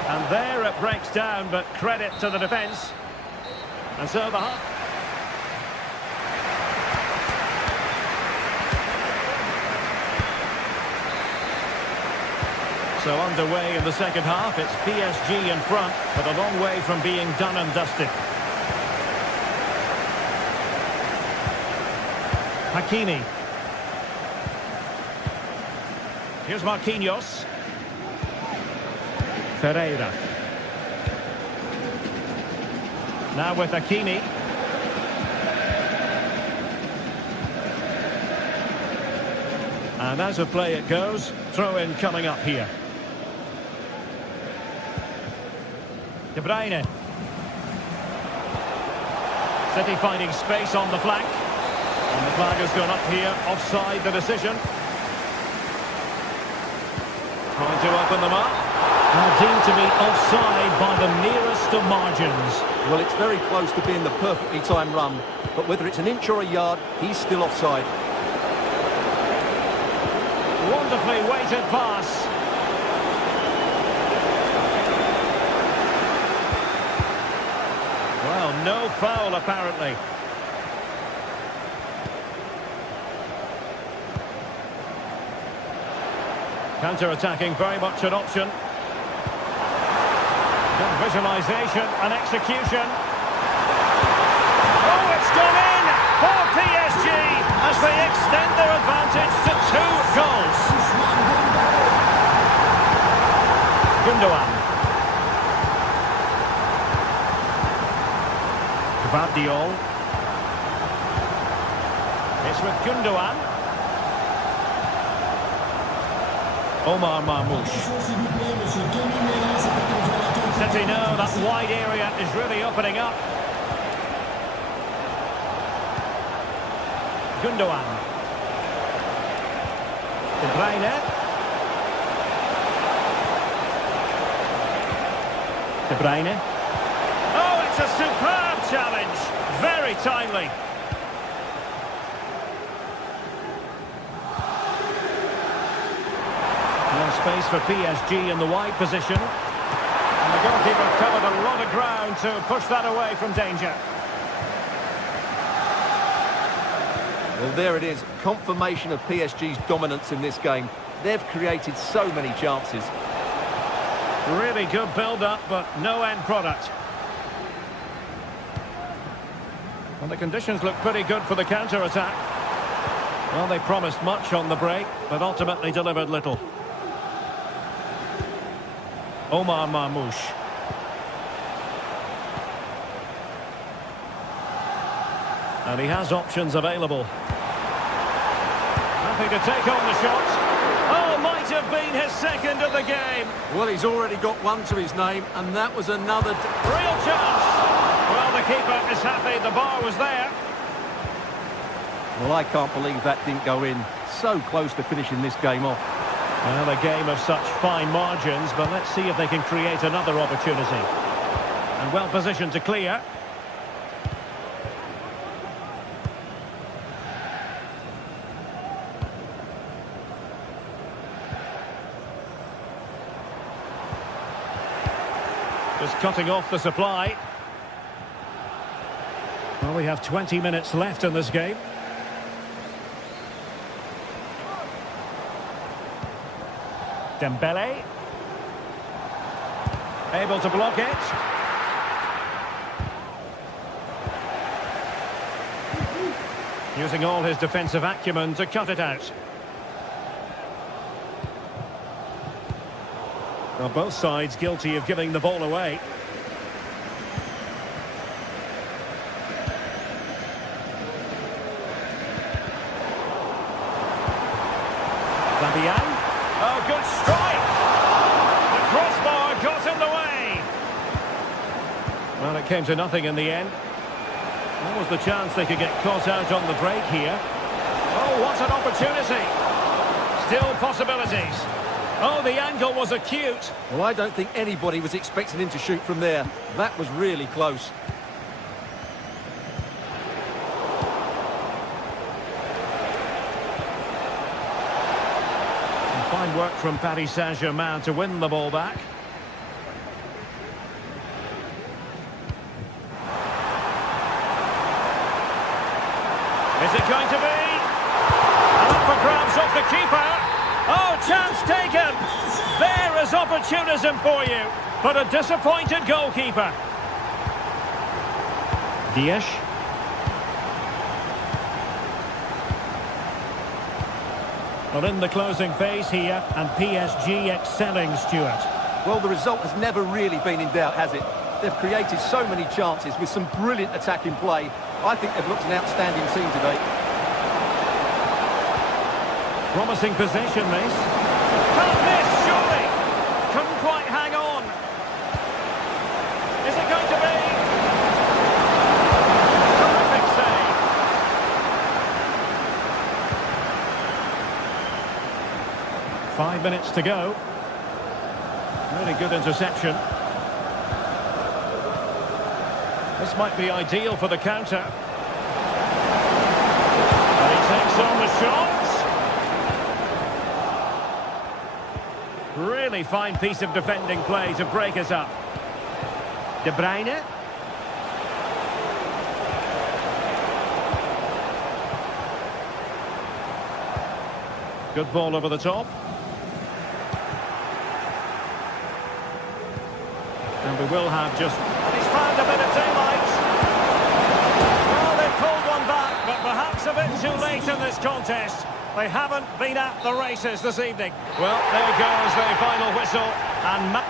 And there it breaks down, but credit to the defence. And so the half. So underway in the second half, it's PSG in front, but a long way from being done and dusted. Hakimi. Here's Marquinhos. Ferreira. Now with Hakimi. And as a play it goes, throw-in coming up here. De Bruyne. City finding space on the flank. And the flag has gone up here, offside the decision. Trying to open them up. And deemed to be offside by the nearest of margins. Well, it's very close to being the perfectly timed run, but whether it's an inch or a yard, he's still offside. Wonderfully weighted pass. Well, no foul apparently. Counter-attacking, very much an option. Good visualisation and execution. Oh, it's gone in for PSG as they extend their advantage to 2 goals. Gundogan. Gvardiol. It's with Gundogan. Omar Marmoush. City know that wide area is really opening up. Gundogan. De Bruyne. De Bruyne. Oh, it's a superb challenge. Very timely. Space for PSG in the wide position. And the goalkeeper covered a lot of ground to push that away from danger. Well, there it is. Confirmation of PSG's dominance in this game. They've created so many chances. Really good build-up, but no end product. And the conditions look pretty good for the counter-attack. Well, they promised much on the break, but ultimately delivered little. Omar Marmoush. And he has options available. Happy to take on the shot. Oh, might have been his second of the game. Well, he's already got one to his name, and that was another... Real chance. Well, the keeper is happy the bar was there. Well, I can't believe that didn't go in. So close to finishing this game off. Well, a game of such fine margins, but let's see if they can create another opportunity. And well positioned to clear. Just cutting off the supply. Well, we have 20 minutes left in this game. Dembele. Able to block it. Using all his defensive acumen to cut it out. Well, both sides guilty of giving the ball away. Fabian. Oh, good strike! The crossbar got in the way. Well, it came to nothing in the end. What was the chance they could get caught out on the break here? Oh, what an opportunity! Still possibilities. Oh, the angle was acute. Well, I don't think anybody was expecting him to shoot from there. That was really close. And fine work from Paris Saint-Germain to win the ball back. Is it going to be? And up for grabs off the keeper. Oh, chance taken. There is opportunism for you. But a disappointed goalkeeper. Dias. Well, in the closing phase here, and PSG excelling, Stuart. Well, the result has never really been in doubt, has it? They've created so many chances with some brilliant attacking play. I think they've looked an outstanding team today. Promising possession, this. Can't miss, surely. Couldn't quite hang on. Is it going to be? Terrific save. Five minutes to go. Really good interception. This might be ideal for the counter. And he takes on the shots. Really fine piece of defending play to break us up. De Bruyne. Good ball over the top. And we will have just... He's found a bit of daylight. Well, they've pulled one back, but perhaps a bit too late in this contest. They haven't been at the races this evening. Well, there goes the final whistle. And...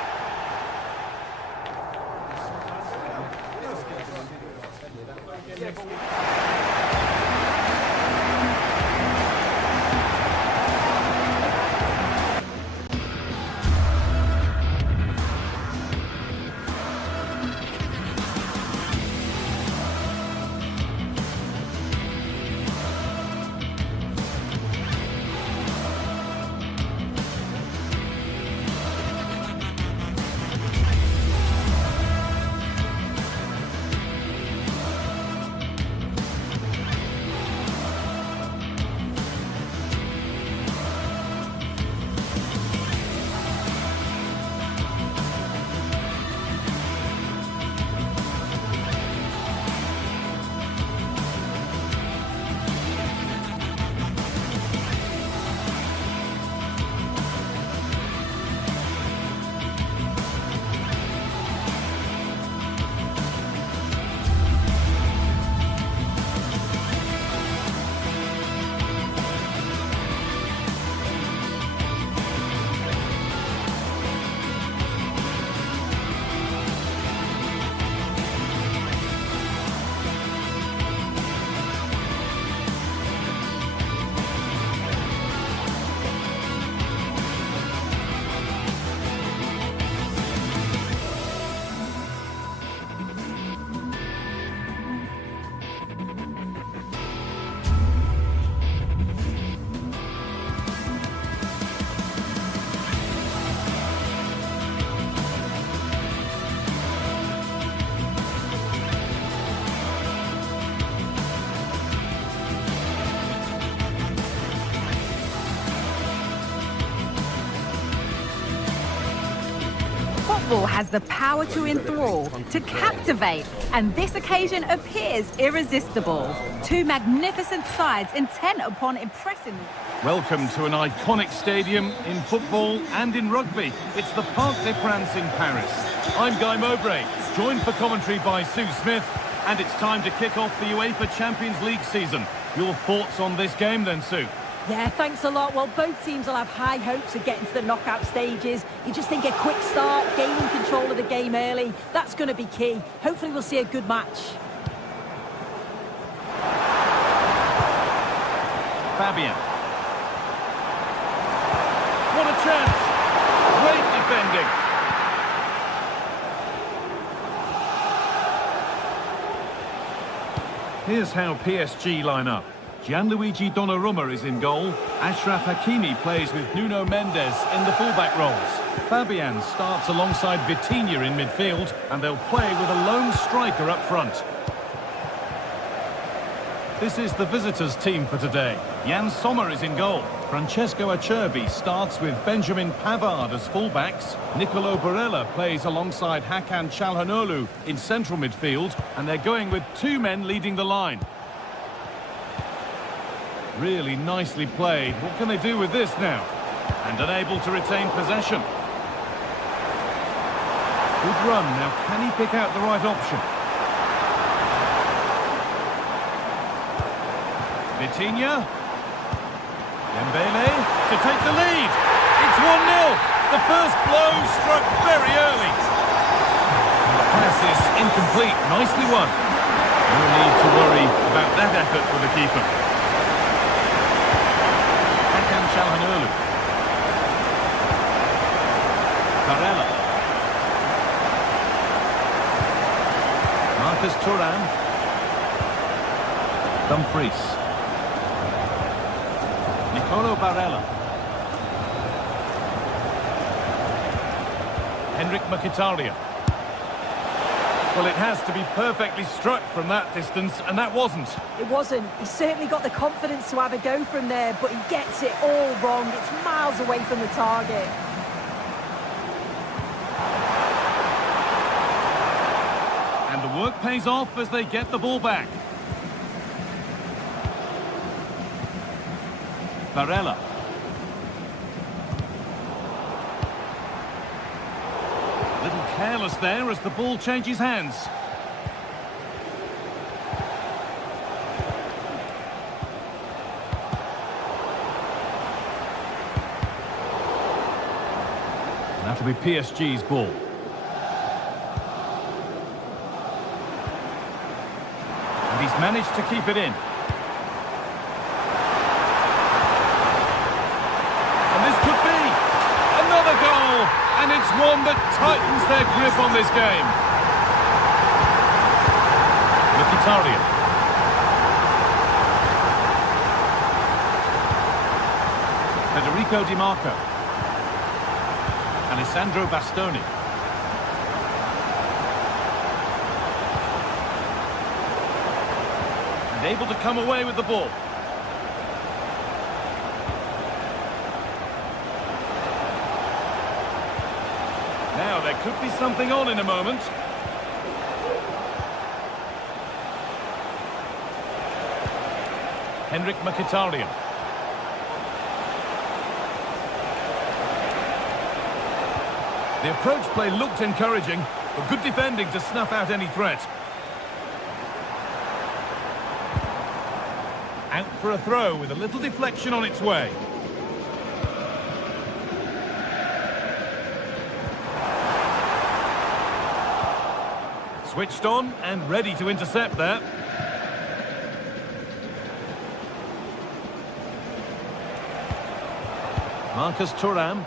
Football has the power to enthrall, to captivate, and this occasion appears irresistible. Two magnificent sides intent upon impressing. Welcome to an iconic stadium in football and in rugby. It's the Parc des Princes in Paris. I'm Guy Mowbray, joined for commentary by Sue Smith, and it's time to kick off the UEFA Champions League season. Your thoughts on this game then, Sue? Yeah, thanks a lot. Well, both teams will have high hopes of getting to the knockout stages. You just think a quick start, gaining control of the game early, that's going to be key. Hopefully we'll see a good match. Fabian. What a chance! Great defending. Here's how PSG line up. Gianluigi Donnarumma is in goal. Achraf Hakimi plays with Nuno Mendes in the fullback roles. Fabian starts alongside Vitinha in midfield, and they'll play with a lone striker up front. This is the visitors' team for today. Jan Sommer is in goal. Francesco Acerbi starts with Benjamin Pavard as fullbacks. Nicolo Barella plays alongside Hakan Çalhanoğlu in central midfield, and they're going with two men leading the line. Really nicely played. What can they do with this now? And unable to retain possession. Good run. Now, can he pick out the right option? Vitinha. Dembele to take the lead. It's 1-0. The first blow struck very early. The pass is incomplete. Nicely won. No need to worry about that effort for the keeper. Hakan Çalhanoğlu. Barella. Marcus Thuram. Dumfries. Nicolo Barella. Henrik Mkhitaryan. Well, it has to be perfectly struck from that distance, and that wasn't. It wasn't. He's certainly got the confidence to have a go from there, but he gets it all wrong. It's miles away from the target. And the work pays off as they get the ball back. Barella. Little careless there as the ball changes hands. That'll be PSG's ball. And he's managed to keep it in. And it's one that tightens their grip on this game. Mkhitaryan. Federico Di Marco. Alessandro Bastoni. And able to come away with the ball. Now, there could be something on in a moment. Henrik Mkhitaryan. The approach play looked encouraging, but good defending to snuff out any threat. Out for a throw with a little deflection on its way. Switched on and ready to intercept there. Marcus Thuram.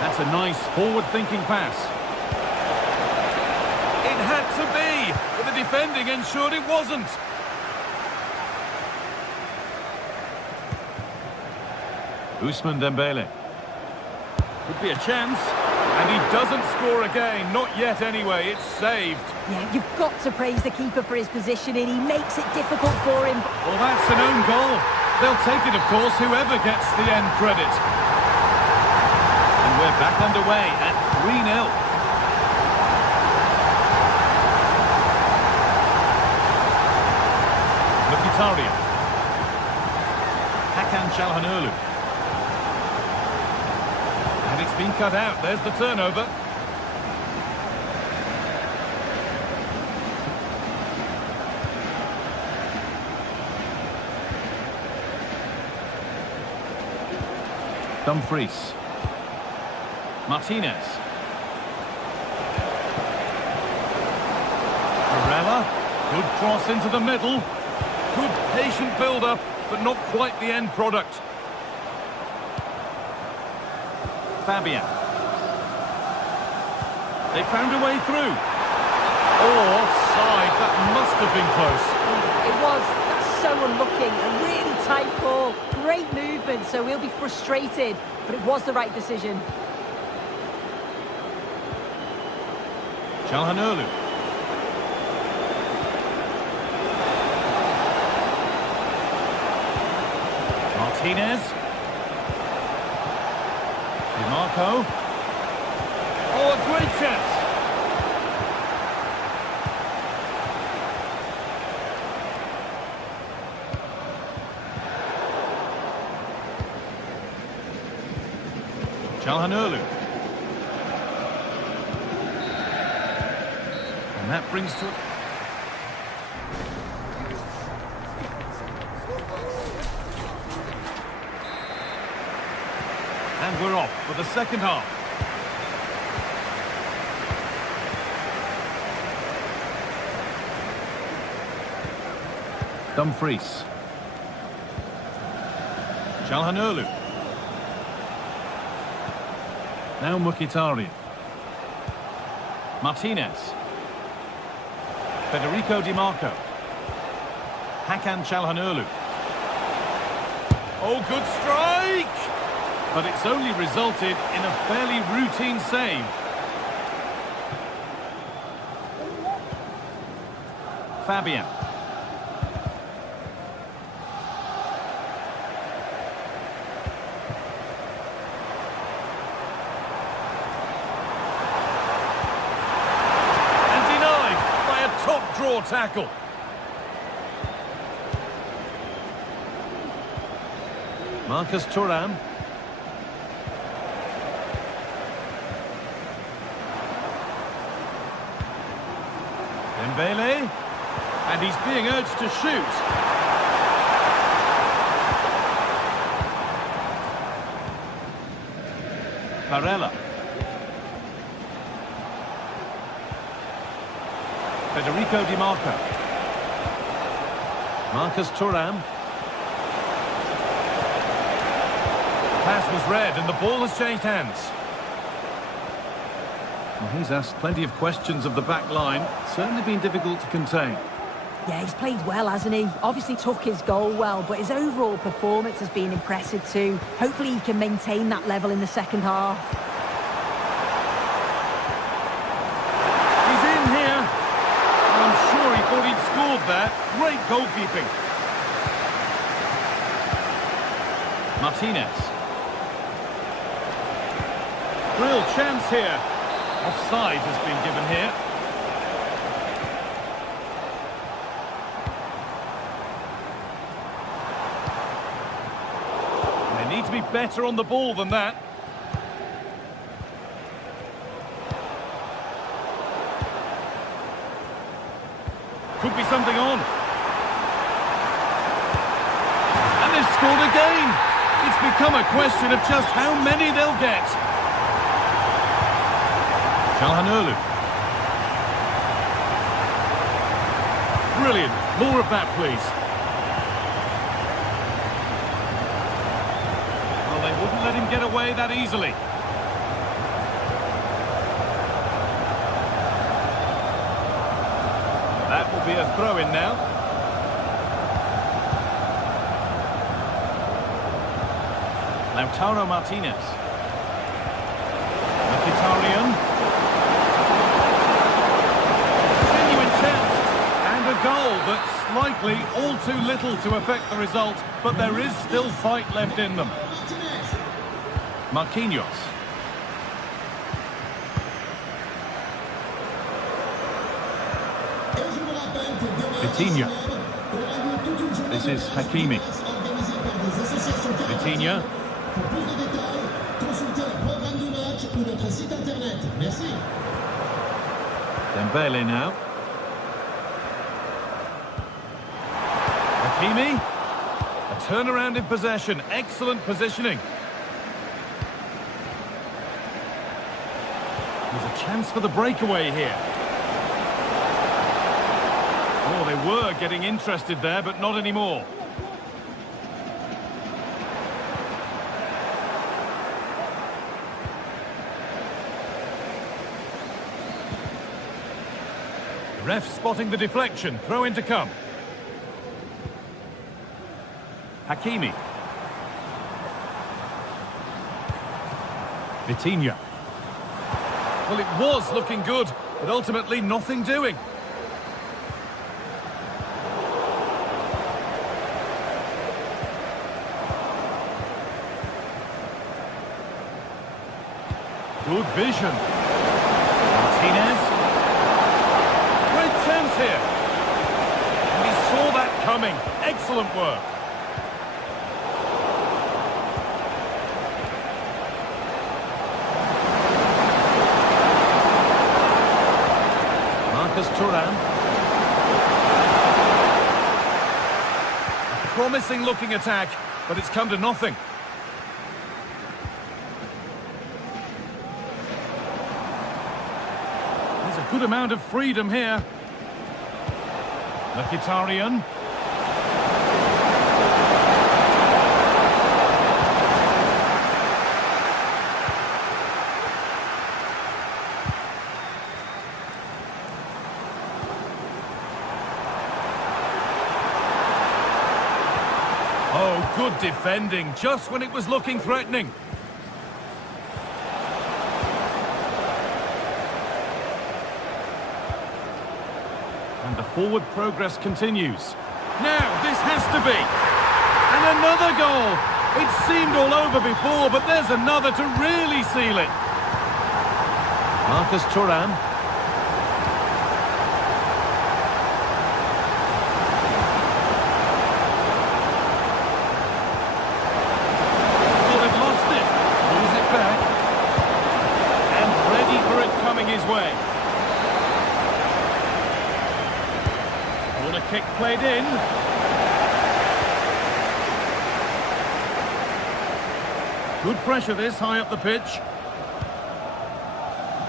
That's a nice forward-thinking pass. It had to be, but the defending ensured it wasn't. Ousmane Dembele. Could be a chance, and he doesn't score again. Not yet anyway, it's saved. Yeah, you've got to praise the keeper for his positioning. He makes it difficult for him. Well, that's an own goal. They'll take it, of course, whoever gets the end credit. And we're back underway at 3-0. Mkhitaryan. Hakan Çalhanoğlu. And it's been cut out. There's the turnover. Dumfries. Martinez. Barella. Good cross into the middle. Good patient build-up, but not quite the end product. Fabian. They found a way through. Oh, offside. That must have been close. It was. That's so unlucky. A really tight call. Great movement, so we'll be frustrated. But it was the right decision. Çalhanoğlu. Martinez. DiMarco. Oh, a great chance. Çalhanoğlu. And that brings to... And we're off for the second half. Dumfries. Çalhanoğlu. Now Mkhitaryan. Martinez. Federico DiMarco. Hakan Çalhanoğlu. Oh, good strike! But it's only resulted in a fairly routine save. Fabian. And denied by a top-draw tackle. Marcus Thuram. Dembele, and he's being urged to shoot. Barella. Federico DiMarco. Marcus Thuram. Pass was read and the ball has changed hands. Well, he's asked plenty of questions of the back line. Certainly been difficult to contain. Yeah, he's played well, hasn't he? Obviously took his goal well, but his overall performance has been impressive too. Hopefully he can maintain that level in the second half. He's in here. I'm sure he thought he'd scored there. Great goalkeeping. Martinez. Real chance here. Offside has been given here. They need to be better on the ball than that. Could be something on. And they've scored again. It's become a question of just how many they'll get. Çalhanoğlu. Brilliant. More of that, please. Well, they wouldn't let him get away that easily. That will be a throw-in now. Lautaro Martinez. Mkhitaryan. Genuine chance. And a goal, but likely all too little to affect the result, but there is still fight left in them. Marquinhos. Vitinha. This is Hakimi. Vitinha. Dembele now. Hakimi. A turnaround in possession. Excellent positioning. There's a chance for the breakaway here. Oh, they were getting interested there, but not anymore. Ref spotting the deflection. Throw in to come. Hakimi. Vitinha. Well, it was looking good, but ultimately nothing doing. Good vision. Martinez. Great chance here. And he saw that coming. Excellent work. Turan. A promising looking attack, but it's come to nothing. There's a good amount of freedom here. Mkhitaryan. Oh, good defending, just when it was looking threatening. And the forward progress continues. Now, this has to be. And another goal. It seemed all over before, but there's another to really seal it. Marcus Thuram. His way. Corner kick played in. Good pressure this, high up the pitch.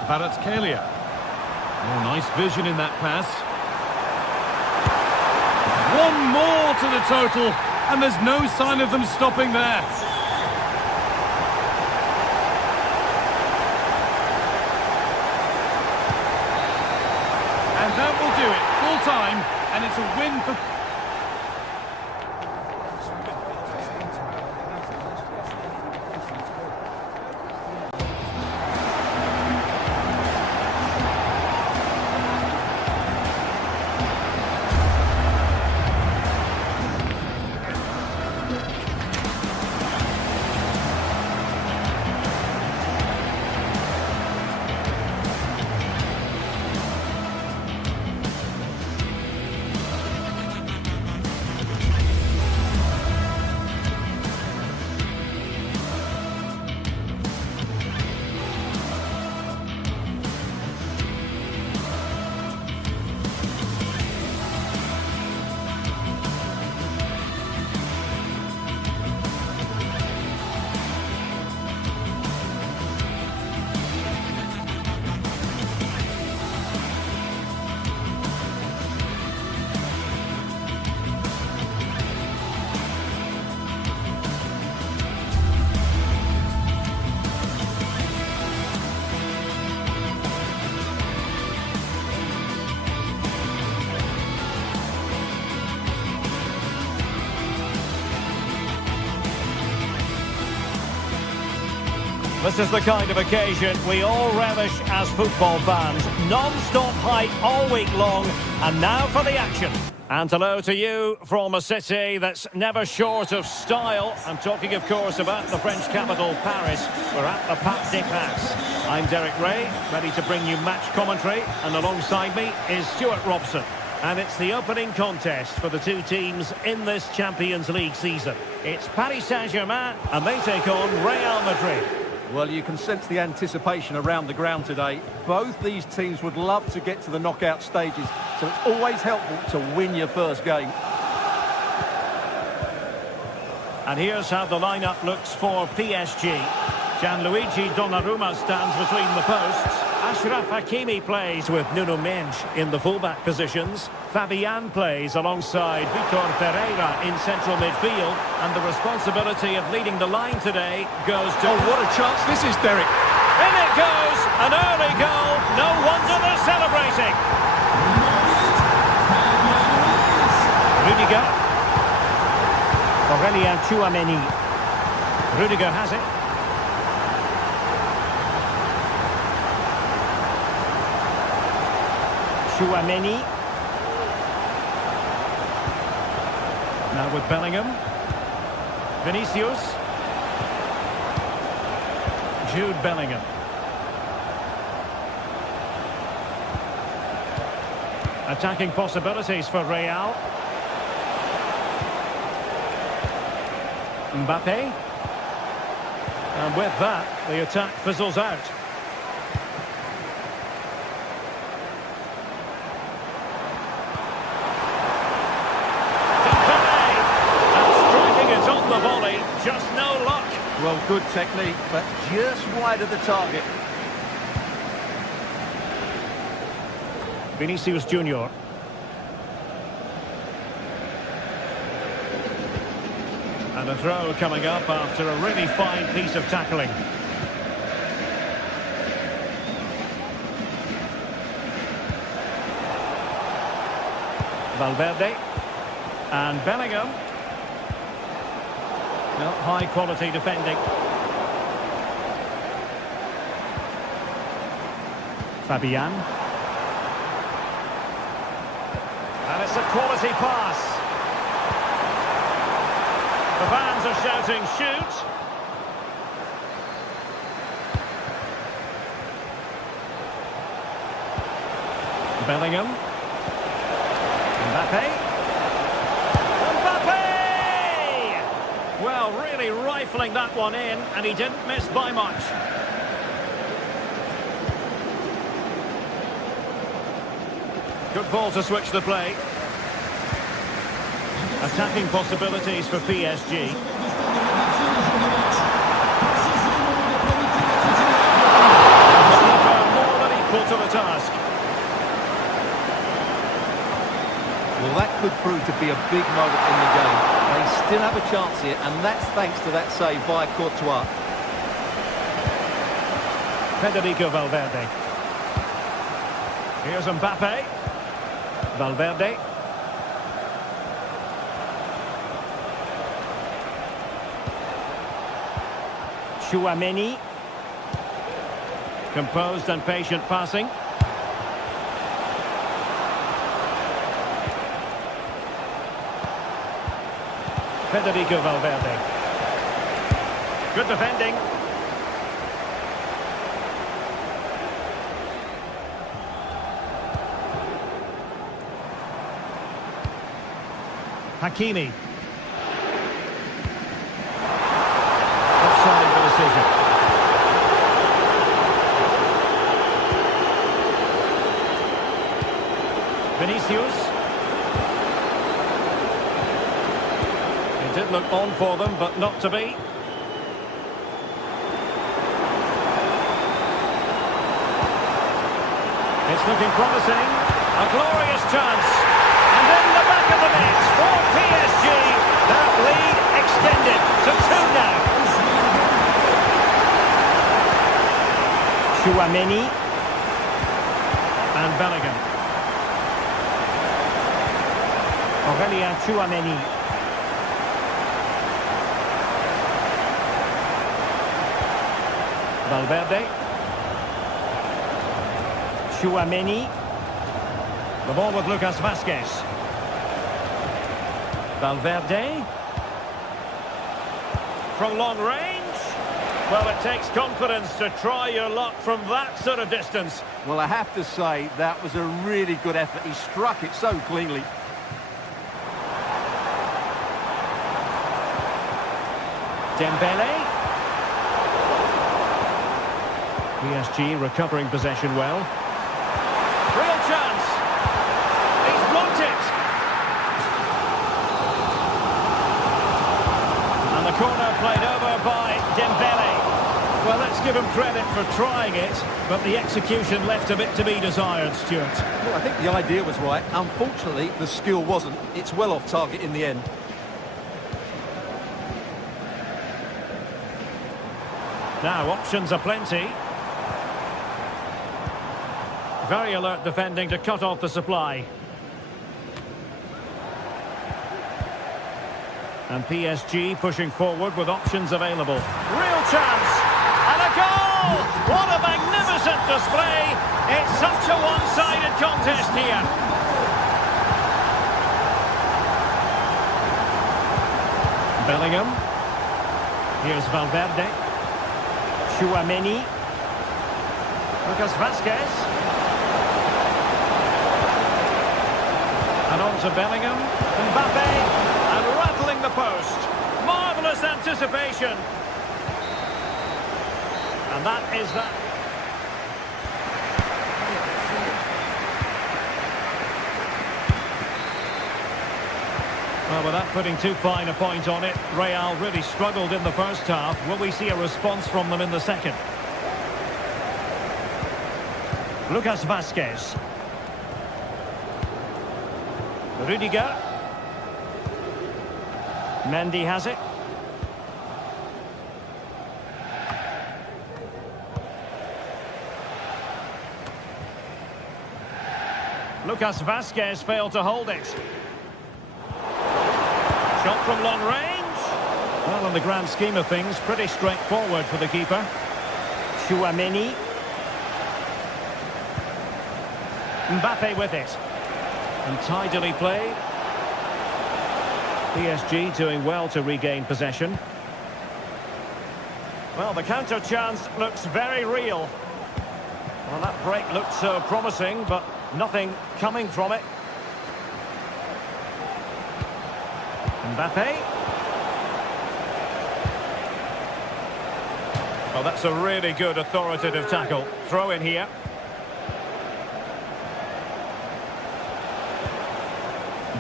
Kvaratskhelia. Oh, nice vision in that pass. One more to the total, and there's no sign of them stopping there. That will do it, full time, and it's a win for... This is the kind of occasion we all relish as football fans. Non-stop hype all week long, and now for the action. And hello to you from a city that's never short of style. I'm talking, of course, about the French capital, Paris. We're at the Parc des Princes. I'm Derek Ray, ready to bring you match commentary. And alongside me is Stuart Robson. And it's the opening contest for the two teams in this Champions League season. It's Paris Saint-Germain, and they take on Real Madrid. Well, you can sense the anticipation around the ground today. Both these teams would love to get to the knockout stages, so it's always helpful to win your first game. And here's how the lineup looks for PSG. Gianluigi Donnarumma stands between the posts. Achraf Hakimi plays with Nuno Mendes in the fullback positions. Fabian plays alongside Vitor Ferreira in central midfield. And the responsibility of leading the line today goes to... Oh, what a chance this is, Derek. In it goes! An early goal! No wonder they're celebrating! Rudiger. Aurélien Tchouameni. Rudiger has it. Tchouameni. Now with Bellingham. Vinicius. Jude Bellingham. Attacking possibilities for Real. Mbappe. And with that, the attack fizzles out. The volley, just no luck. Well, good technique, but just wide of the target. Vinicius Junior. And a throw coming up after a really fine piece of tackling. Valverde. And Bellingham. No, high quality defending. Fabian. And it's a quality pass. The fans are shouting, shoot. Bellingham. Mbappe. Well, really rifling that one in, and he didn't miss by much. Good ball to switch the play. Attacking possibilities for PSG. More than equal to the task. Well, that could prove to be a big moment in the game. They still have a chance here, and that's thanks to that save by Courtois. Federico Valverde. Here's Mbappe. Valverde. Tchouameni. Composed and patient passing. Federico Valverde. Good defending. Hakimi. Offside the decision. Vinicius. It did look on for them, but not to be. It's looking promising. A glorious chance. And in the back of the net for PSG. That lead extended to 2 now. Tchouameni. And Bellingham. Aurélien Tchouameni. Valverde. Tchouameni. The ball with Lucas Vazquez. Valverde. From long range. Well, it takes confidence to try your luck from that sort of distance. Well, I have to say, that was a really good effort. He struck it so cleanly. Dembele. PSG recovering possession well. Real chance. He's blocked it. And the corner played over by Dembele. Well, let's give him credit for trying it, but the execution left a bit to be desired, Stuart. Well, I think the idea was right. Unfortunately, the skill wasn't. It's well off target in the end. Now, options are plenty. Very alert defending to cut off the supply. And PSG pushing forward with options available. Real chance! And a goal! What a magnificent display! It's such a one-sided contest here. Bellingham. Here's Valverde. Tchouaméni. Lucas Vazquez. And on to Bellingham. Mbappe. And rattling the post. Marvellous anticipation. And that is that. Well, without putting too fine a point on it, Real really struggled in the first half. Will we see a response from them in the second? Lucas Vazquez. Rudiger. Mendy has it. Lucas Vazquez failed to hold it. Shot from long range. Well, in the grand scheme of things, pretty straightforward for the keeper. Tchouaméni. Mbappe with it. And tidily played. PSG doing well to regain possession. Well, the counter chance looks very real. Well, that break looked so promising, but nothing coming from it. Mbappe. Well, that's a really good authoritative tackle. Throw in here.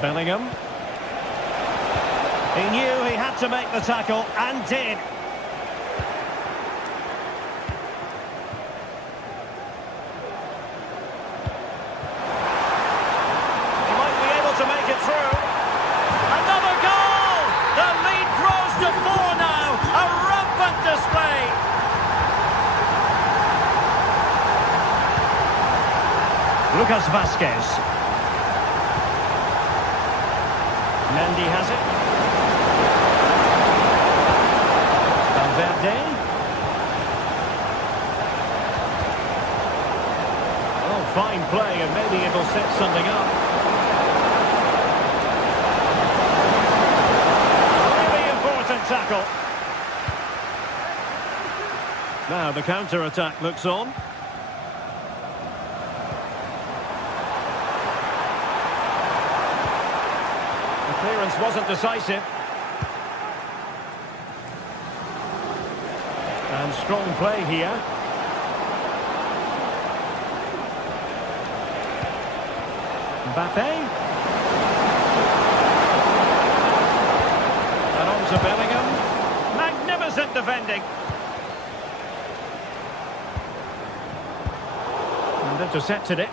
Bellingham. He knew he had to make the tackle, and did. He might be able to make it through. Another goal! The lead grows to 4 now. A rampant display. Lucas Vazquez. Mendy has it. Valverde. Oh, fine play, and maybe it'll set something up. Really important tackle. Now the counter-attack looks on. Clearance wasn't decisive. And strong play here. Mbappe. And on to Bellingham. Magnificent defending. And intercepted it.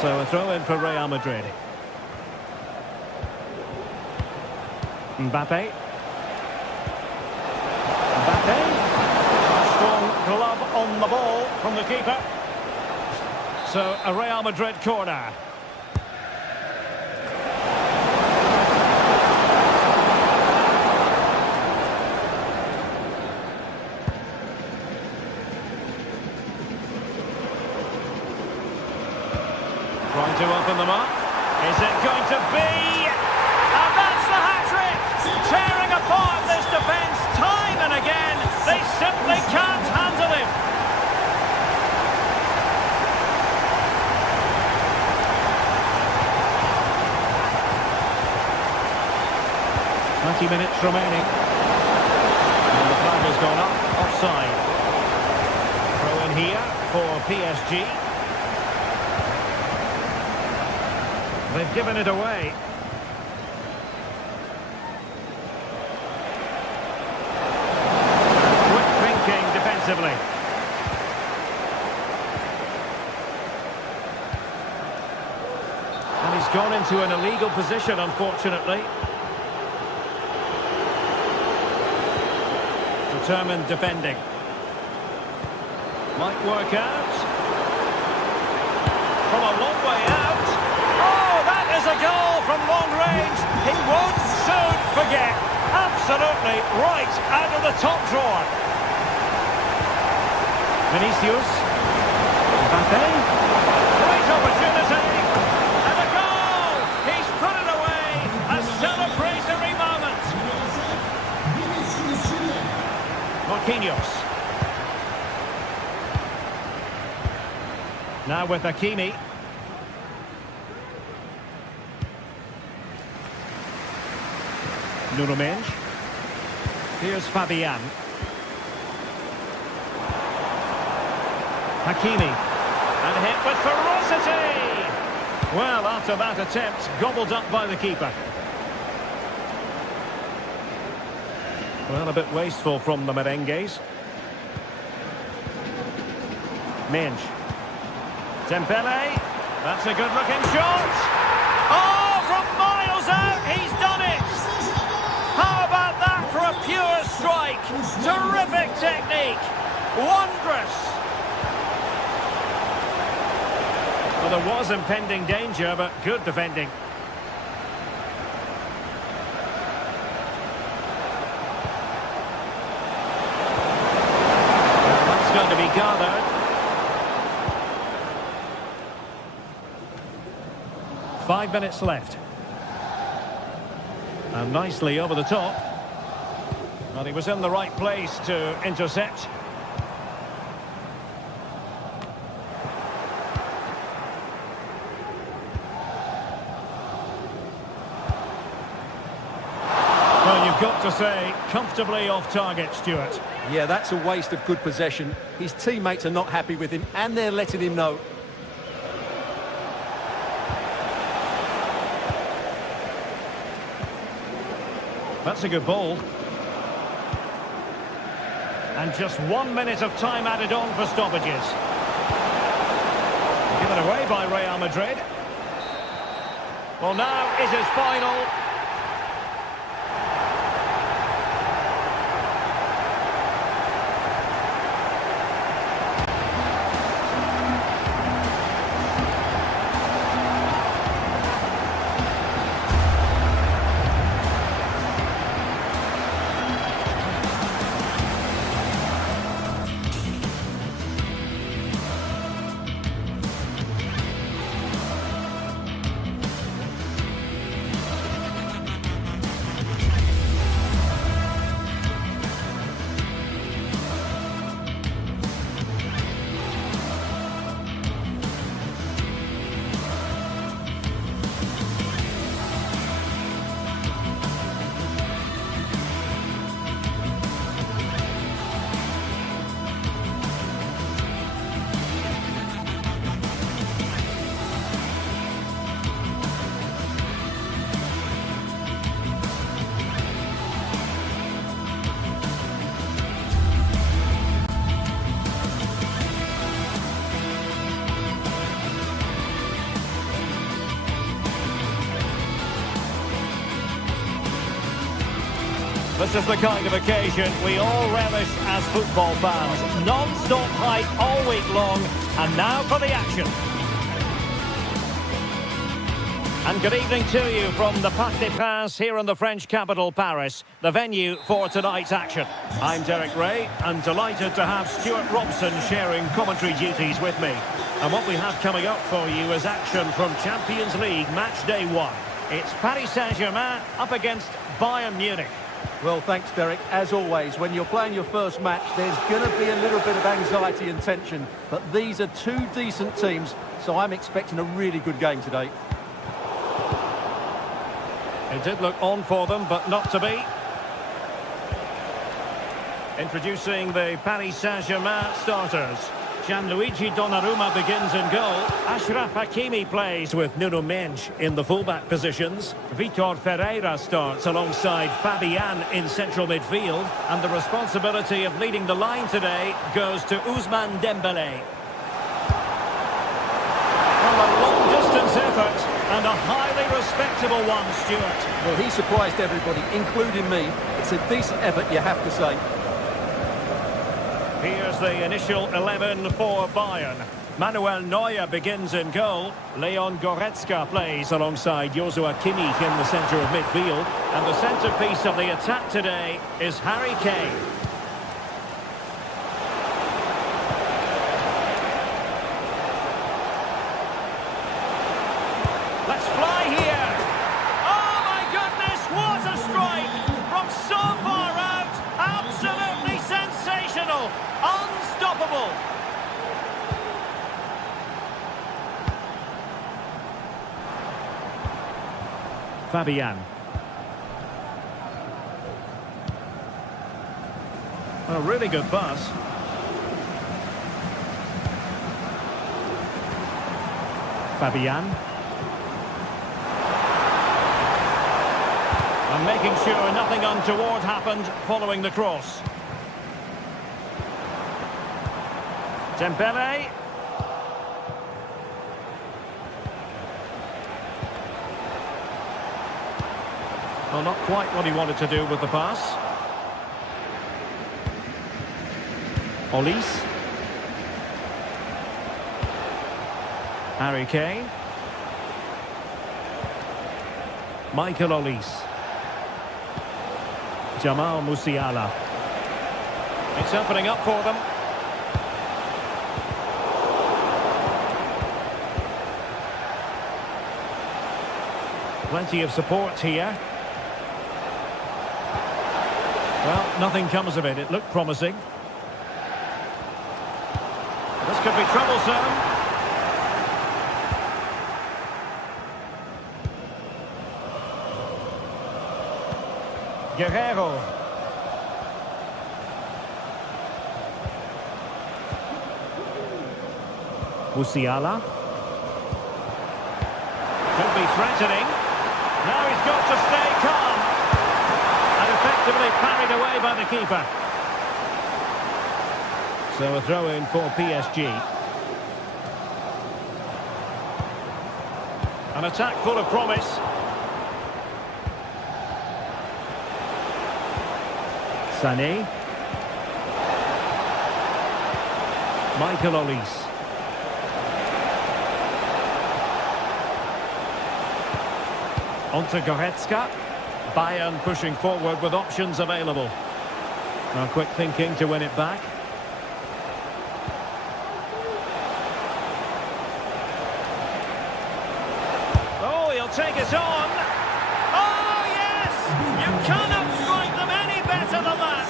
So a throw in for Real Madrid. Mbappe. Mbappe. Strong glove on the ball from the keeper. So a Real Madrid corner. going to be? And that's the hat-trick! Tearing apart this defence time and again. They simply can't handle him. Minutes remaining. And the flag has gone up, offside. Throw in here for PSG. They've given it away. Quick thinking defensively. And he's gone into an illegal position, unfortunately. Determined defending. Might work out. From a long way out. Oh, that is a goal from long range. He won't soon forget. Absolutely right out of the top drawer. Vinicius. Mbappe. Great opportunity. And a goal. He's put it away. A celebratory moment. Marquinhos. Now with Hakimi. Nuno Mendes. Here's Fabian. Hakimi. And hit with ferocity. Well, after that attempt, gobbled up by the keeper. Well, a bit wasteful from the merengues. Mendes. Dembele. That's a good-looking shot. Oh, from miles out, he's done it. How about that for a pure strike? Terrific technique. Wondrous. Well, there was impending danger, but good defending. To be gathered. Five minutes left. And nicely over the top. Well, he was in the right place to intercept. Well, you've got to say, comfortably off target, Stuart. Yeah, that's a waste of good possession. His teammates are not happy with him, and they're letting him know. That's a good ball. And just 1 minute of time added on for stoppages. Given away by Real Madrid. Well, now is his final. This is the kind of occasion we all relish as football fans. Non-stop hype all week long, and now for the action. And good evening to you from the Parc des Princes here in the French capital, Paris, the venue for tonight's action. I'm Derek Ray, and delighted to have Stuart Robson sharing commentary duties with me. And what we have coming up for you is action from Champions League match day 1. It's Paris Saint-Germain up against Bayern Munich. Well, thanks, Derek. As always, when you're playing your first match, there's going to be a little bit of anxiety and tension. But these are two decent teams, so I'm expecting a really good game today. It did look on for them, but not to be. Introducing the Paris Saint-Germain starters. Gianluigi Donnarumma begins in goal. Achraf Hakimi plays with Nuno Mendes in the fullback positions. Vitor Ferreira starts alongside Fabian in central midfield. And the responsibility of leading the line today goes to Ousmane Dembélé. Well, a long-distance effort and a highly respectable one, Stuart. Well, he surprised everybody, including me. It's a decent effort, you have to say. Here's the initial 11 for Bayern. Manuel Neuer begins in goal. Leon Goretzka plays alongside Joshua Kimmich in the centre of midfield. And the centrepiece of the attack today is Harry Kane. Let's fly here. Oh my goodness, what a strike from so far out. Absolutely sensational. Unstoppable. Fabian. A really good pass. Fabian. And making sure nothing untoward happened following the cross. Dembélé. Well, not quite what he wanted to do with the pass. Olise. Harry Kane. Michael Olise. Jamal Musiala. It's opening up for them. Plenty of support here. Well, nothing comes of it. It looked promising. This could be troublesome. Guerrero. Musiala. Could be threatening. Now he's got to stay calm. And effectively parried away by the keeper. So a throw-in for PSG. An attack full of promise. Sané. Michael Olise. Onto Goretzka. Bayern pushing forward with options available. Now quick thinking to win it back. Oh, he'll take it on. Oh, yes! You cannot strike them any better than that.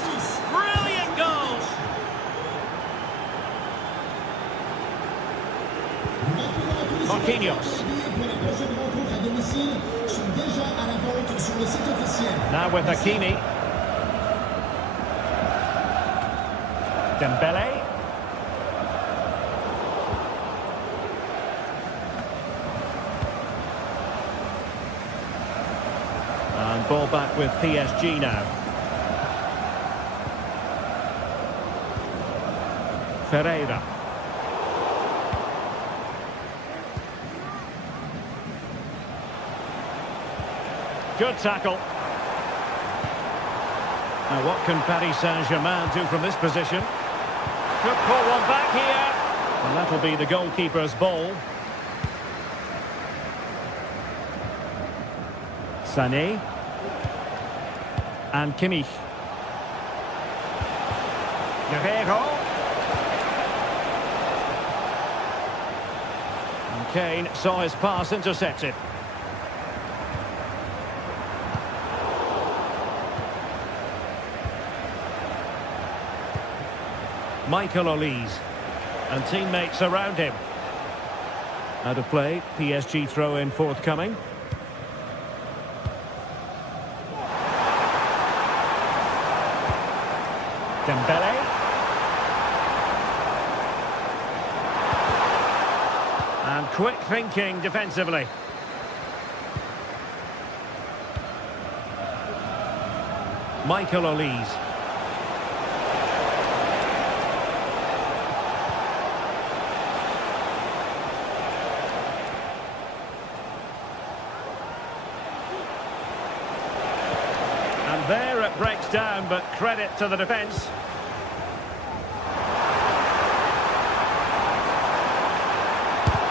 Brilliant goal. Marquinhos. Now with Hakimi. Dembélé. And ball back with PSG now. Ferreira. Good tackle. Now what can Paris Saint-Germain do from this position? Could pull one back here. And that'll be the goalkeeper's ball. Sané. And Kimmich. Guerrero. Kane saw his pass intercepted. Michael Olise. And teammates around him. Out of play, PSG throw-in forthcoming. Dembele. And quick thinking defensively. Michael Olise. And there it breaks down, but credit to the defence.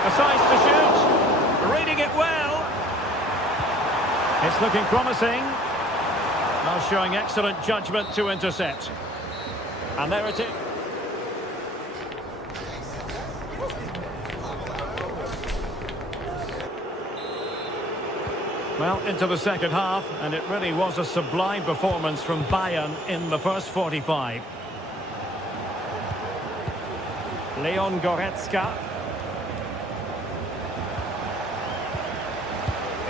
Decides to shoot. Reading it well. It's looking promising. Now showing excellent judgment to intercept. And there it is. Well, into the second half, and it really was a sublime performance from Bayern in the first 45. Leon Goretzka.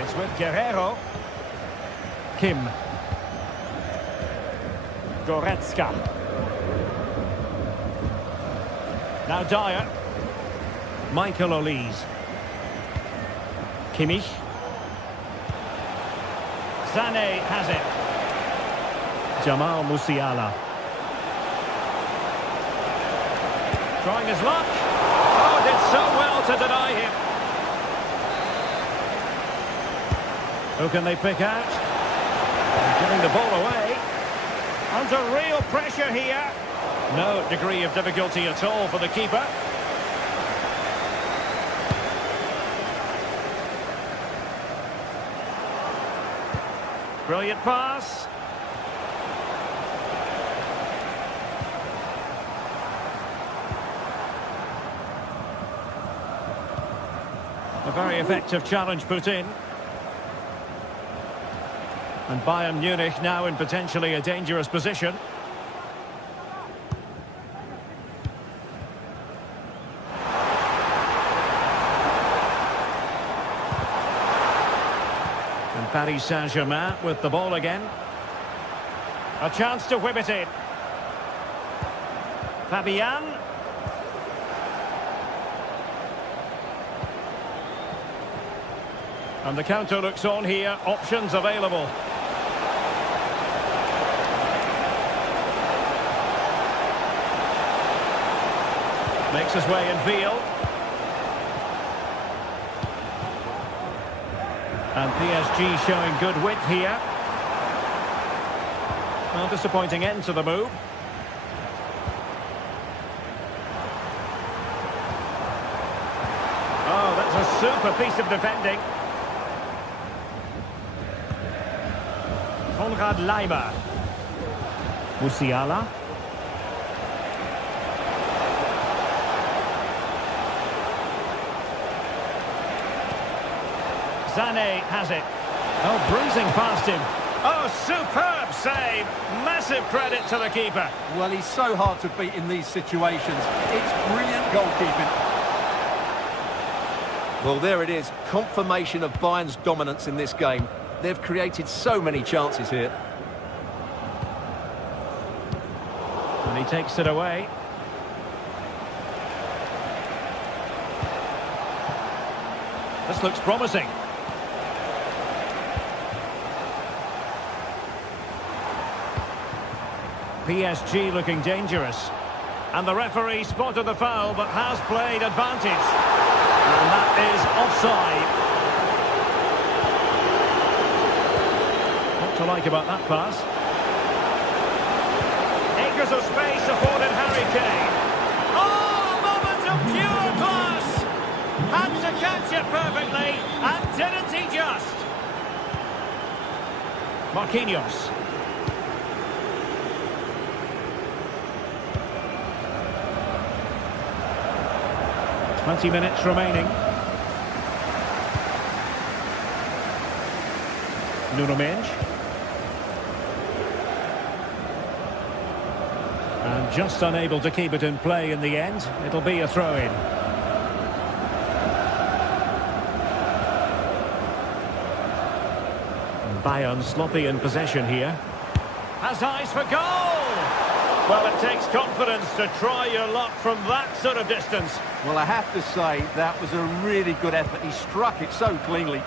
It's with Guerrero. Kim. Goretzka. Now Dyer. Michael Olise. Kimmich. Sané has it. Jamal Musiala. Trying his luck. Oh, did so well to deny him. Who can they pick out? Giving the ball away. Under real pressure here. No degree of difficulty at all for the keeper. Brilliant pass. A very effective challenge put in. And Bayern Munich now in potentially a dangerous position. Paris Saint-Germain with the ball again. A chance to whip it in. Fabian. And the counter looks on here. Options available. Makes his way in field. And PSG showing good width here. Well, disappointing end to the move. Oh, that's a super piece of defending. Konrad Leimer. Musiala. Sané has it. Oh, breezing past him. Oh, superb save. Massive credit to the keeper. Well, he's so hard to beat in these situations. It's brilliant goalkeeping. Well, there it is. Confirmation of Bayern's dominance in this game. They've created so many chances here. And he takes it away. This looks promising. PSG looking dangerous. And the referee spotted the foul, but has played advantage. And that is offside. What to like about that pass? Acres of space afforded Harry Kane. Oh, a moment of pure class! Had to catch it perfectly, and didn't he just? Marquinhos. 20 minutes remaining. Nuno Mendes. And just unable to keep it in play in the end. It'll be a throw-in. Bayern sloppy in possession here. Has eyes for goal! Well, it takes confidence to try your luck from that sort of distance. Well, I have to say, that was a really good effort. He struck it so cleanly.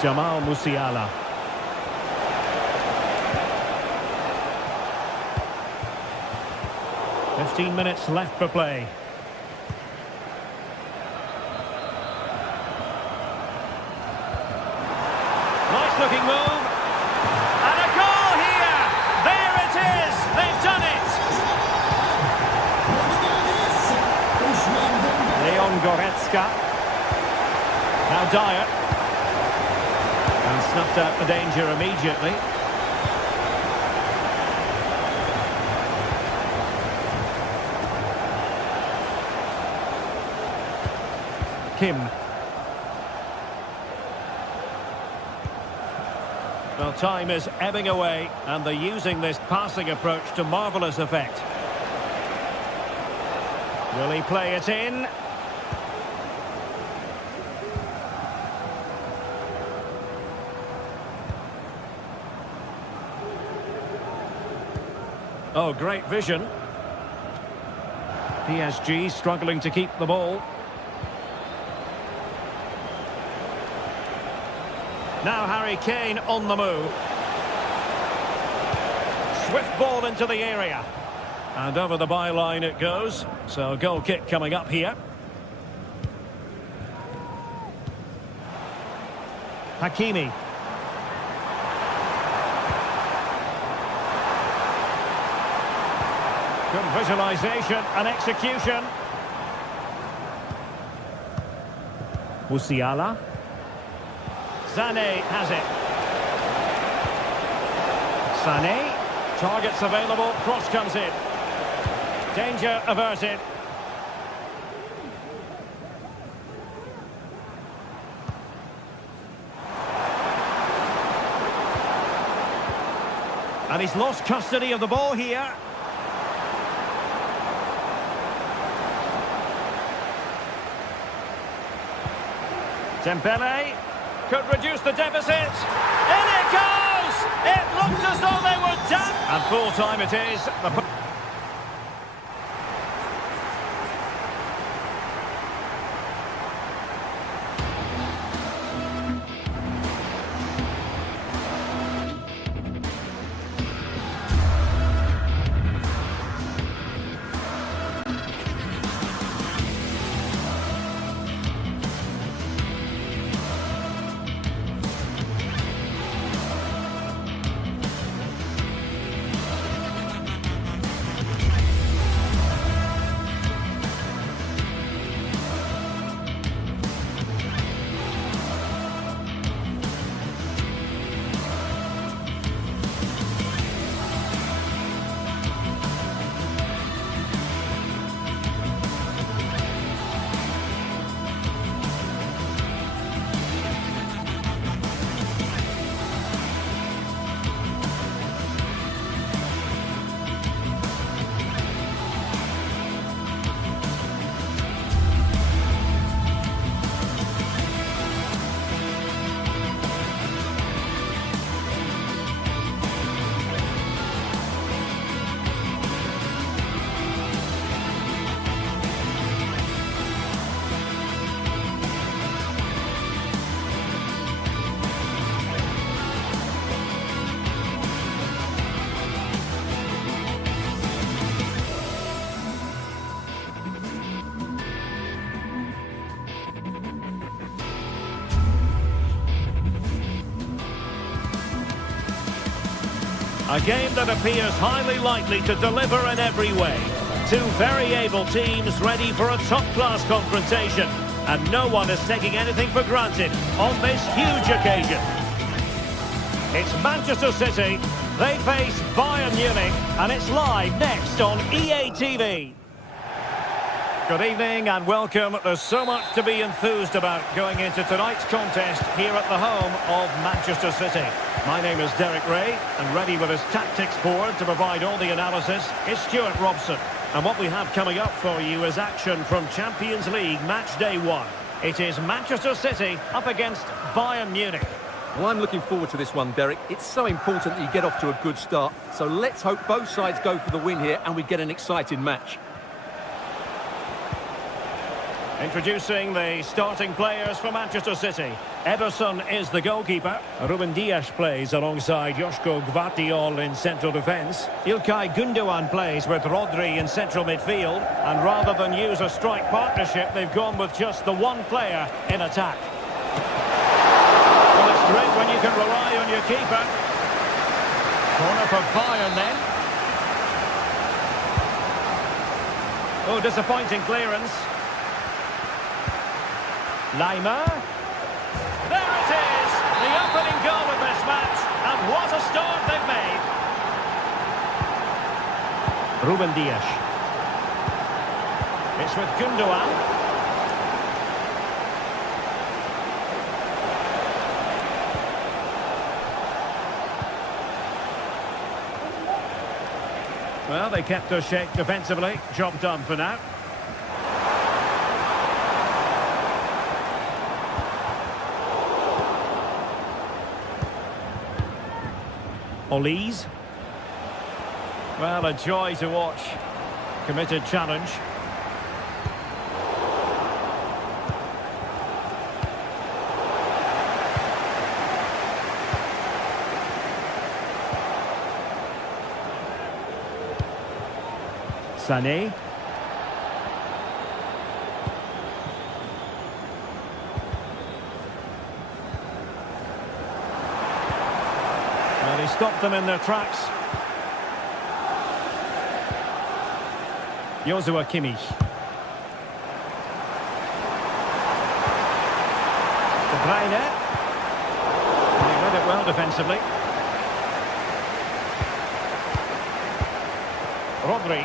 Jamal Musiala. "15 minutes left for play. Nice looking move. And a goal here! There it is! They've done it! Leon Goretzka. Now Dyer. And snuffed out the danger immediately. Kim. Well, time is ebbing away, and they're using this passing approach to marvellous effect. Will he play it in? Oh, great vision. PSG struggling to keep the ball. Now Harry Kane on the move. Swift ball into the area. And over the byline it goes. So a goal kick coming up here. Hakimi. Good visualisation and execution. Musiala. Sané has it. Sané. Targets available. Cross comes in. Danger averted. And he's lost custody of the ball here. Dembele could reduce the deficit. In it goes! It looked as though they were done. And full time it is. A game that appears highly likely to deliver in every way. Two very able teams ready for a top-class confrontation. And no one is taking anything for granted on this huge occasion. It's Manchester City. They face Bayern Munich. And it's live next on EA TV. Good evening and welcome. There's so much to be enthused about going into tonight's contest here at the home of Manchester City. My name is Derek Ray, and ready with his tactics board to provide all the analysis is Stuart Robson. And what we have coming up for you is action from Champions League match day 1. It is Manchester City up against Bayern Munich. Well, I'm looking forward to this one, Derek. It's so important that you get off to a good start. So let's hope both sides go for the win here and we get an exciting match. Introducing the starting players for Manchester City. Ederson is the goalkeeper. Ruben Dias plays alongside Joško Gvardiol in central defence. İlkay Gündoğan plays with Rodri in central midfield. And rather than use a strike partnership, they've gone with just the one player in attack. Well, it's great when you can rely on your keeper. Corner for Bayern then. Oh, disappointing clearance. Lima. There it is! The opening goal of this match. And what a start they've made. Ruben Dias. It's with Gündoğan. Well, they kept us shape defensively. Job done for now. Olise. Well, a joy to watch. Committed challenge. Sané. Well, he stopped them in their tracks. Joshua Kimmich. De Bruyne. He read it well defensively. Rodri.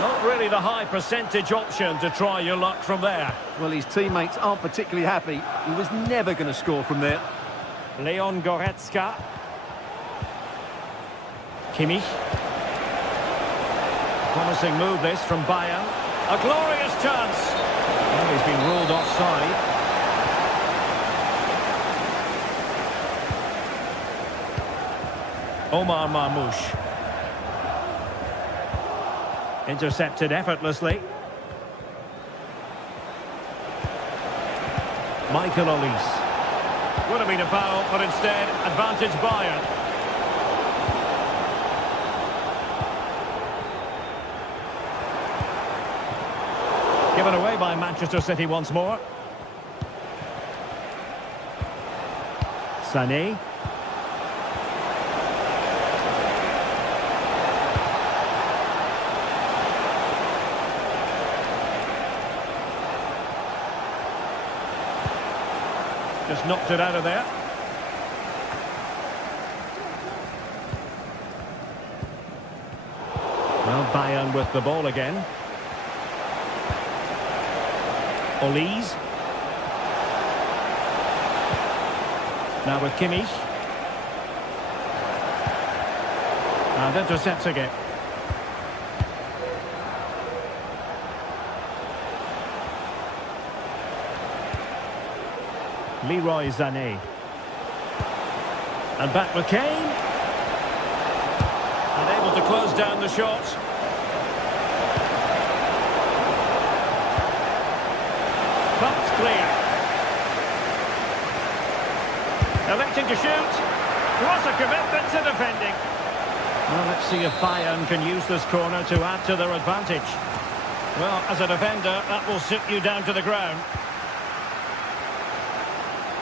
Not really the high percentage option to try your luck from there. Well, his teammates aren't particularly happy. He was never going to score from there. Leon Goretzka. Kimmich. Promising move this from Bayern. A glorious chance. Well, he's been ruled offside. Omar Marmoush. Intercepted effortlessly. Michael Olise. Would have been a foul, but instead, advantage Bayern. Given away by Manchester City once more. Sané. Just knocked it out of there. Well, Bayern with the ball again. Olise. Now with Kimmich. And intercepting it. Leroy Sané. And back with Kane. Unable to close down the shot. That's clear. Electing to shoot. What a commitment to defending. Well, let's see if Bayern can use this corner to add to their advantage. Well, as a defender, that will sit you down to the ground.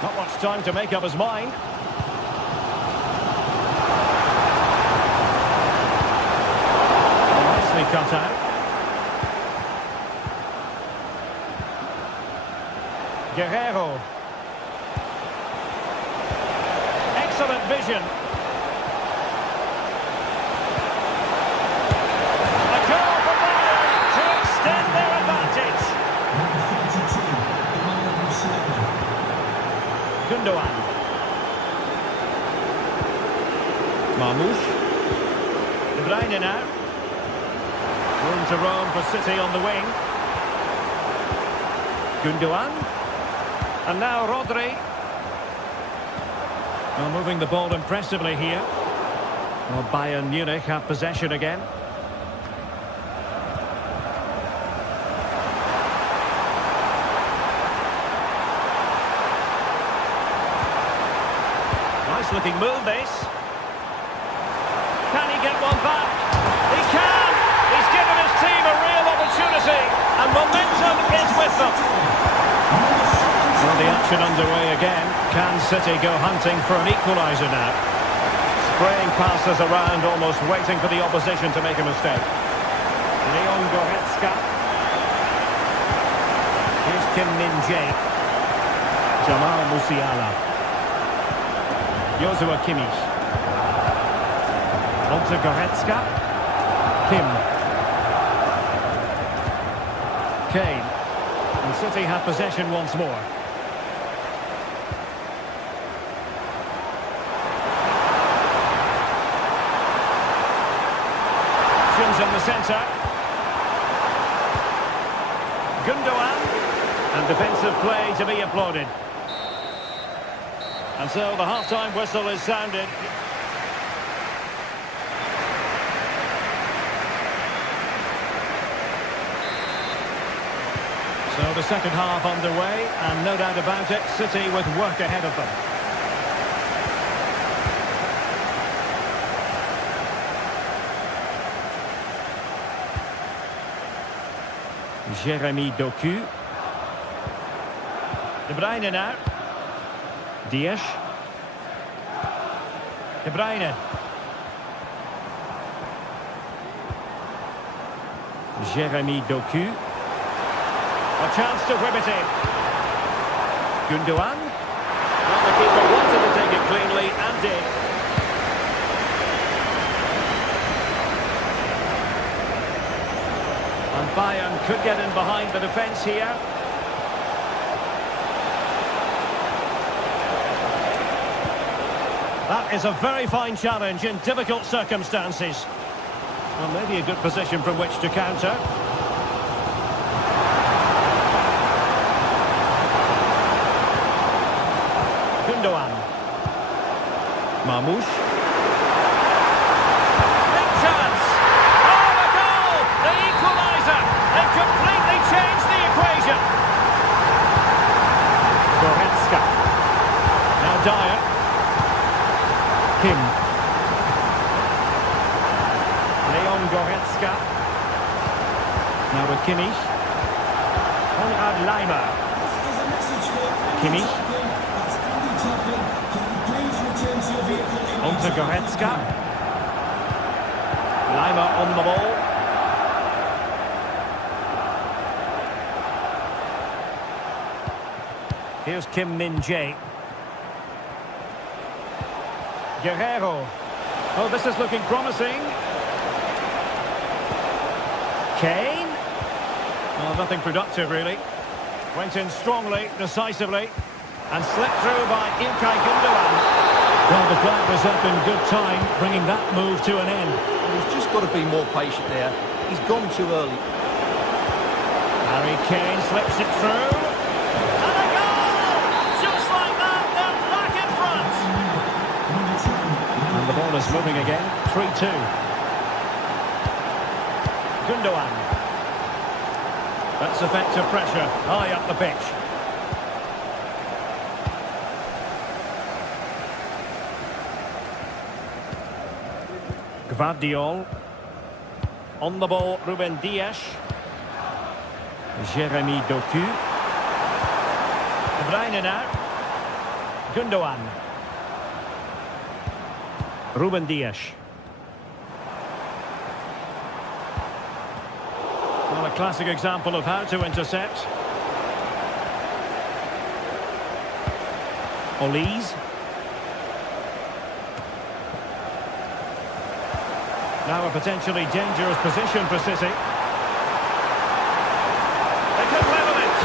Not much time to make up his mind. Nicely cut out. Guerrero. Excellent vision. A goal for Bayern. Gundogan. Marmoush. De Bruyne now. Room to roam for City on the wing. Gundogan. And now Rodri. Well, moving the ball impressively here. Well, Bayern Munich have possession again. Nice looking move, this. Can he get one back? He can! He's given his team a real opportunity, and momentum is with them. Well, the action underway again. Can City go hunting for an equaliser now? Spraying passes around, almost waiting for the opposition to make a mistake. Leon Goretzka. Here's Kim Min-jae. Jamal Musiala. Joshua Kimmich. On to Goretzka. Kim. Kane. And City have possession once more. In the centre. Gundogan. And defensive play to be applauded. And so the half-time whistle is sounded. So the second half underway, and no doubt about it, City with work ahead of them. Jeremy Doku. De Bruyne now. Dias. De Bruyne. Jeremy Doku. A chance to whip it in. Gundogan. Well, the keeper wanted to take it cleanly and did. And Bayern could get in behind the defence here. That is a very fine challenge in difficult circumstances. Well, maybe a good position from which to counter. Gundogan. Marmoush. Big chance. Oh, the goal! The equaliser. They've completely changed the equation. Goretzka. Now Dyer. Kim. Leon Goretzka. Now with Kimmich. Konrad Laimer. Kimmich. On to Goretzka. Laimer on the ball. Here's Kim Min-jae. Guerrero. Oh, this is looking promising. Kane. Well, nothing productive, really. Went in strongly, decisively, and slipped through by Ilkay Gundogan. Well, the flag was up in good time, bringing that move to an end. He's just got to be more patient there. He's gone too early. Harry Kane slips it through. And a goal! Just like that, they're back in front. And the ball is moving again. 3-2. Gundogan. That's effective pressure high up the pitch. Gvardiol. On the ball, Ruben Dias. Jeremy Doku. De Bruyne now. Gundogan. Ruben Dias. Well, a classic example of how to intercept. Olise. Now a potentially dangerous position for City. They could level it.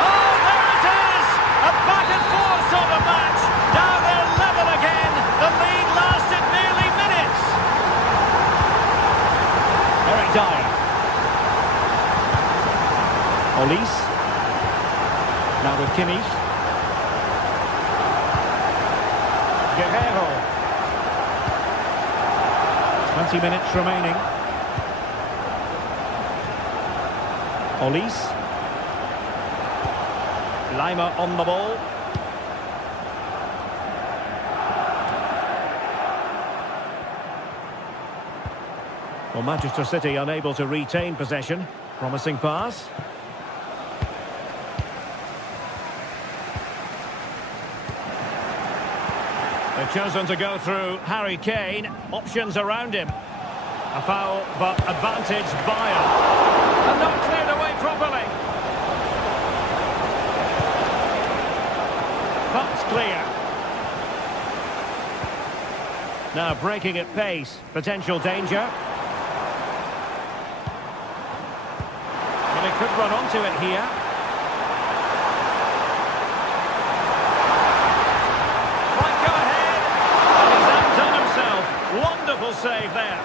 Oh, there it is! A back and forth sort of match. Now with Kimmich. Guerrero. 20 minutes remaining. Olise. Lima on the ball. Well, Manchester City unable to retain possession. Promising pass. They've chosen to go through Harry Kane. Options around him. A foul, but advantage Bayern. And not cleared away properly. That's clear. Now breaking at pace. Potential danger. But he could run onto it here. Might go ahead. And he's outdone himself. Wonderful save there.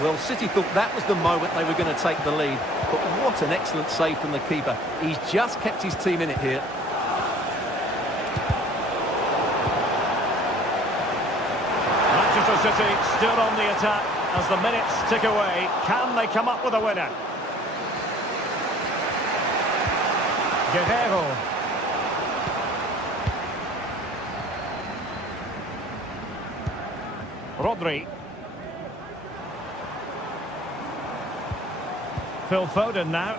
Well, City thought that was the moment they were going to take the lead. But what an excellent save from the keeper. He's just kept his team in it here. Manchester City still on the attack as the minutes tick away. Can they come up with a winner? Guerrero. Rodri. Phil Foden now.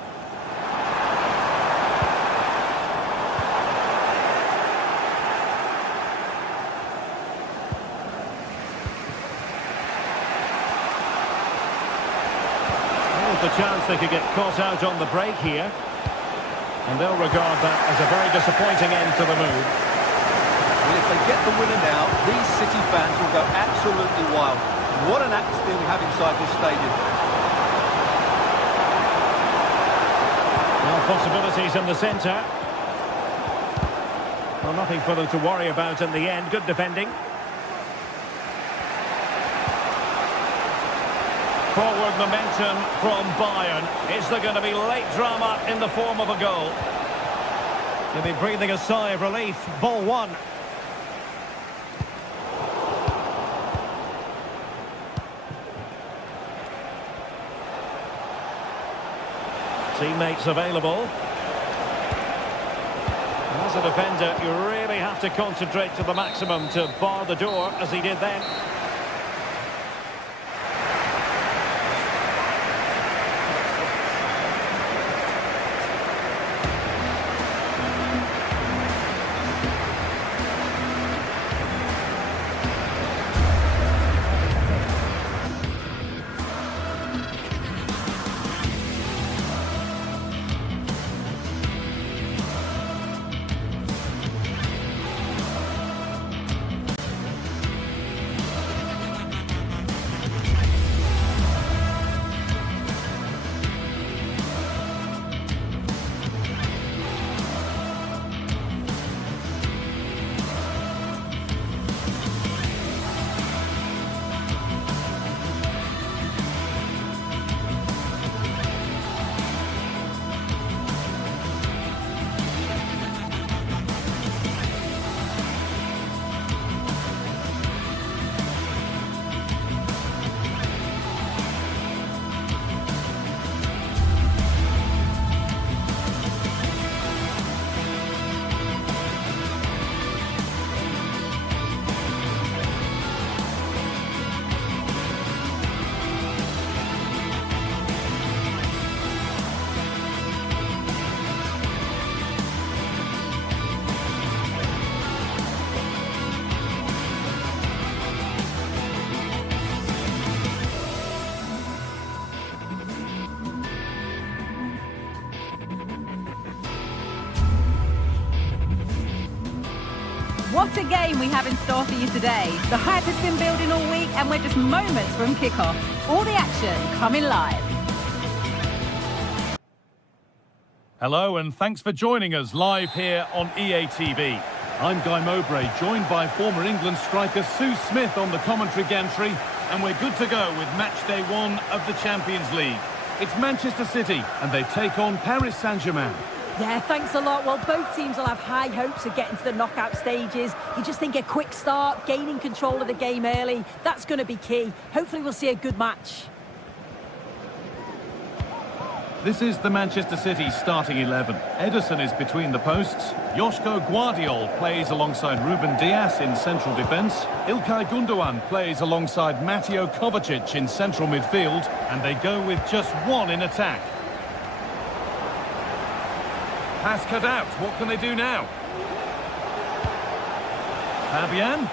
There's the chance they could get caught out on the break here. And they'll regard that as a very disappointing end to the move. Well, if they get the winner now, these City fans will go absolutely wild. What an atmosphere we have inside this stadium. Well, possibilities in the centre. Well, nothing for them to worry about in the end. Good defending. Forward momentum from Bayern. Is there going to be late drama in the form of a goal? They'll be breathing a sigh of relief. Ball one. Teammates available. As a defender, you really have to concentrate to the maximum to bar the door, as he did then. What a game we have in store for you today. The hype has been building all week and we're just moments from kickoff. All the action coming live. Hello and thanks for joining us live here on EA TV. I'm Guy Mowbray, joined by former England striker Sue Smith on the commentary gantry, and we're good to go with match day 1 of the Champions League. It's Manchester City and they take on Paris Saint-Germain. Yeah, thanks a lot. Well, both teams will have high hopes of getting to the knockout stages. You just think a quick start, gaining control of the game early, that's going to be key. Hopefully we'll see a good match. This is the Manchester City starting 11. Ederson is between the posts. Joško Guardiol plays alongside Ruben Dias in central defence. Ilkay Gundogan plays alongside Mateo Kovacic in central midfield. And they go with just one in attack. Pass cut out. What can they do now? Fabian.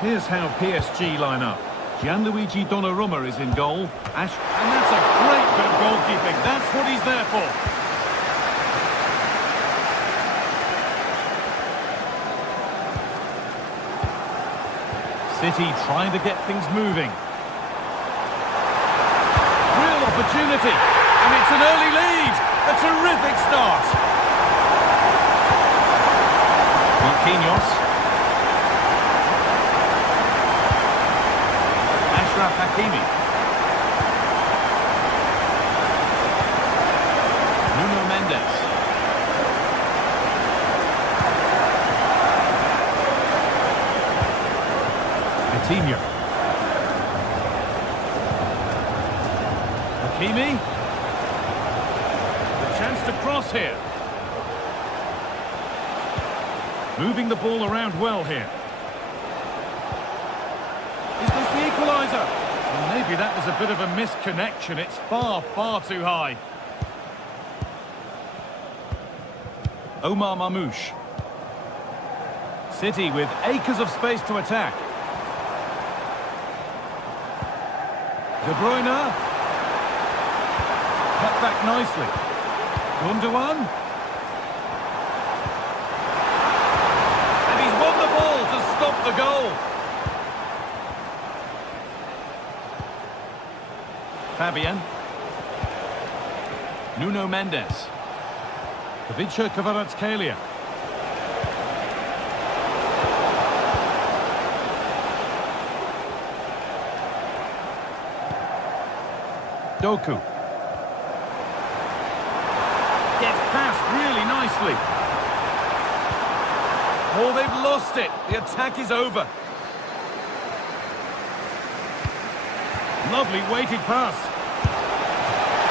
Here's how PSG line up. Gianluigi Donnarumma is in goal. And that's a great bit of goalkeeping. That's what he's there for. City trying to get things moving. Real opportunity. And it's an early lead. A terrific start. Marquinhos. Hakimi. Nuno Mendes. Coutinho. Hakimi. The chance to cross here. Moving the ball around well here. Is this the equaliser? Well, maybe that was a bit of a misconnection. It's far, far too high. Omar Mamouche. City with acres of space to attack. De Bruyne. Cut back nicely. Gundogan. And he's won the ball to stop the goal. Fabian. Nuno Mendes. Ivica Kvaratskhelia. Doku. Gets past really nicely. Oh, they've lost it. The attack is over. Lovely weighted pass.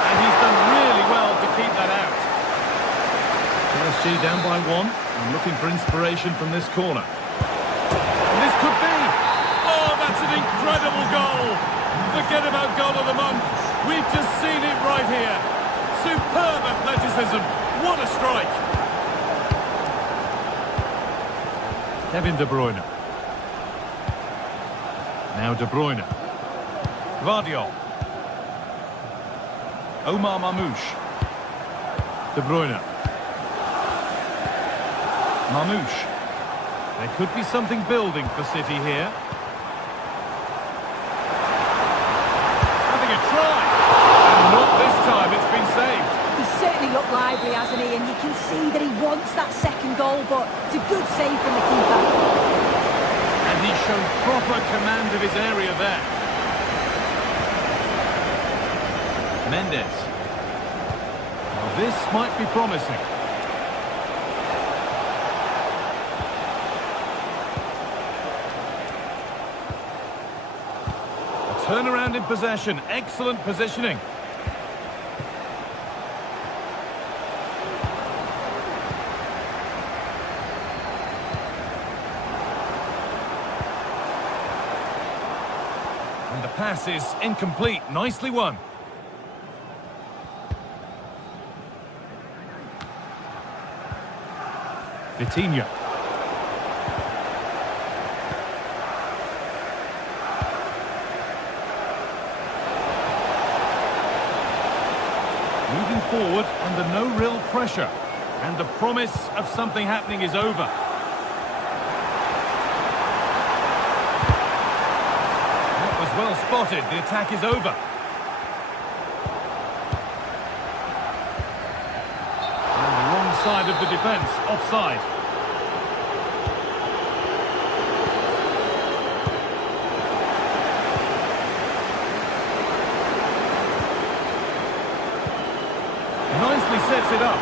And he's done really well to keep that out. PSG down by 1 and looking for inspiration from this corner. And this could be... Oh, that's an incredible goal. Forget about goal of the month. We've just seen it right here. Superb athleticism. What a strike. Kevin De Bruyne. Now De Bruyne. Guardiol. Omar Mamouche. De Bruyne. Mamouche. There could be something building for City here. Having a try. And not this time, it's been saved. He's certainly looked lively, hasn't he? And you can see that he wants that second goal, but it's a good save from the keeper. And he's shown proper command of his area there. Mendes. Well, this might be promising. A turnaround in possession. Excellent positioning. And the pass is incomplete. Nicely won. Vitinha. Moving forward under no real pressure. And the promise of something happening is over. That was well spotted. The attack is over. Side of the defence, offside. nicely sets it up.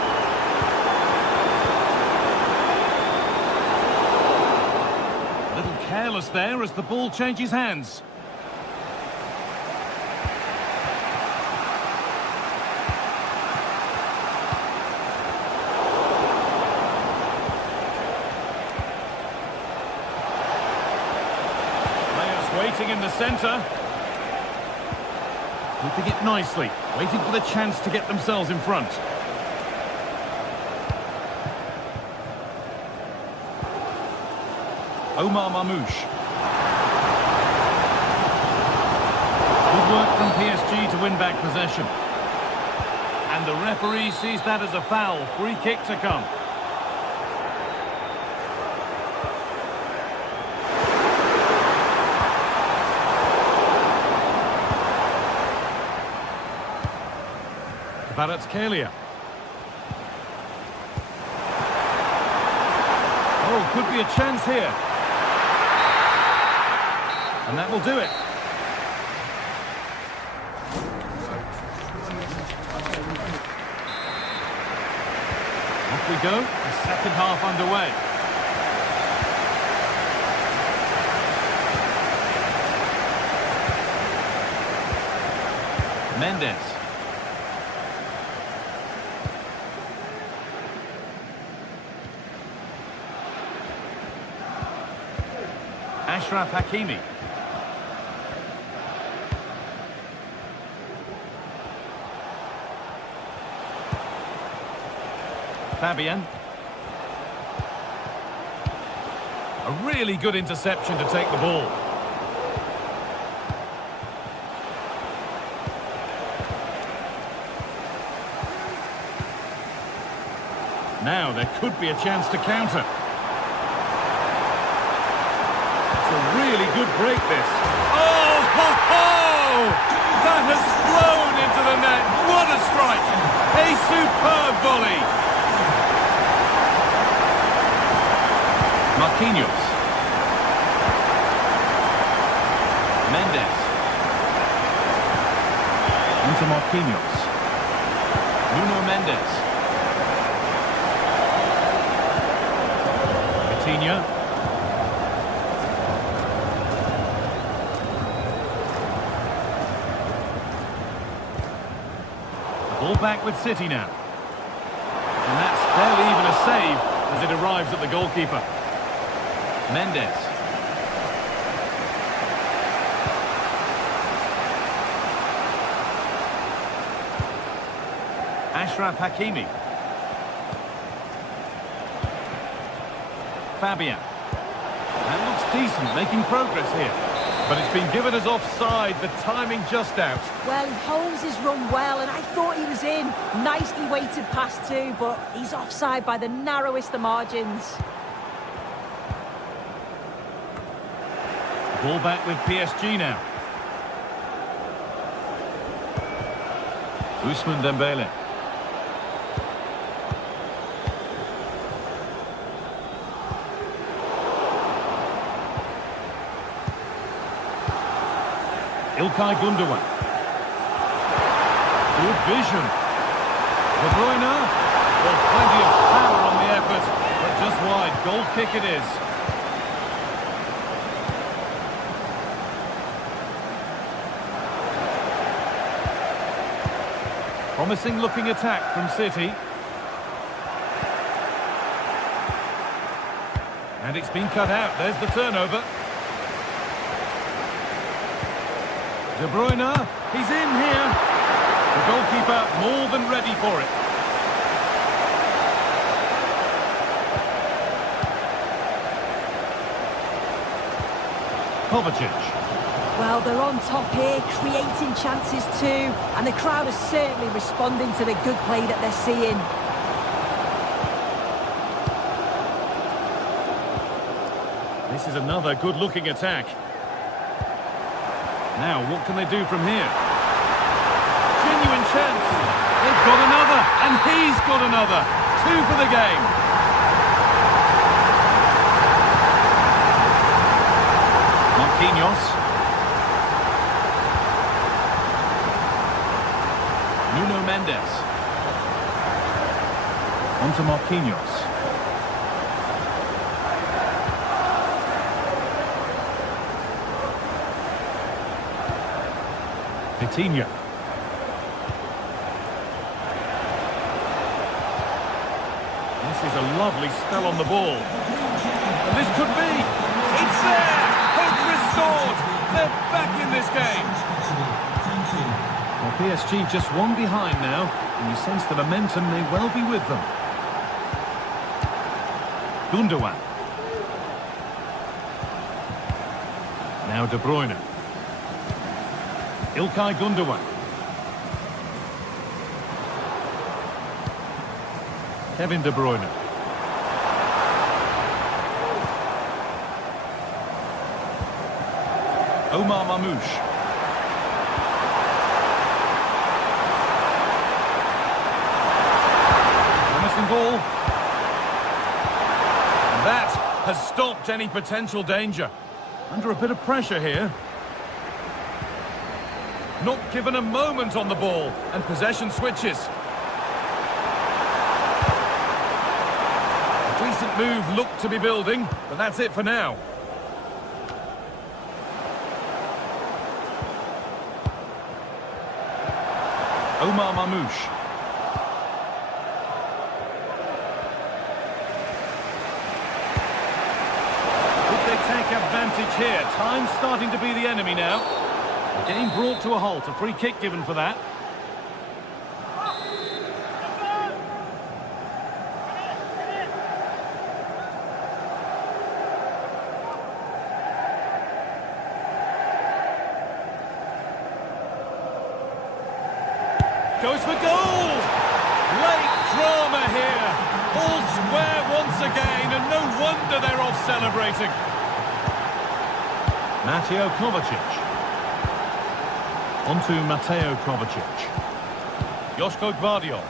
A little careless there as the ball changes hands. Waiting in the centre. Keeping it nicely. Waiting for the chance to get themselves in front. Omar Mamouche. Good work from PSG to win back possession. And the referee sees that as a foul. Free kick to come. Kvaratskhelia. Oh, could be a chance here. And that will do it. Off we go. The second half underway. Mendes. Ashraf Hakimi. Fabian. A really good interception to take the ball. Now there could be a chance to counter. A really good break this. Oh, ho, ho! That has flown into the net. What a strike! A superb volley. Marquinhos. Mendes. Into Marquinhos. Nuno Mendes. Coutinho. Ball back with City now. And that's barely even a save as it arrives at the goalkeeper. Mendes. Ashraf Hakimi. Fabian. That looks decent, making progress here. But it's been given as offside, the timing just out. Well, he holds his run well, and I thought he was in. Nicely weighted pass too, but he's offside by the narrowest of margins. Ball back with PSG now. Ousmane Dembele. İlkay Gündoğan. Good vision. De Bruyne. Well, plenty of power on the effort, but just wide. Goal kick it is. Promising looking attack from City. And it's been cut out. There's the turnover. De Bruyne, he's in here. The goalkeeper more than ready for it. Kovacic. Well, they're on top here, creating chances too, and the crowd is certainly responding to the good play that they're seeing. This is another good-looking attack. Now, what can they do from here? Genuine chance. They've got another, and he's got another. 2 for the game. Marquinhos. Nuno Mendes. On to Marquinhos. Vitinha. This is a lovely spell on the ball. And this could be. It's there! Hope restored! They're back in this game. Well, PSG just one behind now, and you sense the momentum may well be with them. Gundogan. Now De Bruyne. Ilkay Gundogan. Kevin De Bruyne. Omar Mamouche. Promising ball. And that has stopped any potential danger. Under a bit of pressure here. Not given a moment on the ball, and possession switches. A decent move looked to be building, but that's it for now. Omar Mamouche. Could they take advantage here? Time's starting to be the enemy now. The game brought to a halt, a free kick given for that. Goes for goal! Late drama here. All square once again, and no wonder they're off celebrating. Mateo Kovacic. On to Mateo Kovacic. Joško Gvardiol.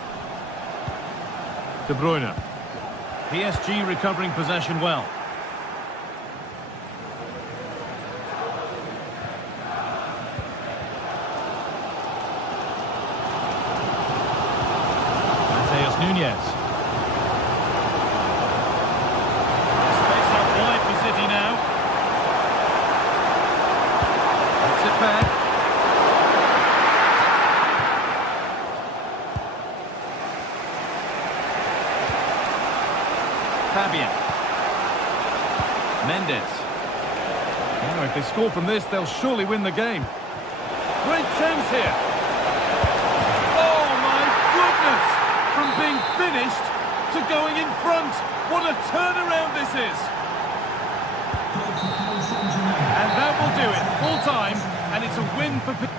De Bruyne. PSG recovering possession well. Mateus Nunes. Space out wide for City now. Puts it back. Fabian. Mendes. Oh, if they score from this, they'll surely win the game. Great chance here. Oh, my goodness! From being finished to going in front. What a turnaround this is. And that will do it. Full time, and it's a win for PSG.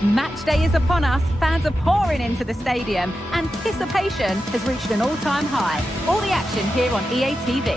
Match day is upon us, fans are pouring into the stadium. Anticipation has reached an all-time high. All the action here on EA TV.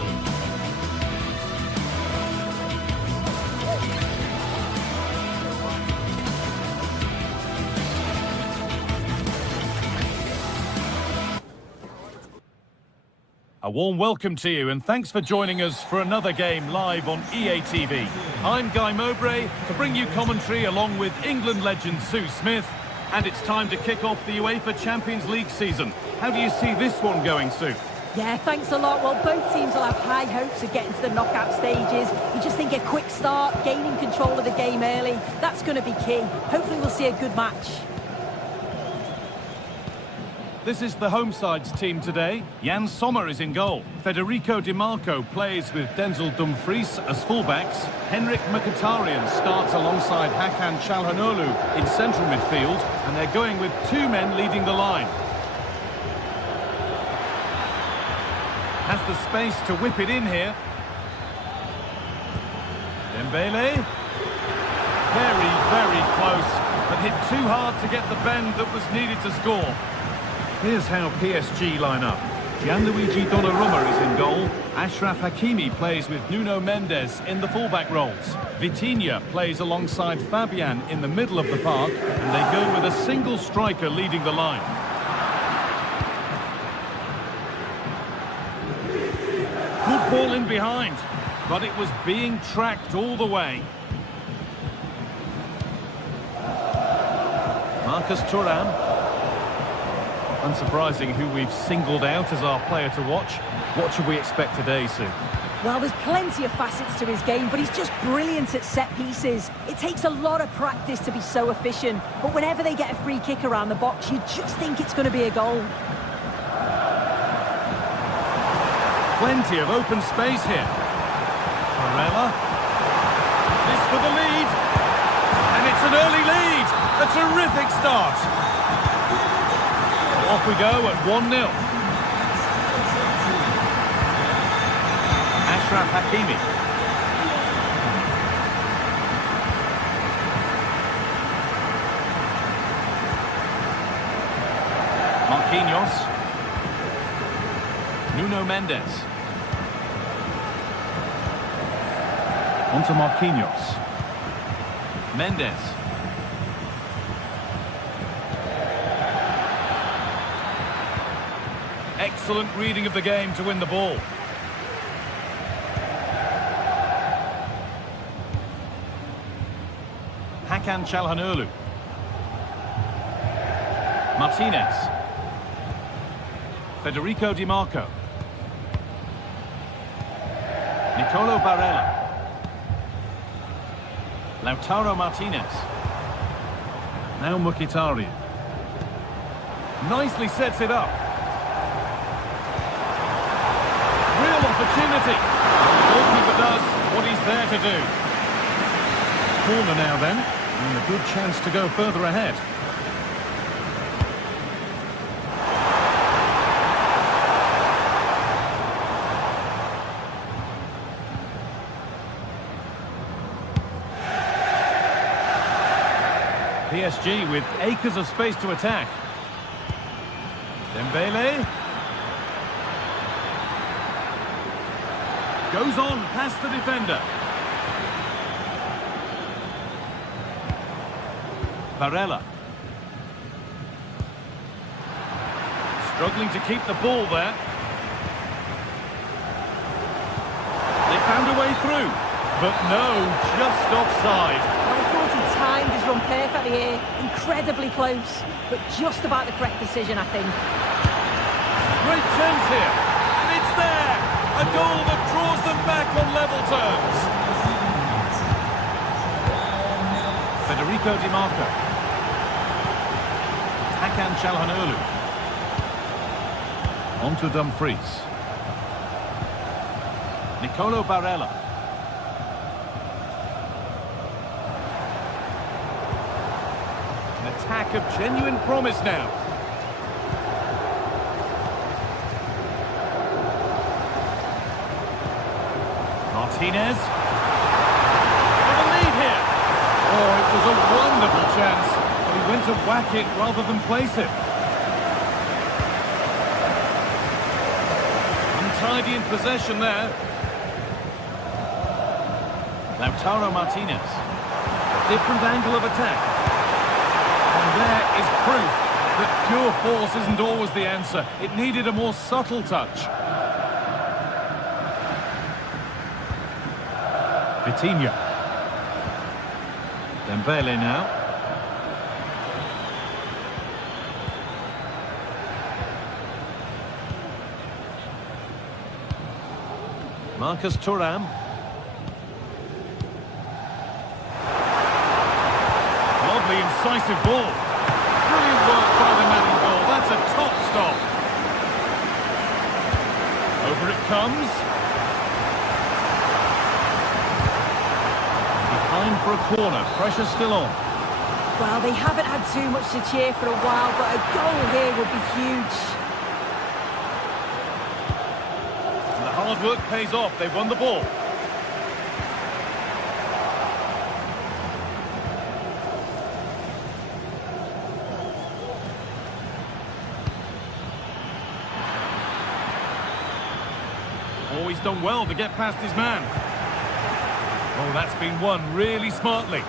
A warm welcome to you and thanks for joining us for another game live on EA TV. I'm Guy Mowbray to bring you commentary along with England legend Sue Smith, and it's time to kick off the UEFA Champions League season. How do you see this one going, Sue? Yeah, thanks a lot. Well, both teams will have high hopes of getting to the knockout stages. You just think a quick start, gaining control of the game early, that's going to be key. Hopefully we'll see a good match. This is the home side's team today. Jan Sommer is in goal. Federico Di Marco plays with Denzel Dumfries as fullbacks. Henrik Mkhitaryan starts alongside Hakan Çalhanoğlu in central midfield, and they're going with two men leading the line. Has the space to whip it in here. Dembele. Very, very close, but hit too hard to get the bend that was needed to score. Here's how PSG line up. Gianluigi Donnarumma is in goal. Achraf Hakimi plays with Nuno Mendes in the fullback roles. Vitinha plays alongside Fabian in the middle of the park, and they go with a single striker leading the line. Good ball in behind, but it was being tracked all the way. Marcus Thuram. Unsurprising who we've singled out as our player to watch. What should we expect today, Sue? Well, there's plenty of facets to his game, but he's just brilliant at set pieces. It takes a lot of practice to be so efficient, but whenever they get a free kick around the box, you just think it's going to be a goal. Plenty of open space here. Barella. This for the lead. And it's an early lead. A terrific start. Off we go at 1-0. Achraf Hakimi. Marquinhos. Nuno Mendes. Onto Marquinhos. Mendes. Excellent reading of the game to win the ball. Hakan Çalhanoğlu. Martinez. Federico Di Marco. Nicolo Barella. Lautaro Martinez. Now Mkhitaryan. Nicely sets it up. Real opportunity. The goalkeeper does what he's there to do. Corner now then, and a good chance to go further ahead. PSG with acres of space to attack. Dembele. Goes on past the defender. Barella. Struggling to keep the ball there. They found a way through, but no, just offside. I thought he timed his run perfectly here. Incredibly close, but just about the correct decision, I think. Great chance here, and it's there! A goal that draws them back on level terms. Federico Di Marco. Hakan Çalhanoğlu. Onto Dumfries. Nicolo Barella. An attack of genuine promise now. Martinez. For the lead here. Oh, it was a wonderful chance, but he went to whack it rather than place it. Untidy in possession there. Lautaro Martinez. Different angle of attack. And there is proof that pure force isn't always the answer. It needed a more subtle touch. Vitinha. Dembele now. Marcus Thuram. Lovely incisive ball. Brilliant work by the man in goal. That's a top stop. Over it comes. Behind for a corner. Pressure still on. Well, they haven't had too much to cheer for a while, but a goal here would be huge. And the hard work pays off. They've won the ball. Always done well to get past his man. Oh, that's been won really smartly.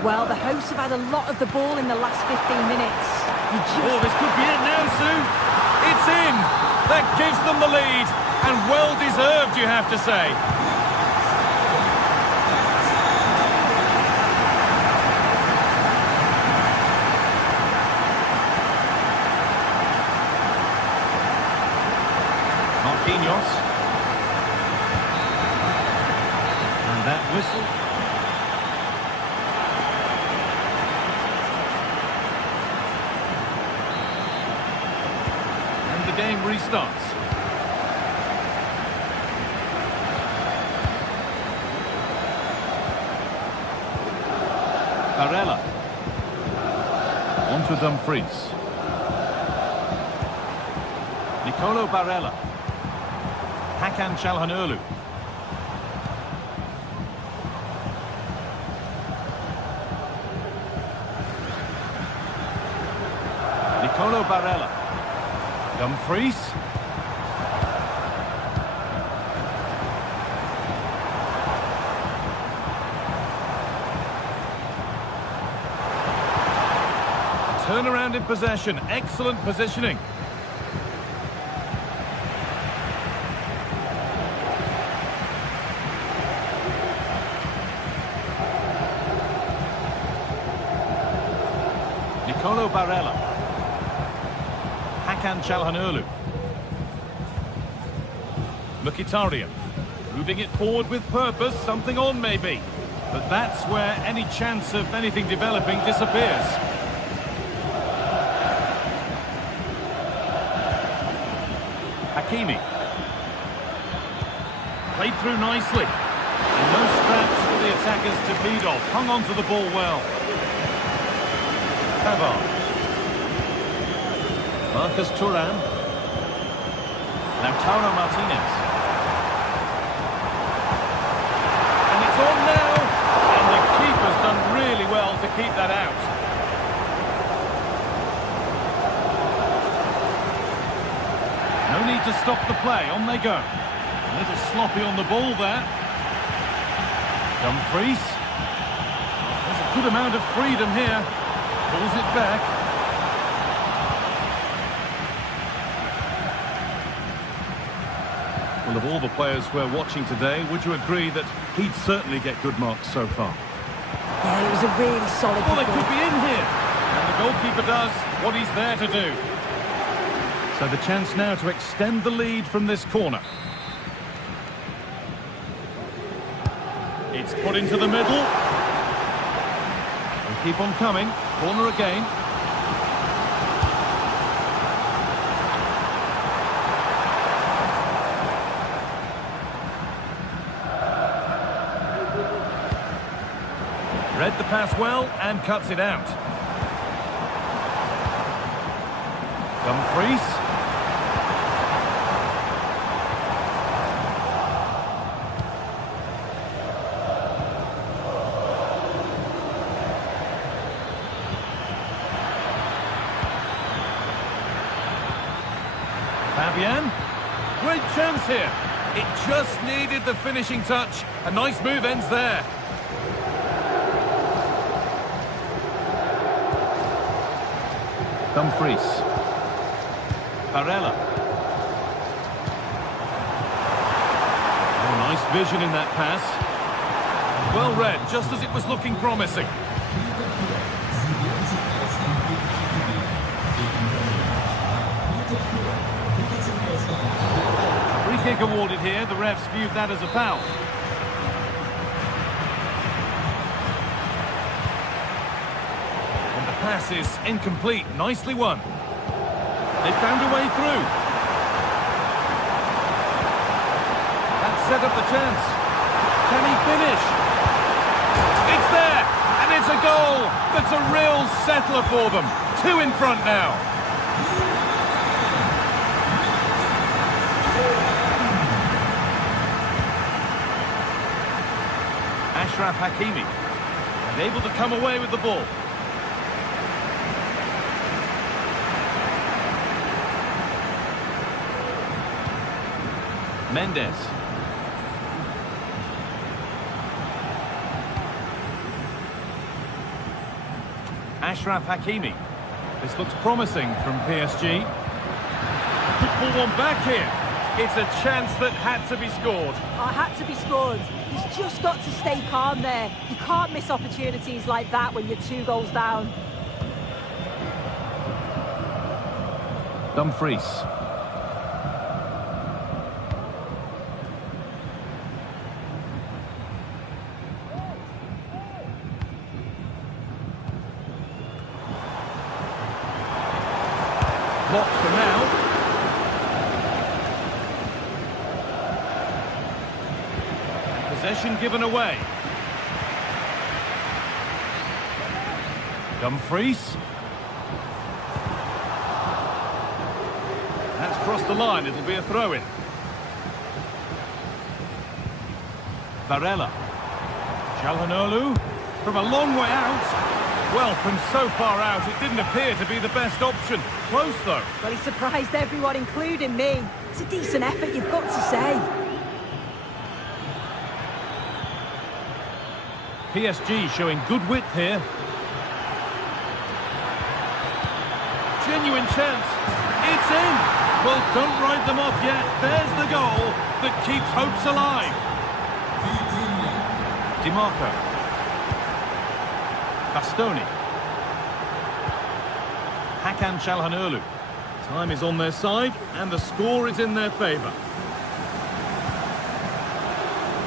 Well, the hosts have had a lot of the ball in the last 15 minutes. Oh, this could be it now, Sue. It's in. That gives them the lead. And well deserved, you have to say. Marquinhos. And that whistle. And the game restarts. Barella. On to Dumfries. Nicolo Barella. Hakan Çalhanoğlu. Nicolo Barella. Dumfries. Turnaround in possession. Excellent positioning. Nicolo Barella. Hakan Çalhanoğlu. Mkhitaryan. Moving it forward with purpose, something on maybe. But that's where any chance of anything developing disappears. Hakimi. Played through nicely. And no scraps for the attackers to feed off. Hung on to the ball well. Pavard. Marcus Thuram. Lautaro Martinez. And it's on now. And the keeper's done really well to keep that out. No need to stop the play. On they go. A little sloppy on the ball there. Dumfries. There's a good amount of freedom here. Pulls it back. Well, of all the players we're watching today, would you agree that he'd certainly get good marks so far? Yeah, it was a really solid Well, they performance. could be in here. And the goalkeeper does what he's there to do. So the chance now to extend the lead from this corner. It's put into the middle. And keep on coming. Corner again. Read the pass well and cuts it out. Dumfries. Fabian. Great chance here. It just needed the finishing touch. A nice move ends there. Dumfries. Barella. Oh, nice vision in that pass. Well read, just as it was looking promising. Free kick awarded here. The refs viewed that as a foul. And the pass is incomplete. Nicely won. They found a way through. That set up the chance. Can he finish? It's there, and it's a goal. That's a real settler for them. 2 in front now. Ashraf Hakimi, and able to come away with the ball. Mendes. Ashraf Hakimi. This looks promising from PSG. Could pull one back here. It's a chance that had to be scored. Oh, had to be scored. He's just got to stay calm there. You can't miss opportunities like that when you're 2 goals down. Dumfries. Blocked for now. Possession given away. Dumfries. That's crossed the line. It'll be a throw-in. Barella. Calhanoglu from a long way out. Well, from so far out, it didn't appear to be the best option. Close, though. Well, he surprised everyone, including me. It's a decent effort, you've got to say. PSG showing good width here. Genuine chance. It's in. Well, don't write them off yet. There's the goal that keeps hopes alive. DiMarco. Bastoni. Hakan Calhanoglu. Time is on their side, and the score is in their favour.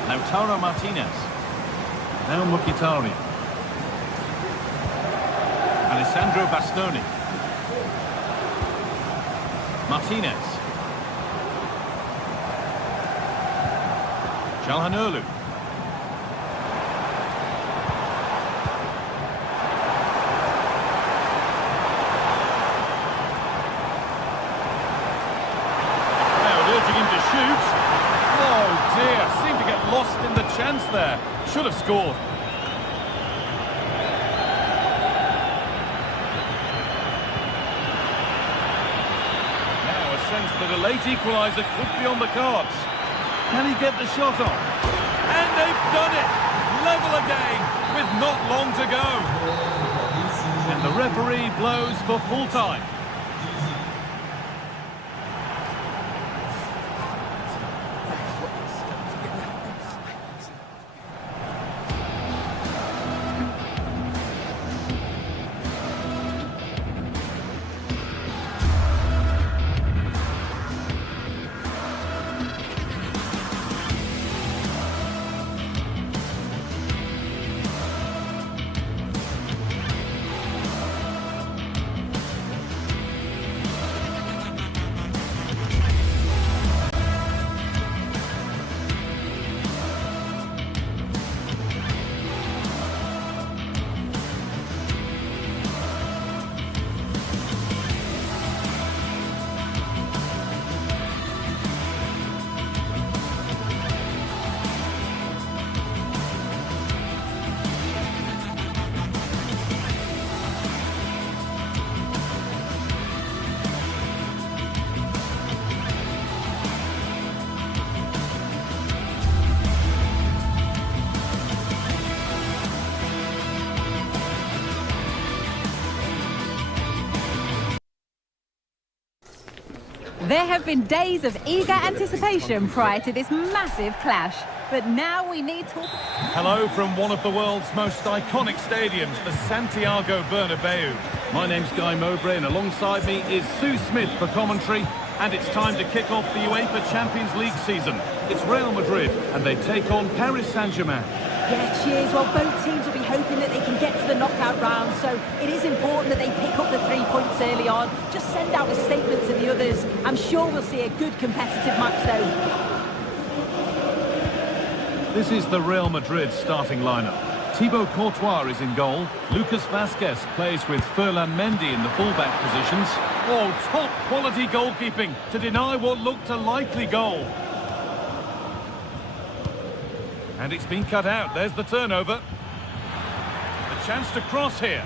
Lautaro Martinez. Now Mkhitaryan. Alessandro Bastoni. Martinez. Calhanoglu. Lost in the chance there. Should have scored. Now a sense that a late equaliser could be on the cards. Can he get the shot off? And they've done it! Level again with not long to go. And the referee blows for full time. There have been days of eager anticipation prior to this massive clash. But now we need to... Hello from one of the world's most iconic stadiums, the Santiago Bernabeu. My name's Guy Mowbray, and alongside me is Sue Smith for commentary. And it's time to kick off the UEFA Champions League season. It's Real Madrid, and they take on Paris Saint-Germain. Yeah, cheers. Well, both teams will be hoping that they can get to the knockout round, so it is important that they pick up the 3 points early on. Just send out a statement to the others. I'm sure we'll see a good competitive match, though. This is the Real Madrid starting lineup. Thibaut Courtois is in goal. Lucas Vazquez plays with Ferland Mendy in the fullback positions. Oh, top quality goalkeeping to deny what looked a likely goal. And it's been cut out. There's the turnover. A chance to cross here.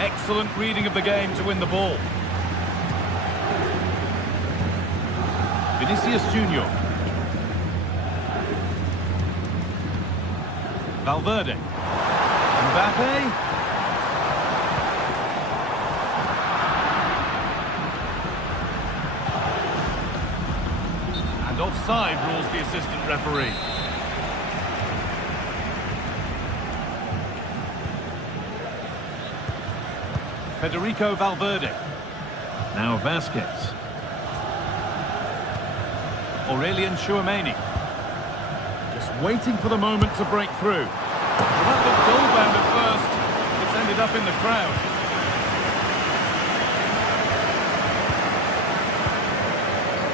Excellent reading of the game to win the ball. Vinicius Junior. Valverde. Mbappe. And offside rules the assistant referee. Federico Valverde. Now Vazquez. Aurelien Tchouameni. Just waiting for the moment to break through. Well, that looked goal-bound at first. It's ended up in the crowd.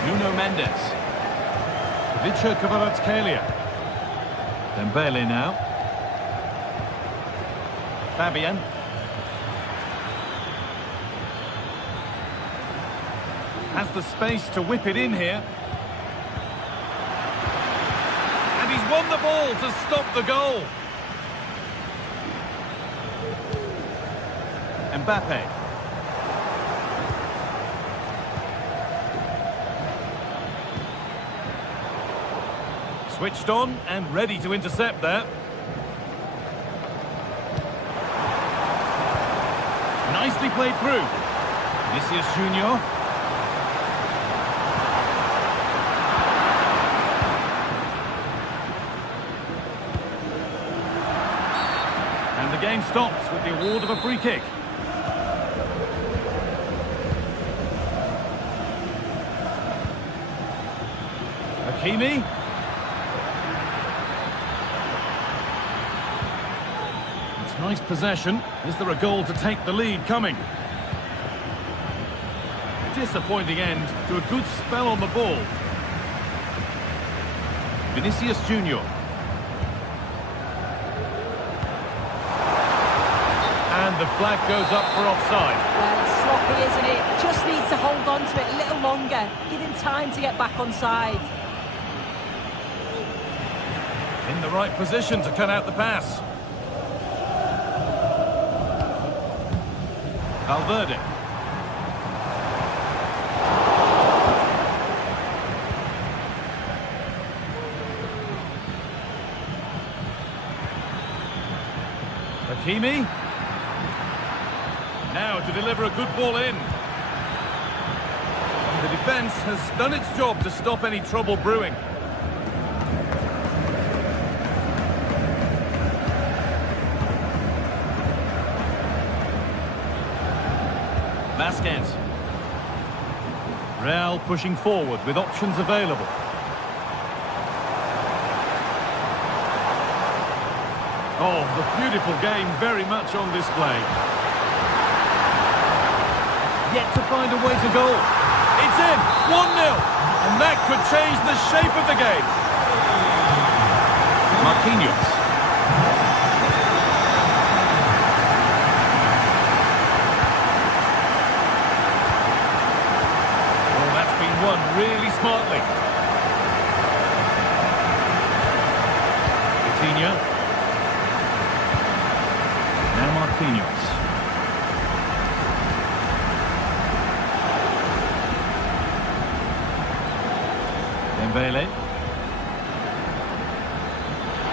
Nuno Mendes. Ivica Kvaratskhelia. Dembele now. Fabian. Has the space to whip it in here. And he's won the ball to stop the goal. Mbappe. Switched on and ready to intercept there. Nicely played through. Vinicius Junior. And the game stops with the award of a free kick. Hakimi. It's nice possession. Is there a goal to take the lead coming? Disappointing end to a good spell on the ball. Vinicius Junior. And the flag goes up for offside. Well, it's sloppy, isn't it? Just needs to hold on to it a little longer. Give him time to get back on side. In the right position to cut out the pass. Valverde. Hakimi. Now to deliver a good ball in. And the defence has done its job to stop any trouble brewing. Vazquez. Real pushing forward with options available. Oh, the beautiful game very much on display. Yet to find a way to goal. It's in, 1-0. And that could change the shape of the game. Marquinhos. Oh, that's been won really smartly. Coutinho. Now Marquinhos. Dembele.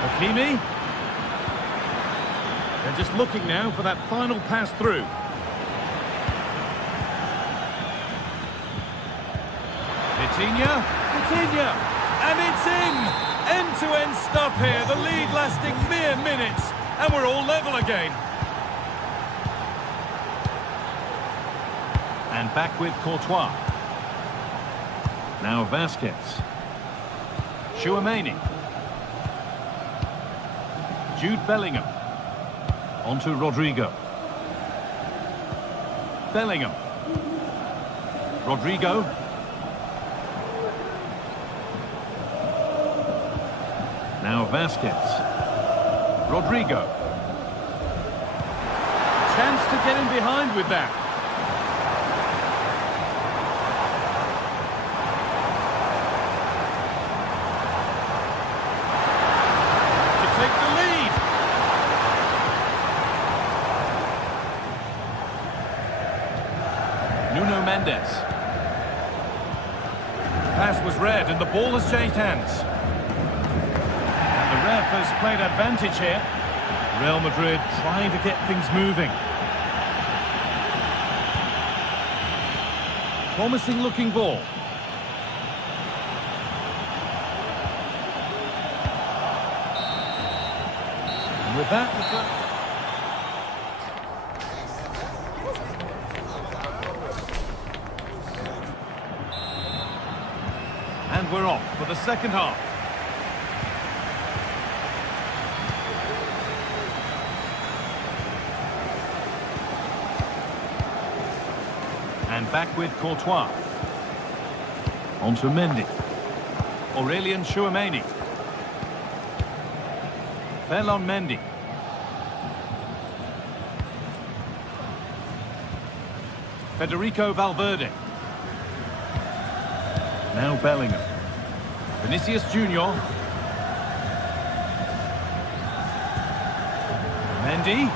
Hakimi. They're just looking now for that final pass through. Vitinha, and it's in! End-to-end stuff here, the lead lasting mere minutes, and we're all level again. And back with Courtois. Now Vasquez. Tchouaméni. Jude Bellingham. Onto Rodrigo. Bellingham. Rodrigo. Now Vasquez. Rodrigo. Chance to get in behind with that. To take the lead. Nuno Mendes. Pass was read and the ball has changed hands. The ref has played advantage here. Real Madrid trying to get things moving. Promising looking ball. And with that, and we're off for the second half. And back with Courtois. Onto Mendy. Aurelien Tchouaméni. Ferland Mendy. Federico Valverde. Now Bellingham. Vinicius Junior. Mendy.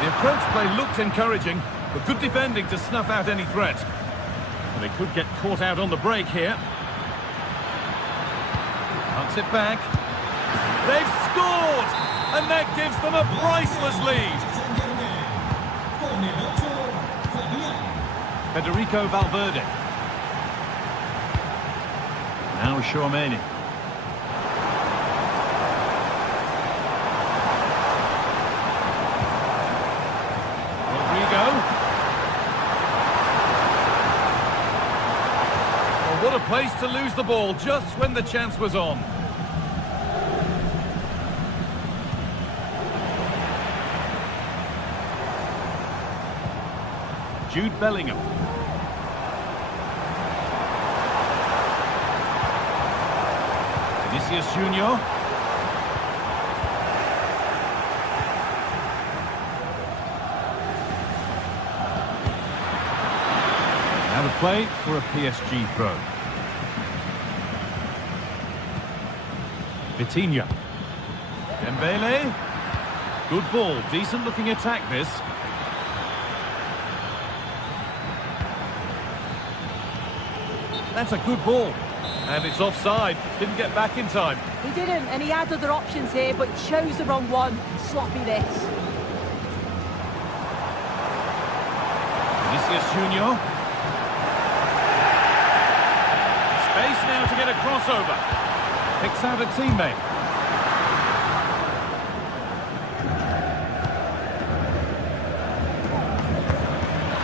The approach play looked encouraging, but good defending to snuff out any threat. They could get caught out on the break here. Cuts it back. They've scored! And that gives them a priceless lead. Federico Valverde. Now Tchouaméni. What a place to lose the ball just when the chance was on. Jude Bellingham. Vinicius Junior. Now the play for a PSG throw. Vitinha. Dembele. Good ball, decent looking attack this. That's a good ball. And it's offside. Didn't get back in time. He didn't, and he had other options here, but chose the wrong one. Sloppy this. Vinicius Junior. Space now to get a crossover. Picks out a teammate.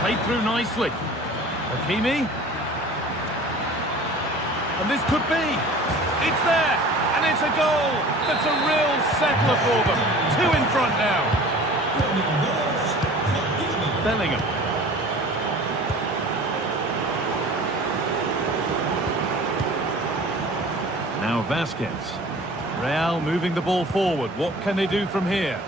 Played through nicely. Hakimi. And this could be. It's there. And it's a goal. That's a real settler for them. 2 in front now. Bellingham. Now Vasquez. Real moving the ball forward. What can they do from here?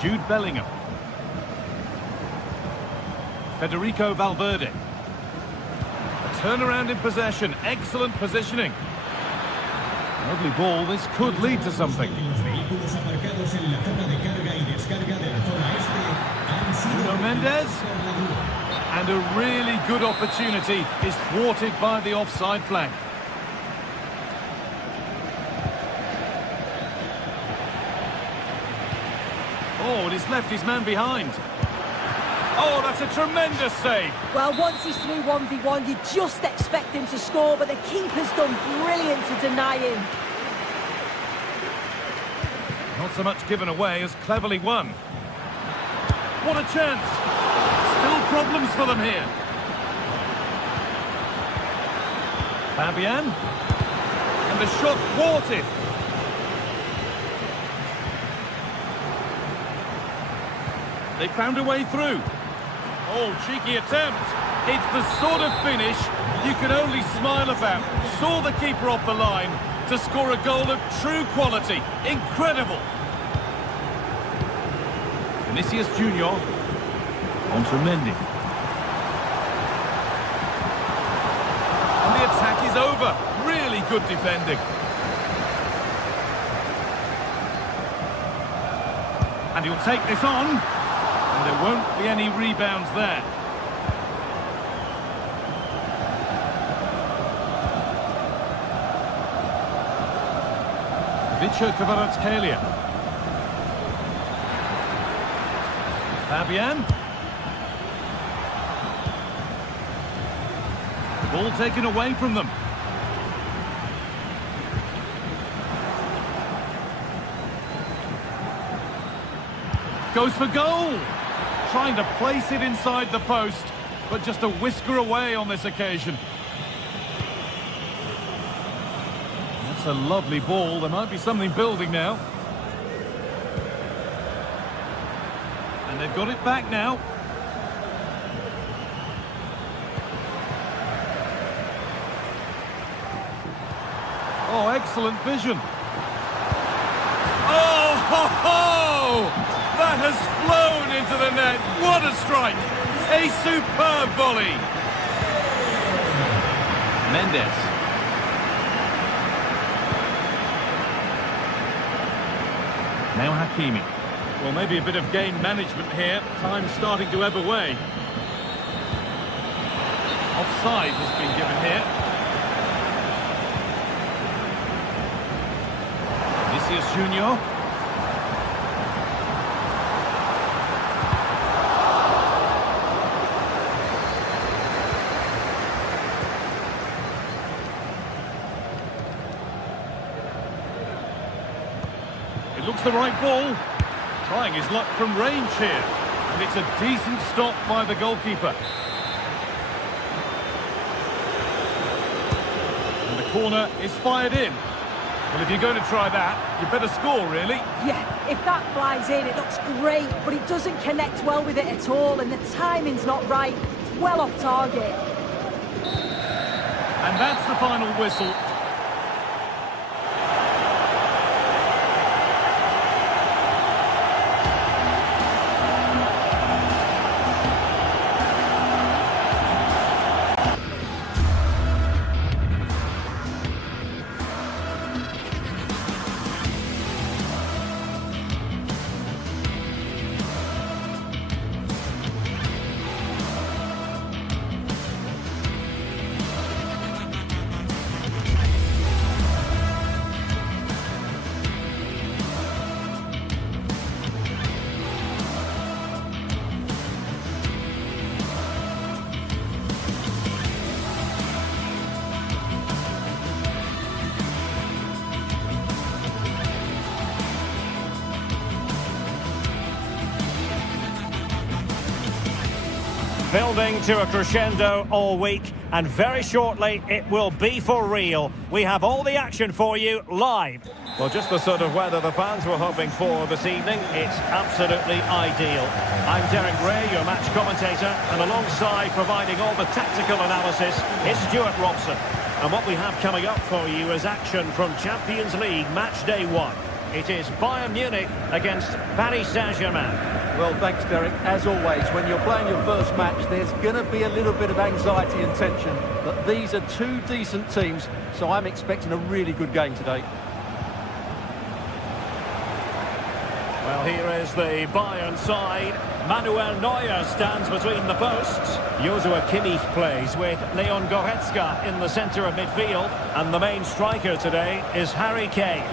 Jude Bellingham. Federico Valverde. A turnaround in possession. Excellent positioning. Lovely ball. This could lead to something. Nuno Mendes. And a really good opportunity is thwarted by the offside flag. Oh, and he's left his man behind. Oh, that's a tremendous save. Well, once he's through 1v1, you just expect him to score, but the keeper's done brilliant to deny him. Not so much given away as cleverly won. What a chance. Still problems for them here. Fabian. And the shot thwarted. They found a way through. Oh, cheeky attempt. It's the sort of finish you can only smile about. Saw the keeper off the line to score a goal of true quality. Incredible. Vinicius Junior. On to Mendy. And the attack is over. Really good defending. And he'll take this on. And there won't be any rebounds there. Vicha Kvaratskhelia. Fabian. The ball taken away from them. Goes for goal. Trying to place it inside the post, but just a whisker away on this occasion. That's a lovely ball. There might be something building now. And they've got it back now. Oh, excellent vision. Oh, ho, ho! That has flown into the net. What a strike! A superb volley. Mendes. Now Hakimi. Well, maybe a bit of game management here. Time starting to ebb away. Offside has been given here. Vinicius Junior. It looks the right ball. Trying his luck from range here. And it's a decent stop by the goalkeeper. And the corner is fired in. Well, if you're going to try that, you better score, really. Yeah, if that flies in, it looks great, but it doesn't connect well with it at all, and the timing's not right. It's well off target. And that's the final whistle. Building to a crescendo all week, and very shortly it will be for real. We have all the action for you live. Well, just the sort of weather the fans were hoping for this evening. It's absolutely ideal. I'm Derek Ray, your match commentator, and alongside providing all the tactical analysis is Stuart Robson. And what we have coming up for you is action from Champions League match day 1. It is Bayern Munich against Paris Saint-Germain. Well, thanks, Derek. As always, when you're playing your first match, there's going to be a little bit of anxiety and tension. But these are two decent teams, so I'm expecting a really good game today. Well, here is the Bayern side. Manuel Neuer stands between the posts. Joshua Kimmich plays with Leon Goretzka in the centre of midfield. And the main striker today is Harry Kane.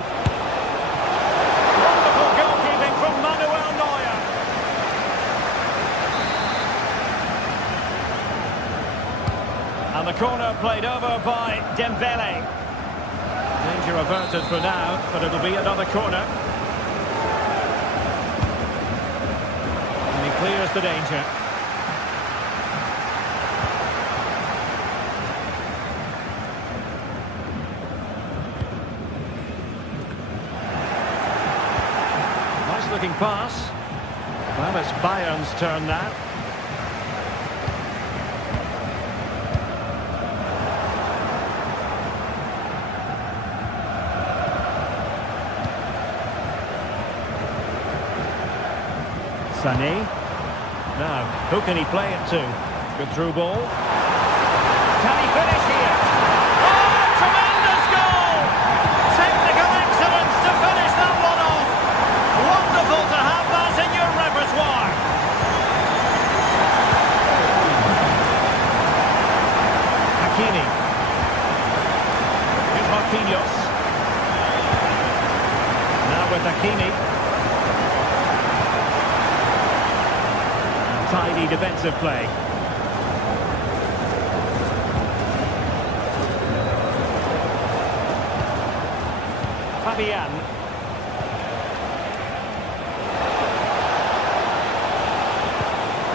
Wonderful goalkeeping from Manuel Neuer. And the corner played over by Dembele. Danger averted for now, but it'll be another corner. And he clears the danger. Nice looking pass. Well, it's Bayern's turn now. Sané. Now, who can he play it to? Good through ball. Can he finish here? Oh, tremendous goal! Technical excellence to finish that one off. Wonderful to have that in your repertoire. Hakimi. Here's Marquinhos. Now with Hakimi. Tidy defensive play. Fabian.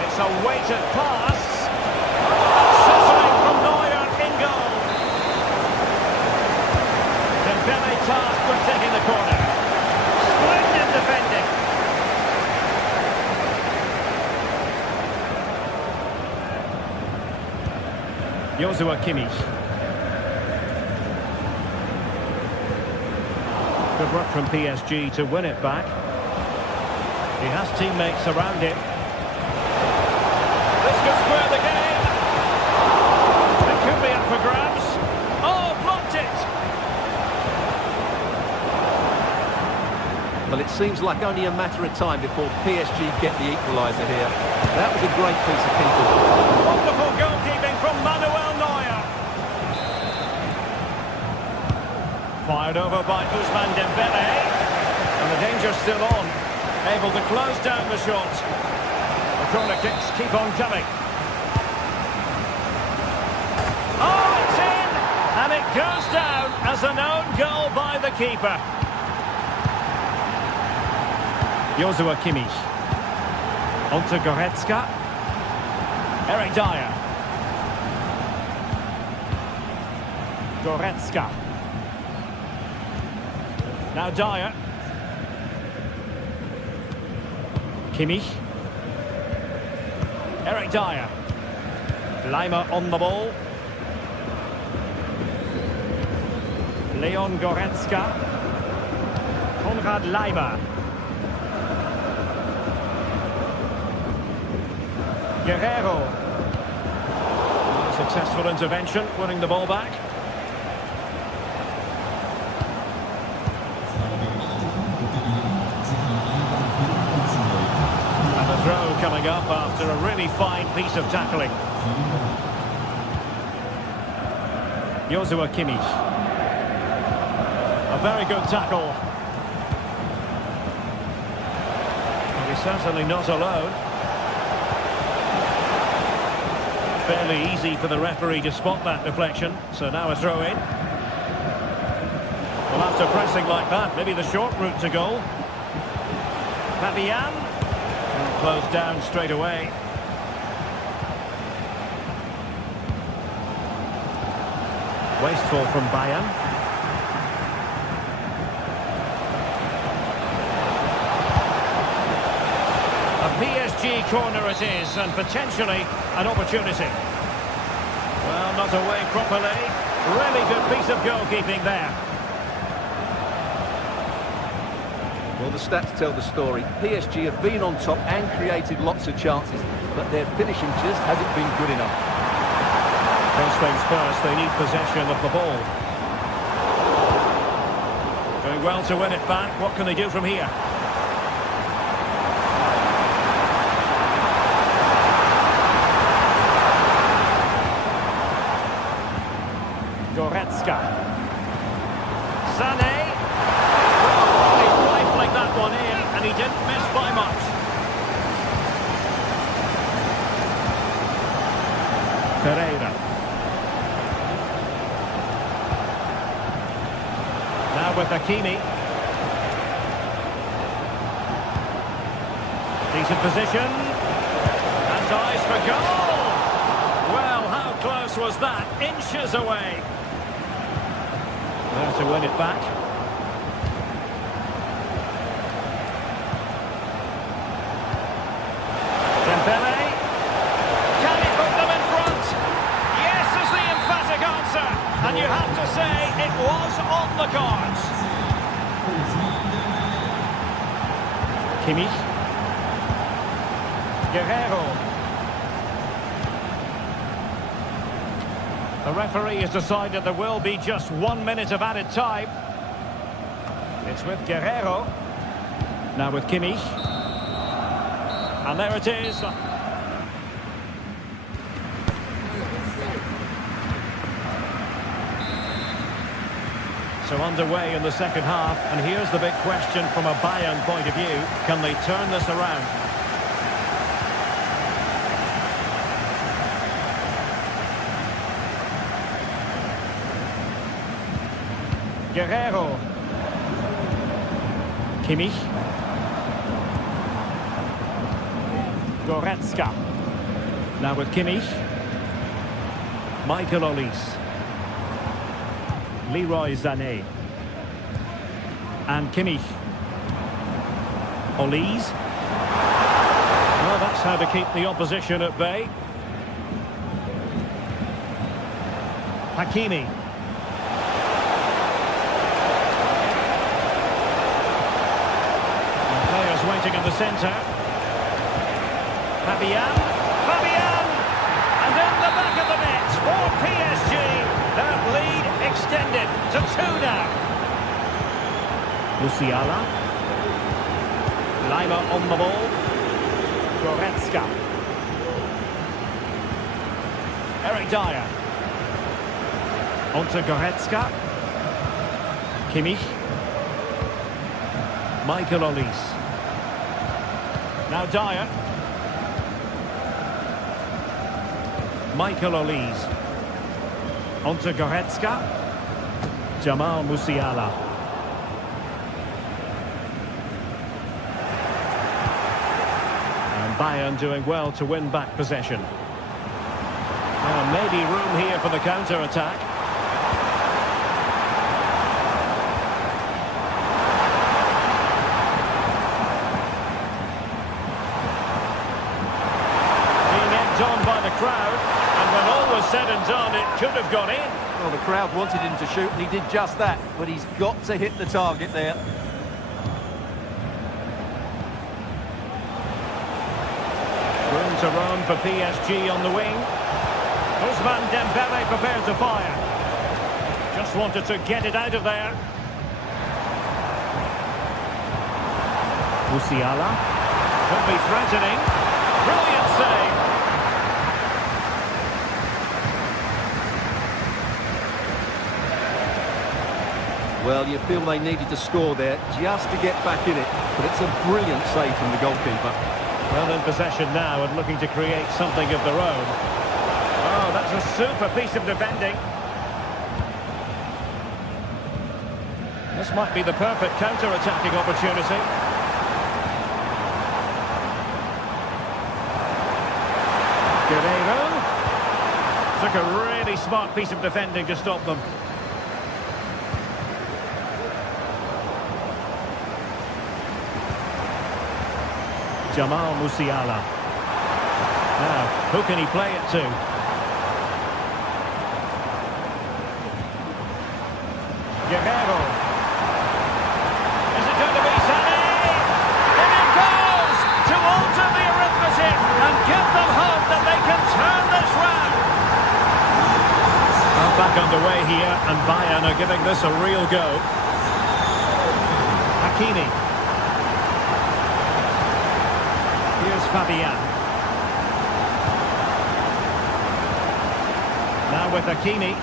It's a weighted pass. Shuffling from Neuer in goal. Dembele tasked with taking the corner. Splendid defending. Joshua Kimmich. Good work from PSG to win it back. He has teammates around him. This could square the game. It could be up for grabs. Oh, blocked it! Well, it seems like only a matter of time before PSG get the equaliser here. That was a great piece of keeping. Wonderful goalkeeping from Manuel Neuer. Fired over by Ousmane Dembele. And the danger's still on. Able to close down the shot. The corner kicks keep on coming. Oh, it's in! And it goes down as an own goal by the keeper. Joshua Kimmich. Onto Goretzka. Eric Dyer. Goretzka. Now Dyer. Kimmich. Eric Dyer. Lima on the ball. Leon Goretzka. Konrad Lima. Guerrero. Successful intervention, winning the ball back. And a throw coming up after a really fine piece of tackling. Joshua Kimmich. A very good tackle. And he's certainly not alone. Fairly easy for the referee to spot that deflection. So now a throw in. Well, after pressing like that, maybe the short route to goal. Fabian. And closed down straight away. Wasteful from Bayern. A PSG corner it is, and potentially an opportunity. Well, not away properly. Really good piece of goalkeeping there. Well, the stats tell the story. PSG have been on top and created lots of chances, but their finishing just hasn't been good enough. First things first, they need possession of the ball. Doing well to win it back. What can they do from here? Goretzka. Sané. Really rifling that one in, and he didn't miss by much. Ferreira. Now with Hakimi. Decent position. And eyes for goal. Well, how close was that? Inches away. There to win it back. Dembele. Can he put them in front? Yes is the emphatic answer. And you have to say it was on the cards. Kimmich. Guerrero. The referee has decided there will be just 1 minute of added time. It's with Guerrero. Now with Kimmich. And there it is. So underway in the second half, and here's the big question from a Bayern point of view. Can they turn this around? Guerrero. Kimmich. Goretzka. Now with Kimmich. Michael Olise. Leroy Sané. And Kimmich. Olise. Well, that's how to keep the opposition at bay. Hakimi. And players waiting in the centre. Fabian. And in the back of the net for PSG. That lead extended to 2 now. Musiala. Lima on the ball. Goretzka. Eric Dyer. Onto Goretzka. Kimmich. Michael Olise. Now Dyer. Michael Olise. Onto Goretzka. Jamal Musiala. And Bayern doing well to win back possession. Well, maybe room here for the counter-attack. Being egged on by the crowd. And when all was said and done, it could have gone in. Well, the crowd wanted him to shoot, and he did just that. But he's got to hit the target there. Room to run for PSG on the wing. Ousmane Dembele prepared to fire. Just wanted to get it out of there. Musiala. Could be threatening. Brilliant save. Well, you feel they needed to score there just to get back in it. But it's a brilliant save from the goalkeeper. Well, in possession now and looking to create something of their own. Oh, that's a super piece of defending. This might be the perfect counter-attacking opportunity. Guerrero. Took a really smart piece of defending to stop them. Jamal Musiala. Now, who can he play it to? Guerrero. Is it going to be Sané? And it goes to alter the arithmetic and give them hope that they can turn this round. Well, back underway here, and Bayern are giving this a real go. Hakimi. Here's Fabian. Now with Hakimi.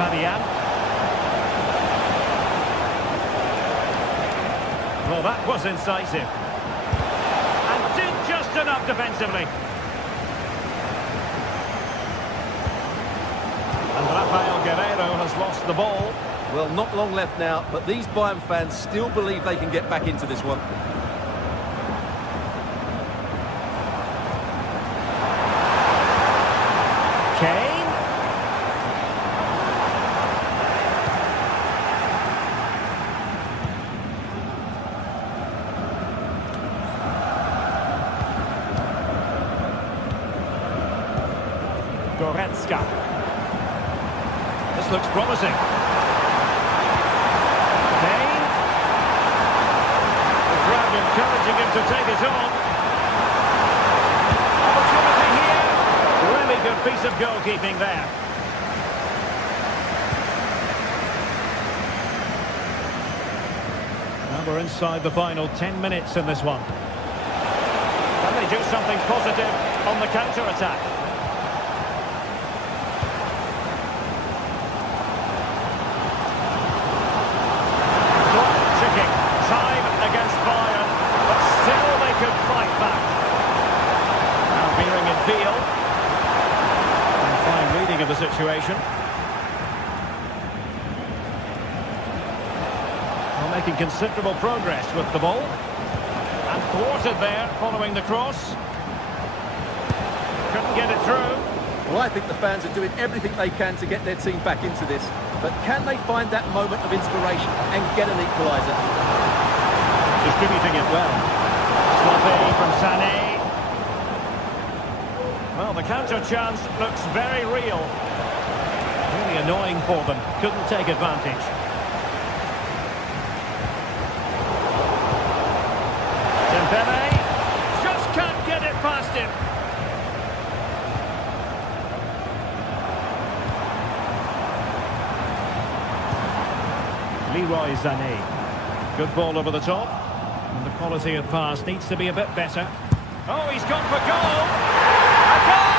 Fabian. Well, that was incisive. And did just enough defensively. And Rafael Guerreiro has lost the ball. Well, not long left now, but these Bayern fans still believe they can get back into this one. Kane. Goretzka. This looks promising. Kane. The crowd encouraging him to take it on. Opportunity here. Really good piece of goalkeeping there. Now we're inside the final 10 minutes in this one. Can they do something positive on the counter-attack? Time against Bayern, but still they could fight back. Now veering in field. And fine reading of the situation. Well, making considerable progress with the ball. And thwarted there following the cross. Couldn't get it through. Well, I think the fans are doing everything they can to get their team back into this. But can they find that moment of inspiration and get an equaliser? Distributing it well. Sloppy from Sané. Well, the counter chance looks very real. Really annoying for them. Couldn't take advantage. Dembele just can't get it past him. Leroy Sané. Good ball over the top. And the quality of pass needs to be a bit better. Oh, he's gone for goal! A goal!